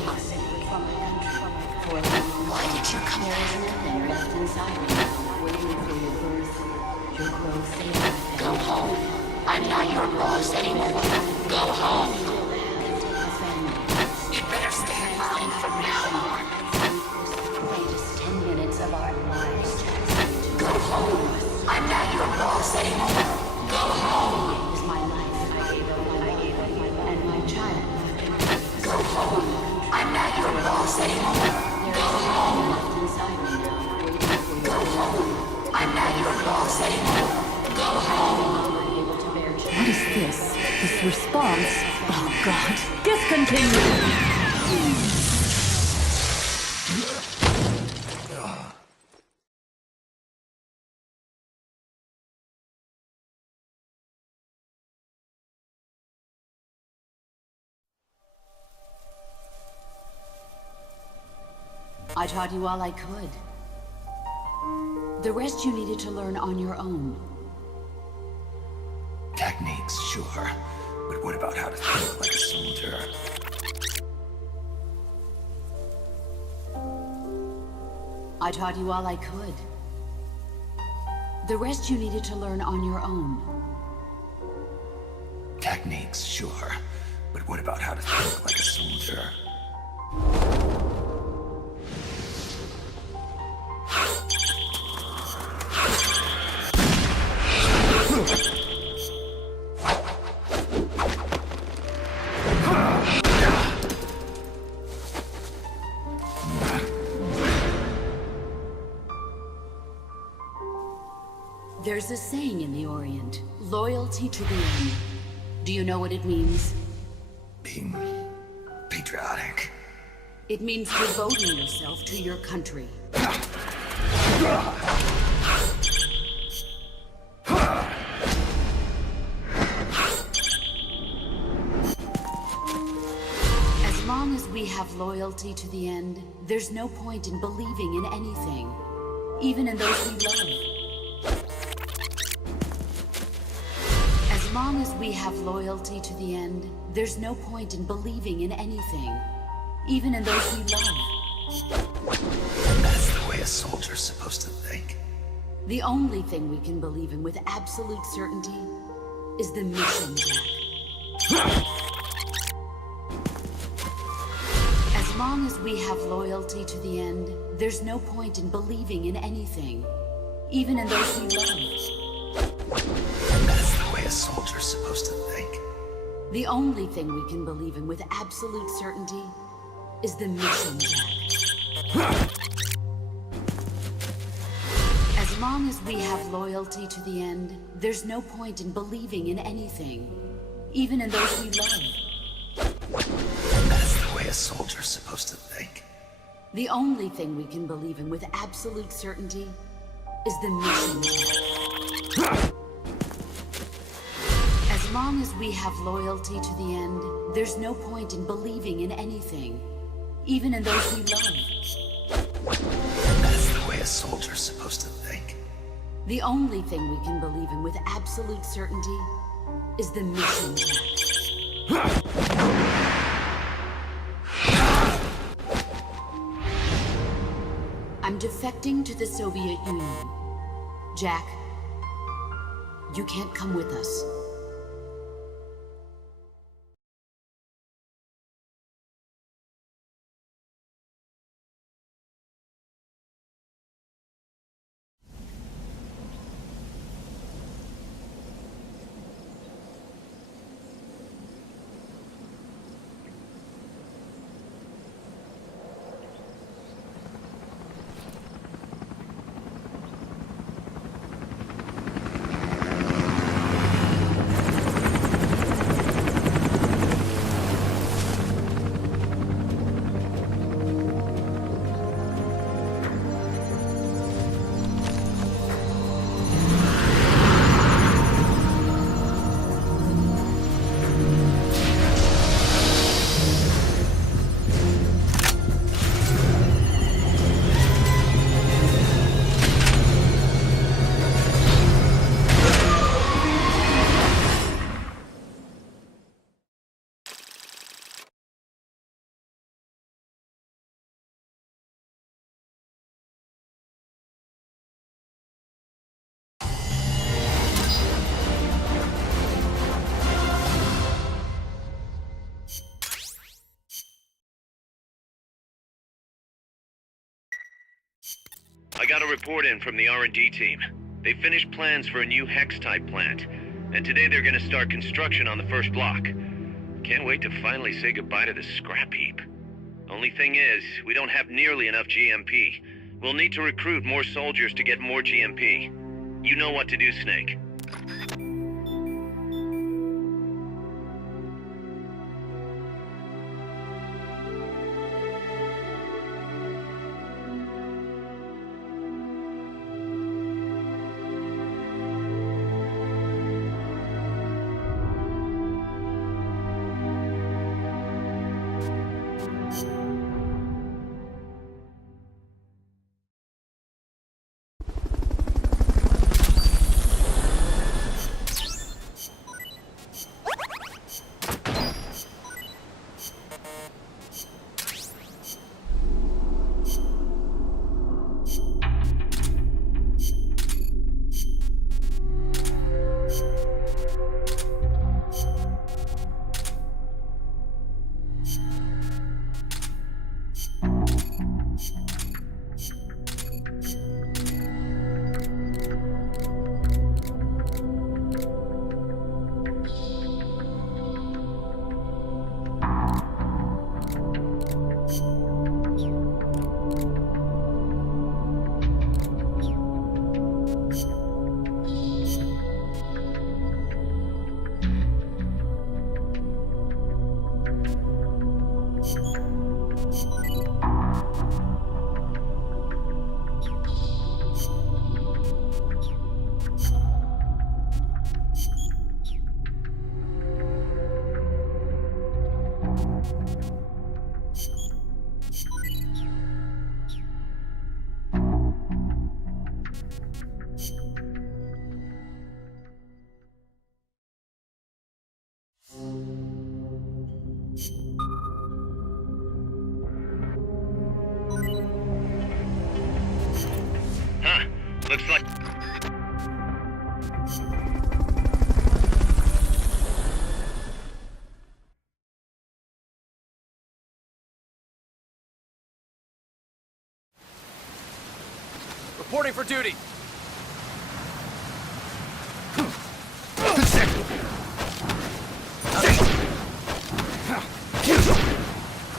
Why did you come? There is nothing left inside me, waiting for your birth, your growth. Go home. I'm not your boss anymore. Go home. You better stay alive from now on. Greatest 10 minutes of our lives. Go home. I'm not your boss anymore. Go home. It was my life. I gave her and my child. Go home. I'm not your boss anymore. Go home. Left inside me now, waiting for your Go home. I'm not your boss anymore. Go home. What is this? This response? Oh God. Discontinue! I taught you all I could. The rest you needed to learn on your own. Techniques, sure. But what about how to think like a soldier? I taught you all I could. The rest you needed to learn on your own. Techniques, sure. But what about how to think like a soldier? There's a saying in the Orient, loyalty to the end. Do you know what it means? Being patriotic. It means devoting yourself to your country. As long as we have loyalty to the end, there's no point in believing in anything, even in those we love. As long as we have loyalty to the end, there's no point in believing in anything, even in those we love. That's the way a soldier's supposed to think. The only thing we can believe in with absolute certainty is the mission, Jack. As long as we have loyalty to the end, there's no point in believing in anything, even in those we love. That's the way a soldier's supposed to think. The only thing we can believe in with absolute certainty is the mission, Jack. As long as we have loyalty to the end, there's no point in believing in anything, even in those we love. That's the way a soldier's supposed to think. The only thing we can believe in with absolute certainty is the mission, Jack. As long as we have loyalty to the end, there's no point in believing in anything, even in those we love. That's the way a soldier's supposed to think. The only thing we can believe in with absolute certainty is the mission, Jack. I'm defecting to the Soviet Union. Jack, you can't come with us. I got a report in from the R&D team. They finished plans for a new Hex-type plant, and today they're gonna start construction on the first block. Can't wait to finally say goodbye to this scrap heap. Only thing is, we don't have nearly enough GMP. We'll need to recruit more soldiers to get more GMP. You know what to do, Snake. Looks like... Reporting for duty.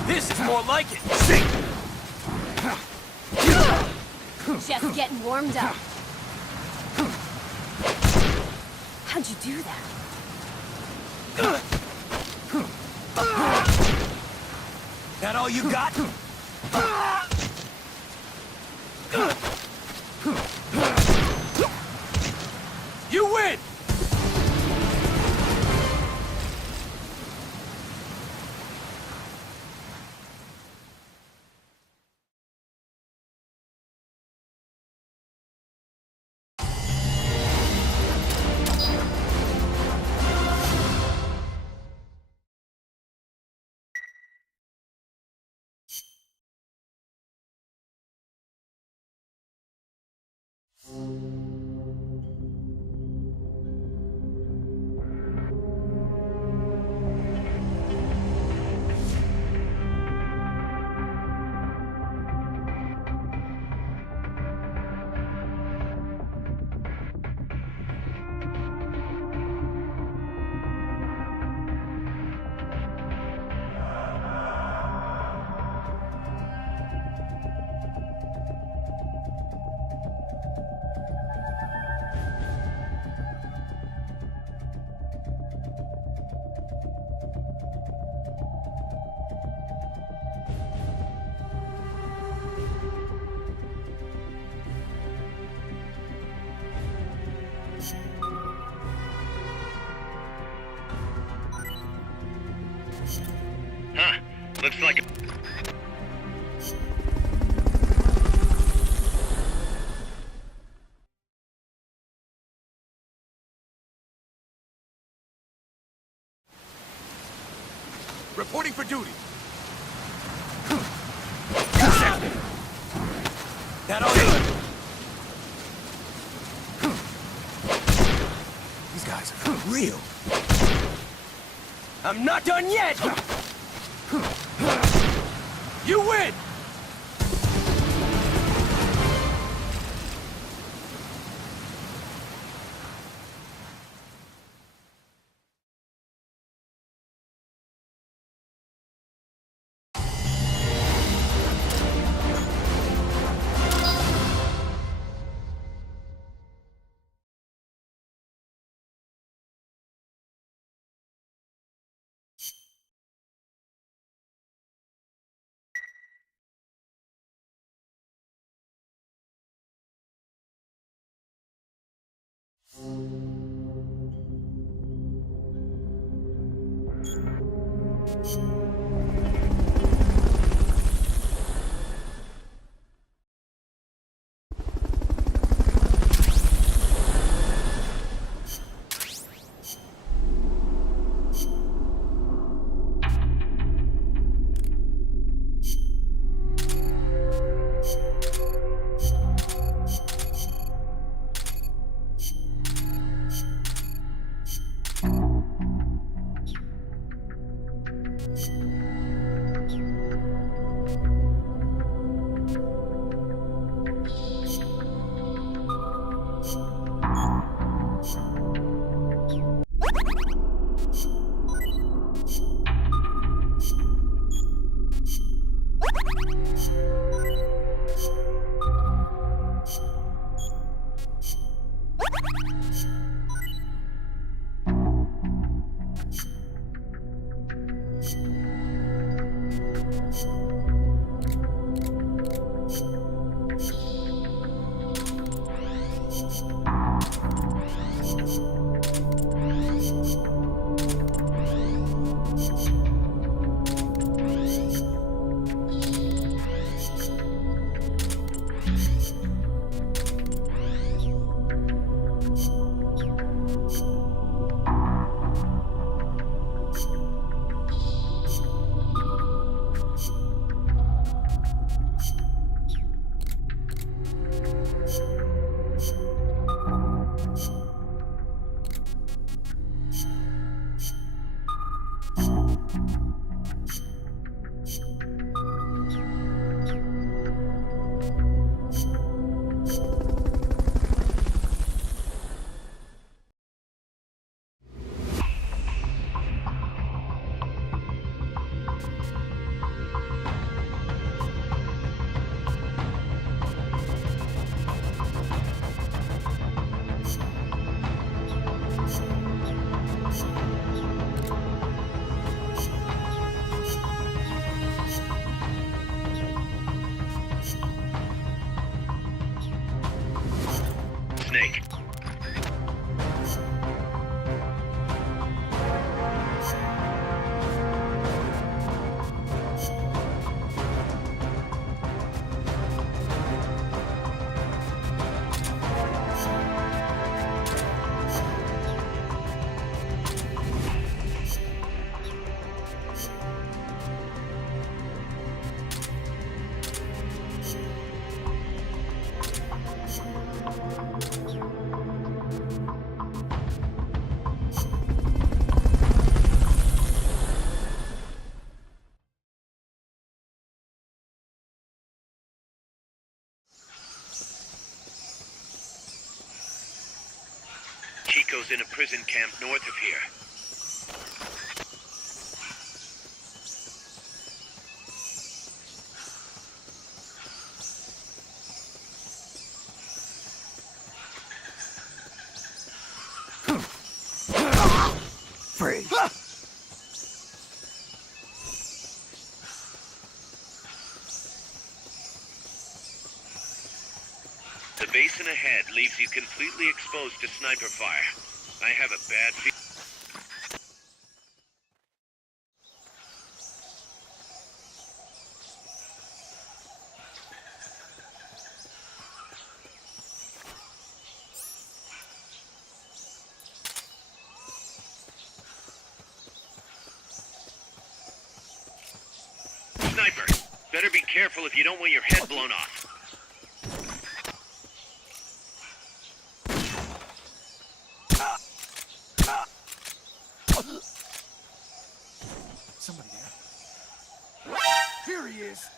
This is more like it. Just getting warmed up. How'd you do that? That all you got? You win! Looks like... Reporting for duty. That all you? These guys are real. I'm not done yet! You win! Snake. Chico's in a prison camp north of here. Freeze. The basin ahead leaves you completely exposed to sniper fire. I have a bad feeling. better be careful if you don't want your head blown off. Somebody there. Here he is.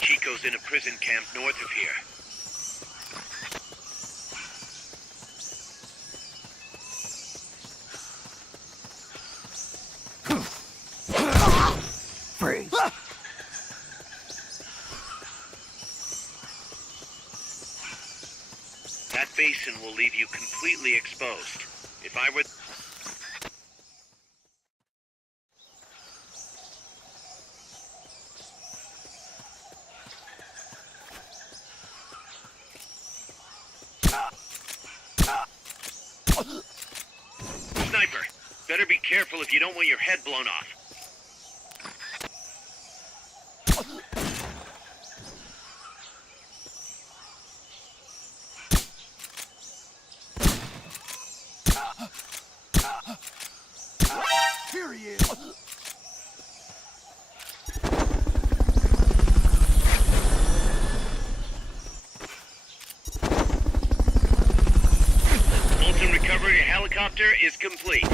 Chico's in a prison camp north of here. Freeze. That basin will leave you completely exposed. If I were... Sniper, better be careful if you don't want your head blown off. Here he is. Fulton recovery helicopter is complete.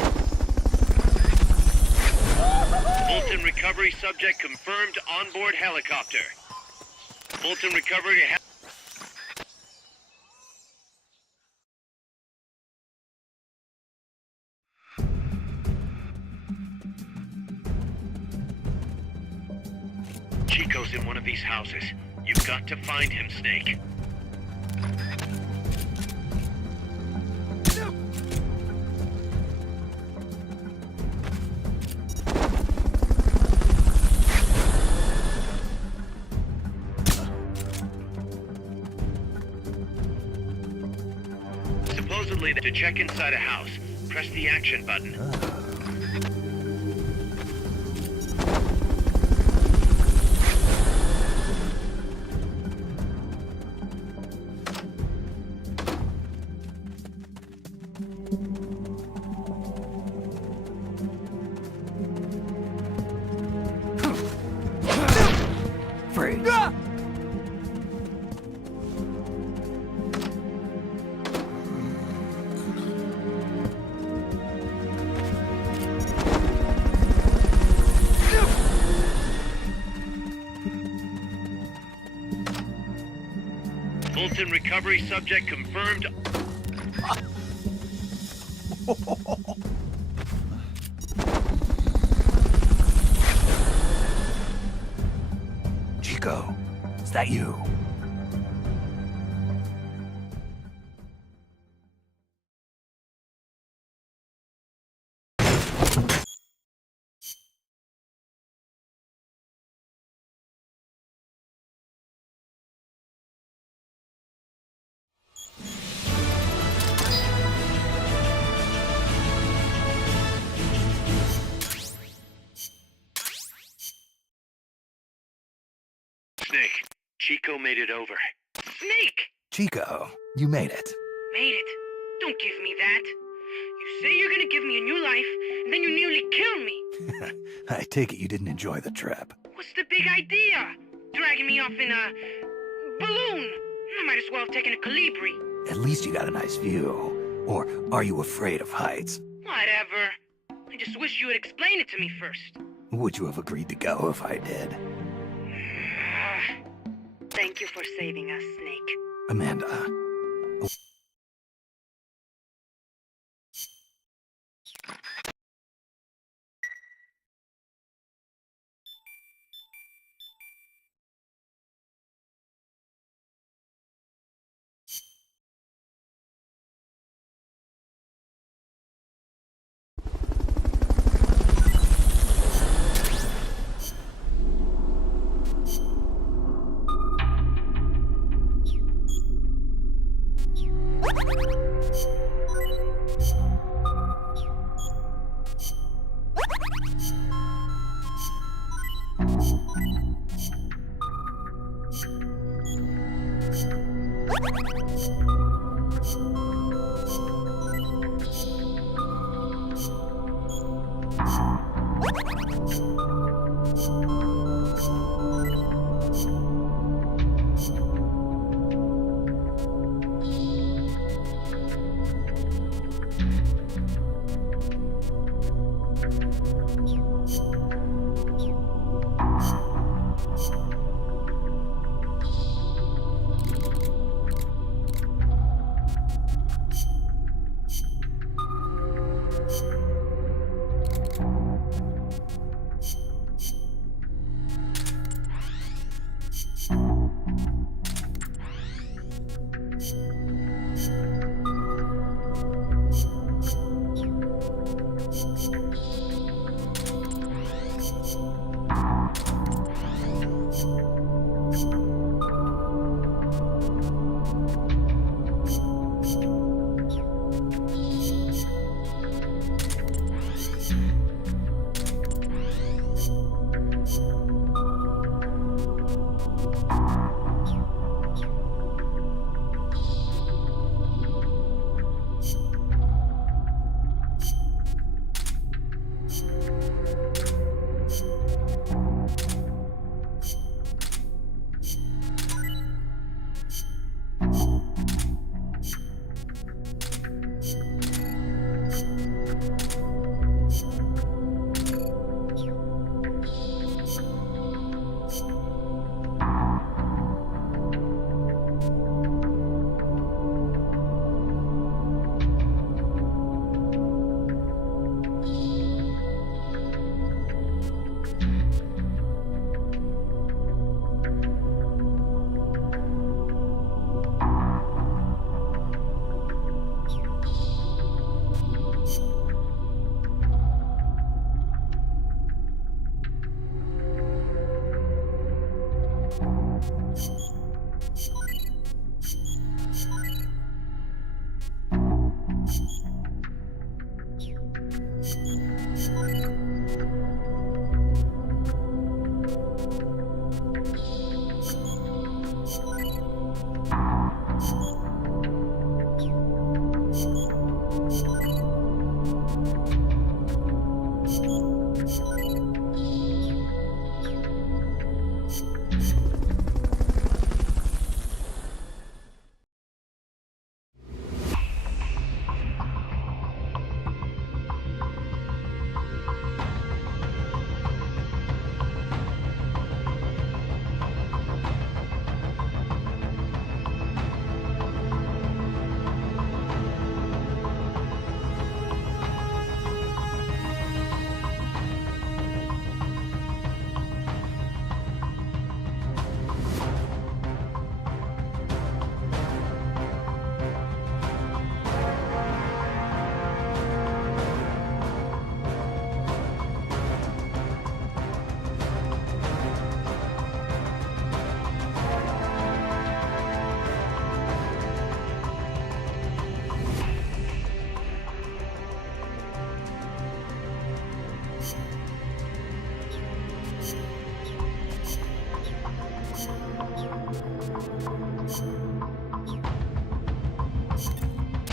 Fulton recovery subject confirmed onboard helicopter. Fulton recovery Chico's in one of these houses. You've got to find him, Snake. Supposedly, to check inside a house, press the action button. Freeze. Fulton recovery subject confirmed. Chico, is that you? Snake, Chico made it over. Snake! Chico, you made it. Made it. Don't give me that. You say you're gonna give me a new life, and then you nearly kill me. I take it you didn't enjoy the trip. What's the big idea? Dragging me off in a balloon. I might as well have taken a Calibri. At least you got a nice view. Or are you afraid of heights? Whatever. I just wish you would explain it to me first. Would you have agreed to go if I did? Thank you for saving us, Snake. Amanda.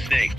Snake.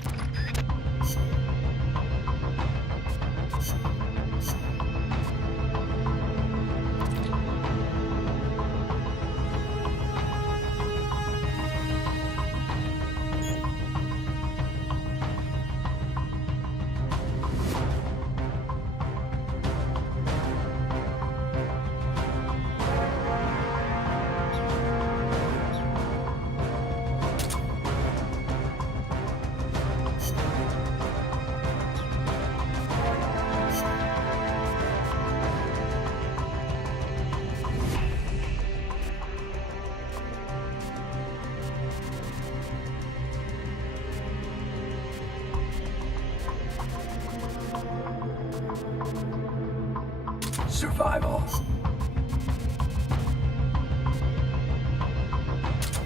Survival.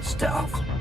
Stealth.